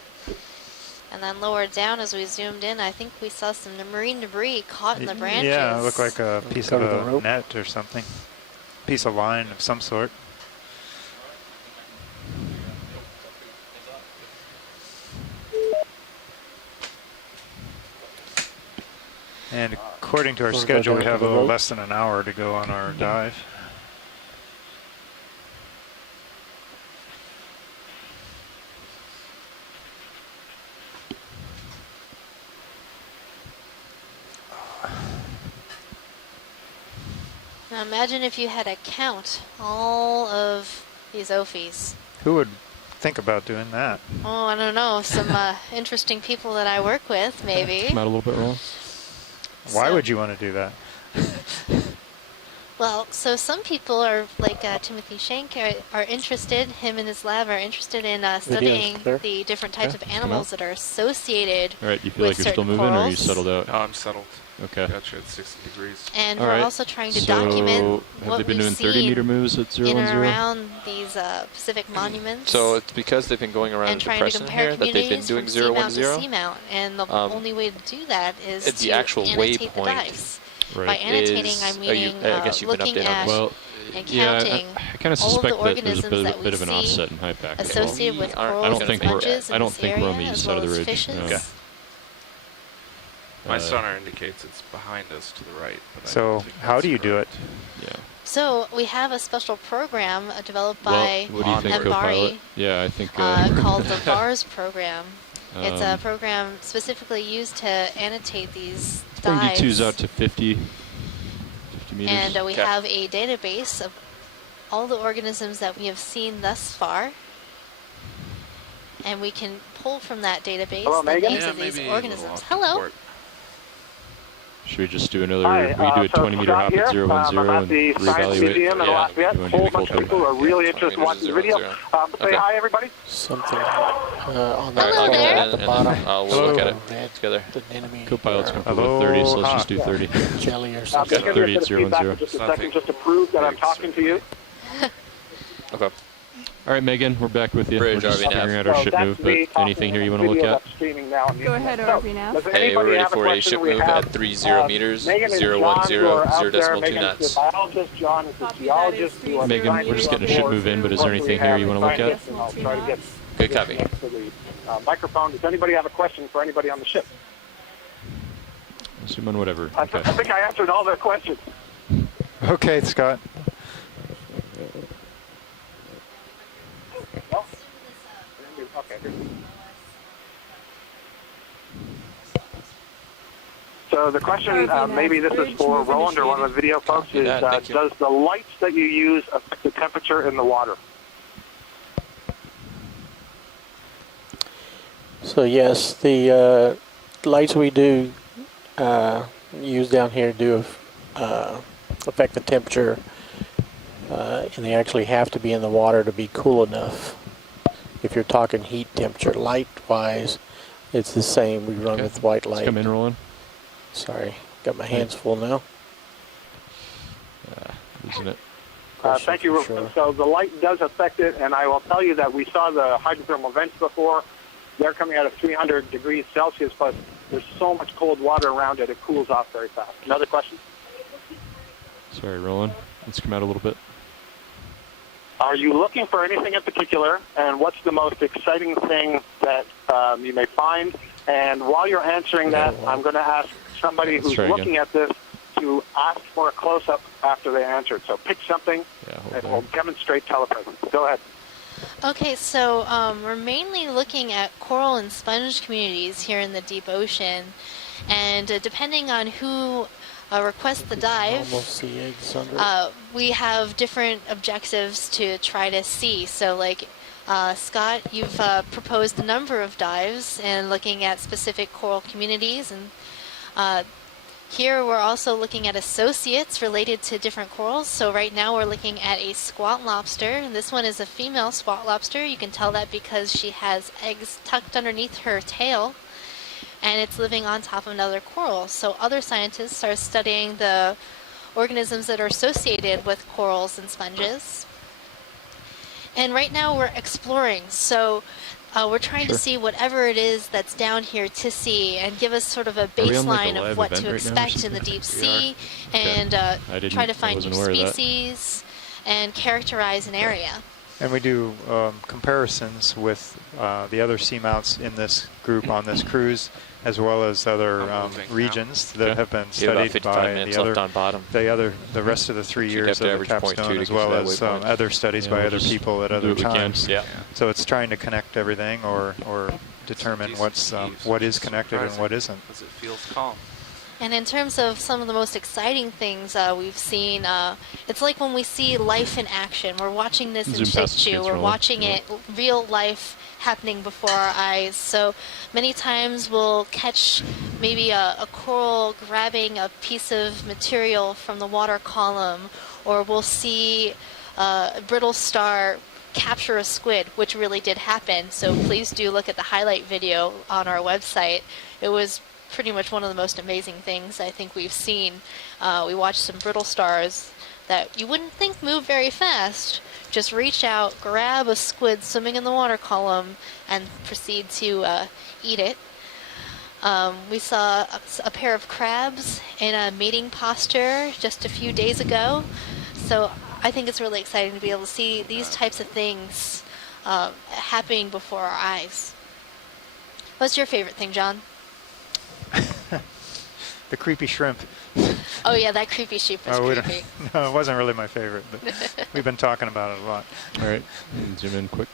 And then lower down, as we zoomed in, I think we saw some marine debris caught in the branches. Yeah, it looked like a piece of a net or something. Piece of line of some sort. And according to our schedule, we have a little less than an hour to go on our dive. Now imagine if you had to count all of these ophies. Who would think about doing that? Oh, I don't know. Some interesting people that I work with, maybe. Come out a little bit wrong. Why would you want to do that? Well, so some people are, like Timothy Shank, are interested, him and his lab are interested in studying the different types of animals that are associated All right, you feel like you're still moving, corals. or are you settled out? No, I'm settled. Okay. Gotcha, at 60 degrees. And All we're right. also trying to document have what they been we've doing seen 30-meter moves at 010? in and around these Pacific monuments. So it's because they've been going around and the trying to depression compare here that they've been doing communities from 010. seamount to seamount, and the only way to do that is It's to the actual annotate the waypoint. dice. Right. By annotating, I mean I guess you've been looking updated on at this. Well, and yeah, counting I kind of all of the suspect that there's a organisms bit of an that we offset see in height back. associated with corals I don't and think sponges we're. I in don't this think we're on the area, east as side of well the as ridge. fishes. No. Okay. My Uh, sonar indicates it's behind us to the right. But I So don't think how that's do you do it? Yeah. So we have a special program developed by What do you think, Mbari co-pilot? Yeah, I think called the VARS program. It's a Um, program specifically used to annotate these Bring dives. D2s out to 50 meters. And we have a database of all the organisms that we have seen thus far. And we can pull from that database the names of these organisms. Hello. Should we just do another, we do a 20-meter hop at 010 I'm at the and Science reevaluate? Museum in Lafayette. A whole bunch of people who are really interested in watching the video. Say hi, everybody. Something on that Hello there. at the bottom. We'll look at it together. The enemy Co-pilot's comfortable with 30, so let's just do 30. jelly or I'm something. going to give you a 30 bit of at feedback 010. in just a second just to prove that I'm talking to you. Okay. All right, Megan, we're back with you. Bridge, we're just RV figuring nav. out our ship move, but anything here you want to look at? Go ahead, RV nav. Hey, we're ready for a ship move at 30 meters, 010, 0.2 knots. John is a geologist. Megan, we're just getting a ship move in, but is there anything here you want to look at? I'll try to get Good copy. microphone. Does anybody have a question for anybody on the ship? Zoom on whatever. I think I answered all their questions. Okay, Scott. So the question, maybe this is for Roland or one of the video folks, is does the lights that you use affect the temperature in the water? So yes, the lights we do use down here do affect the temperature, and they actually have to be in the water to be cool enough. If you're talking heat temperature, light-wise, it's the same. We run with white light. Let's come in, Roland. Sorry, got my hands full now. Losing it. Thank you. Sure. So the light does affect it, and I will tell you that we saw the hydrothermal vents before. They're coming out of 300 degrees Celsius, but there's so much cold water around it, it cools off very fast. Another question? Sorry, Roland. Let's come out a little bit. Are you looking for anything in particular, and what's the most exciting thing that you may find? And while you're answering that, I'm going to ask somebody who's looking at this to ask for a close-up after they answer it. So pick something and we'll demonstrate telepresence. Go ahead. Okay, so we're mainly looking at coral and sponge communities here in the deep ocean. And depending on who requests the dive, we have different objectives to try to see. So like Scott, you've proposed a number of dives and looking at specific coral communities, and here we're also looking at associates related to different corals. So right now we're looking at a squat lobster, and this one is a female squat lobster. You can tell that because she has eggs tucked underneath her tail, and it's living on top of another coral. So other scientists are studying the organisms that are associated with corals and sponges. And right now we're exploring, so we're trying to see whatever it is that's down here to see and give us sort of a baseline of what to expect in the deep sea, and try to find new species and characterize an area. And we do comparisons with the other seamounts in this group on this cruise, as well as other regions that have been studied by the rest of the 3 years of the capstone, as well as other studies by other people at other times. So it's trying to connect everything, or determine what is connected and what isn't. Because it feels calm. And in terms of some of the most exciting things we've seen, it's like when we see life in action. We're watching this in situ. We're watching it, real life happening before our eyes. So many times we'll catch maybe a coral grabbing a piece of material from the water column, or we'll see a brittle star capture a squid, which really did happen. So please do look at the highlight video on our website. It was pretty much one of the most amazing things I think we've seen. We watched some brittle stars that you wouldn't think move very fast. Just reach out, grab a squid swimming in the water column, and proceed to eat it. We saw a pair of crabs in a mating posture just a few days ago. So I think it's really exciting to be able to see these types of things happening before our eyes. What's your favorite thing, John? The creepy shrimp. Oh yeah, that creepy shrimp is creepy. No, it wasn't really my favorite, but we've been talking about it a lot. All right, zoom in quick.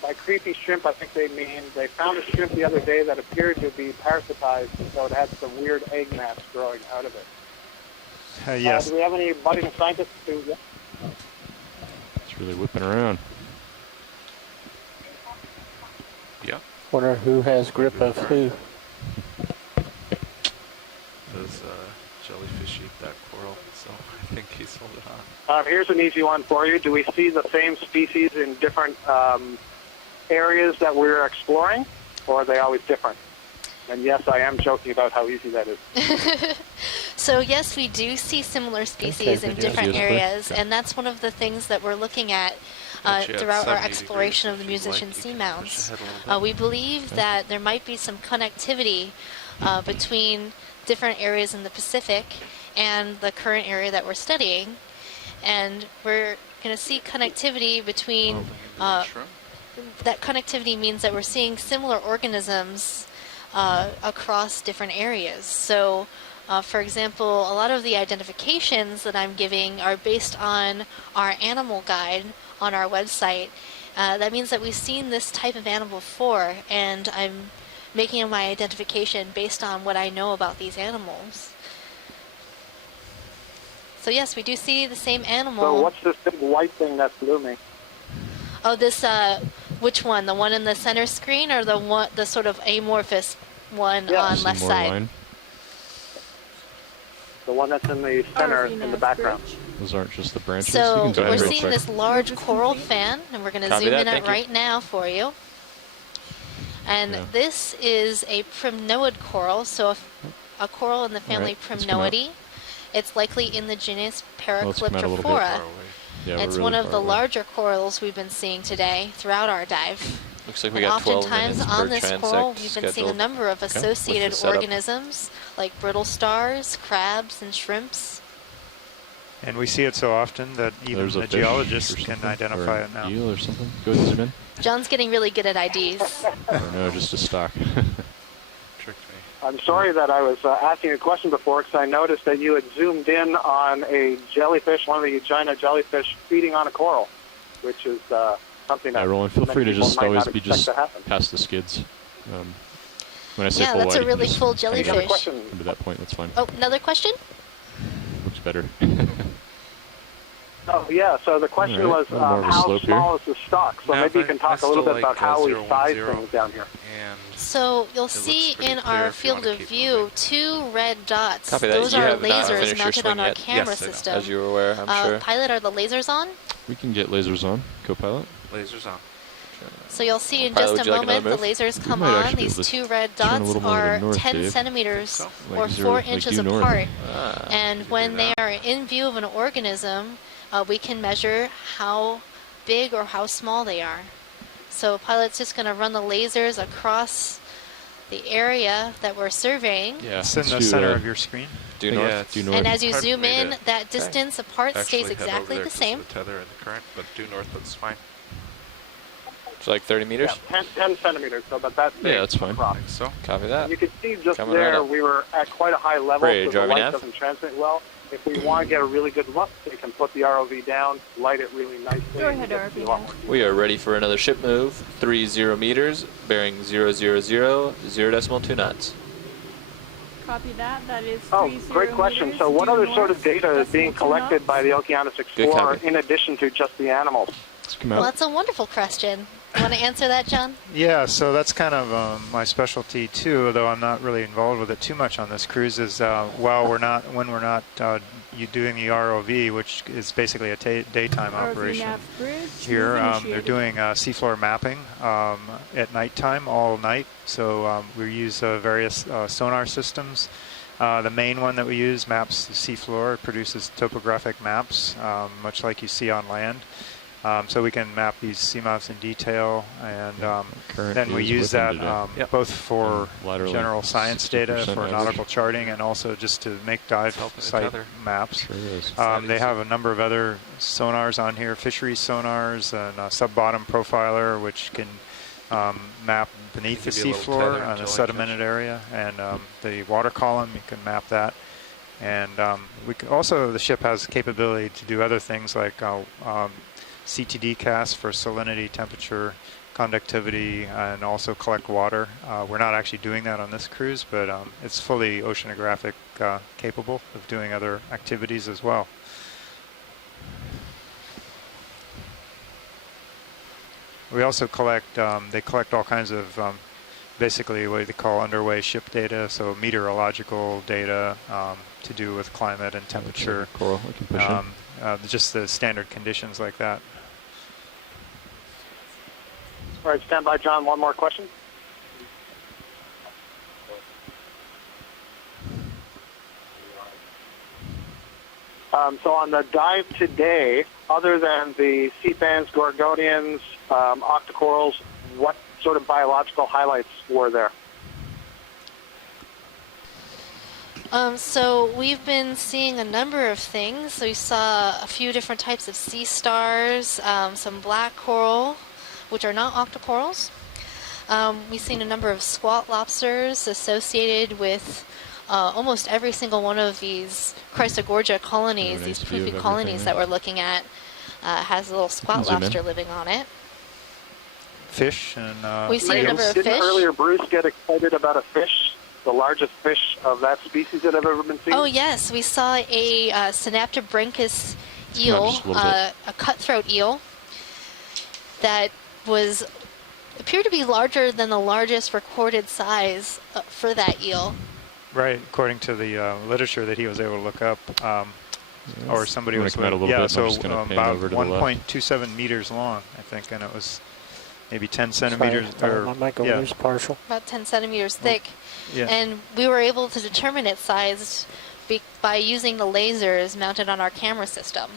By creepy shrimp, I think they found a shrimp the other day that appeared to be parasitized, so it had some weird egg mats growing out of it. Yes. Do we have any budding scientists who... It's really whipping around. Yeah. Wonder who has grip of who. Does jellyfish eat that coral? So I think he's holding on. Here's an easy one for you. Do we see the same species in different areas that we're exploring, or are they always different? And yes, I am joking about how easy that is. So yes, we do see similar species in different areas, and that's one of the things that we're looking at throughout our exploration of the musician seamounts. We believe that there might be some connectivity between different areas in the Pacific and the current area that we're studying, and we're going to see connectivity between that connectivity means that we're seeing similar organisms across different areas. So for example, a lot of the identifications that I'm giving are based on our animal guide on our website. That means that we've seen this type of animal before, and I'm making my identification based on what I know about these animals. So yes, we do see the same animal. So what's this big white thing that's looming? Oh, this, which one? The one in the center screen, or the sort of amorphous one on left side? Line. The one that's in the center in the background. Those aren't just the branches. So we're seeing this large coral fan, and we're going to zoom in it right now for you. And this is a primnoid coral, so a coral in the family Primnoidae. It's likely in the genus Paracliptrophora. It's one of the larger corals we've been seeing today throughout our dive. Looks like we got 12 minutes oftentimes on this coral, we've been seeing a number of associated organisms like brittle stars, crabs, and shrimps. And we see it so often that even the geologists can identify it now. Eel or something? Go ahead and zoom in. John's getting really good at IDs. Or no, just a stock. Tricked me. I'm sorry that I was asking a question before, because I noticed that you had zoomed in on a jellyfish, one of the Egina jellyfish, feeding on a coral, which is something that Roland, feel free to just always be just past the skids. When I say full that's wide, a really full jellyfish. Come to that point, that's fine. Oh, another question? Looks better. Oh, yeah, so the question was how small is the stock? So maybe you can talk a little bit about how we size things down here. So you'll see in our field of view 2 red dots. Copy that. Those are lasers mounted on our camera system. As you were aware, I'm sure. Pilot, are the lasers on? We can get lasers on, co-pilot. Lasers on. So you'll see in just a moment the lasers come on. These 2 red dots are 10 centimeters or 4 inches apart. And when they are in view of an organism, we can measure how big or how small they are. So pilot's just going to run the lasers across the area that we're surveying. Yeah, it's in the center of your screen. Due north. Due north. And as you zoom in, that distance apart stays exactly the same. The tether and the current, but due north looks fine. It's like 30 meters? Yeah, 10 centimeters, so about that big. Yeah, that's fine. So, copy that. And you can see just there, we were at quite a high level, so the light doesn't transmit well. If we want to get a really good look, we can put the ROV down, light it really nicely. Go ahead, ROV. We are ready for another ship move. 30 meters, bearing 000, 0.2 knots. Copy that. That is 30 Oh, great question. meters, So what other north, sort of data is being collected by the Okeanos Explorer in addition to just the animals? Well, that's a wonderful question. You want to answer that, John? Yeah, so that's kind of my specialty too, though I'm not really involved with it too much on this cruise, is when we're not doing the ROV, which is basically a daytime operation here. They're doing seafloor mapping at nighttime, all night. So we use various sonar systems. The main one that we use maps the seafloor, produces topographic maps, much like you see on land. So we can map these seamounts in detail, and then we use that both for general science data, for nautical charting, and also just to make dive site maps. They have a number of other sonars on here, fisheries sonars, and a sub-bottom profiler, which can map beneath the seafloor on a sedimented area, and the water column, you can map that. And we can also, the ship has capability to do other things like CTD cast for salinity, temperature, conductivity, and also collect water. We're not actually doing that on this cruise, but it's fully oceanographic capable of doing other activities as well. We also collect, they collect all kinds of basically what they call underway ship data, so meteorological data to do with climate and temperature. Coral, I can push just the standard conditions like that. All right, stand by, John. One more question. So on the dive today, other than the sea fans, gorgonians, octocorals, what sort of biological highlights were there? So we've been seeing a number of things. So we saw a few different types of sea stars, some black coral, which are not octocorals. We've seen a number of squat lobsters associated with almost every single one of these Chrysogorgia colonies, these poofy colonies that we're looking at, has a little squat lobster living on it. Fish and we've seen a number of fish. Didn't earlier Bruce get excited about a fish, the largest fish of that species that have ever been seen? Oh yes, we saw a Synaptobranchus eel, a cutthroat eel, that appeared to be larger than the largest recorded size for that eel. Right, according to the literature that he was able to look up, or somebody was come out a little bit. so I'm just gonna pan about over to the left. 1.27 meters long, I think, and it was maybe 10 centimeters. Sorry, my micrometer's partial. About 10 centimeters thick. Yeah. And we were able to determine its size by using the lasers mounted on our camera system.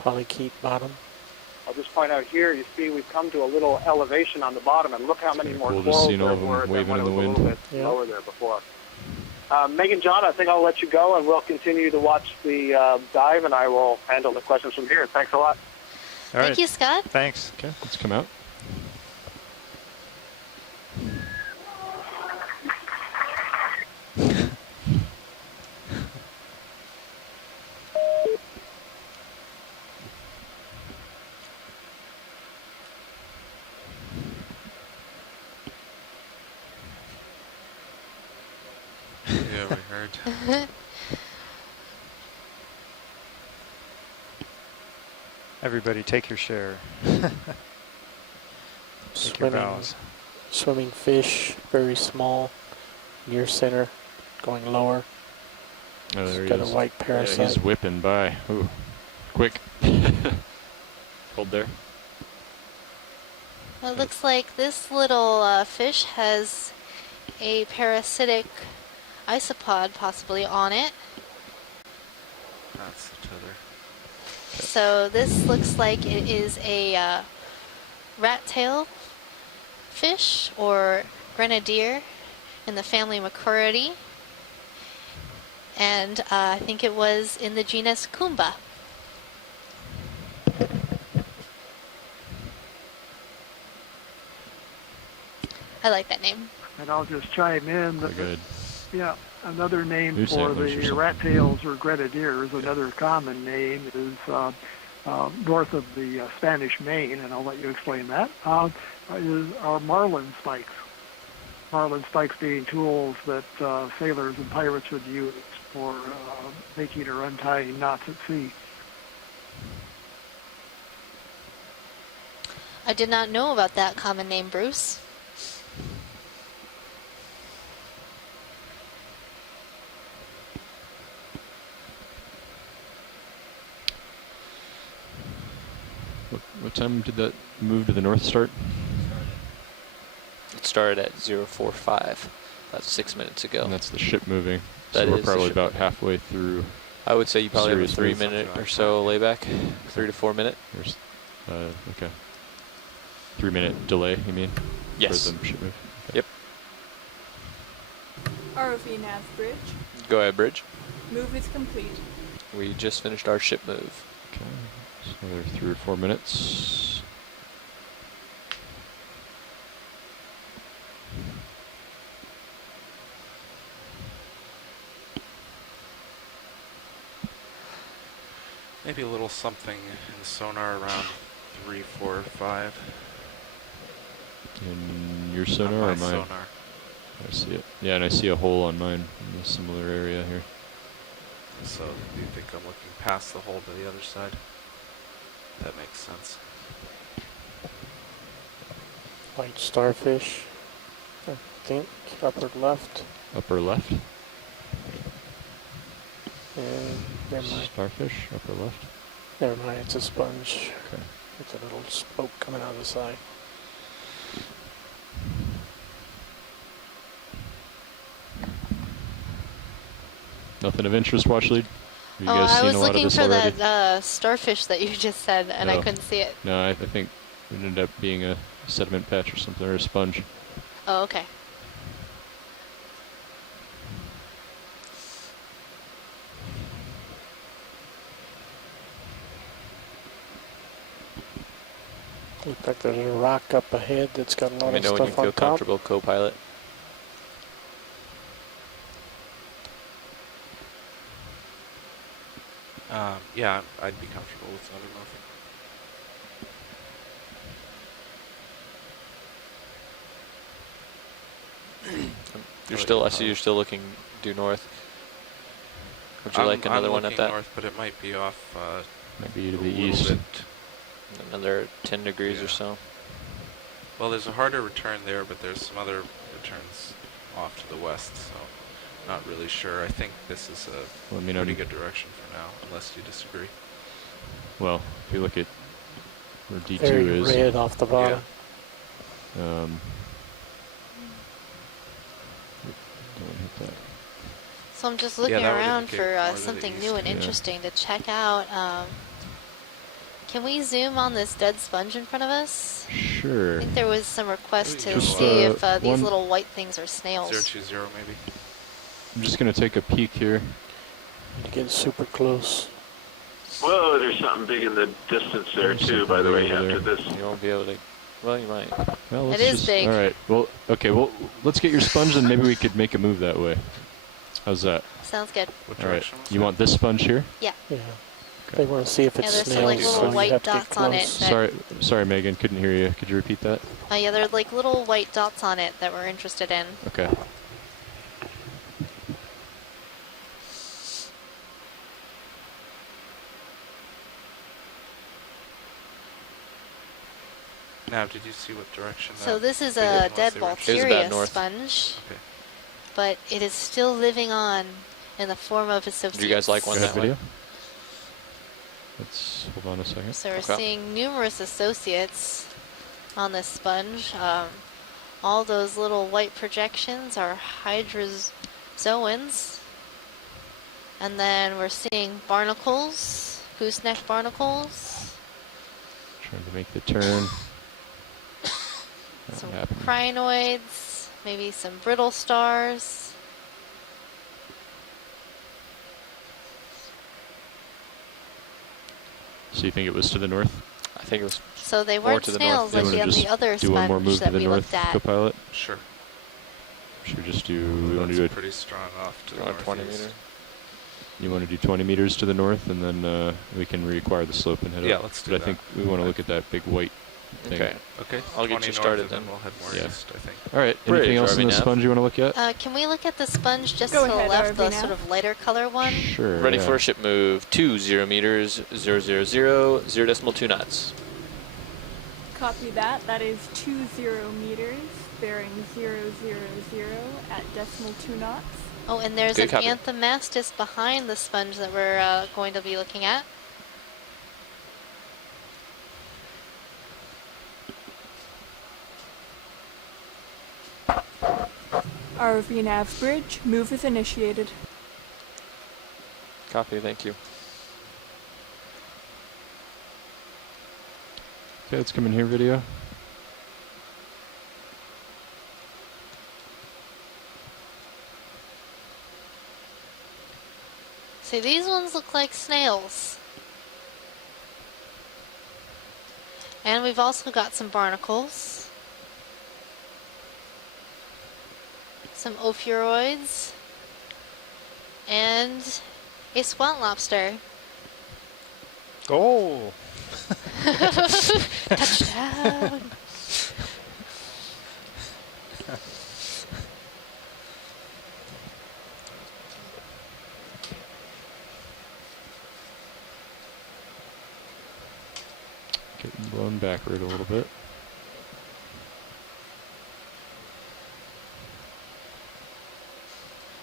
Polychaete bottom. I'll just point out here, you see we've come to a little elevation on the bottom, and look how many more corals there were than when it was a little bit lower there before. Megan, John, I think I'll let you go, and we'll continue to watch the dive, and I will handle the questions from here. Thanks a lot. All right. Thank you, Scott. Thanks. Okay, let's come out. Yeah, we heard. Everybody take your share. Take your bows. Swimming fish, very small, near center, going lower. Oh, there He's he got is. a white parasite. Yeah, he's whipping by. Ooh, quick. Hold there. Well, it looks like this little fish has a parasitic isopod possibly on it. That's the tether. So this looks like it is a rat tail fish or grenadier in the family Macruridae. And I think it was in the genus Kumba. I like that name. And I'll just chime in that, Good. yeah, another name New for sandwich or the something. rat tails or grenadiers, another common name is north of the Spanish Main, and I'll let you explain that, are marlin spikes. Marlin spikes being tools that sailors and pirates would use for making or untying knots at sea. I did not know about that common name, Bruce. What time did that move to the north start? It started at 045, about 6 minutes ago. And that's the ship moving. That So we're is the probably ship about halfway through. I would say you probably have a Serious 3 minute or so layback, 3 to 4 minute. There's, okay. 3 minute delay, you mean? Yes. For the ship move? Okay. Yep. ROV nav bridge. Go ahead, Bridge. Move is complete. We just finished our ship move. Okay. So another 3 or 4 minutes. Maybe a little something in the sonar around 3, 4, 5. In your sonar or On my mine? sonar. I see it. Yeah, and I see a hole on mine in a similar area here. So do you think I'm looking past the hole to the other side? That makes sense. White starfish, I think, upper left. Upper left? And never mind. Starfish, upper left? Never mind, it's a sponge. Okay. With a little spoke coming out of the side. Nothing of interest, watch lead? you guys I seen was a lot of looking this for already? that starfish that you just said, and I couldn't see it. No, I think it ended up being a sediment patch or something, or a sponge. Oh, okay. Looks like there's a rock up ahead that's got a lot Let me of know when you stuff on feel top. comfortable, co-pilot. Yeah, I'd be comfortable with another move. You're still, I see you're still looking due north. Would you like another one at that? North, but it might be off. Maybe to the east. Another 10 degrees or so. Well, there's a harder return there, but there's some other returns off to the west, so not really sure. I think this is a pretty good direction for now, unless you disagree. Well, if you look at where D2 Very is. red off the bottom. Yeah. Don't hit that. So I'm just looking around for something new and interesting to check out. Can we zoom on this dead sponge in front of us? Sure. I think there was some request to see if these little white things are snails. 020 maybe. I'm just going to take a peek here. Get super close. Whoa, there's something big in the distance there too, by the way, after this. You won't be able to, well, you might. Well, it is big. All right, well, okay, well, let's get your sponge and maybe we could make a move that way. How's that? Sounds good. All right, you want this sponge here? Yeah. Yeah. They want to see if it's there's snails, some like little so you white have to get dots on it. close. Sorry, Megan, couldn't hear you. Could you repeat that? Yeah, there are like little white dots on it that we're interested in. Okay. Now, did you see what direction that? So this is a dead Walteria sponge, but it is still living on in the form of associates. Do you guys like one that video? way? Let's hold on a second. So we're seeing numerous associates on this sponge. All those little white projections are hydrozoans. And then we're seeing barnacles, gooseneck barnacles. Trying to make the turn. Some crinoids, maybe some brittle stars. So you think it was to the north? I think it was. So they weren't snails like on the other sponge that we looked at. Co-pilot? Sure. Should we just do? We want to do it pretty strong off to the 20 meter. You want to do 20 meters to the north, and then we can reacquire the slope and head up. Yeah, let's do that. But I think we want to look at that big white thing. Okay. Okay. I'll get you started then. We'll head more east, I think. All right. Anything else in the sponge you want to look at? Can we look at the sponge just Go to the ahead, left, the RV sort of lighter color one? Sure. Ready for a ship move 20 meters, 000.2 knots. Copy that. That is 20 meters, bearing 000 at 2 knots. Oh, and there's Good an copy. anthomastus behind the sponge that we're going to be looking at. ROV nav bridge, move is initiated. Copy, thank you. Okay, let's come in here, video. See, these ones look like snails. And we've also got some barnacles. Some ophiuroids. And a swamp lobster. Oh! Touchdown! Getting blown backward a little bit.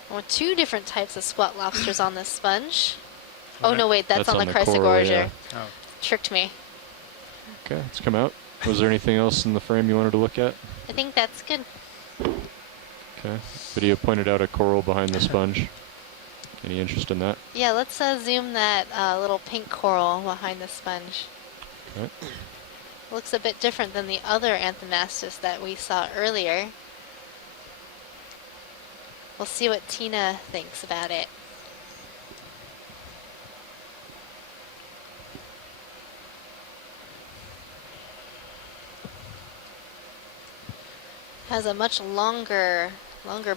Well, two different types of squat lobsters on this sponge. Oh no, wait, that's on the Chrysogorgia. Yeah. Oh. Tricked me. Okay, let's come out. Was there anything else in the frame you wanted to look at? I think that's good. Okay. Video pointed out a coral behind the sponge. Any interest in that? Yeah, let's zoom that little pink coral behind the sponge. Okay. Looks a bit different than the other Anthomastus that we saw earlier. We'll see what Tina thinks about it. Has a much longer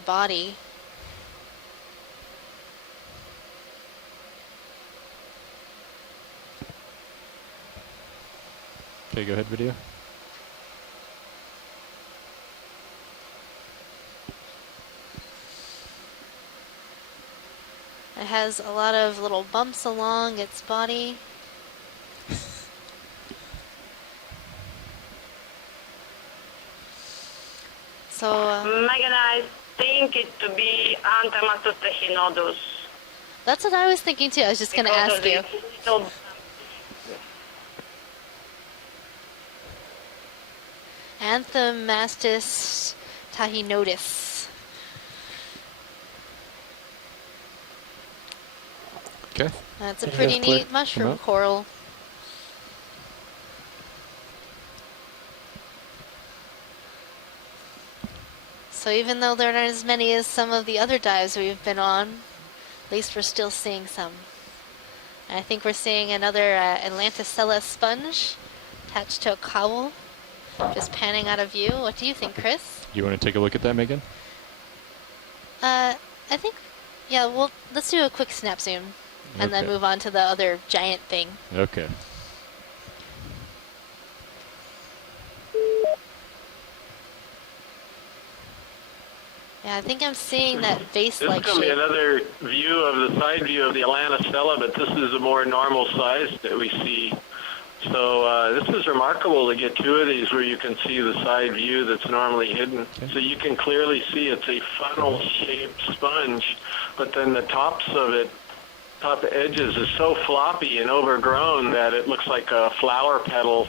body. Okay, go ahead, video. It has a lot of little bumps along its body. So, Megan, I think it to be Anthomastus techinodus. That's what I was thinking too. I was just going to ask you. Anthomastus techinodus. Okay. That's a pretty neat mushroom coral. So even though there aren't as many as some of the other dives we've been on, at least we're still seeing some. And I think we're seeing another Atlanticella sponge attached to a cowl, just panning out of view. What do you think, Chris? You want to take a look at that, Megan? I think, yeah, well, let's do a quick snap zoom and then move on to the other giant thing. Okay. Yeah, I think I'm seeing that vase-like shape. This is going to be another view of the side view of the Atlanticella, but this is a more normal size that we see. So this is remarkable to get two of these where you can see the side view that's normally hidden. So you can clearly see it's a funnel-shaped sponge, but then the tops of it, top edges, is so floppy and overgrown that it looks like a flower petal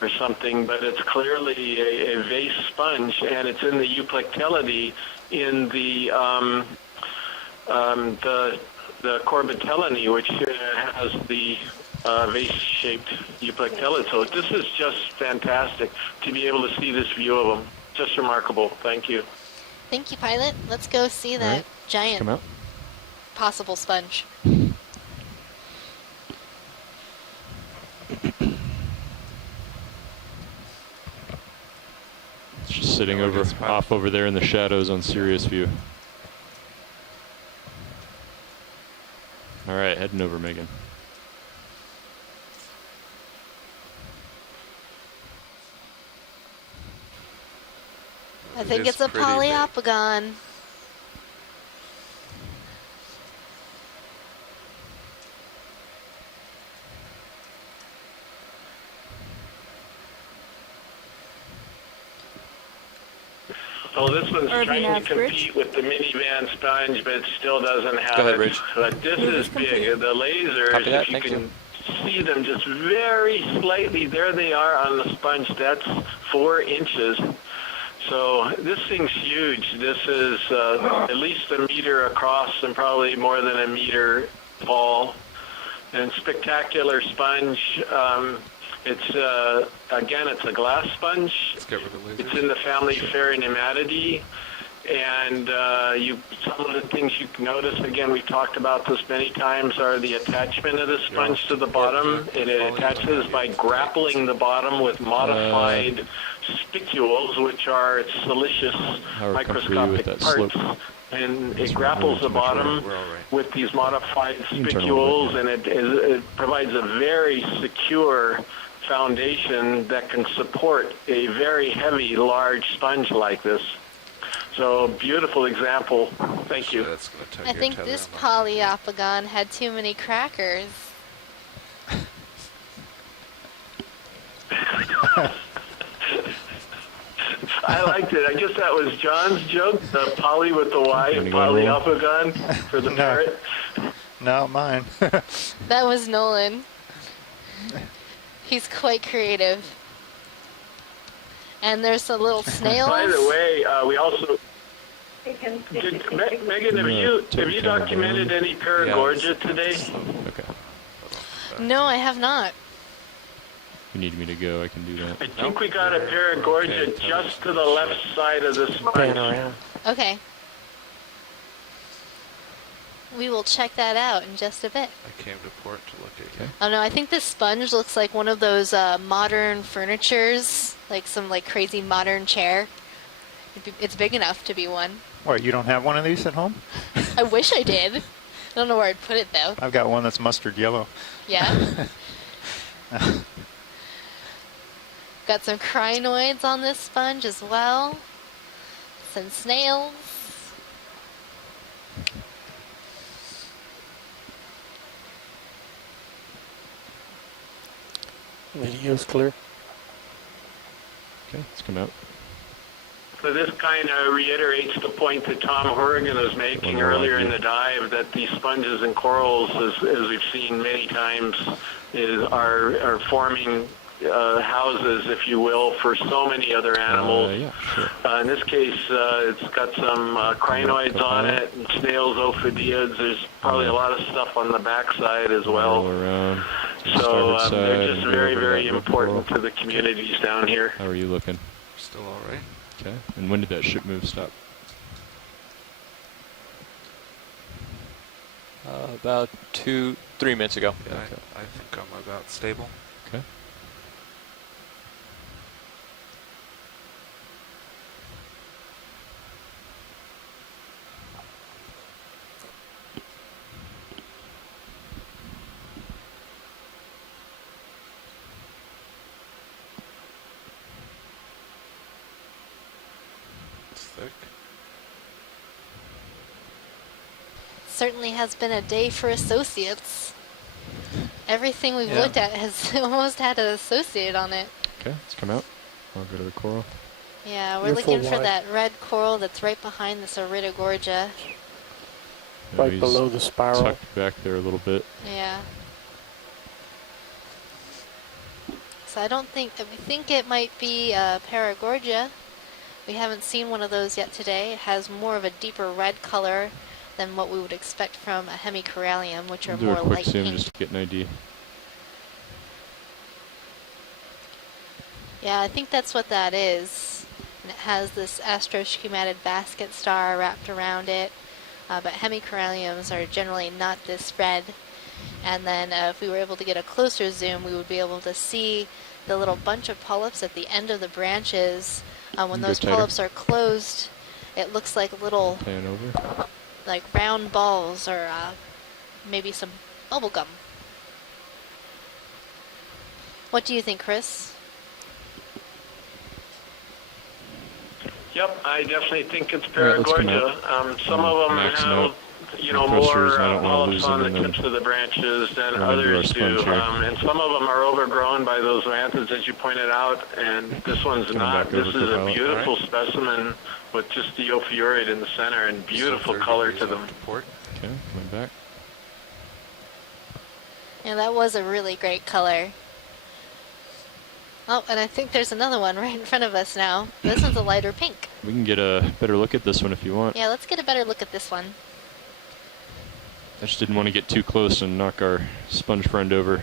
or something, but it's clearly a vase sponge, and it's in the euplectellity in the corbitellinae, which has the vase-shaped euplectellid. So this is just fantastic to be able to see this view of them. Just remarkable. Thank you. Thank you, Pilot. Let's go see that giant possible sponge. It's just sitting off over there in the shadows on Sirius View. All right, heading over, Megan. I think it's a Poliopogon. So this one's trying to compete with the minivan sponge, but it still doesn't have ahead, Rich. But this is big. The lasers, if you can see them just very slightly, there they are on the sponge. That's 4 inches. So this thing's huge. This is at least a meter across and probably more than a meter tall. And spectacular sponge. It's again, it's a glass sponge. It's in the family Pheronematidae, and some of the things you can notice. Again, we've talked about this many times. Are the attachment of the sponge to the bottom, and it attaches by grappling the bottom with modified spicules, which are its siliceous microscopic parts. And it grapples the bottom with these modified spicules, and it provides a very secure foundation that can support a very heavy, large sponge like this. So, beautiful example. Thank you. I think this Poliopogon had too many crackers. I liked it. I guess that was John's joke, the poly with the Y, Poliopogon for the parrot. No, mine. That was Nolan. He's quite creative. And there's a little snail. By the way, we also... Megan, have you documented any Paragorgia today? Okay. No, I have not. If you need me to go, I can do that. I think we got a Paragorgia just to the left side of the sponge. Okay. We will check that out in just a bit. I came to port to look at you. Oh no, I think this sponge looks like one of those modern furnitures, like some crazy modern chair. It's big enough to be one. What, you don't have one of these at home? I wish I did. I don't know where I'd put it though. I've got one that's mustard yellow. Yeah. Got some crinoids on this sponge as well. Some snails. Video's clear. Okay, let's come out. So this kind of reiterates the point that Tom Horrigan was making earlier in the dive, that these sponges and corals, as we've seen many times, are forming houses, if you will, for so many other animals. Yeah, sure. In this case, it's got some crinoids on it, and snails, ophidiids. There's probably a lot of stuff on the backside as well. So they're just very, very important to the communities down here. How are you looking? Still all right. Okay. And when did that ship move stop? About 3 minutes ago. Yeah, okay. I think I'm about stable. Okay. Thick. Certainly has been a day for associates. Everything we've looked at has almost had an associate on it. Okay, let's come out. I'll go to the coral. Yeah, we're looking for that red coral that's right behind this Iridogorgia. Right below the spiral. Tucked back there a little bit. Yeah. So I think it might be Paragorgia. We haven't seen one of those yet today. It has more of a deeper red color than what we would expect from a hemicorallium, which are more light pink. Do a quick zoom just to get an idea. Yeah, I think that's what that is. And it has this astroschemated basket star wrapped around it. But hemicoralliums are generally not this red. And then if we were able to get a closer zoom, we would be able to see the little bunch of polyps at the end of the branches. When those polyps are closed, it looks like little like round balls or maybe some bubble gum. What do you think, Chris? Yep, I definitely think it's Paragorgia. Some of them have, more polyps on the tips of the branches than others do. And some of them are overgrown by those zanthids, as you pointed out, and this one's not. This is a beautiful specimen with just the ophiuroid in the center and beautiful color to them. Okay, coming back. Yeah, that was a really great color. Oh, and I think there's another one right in front of us now. This one's a lighter pink. We can get a better look at this one if you want. Yeah, let's get a better look at this one. I just didn't want to get too close and knock our sponge friend over.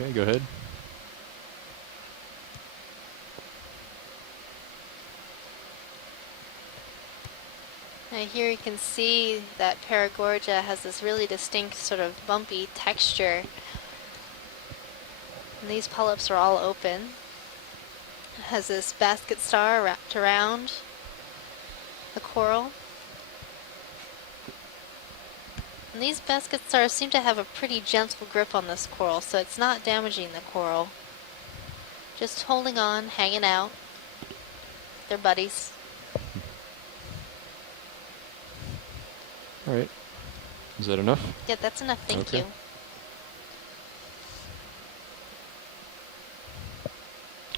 Okay, go ahead. And here you can see that Paragorgia has this really distinct sort of bumpy texture. And these polyps are all open. It has this basket star wrapped around the coral. And these basket stars seem to have a pretty gentle grip on this coral, so it's not damaging the coral. Just holding on, hanging out. They're buddies. All right. Is that enough? Yeah, that's enough. Thank you.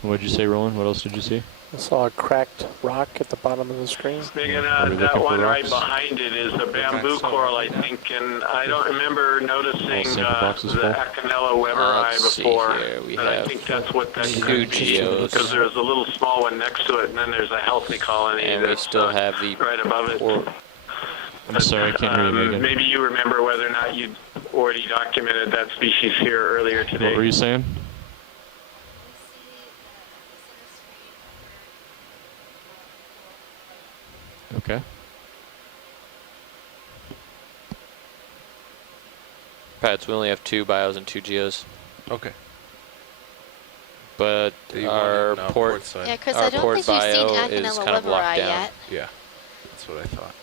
What did you say, Roland? What else did you see? I saw a cracked rock at the bottom of the screen. Megan, that one right behind it is a bamboo coral, I think, and I don't remember noticing the Acanella weberi before, but I think that's what that could be, because there's a little small one next to it, and then there's a healthy colony and that's we still have the right above it. I'm sorry, I can't hear you, Megan. Maybe you remember whether or not you'd already documented that species here earlier today. What were you saying? Okay. Pat, we only have 2 bios and 2 geos. Okay. But our port side. Yeah, Chris, I don't think you've seen Acanella weberi yet. Yeah, that's what I thought.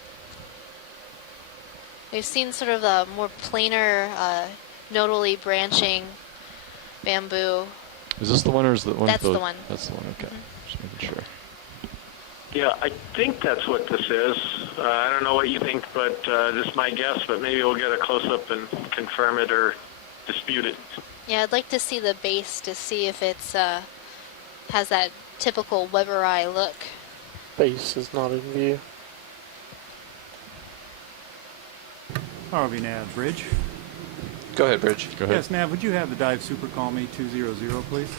We've seen sort of a more planar, nodally branching bamboo. Is this the one or is the one? That's the one. That's the one, okay. Just making sure. Yeah, I think that's what this is. I don't know what you think, but this is my guess, but maybe we'll get a close-up and confirm it or dispute it. Yeah, I'd like to see the base to see if it's has that typical weberi look. Base is not in view. ROV Nav, Bridge. Go ahead, Bridge. Go ahead. Yes, Nav, would you have the dive super call me 200, please?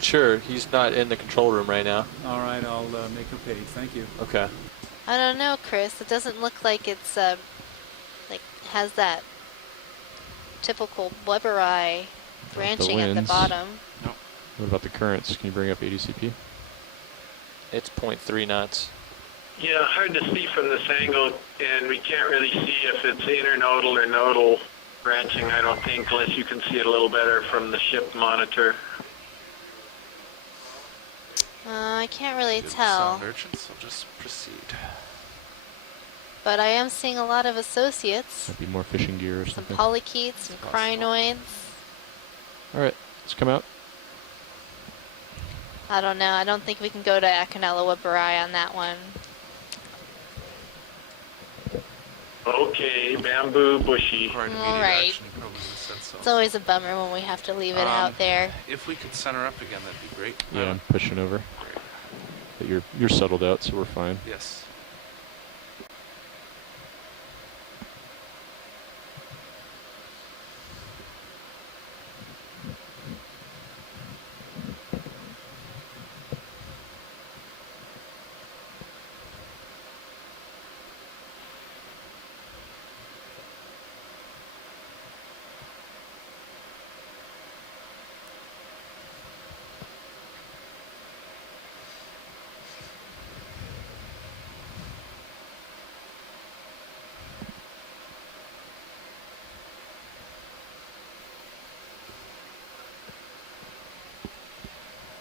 Sure. He's not in the control room right now. All right, I'll make a page. Thank you. Okay. I don't know, Chris. It doesn't look like it's like has that typical weberi branching at the bottom. No. What about the currents? Can you bring up ADCP? It's 0.3 knots. Yeah, hard to see from this angle, and we can't really see if it's internodal or nodal branching, I don't think, unless you can see it a little better from the ship monitor. I can't really tell. Sound urgent, so just proceed. But I am seeing a lot of associates. Might be more fishing gear or some something. polychaetes, some crinoids. All right, let's come out. I don't know. I don't think we can go to Acanella weberi on that one. Okay, bamboo bushy. All right. It's always a bummer when we have to leave it out there. If we could center up again, that'd be great. Yeah, I'm pushing over. But you're settled out, so we're fine. Yes.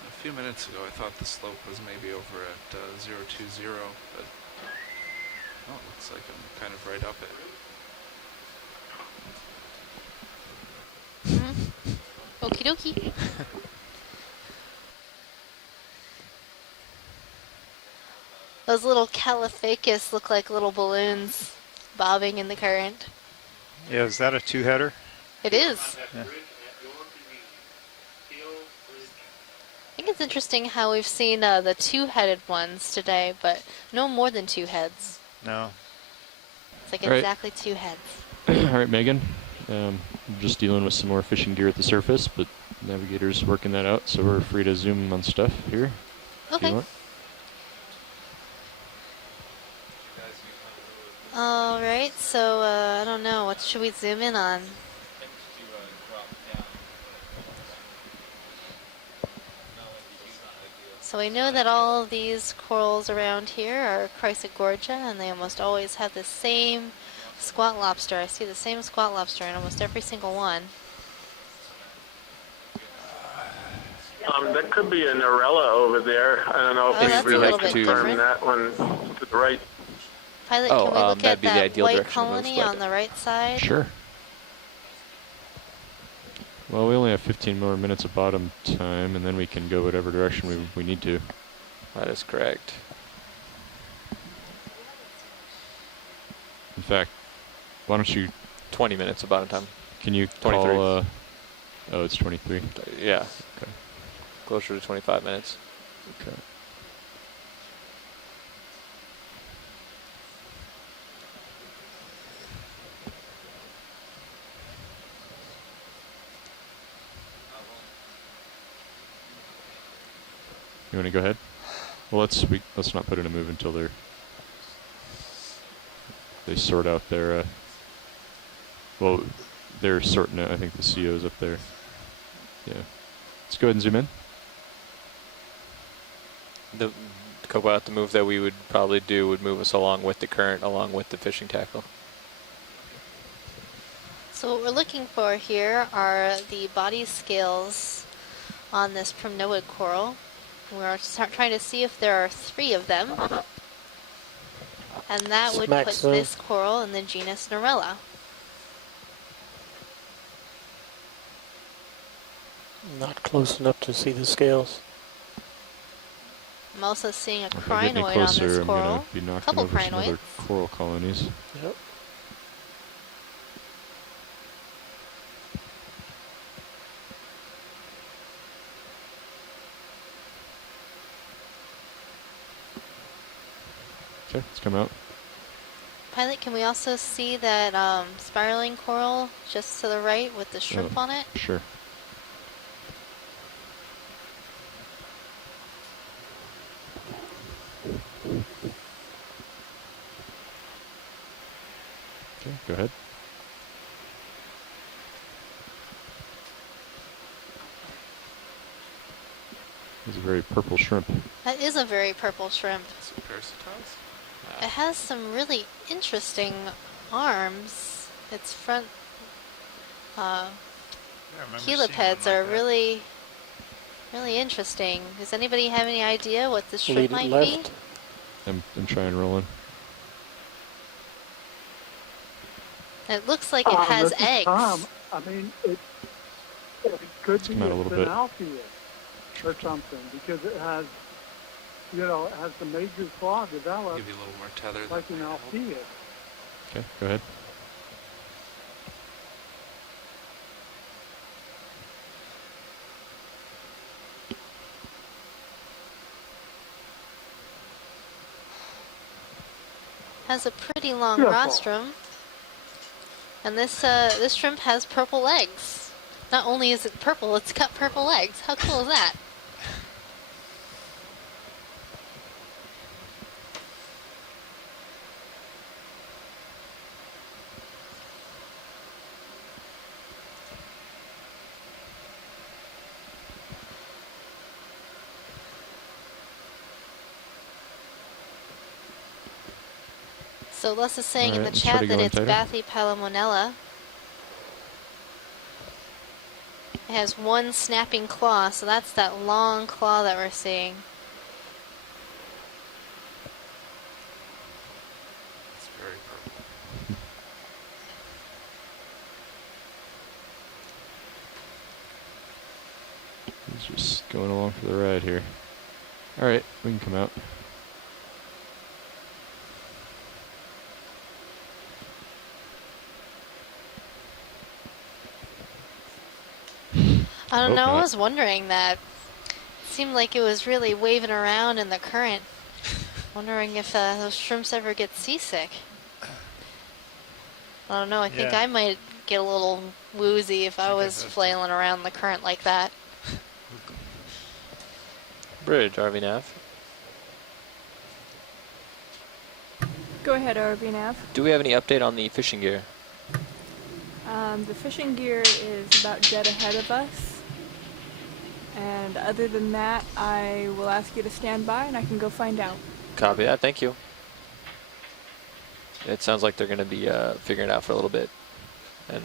A few minutes ago, I thought the slope was maybe over at 020, but oh, it looks like I'm kind of right up it. Okie dokie. Those little Caliphacus look like little balloons bobbing in the current. Yeah, is that a 2-header? It is. Yeah. I think it's interesting how we've seen the 2-headed ones today, but no more than 2 heads. No. It's like All exactly 2 heads. All right, Megan. I'm just dealing with some more fishing gear at the surface, but Navigator's working that out, so we're free to zoom on stuff here. Okay. All right, so I don't know. What should we zoom in on? So we know that all of these corals around here are Chrysogorgia, and they almost always have the same squat lobster. I see the same squat lobster in almost every single one. That could be a Narella over there. I don't know if we really confirmed that one to the right. Pilot, can we look at that white colony on the right side? Sure. Well, we only have 15 more minutes of bottom time, and then we can go whatever direction we need to. That is correct. In fact, why don't you... 20 minutes of bottom time. Can you 23. call Oh, it's 23. Yeah. Okay. Closer to 25 minutes. Okay. You want to go ahead? Well, let's not put in a move until they sort out their. Well, they're sorting out. I think the CO's up there. Yeah. Let's go ahead and zoom in. The co-pilot, the move that we would probably do would move us along with the current, along with the fishing tackle. So what we're looking for here are the body scales on this primnoid coral. We're trying to see if there are 3 of them, and that would put this coral in the genus Norella. Not close enough to see the scales. I'm also seeing a If I crinoid get any closer, on this I'm coral. going to be knocking Couple over some other crinoids. coral colonies. Yep. Okay, let's come out. Pilot, can we also see that spiraling coral just to the right with the shrimp on it? Sure. Okay, go ahead. It's a very purple shrimp. That is a very purple shrimp. Parasitize? It has some really interesting arms. Its front helipeds are really interesting. Does anybody have any idea what this shrimp might be? I'm trying rolling. It looks like it has this is eggs. Tom. I mean, it could be come out a a little bit. Alpheus or something because it has, it has the major claw developed Give you a little more tether. like an Alpheus. Okay, go ahead. Has a pretty long Beautiful. rostrum. And this shrimp has purple legs. Not only is it purple, it's got purple legs. How cool is that? So Les is saying in the chat that it's Bathypalamonella. It has one snapping claw, so that's that long claw that we're seeing. It's very purple. He's just going along for the ride here. All right, we can come out. I don't know, I was wondering that. It seemed like it was really waving around in the current. Wondering if those shrimps ever get seasick. I don't know, I think I might get a little woozy if I was flailing around in the current like that. Bridge, RV nav. Go ahead, RV nav. Do we have any update on the fishing gear? The fishing gear is about dead ahead of us. And other than that, I will ask you to stand by and I can go find out. Copy that, thank you. It sounds like they're going to be figuring it out for a little bit. And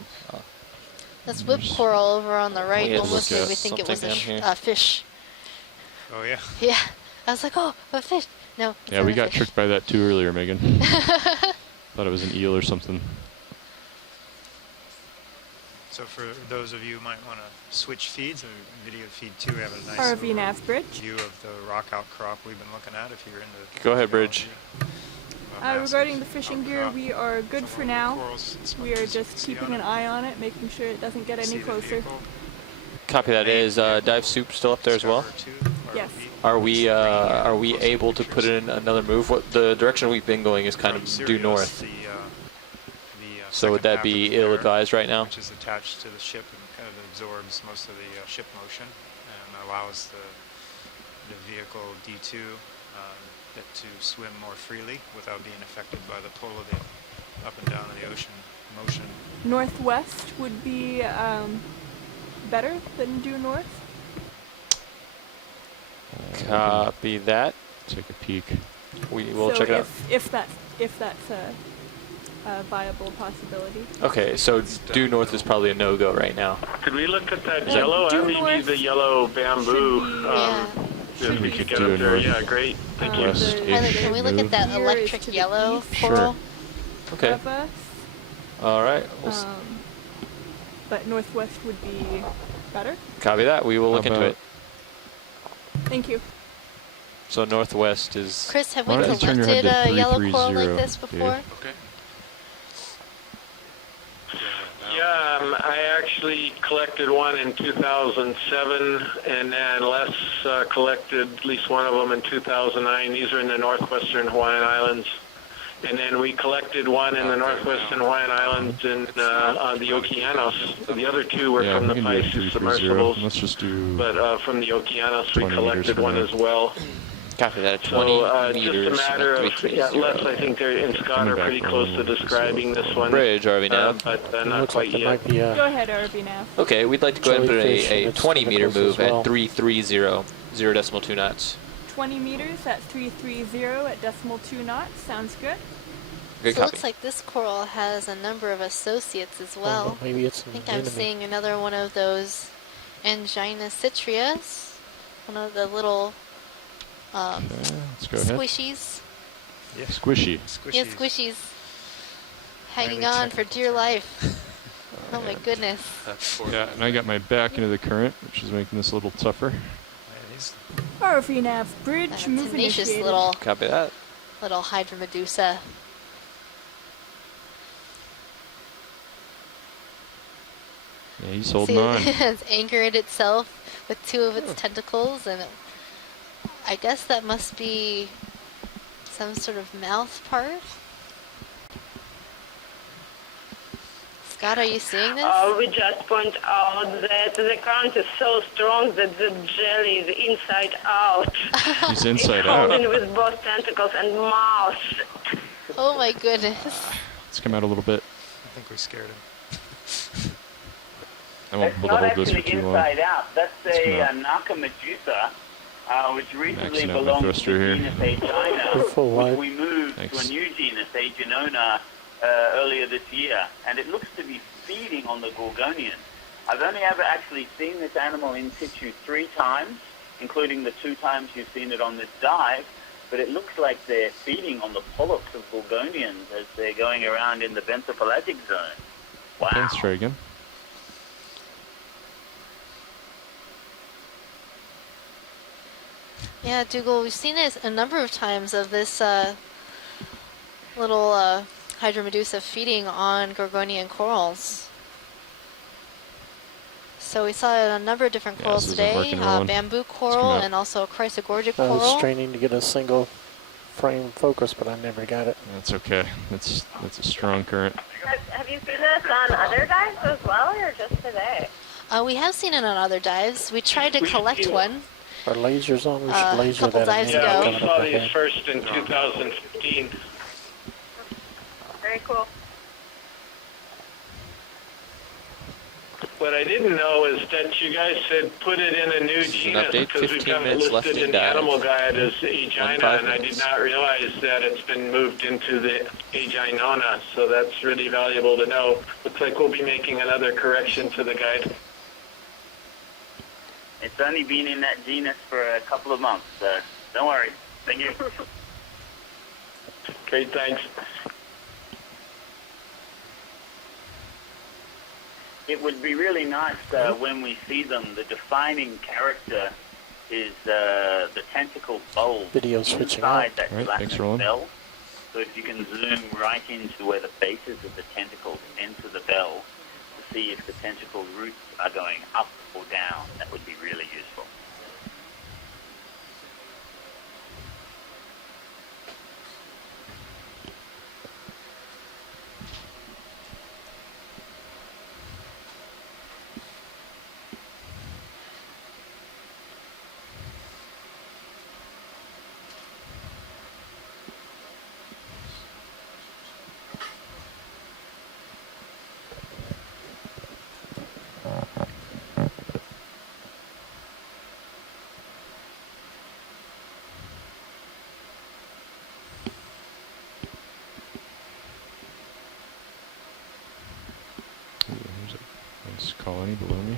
This whip coral over on the right almost made me think it was a fish. Oh, yeah. Yeah. I was like, oh, a fish. No. Yeah, we got tricked by that too earlier, Megan. Thought it was an eel or something. So for those of you who might want to switch feeds, video feed 2, we have a nice RV nav bridge. view of the rock outcrop we've been looking at if you're into. Go ahead, Bridge. Regarding the fishing gear, we are good for now. We are just keeping an eye on it, making sure it doesn't get any closer. Copy that. Is Dive Soup still up there as well? Yes. Are we able to put in another move? What the direction we've been going is kind of due north. So would that be ill-advised right now? Which is attached to the ship and kind of absorbs most of the ship motion and allows the vehicle D2 to swim more freely without being affected by the pull of the up and down of the ocean motion. Northwest would be better than due north. Copy that. Take a peek. We will check it out. If that's a viable possibility. Okay, so due north is probably a no-go right now. Could we look at that yellow? I really need the yellow bamboo. If we could get up there, yeah, great. Thank you. Tyler, can we look at that electric yellow coral? Okay. All right. But northwest would be better. Copy that. We will look into it. Thank you. So northwest is... Chris, have we collected a yellow coral like this before? Okay. Yeah, I actually collected one in 2007, and then Les collected at least one of them in 2009. These are in the northwestern Hawaiian Islands. And then we collected one in the northwestern Hawaiian Islands on the Okeanos. The other two were from the Pisces submersibles. Let's just do. But from the Okeanos, we collected one as well. Copy that. 20 meters. Just a matter of, Les, I think they're and Scott are pretty close to describing this one. Bridge, RV nav. But not quite yet. Go ahead, RV nav. Okay, we'd like to go ahead and put a 20-meter move at 330, 0.2 knots. 20 meters at 330 at 0.2 knots. Sounds good. Good So it copy. looks like this coral has a number of associates as well. Maybe it's I think I'm seeing another one of those angina citrias, one of the little let's go ahead. squishies. Yeah. Squishy. Yeah, squishies. Hanging on for dear life. Oh my goodness. Yeah, and I got my back into the current, which is making this a little tougher. RV nav bridge move Tenacious initiated. little Copy that. little hydromedusa. Yeah, he's holding See, on. it's anchored itself with two of its tentacles, and I guess that must be some sort of mouth part. Scott, are you seeing this? We just point out that the current is so strong that the jelly is inside out. He's inside it's out. holding with both tentacles and mouth. Oh my goodness. Let's come out a little bit. I think we scared him. I won't be able to hold this for too long. Inside out. That's a Nakamedusa, which recently belonged to the genus Agina, which we moved to a new genus, Aginona, earlier this year, and it looks to be feeding on the Gorgonian. I've only ever actually seen this animal in situ 3 times, including the 2 times you've seen it on this dive, but it looks like they're feeding on the polyps of Gorgonians as they're going around in the bentopelagic zone. Wow. Thanks, Dragon. Yeah, Dougal, we've seen it a number of times of this little hydromedusa feeding on Gorgonian corals. So we saw it on a number of different corals today, bamboo coral and also a chrysogorgic I was coral. straining to get a single frame focus, but I never got it. That's okay. That's a strong current. Have you seen this on other dives as well, or just today? We have seen it on other dives. We tried to collect one. Our lasers on, we should laser couple that. dives in. ago. Yeah, we saw these first in 2015. Very cool. What I didn't know is that you guys said put it in a new genus update, because we've 15 got it minutes left listed in in the dive. animal guide as Agina, 5 and I did not realize that it's been moved into the Aginona, so that's really valuable to know. Looks like we'll be making another correction to the guide. It's only been in that genus for a couple of months, so don't worry. Thank you. Great, thanks. It would be really nice when we see them. The defining character is the tentacle bulb Video switching inside out. that All right, thanks, gelatinous Roland. bell. So if you can zoom right into where the bases of the tentacles enter the bell, the see if the tentacle roots are going up or down. That would be really useful. There's a nice colony below me.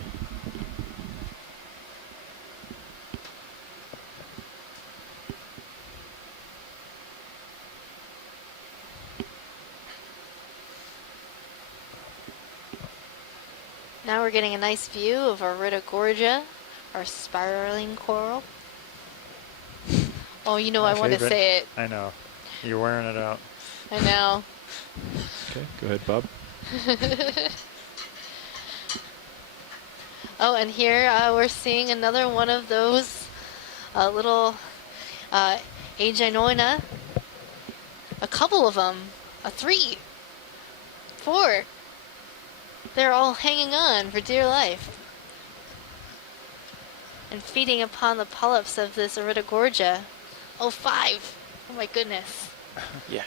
Now we're getting a nice view of Iridogorgia, our spiraling coral. Oh, you know, I want to say it. I know. You're wearing it out. I know. Okay, go ahead, Bob. Oh, and here we're seeing another one of those little Aginoina. A couple of them. 3, 4. They're all hanging on for dear life and feeding upon the polyps of this Iridogorgia. Oh, 5. Oh my goodness. Yeah.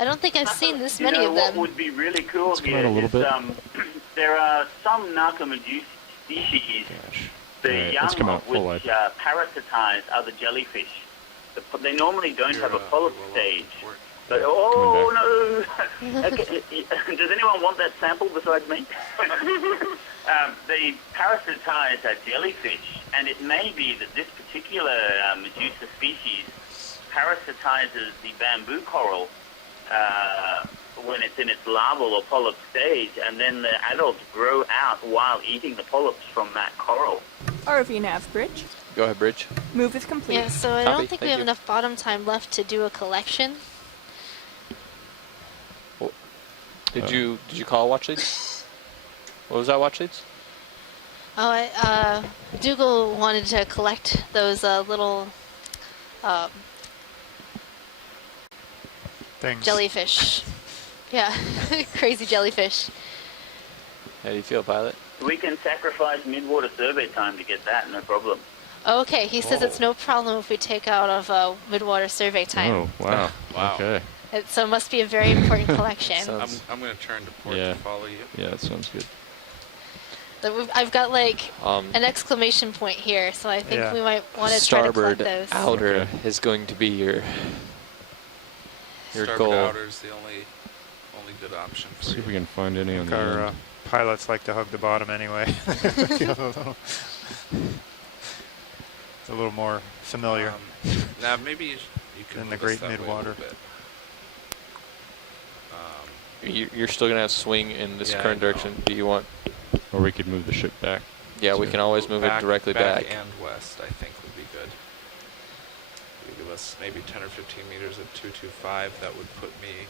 I don't think I've seen this many of them. What would be really cool here is there are some Narcomedusa species, the young of which parasitize other jellyfish. They normally don't have a polyp stage. But, oh no! Okay. Does anyone want that sample besides me? They parasitize a jellyfish, and it may be that this particular Medusa species parasitizes the bamboo coral when it's in its larval or polyp stage, and then the adults grow out while eating the polyps from that coral. ROV nav, Bridge. Go ahead, Bridge. Move is complete. Yeah, so I don't think we have enough bottom time left to do a collection. Did you call watch leads? What was that, watch leads? Oh, Dougal wanted to collect those little things. Jellyfish. Yeah, crazy jellyfish. How do you feel, Pilot? We can sacrifice midwater survey time to get that, no problem. Okay, he says it's no problem if we take out of midwater survey time. Oh, wow. Wow. Okay. So it must be a very important collection. I'm going to turn to port to follow you. Yeah, that sounds good. I've got like an exclamation point here, so I think we might want to try to collect those. Starboard outer is going to be your Starboard goal. outer is the only good option for See if we can find any on the Our end. pilots like to hug the bottom anyway. It's a little more familiar. Now maybe you can than the move great us that way a midwater. little bit. You're still going to have swing in this current direction. Do you want? Or we could move the ship back. Yeah, we can always move it directly back. and west, I think, would be good. You give us maybe 10 or 15 meters at 225. That would put me.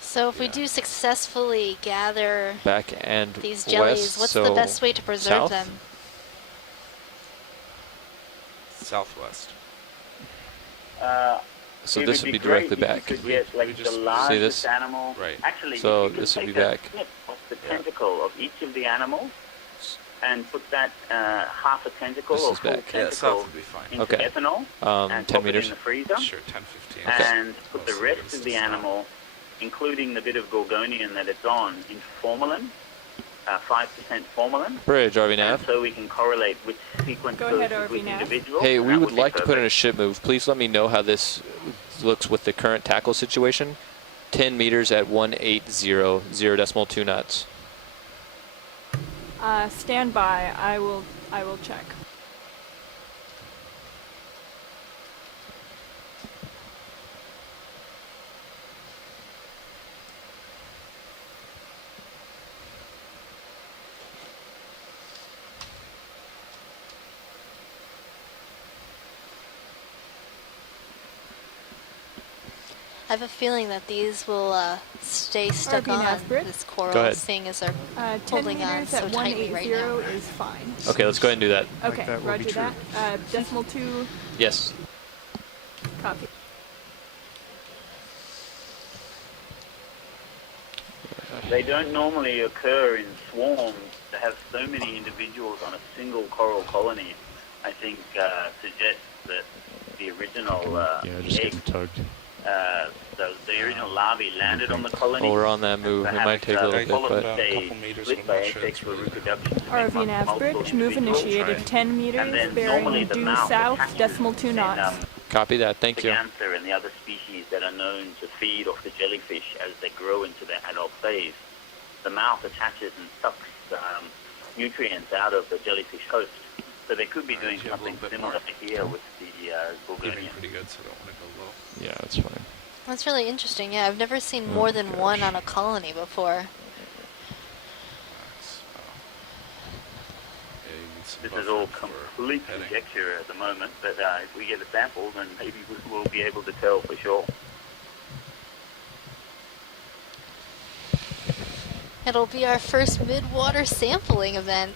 So if we do successfully gather back and these jellies, west, what's so the best way to preserve south? them? Southwest. So this would be directly back. You could get like the largest animal. Right. Actually, so you could this would be take a back. snip of the tentacle of each of the animals and put that half a tentacle This or is full back. tentacle would be fine. into Okay. ethanol and 10 pop it meters. in the freezer. Sure, 10, 15. And put the rest of the animal, including the bit of gorgonian that it's on, in formalin, 5% formalin. Bridge, RV And nav. so we can correlate which sequence Go goes ahead, with RV which nav. individual. Hey, and we that would be like to put in a perfect. ship move. Please let me know how this looks with the current tackle situation. 10 meters at 1800, 0.2 knots. Stand by. I will check. have a feeling that these will stay stuck on this coral, seeing as they're 10 holding on meters so at tightly right now. 180 is fine. Okay, let's go ahead and do that. Okay, roger that. Decimal 2. Yes. Copy. They don't normally occur in swarms. To have so many individuals on a single coral colony, I think suggests that the original just egg, getting tugged. the original larvae landed on the colony. Oh, we're on that move. It might take a little bit, but... Split by asexual reproduction. ROV and average, move initiated 10 meters, bearing due south, decimal 2 knots. Copy that, thank you. The panther and the other species that are known to feed off the jellyfish as they grow into their adult phase. The mouth attaches and sucks nutrients out of the jellyfish host. So they could be doing something similar here with the Gorgonia. Pretty good, so I don't want to go low. Yeah, that's fine. That's really interesting. Yeah, I've never seen more than one on a colony before. This is all complete conjecture at the moment, but if we get a sample, then maybe we'll be able to tell for sure. It'll be our first mid-water sampling event.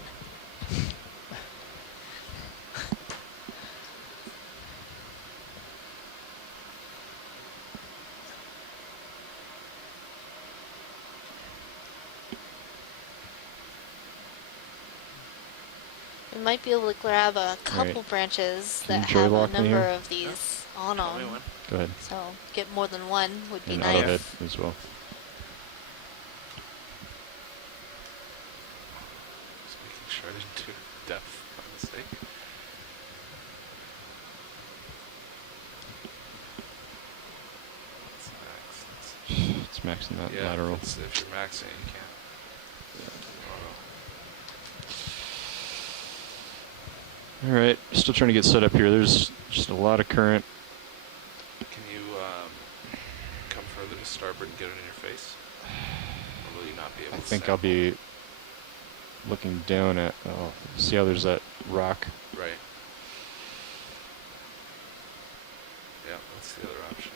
We might be able to grab a couple branches that have a number of these on them. Go ahead. So get more than one would be and nice. Autohead as well. Just making sure I didn't do depth by mistake. It's maxing that lateral. If you're maxing, you can't. All right, still trying to get set up here. There's just a lot of current. Can you come further to starboard and get it in your face? Or will you not be able to? I think I'll be looking down at. Oh, see how there's that rock? Right. Yeah, that's the other option.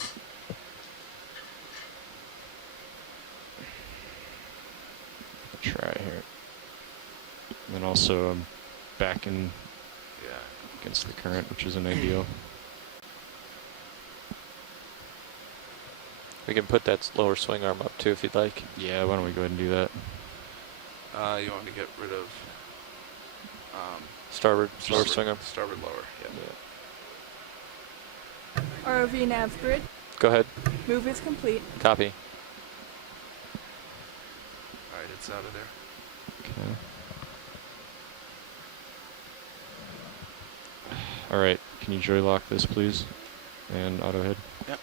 Try here. And then also I'm back in against the current, which isn't ideal. We can put that lower swing arm up too if you'd like. Yeah, why don't we go ahead and do that? You want to get rid of starboard lower swing arm? Starboard lower, yeah. ROV nav grid. Go ahead. Move is complete. Copy. Alright, it's out of there. Okay. All right, can you joy lock this, please? And auto head. Yep.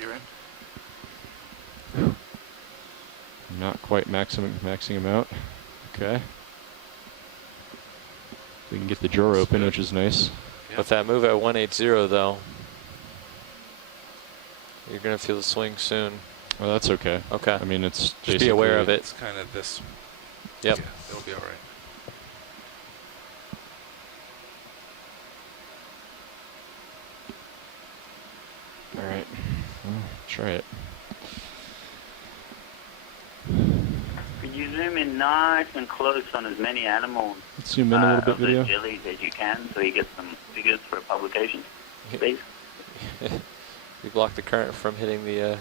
You're in. Not quite maxing him out. Okay. We can get the drawer open, which is nice. Yep. With that move at 180 though, you're gonna feel the swing soon. Well, that's okay. Okay. I mean, it's just be aware of it. It's kind of this. Yep. Yeah, it'll be all right. All right, well, try it. Could you zoom in nice and close on as many animals Let's zoom in a little bit, of the video. jellies as you can, so you get some figures for publication? Please. We block the current from hitting the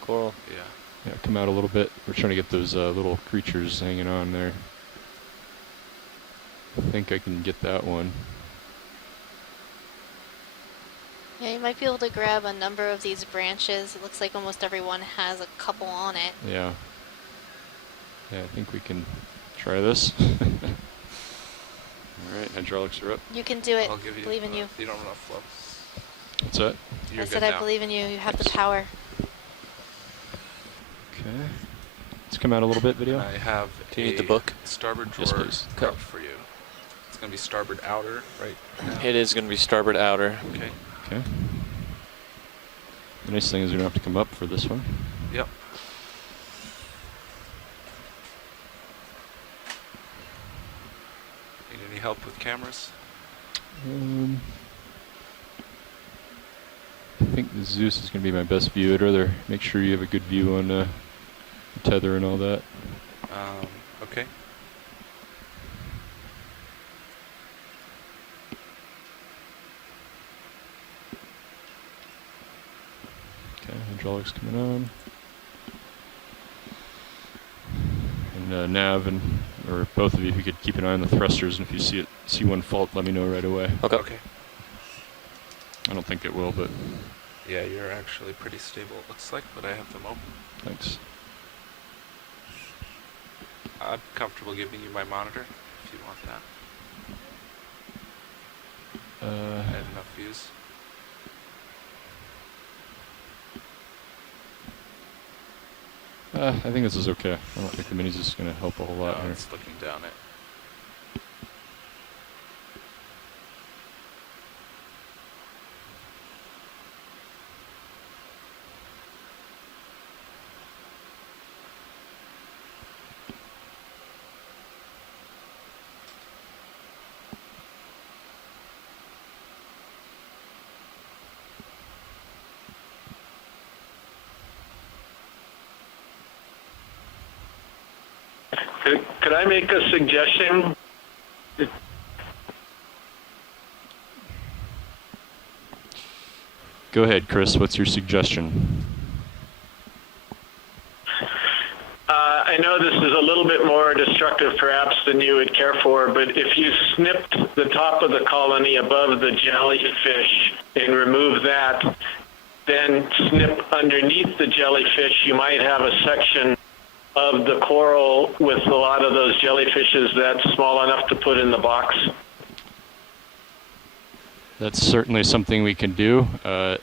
coral. Yeah. Yeah, come out a little bit. We're trying to get those little creatures hanging on there. I think I can get that one. Yeah, you might be able to grab a number of these branches. It looks like almost everyone has a couple on it. Yeah. Yeah, I think we can try this. All right, hydraulics are up. You can do it. I'll give you, believe in you. You don't have enough flow. What's that? You're I said good I believe in you. You have the power. Okay. Let's come out a little bit, video. I have Do you need the book? Starboard Yes, drawer please. prep for you. It's going to be starboard outer, right? Now. It is going to be starboard outer. Okay. Okay. The nice thing is we don't have to come up for this one. Yep. Need any help with cameras? I think the Zeus is going to be my best view. I'd rather make sure you have a good view on the tether and all that. Okay. Okay, hydraulics coming on. And Nav or both of you, if you could keep an eye on the thrusters, and if you see one fault, let me know right away. Okay. I don't think it will, but Yeah, you're actually pretty stable, it looks like, but I have them open. thanks. I'm comfortable giving you my monitor if you want that. I have enough views. I think this is okay. I don't think the minis is going to help a whole lot here. It's looking down it. Could I make a suggestion? Go ahead, Chris. What's your suggestion? I know this is a little bit more destructive perhaps than you would care for, but if you snipped the top of the colony above the jellyfish and remove that, then snip underneath the jellyfish, you might have a section of the coral with a lot of those jellyfishes that's small enough to put in the box. That's certainly something we can do. I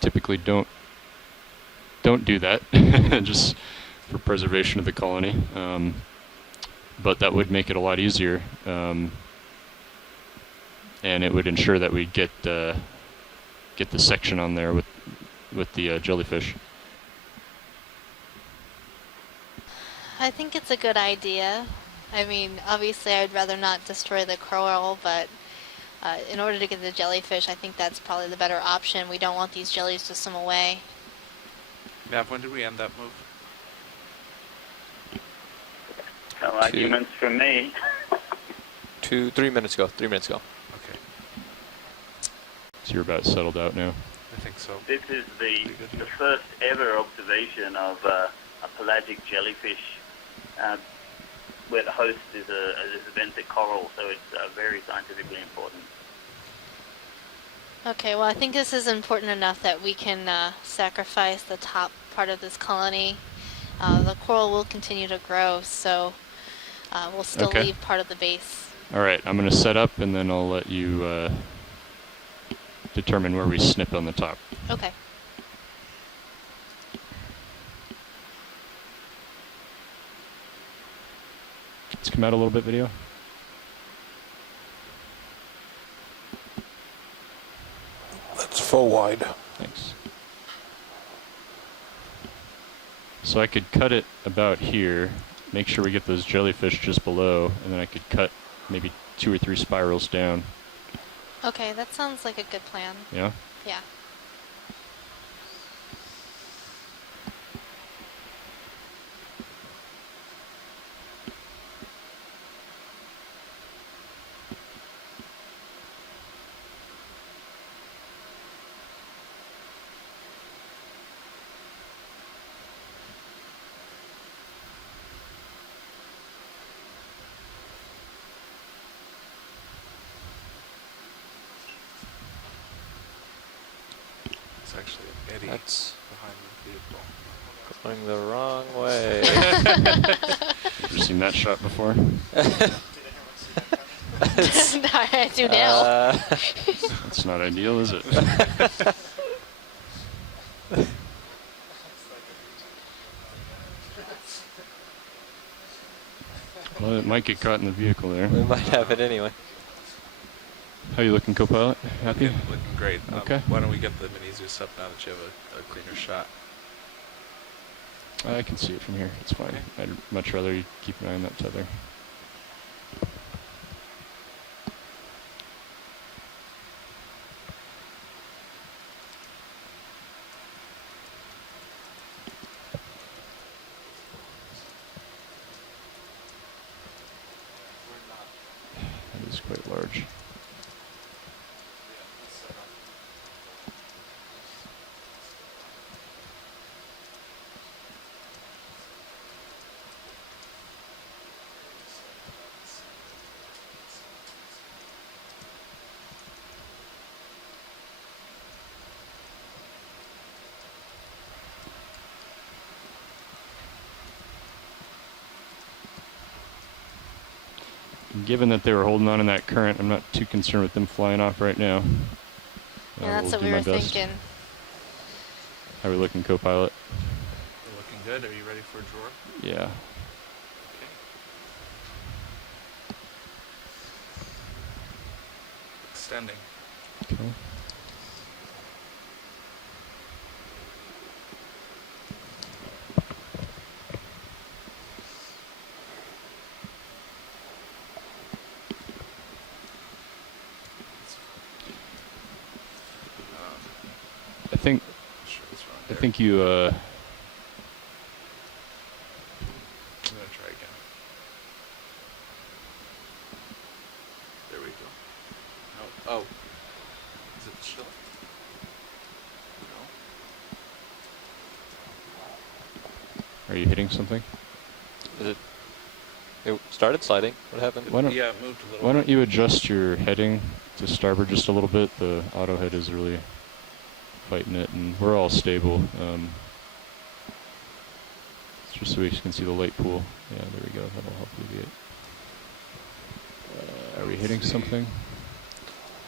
typically don't do that, just for preservation of the colony. But that would make it a lot easier, and it would ensure that we get the section on there with the jellyfish. I think it's a good idea. I mean, obviously I'd rather not destroy the coral, but in order to get the jellyfish, I think that's probably the better option. We don't want these jellies to swim away. Nav, when did we end that move? No arguments from me. 3 minutes ago. 3 minutes ago. Okay. So you're about settled out now? I think so. This is the first ever observation of a pelagic jellyfish where the host is a benthic coral, so it's very scientifically important. Okay, well I think this is important enough that we can sacrifice the top part of this colony. The coral will continue to grow, so we'll still leave part of the base. All right, I'm going to set up, and then I'll let you determine where we snip on the top. Okay. Let's come out a little bit, video. That's full wide. Thanks. So I could cut it about here, make sure we get those jellyfish just below, and then I could cut maybe 2 or 3 spirals down. Okay, that sounds like a good plan. Yeah? Yeah. It's actually an eddy behind the vehicle. Going the wrong way. Ever seen that shot before? I do now. That's not ideal, is it? Well, it might get caught in the vehicle there. We might have it anyway. How you looking, co-pilot? Happy? Looking great. Okay. Why don't we get the mini Zeus up now that you have a cleaner shot? I can see it from here. It's fine. I'd much rather you keep an eye on that tether. looks quite large. Given that they were holding on in that current, I'm not too concerned with them flying off right now. Yeah, that's what we were thinking. How are we looking, co-pilot? We're looking good. Are you ready for a drawer? Yeah. Okay. Extending. Okay. I think you, I'm gonna try again. There we go. No. Oh. Is it chill? No. are you hitting something? Is it started sliding? What happened? Yeah, it moved a little Why bit. don't you adjust your heading to starboard just a little bit? The auto head is really fighting it, and we're all stable. Just so we can see the light pool. Yeah, there we go. That'll help alleviate. Are we hitting something?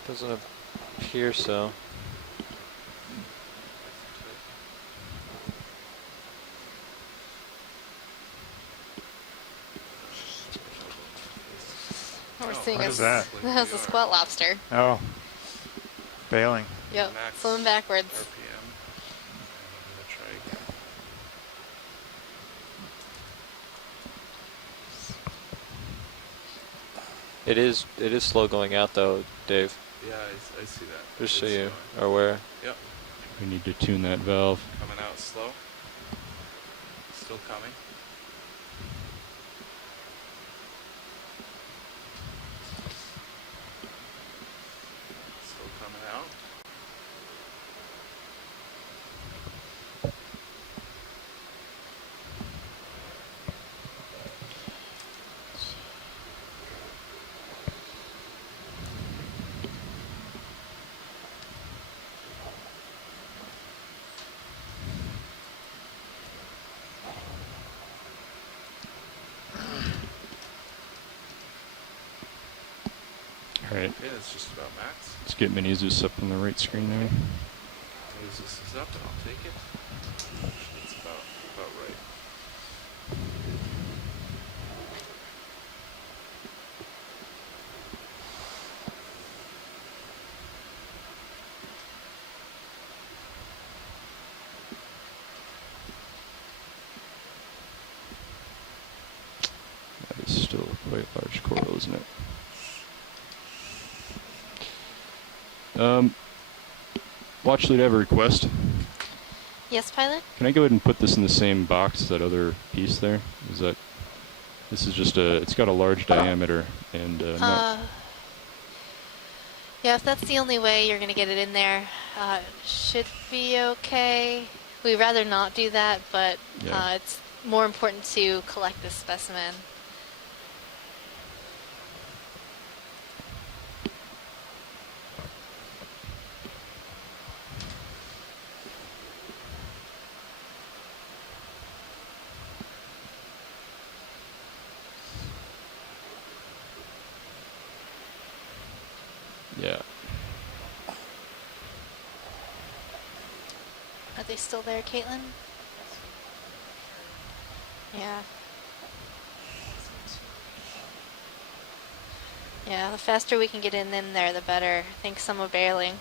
Doesn't appear so. We're seeing what is that? That's a squat lobster. Oh, bailing. Yep, swimming backwards. RPM. I'm gonna try again. It is slow going out though, Dave. Yeah, I see that. Just so It's you slowing. are aware. Yep. We need to tune that valve. Coming out slow. Still coming. Still coming out. Alright. Okay, that's just about max. Let's get Mini Zeus up on the right screen there. This is up and I'll take it. That's about right. That is still quite large coral, isn't it? Watch lead, I have a request. Yes, pilot? Can I go ahead and put this in the same box as that other piece there? This is just it's got a large diameter and yeah, if that's the only way you're gonna get it in there, should be okay. We'd rather not do that, but yeah. it's more important to collect this specimen. Yeah. Are they still there, Caitlin? Yeah. Yeah, the faster we can get in there, the better. I think some are bailing.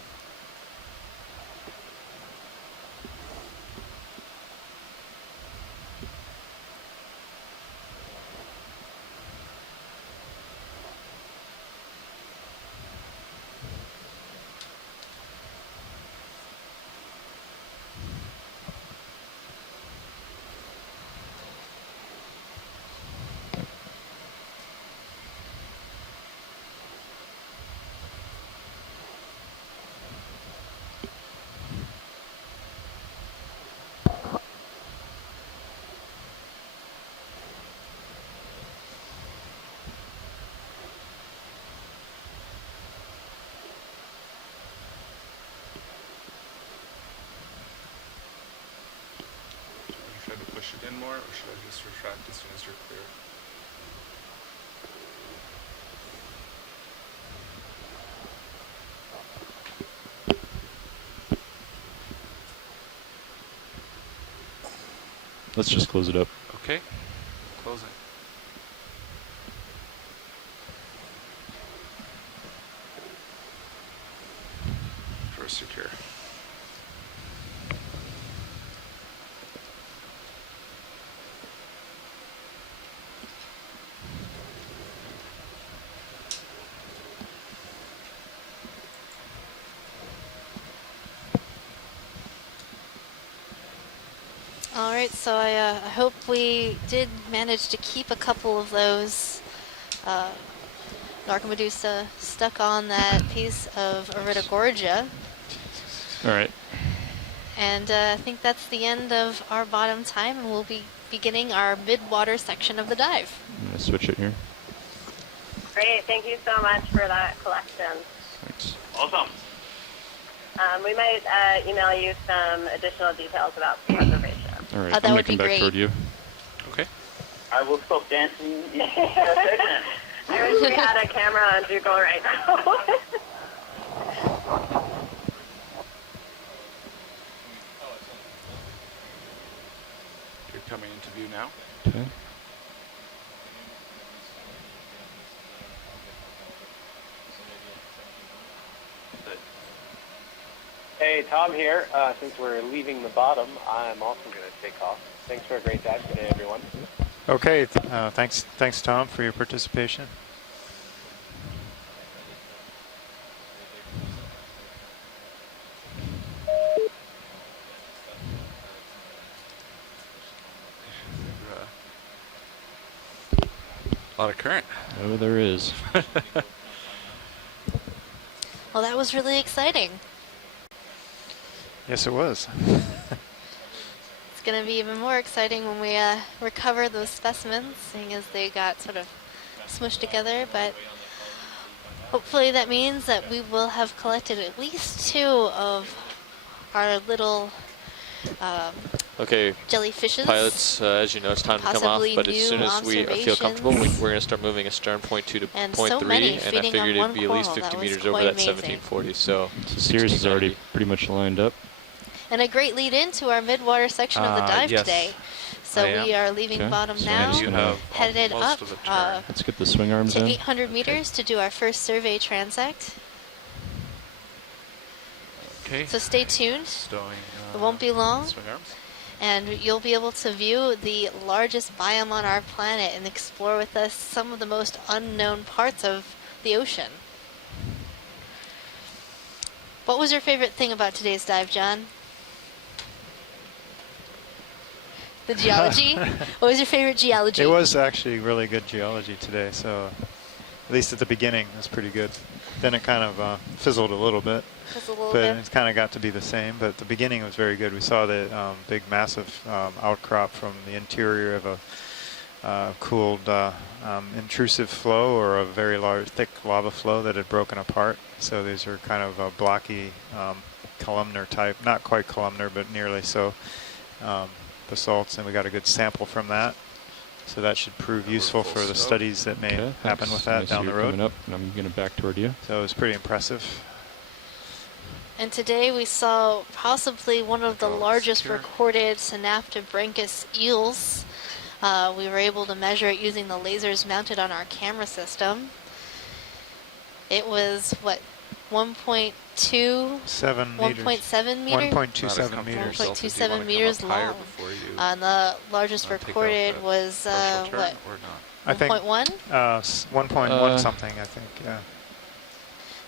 push it in more, or should I just retract as soon as you're clear? Let's just close it up. Okay, closing. First secure. All right, so I hope we did manage to keep a couple of those Narcomedusa stuck on that piece of Iridogorgia. All right. And I think that's the end of our bottom time, and we'll be beginning our mid-water section of the dive. I'm going to switch it here. Great, thank you so much for that collection. Thanks. Awesome. We might email you some additional details about preservation. All right, that I'm going would to come be back great. toward you. Okay. I will stop dancing. I wish we had a camera on Google right now. You're coming into view now. Okay. Hey, Tom here. Since we're leaving the bottom, I'm also going to take off. Thanks for a great dive today, everyone. Okay, thanks, Tom, for your participation. A lot of current. Oh, there is. Well, that was really exciting. Yes, it was. It's going to be even more exciting when we recover those specimens, seeing as they got sort of smushed together. But hopefully that means that we will have collected at least 2 of our little Okay, jellyfishes. pilots, as you know, it's time to come off, Possibly but as new soon as we feel comfortable, we're going to start moving astern point 2 to And point so 3, many and I feeding on figured one it'd be at least coral. 50 That was meters over quite that amazing. 1740, so The series is already 1690. pretty much lined up. And a great lead into our mid-water section of the dive yes, today. So I we am. are leaving Okay. bottom So now, you have headed most up of the turn. Let's get the swing arms to in. 800 meters to do our first survey transect. Okay. So stay tuned. Stowing. It won't be long. Swing arms. And you'll be able to view the largest biome on our planet and explore with us some of the most unknown parts of the ocean. What was your favorite thing about today's dive, John? The geology? What was your favorite geology? It was actually really good geology today, so at least at the beginning it was pretty good. Then it kind of fizzled a little bit. But it's kind of got to be the same. But the beginning was very good. We saw the big, massive outcrop from the interior of a cooled intrusive flow, or a very large, thick lava flow that had broken apart. So these are kind of a blocky columnar type, not quite columnar, but nearly so, basalts, and we got a good sample from that. So that should prove useful for the studies that may happen with that down the road. Coming up, and I'm going to back toward you. So it was pretty impressive. And today we saw possibly one of the largest recorded synaptobranchus eels. We were able to measure it using the lasers mounted on our camera system. It was, what, 1.27 meters. 1.7 meters? 1.27 meters. 1.27 meters long. And the largest recorded was, what, I think 1.1? 1.1 something, I think, yeah.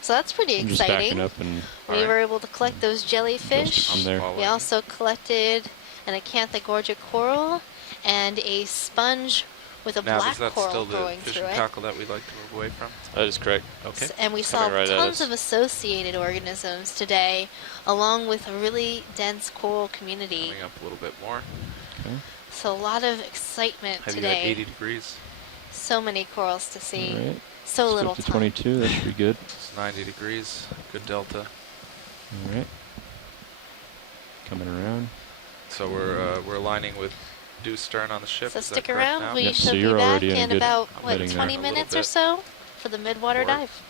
So that's pretty I'm just exciting. backing up and We were able to collect those jellyfish. I'm there. We also collected an Acanthogorgia coral and a sponge with a Now, black is that coral still the growing fishing through it. tackle that we'd like to move away from? That is correct. Okay. And we It's saw coming right at tons us. of associated organisms today, along with a really dense coral community. Coming up a little bit more. Okay. So a lot of excitement Have today. you at 80 degrees? So many corals to see. All right. So Let's little go up to time. 22. That should be good. It's 90 degrees. Good delta. All right. Coming around. So we're aligning with due stern on the ship. So Is stick that correct around. now? We Yep, should so be you're back already in a in good about, what, heading 20 there. minutes or so for the mid-water dive.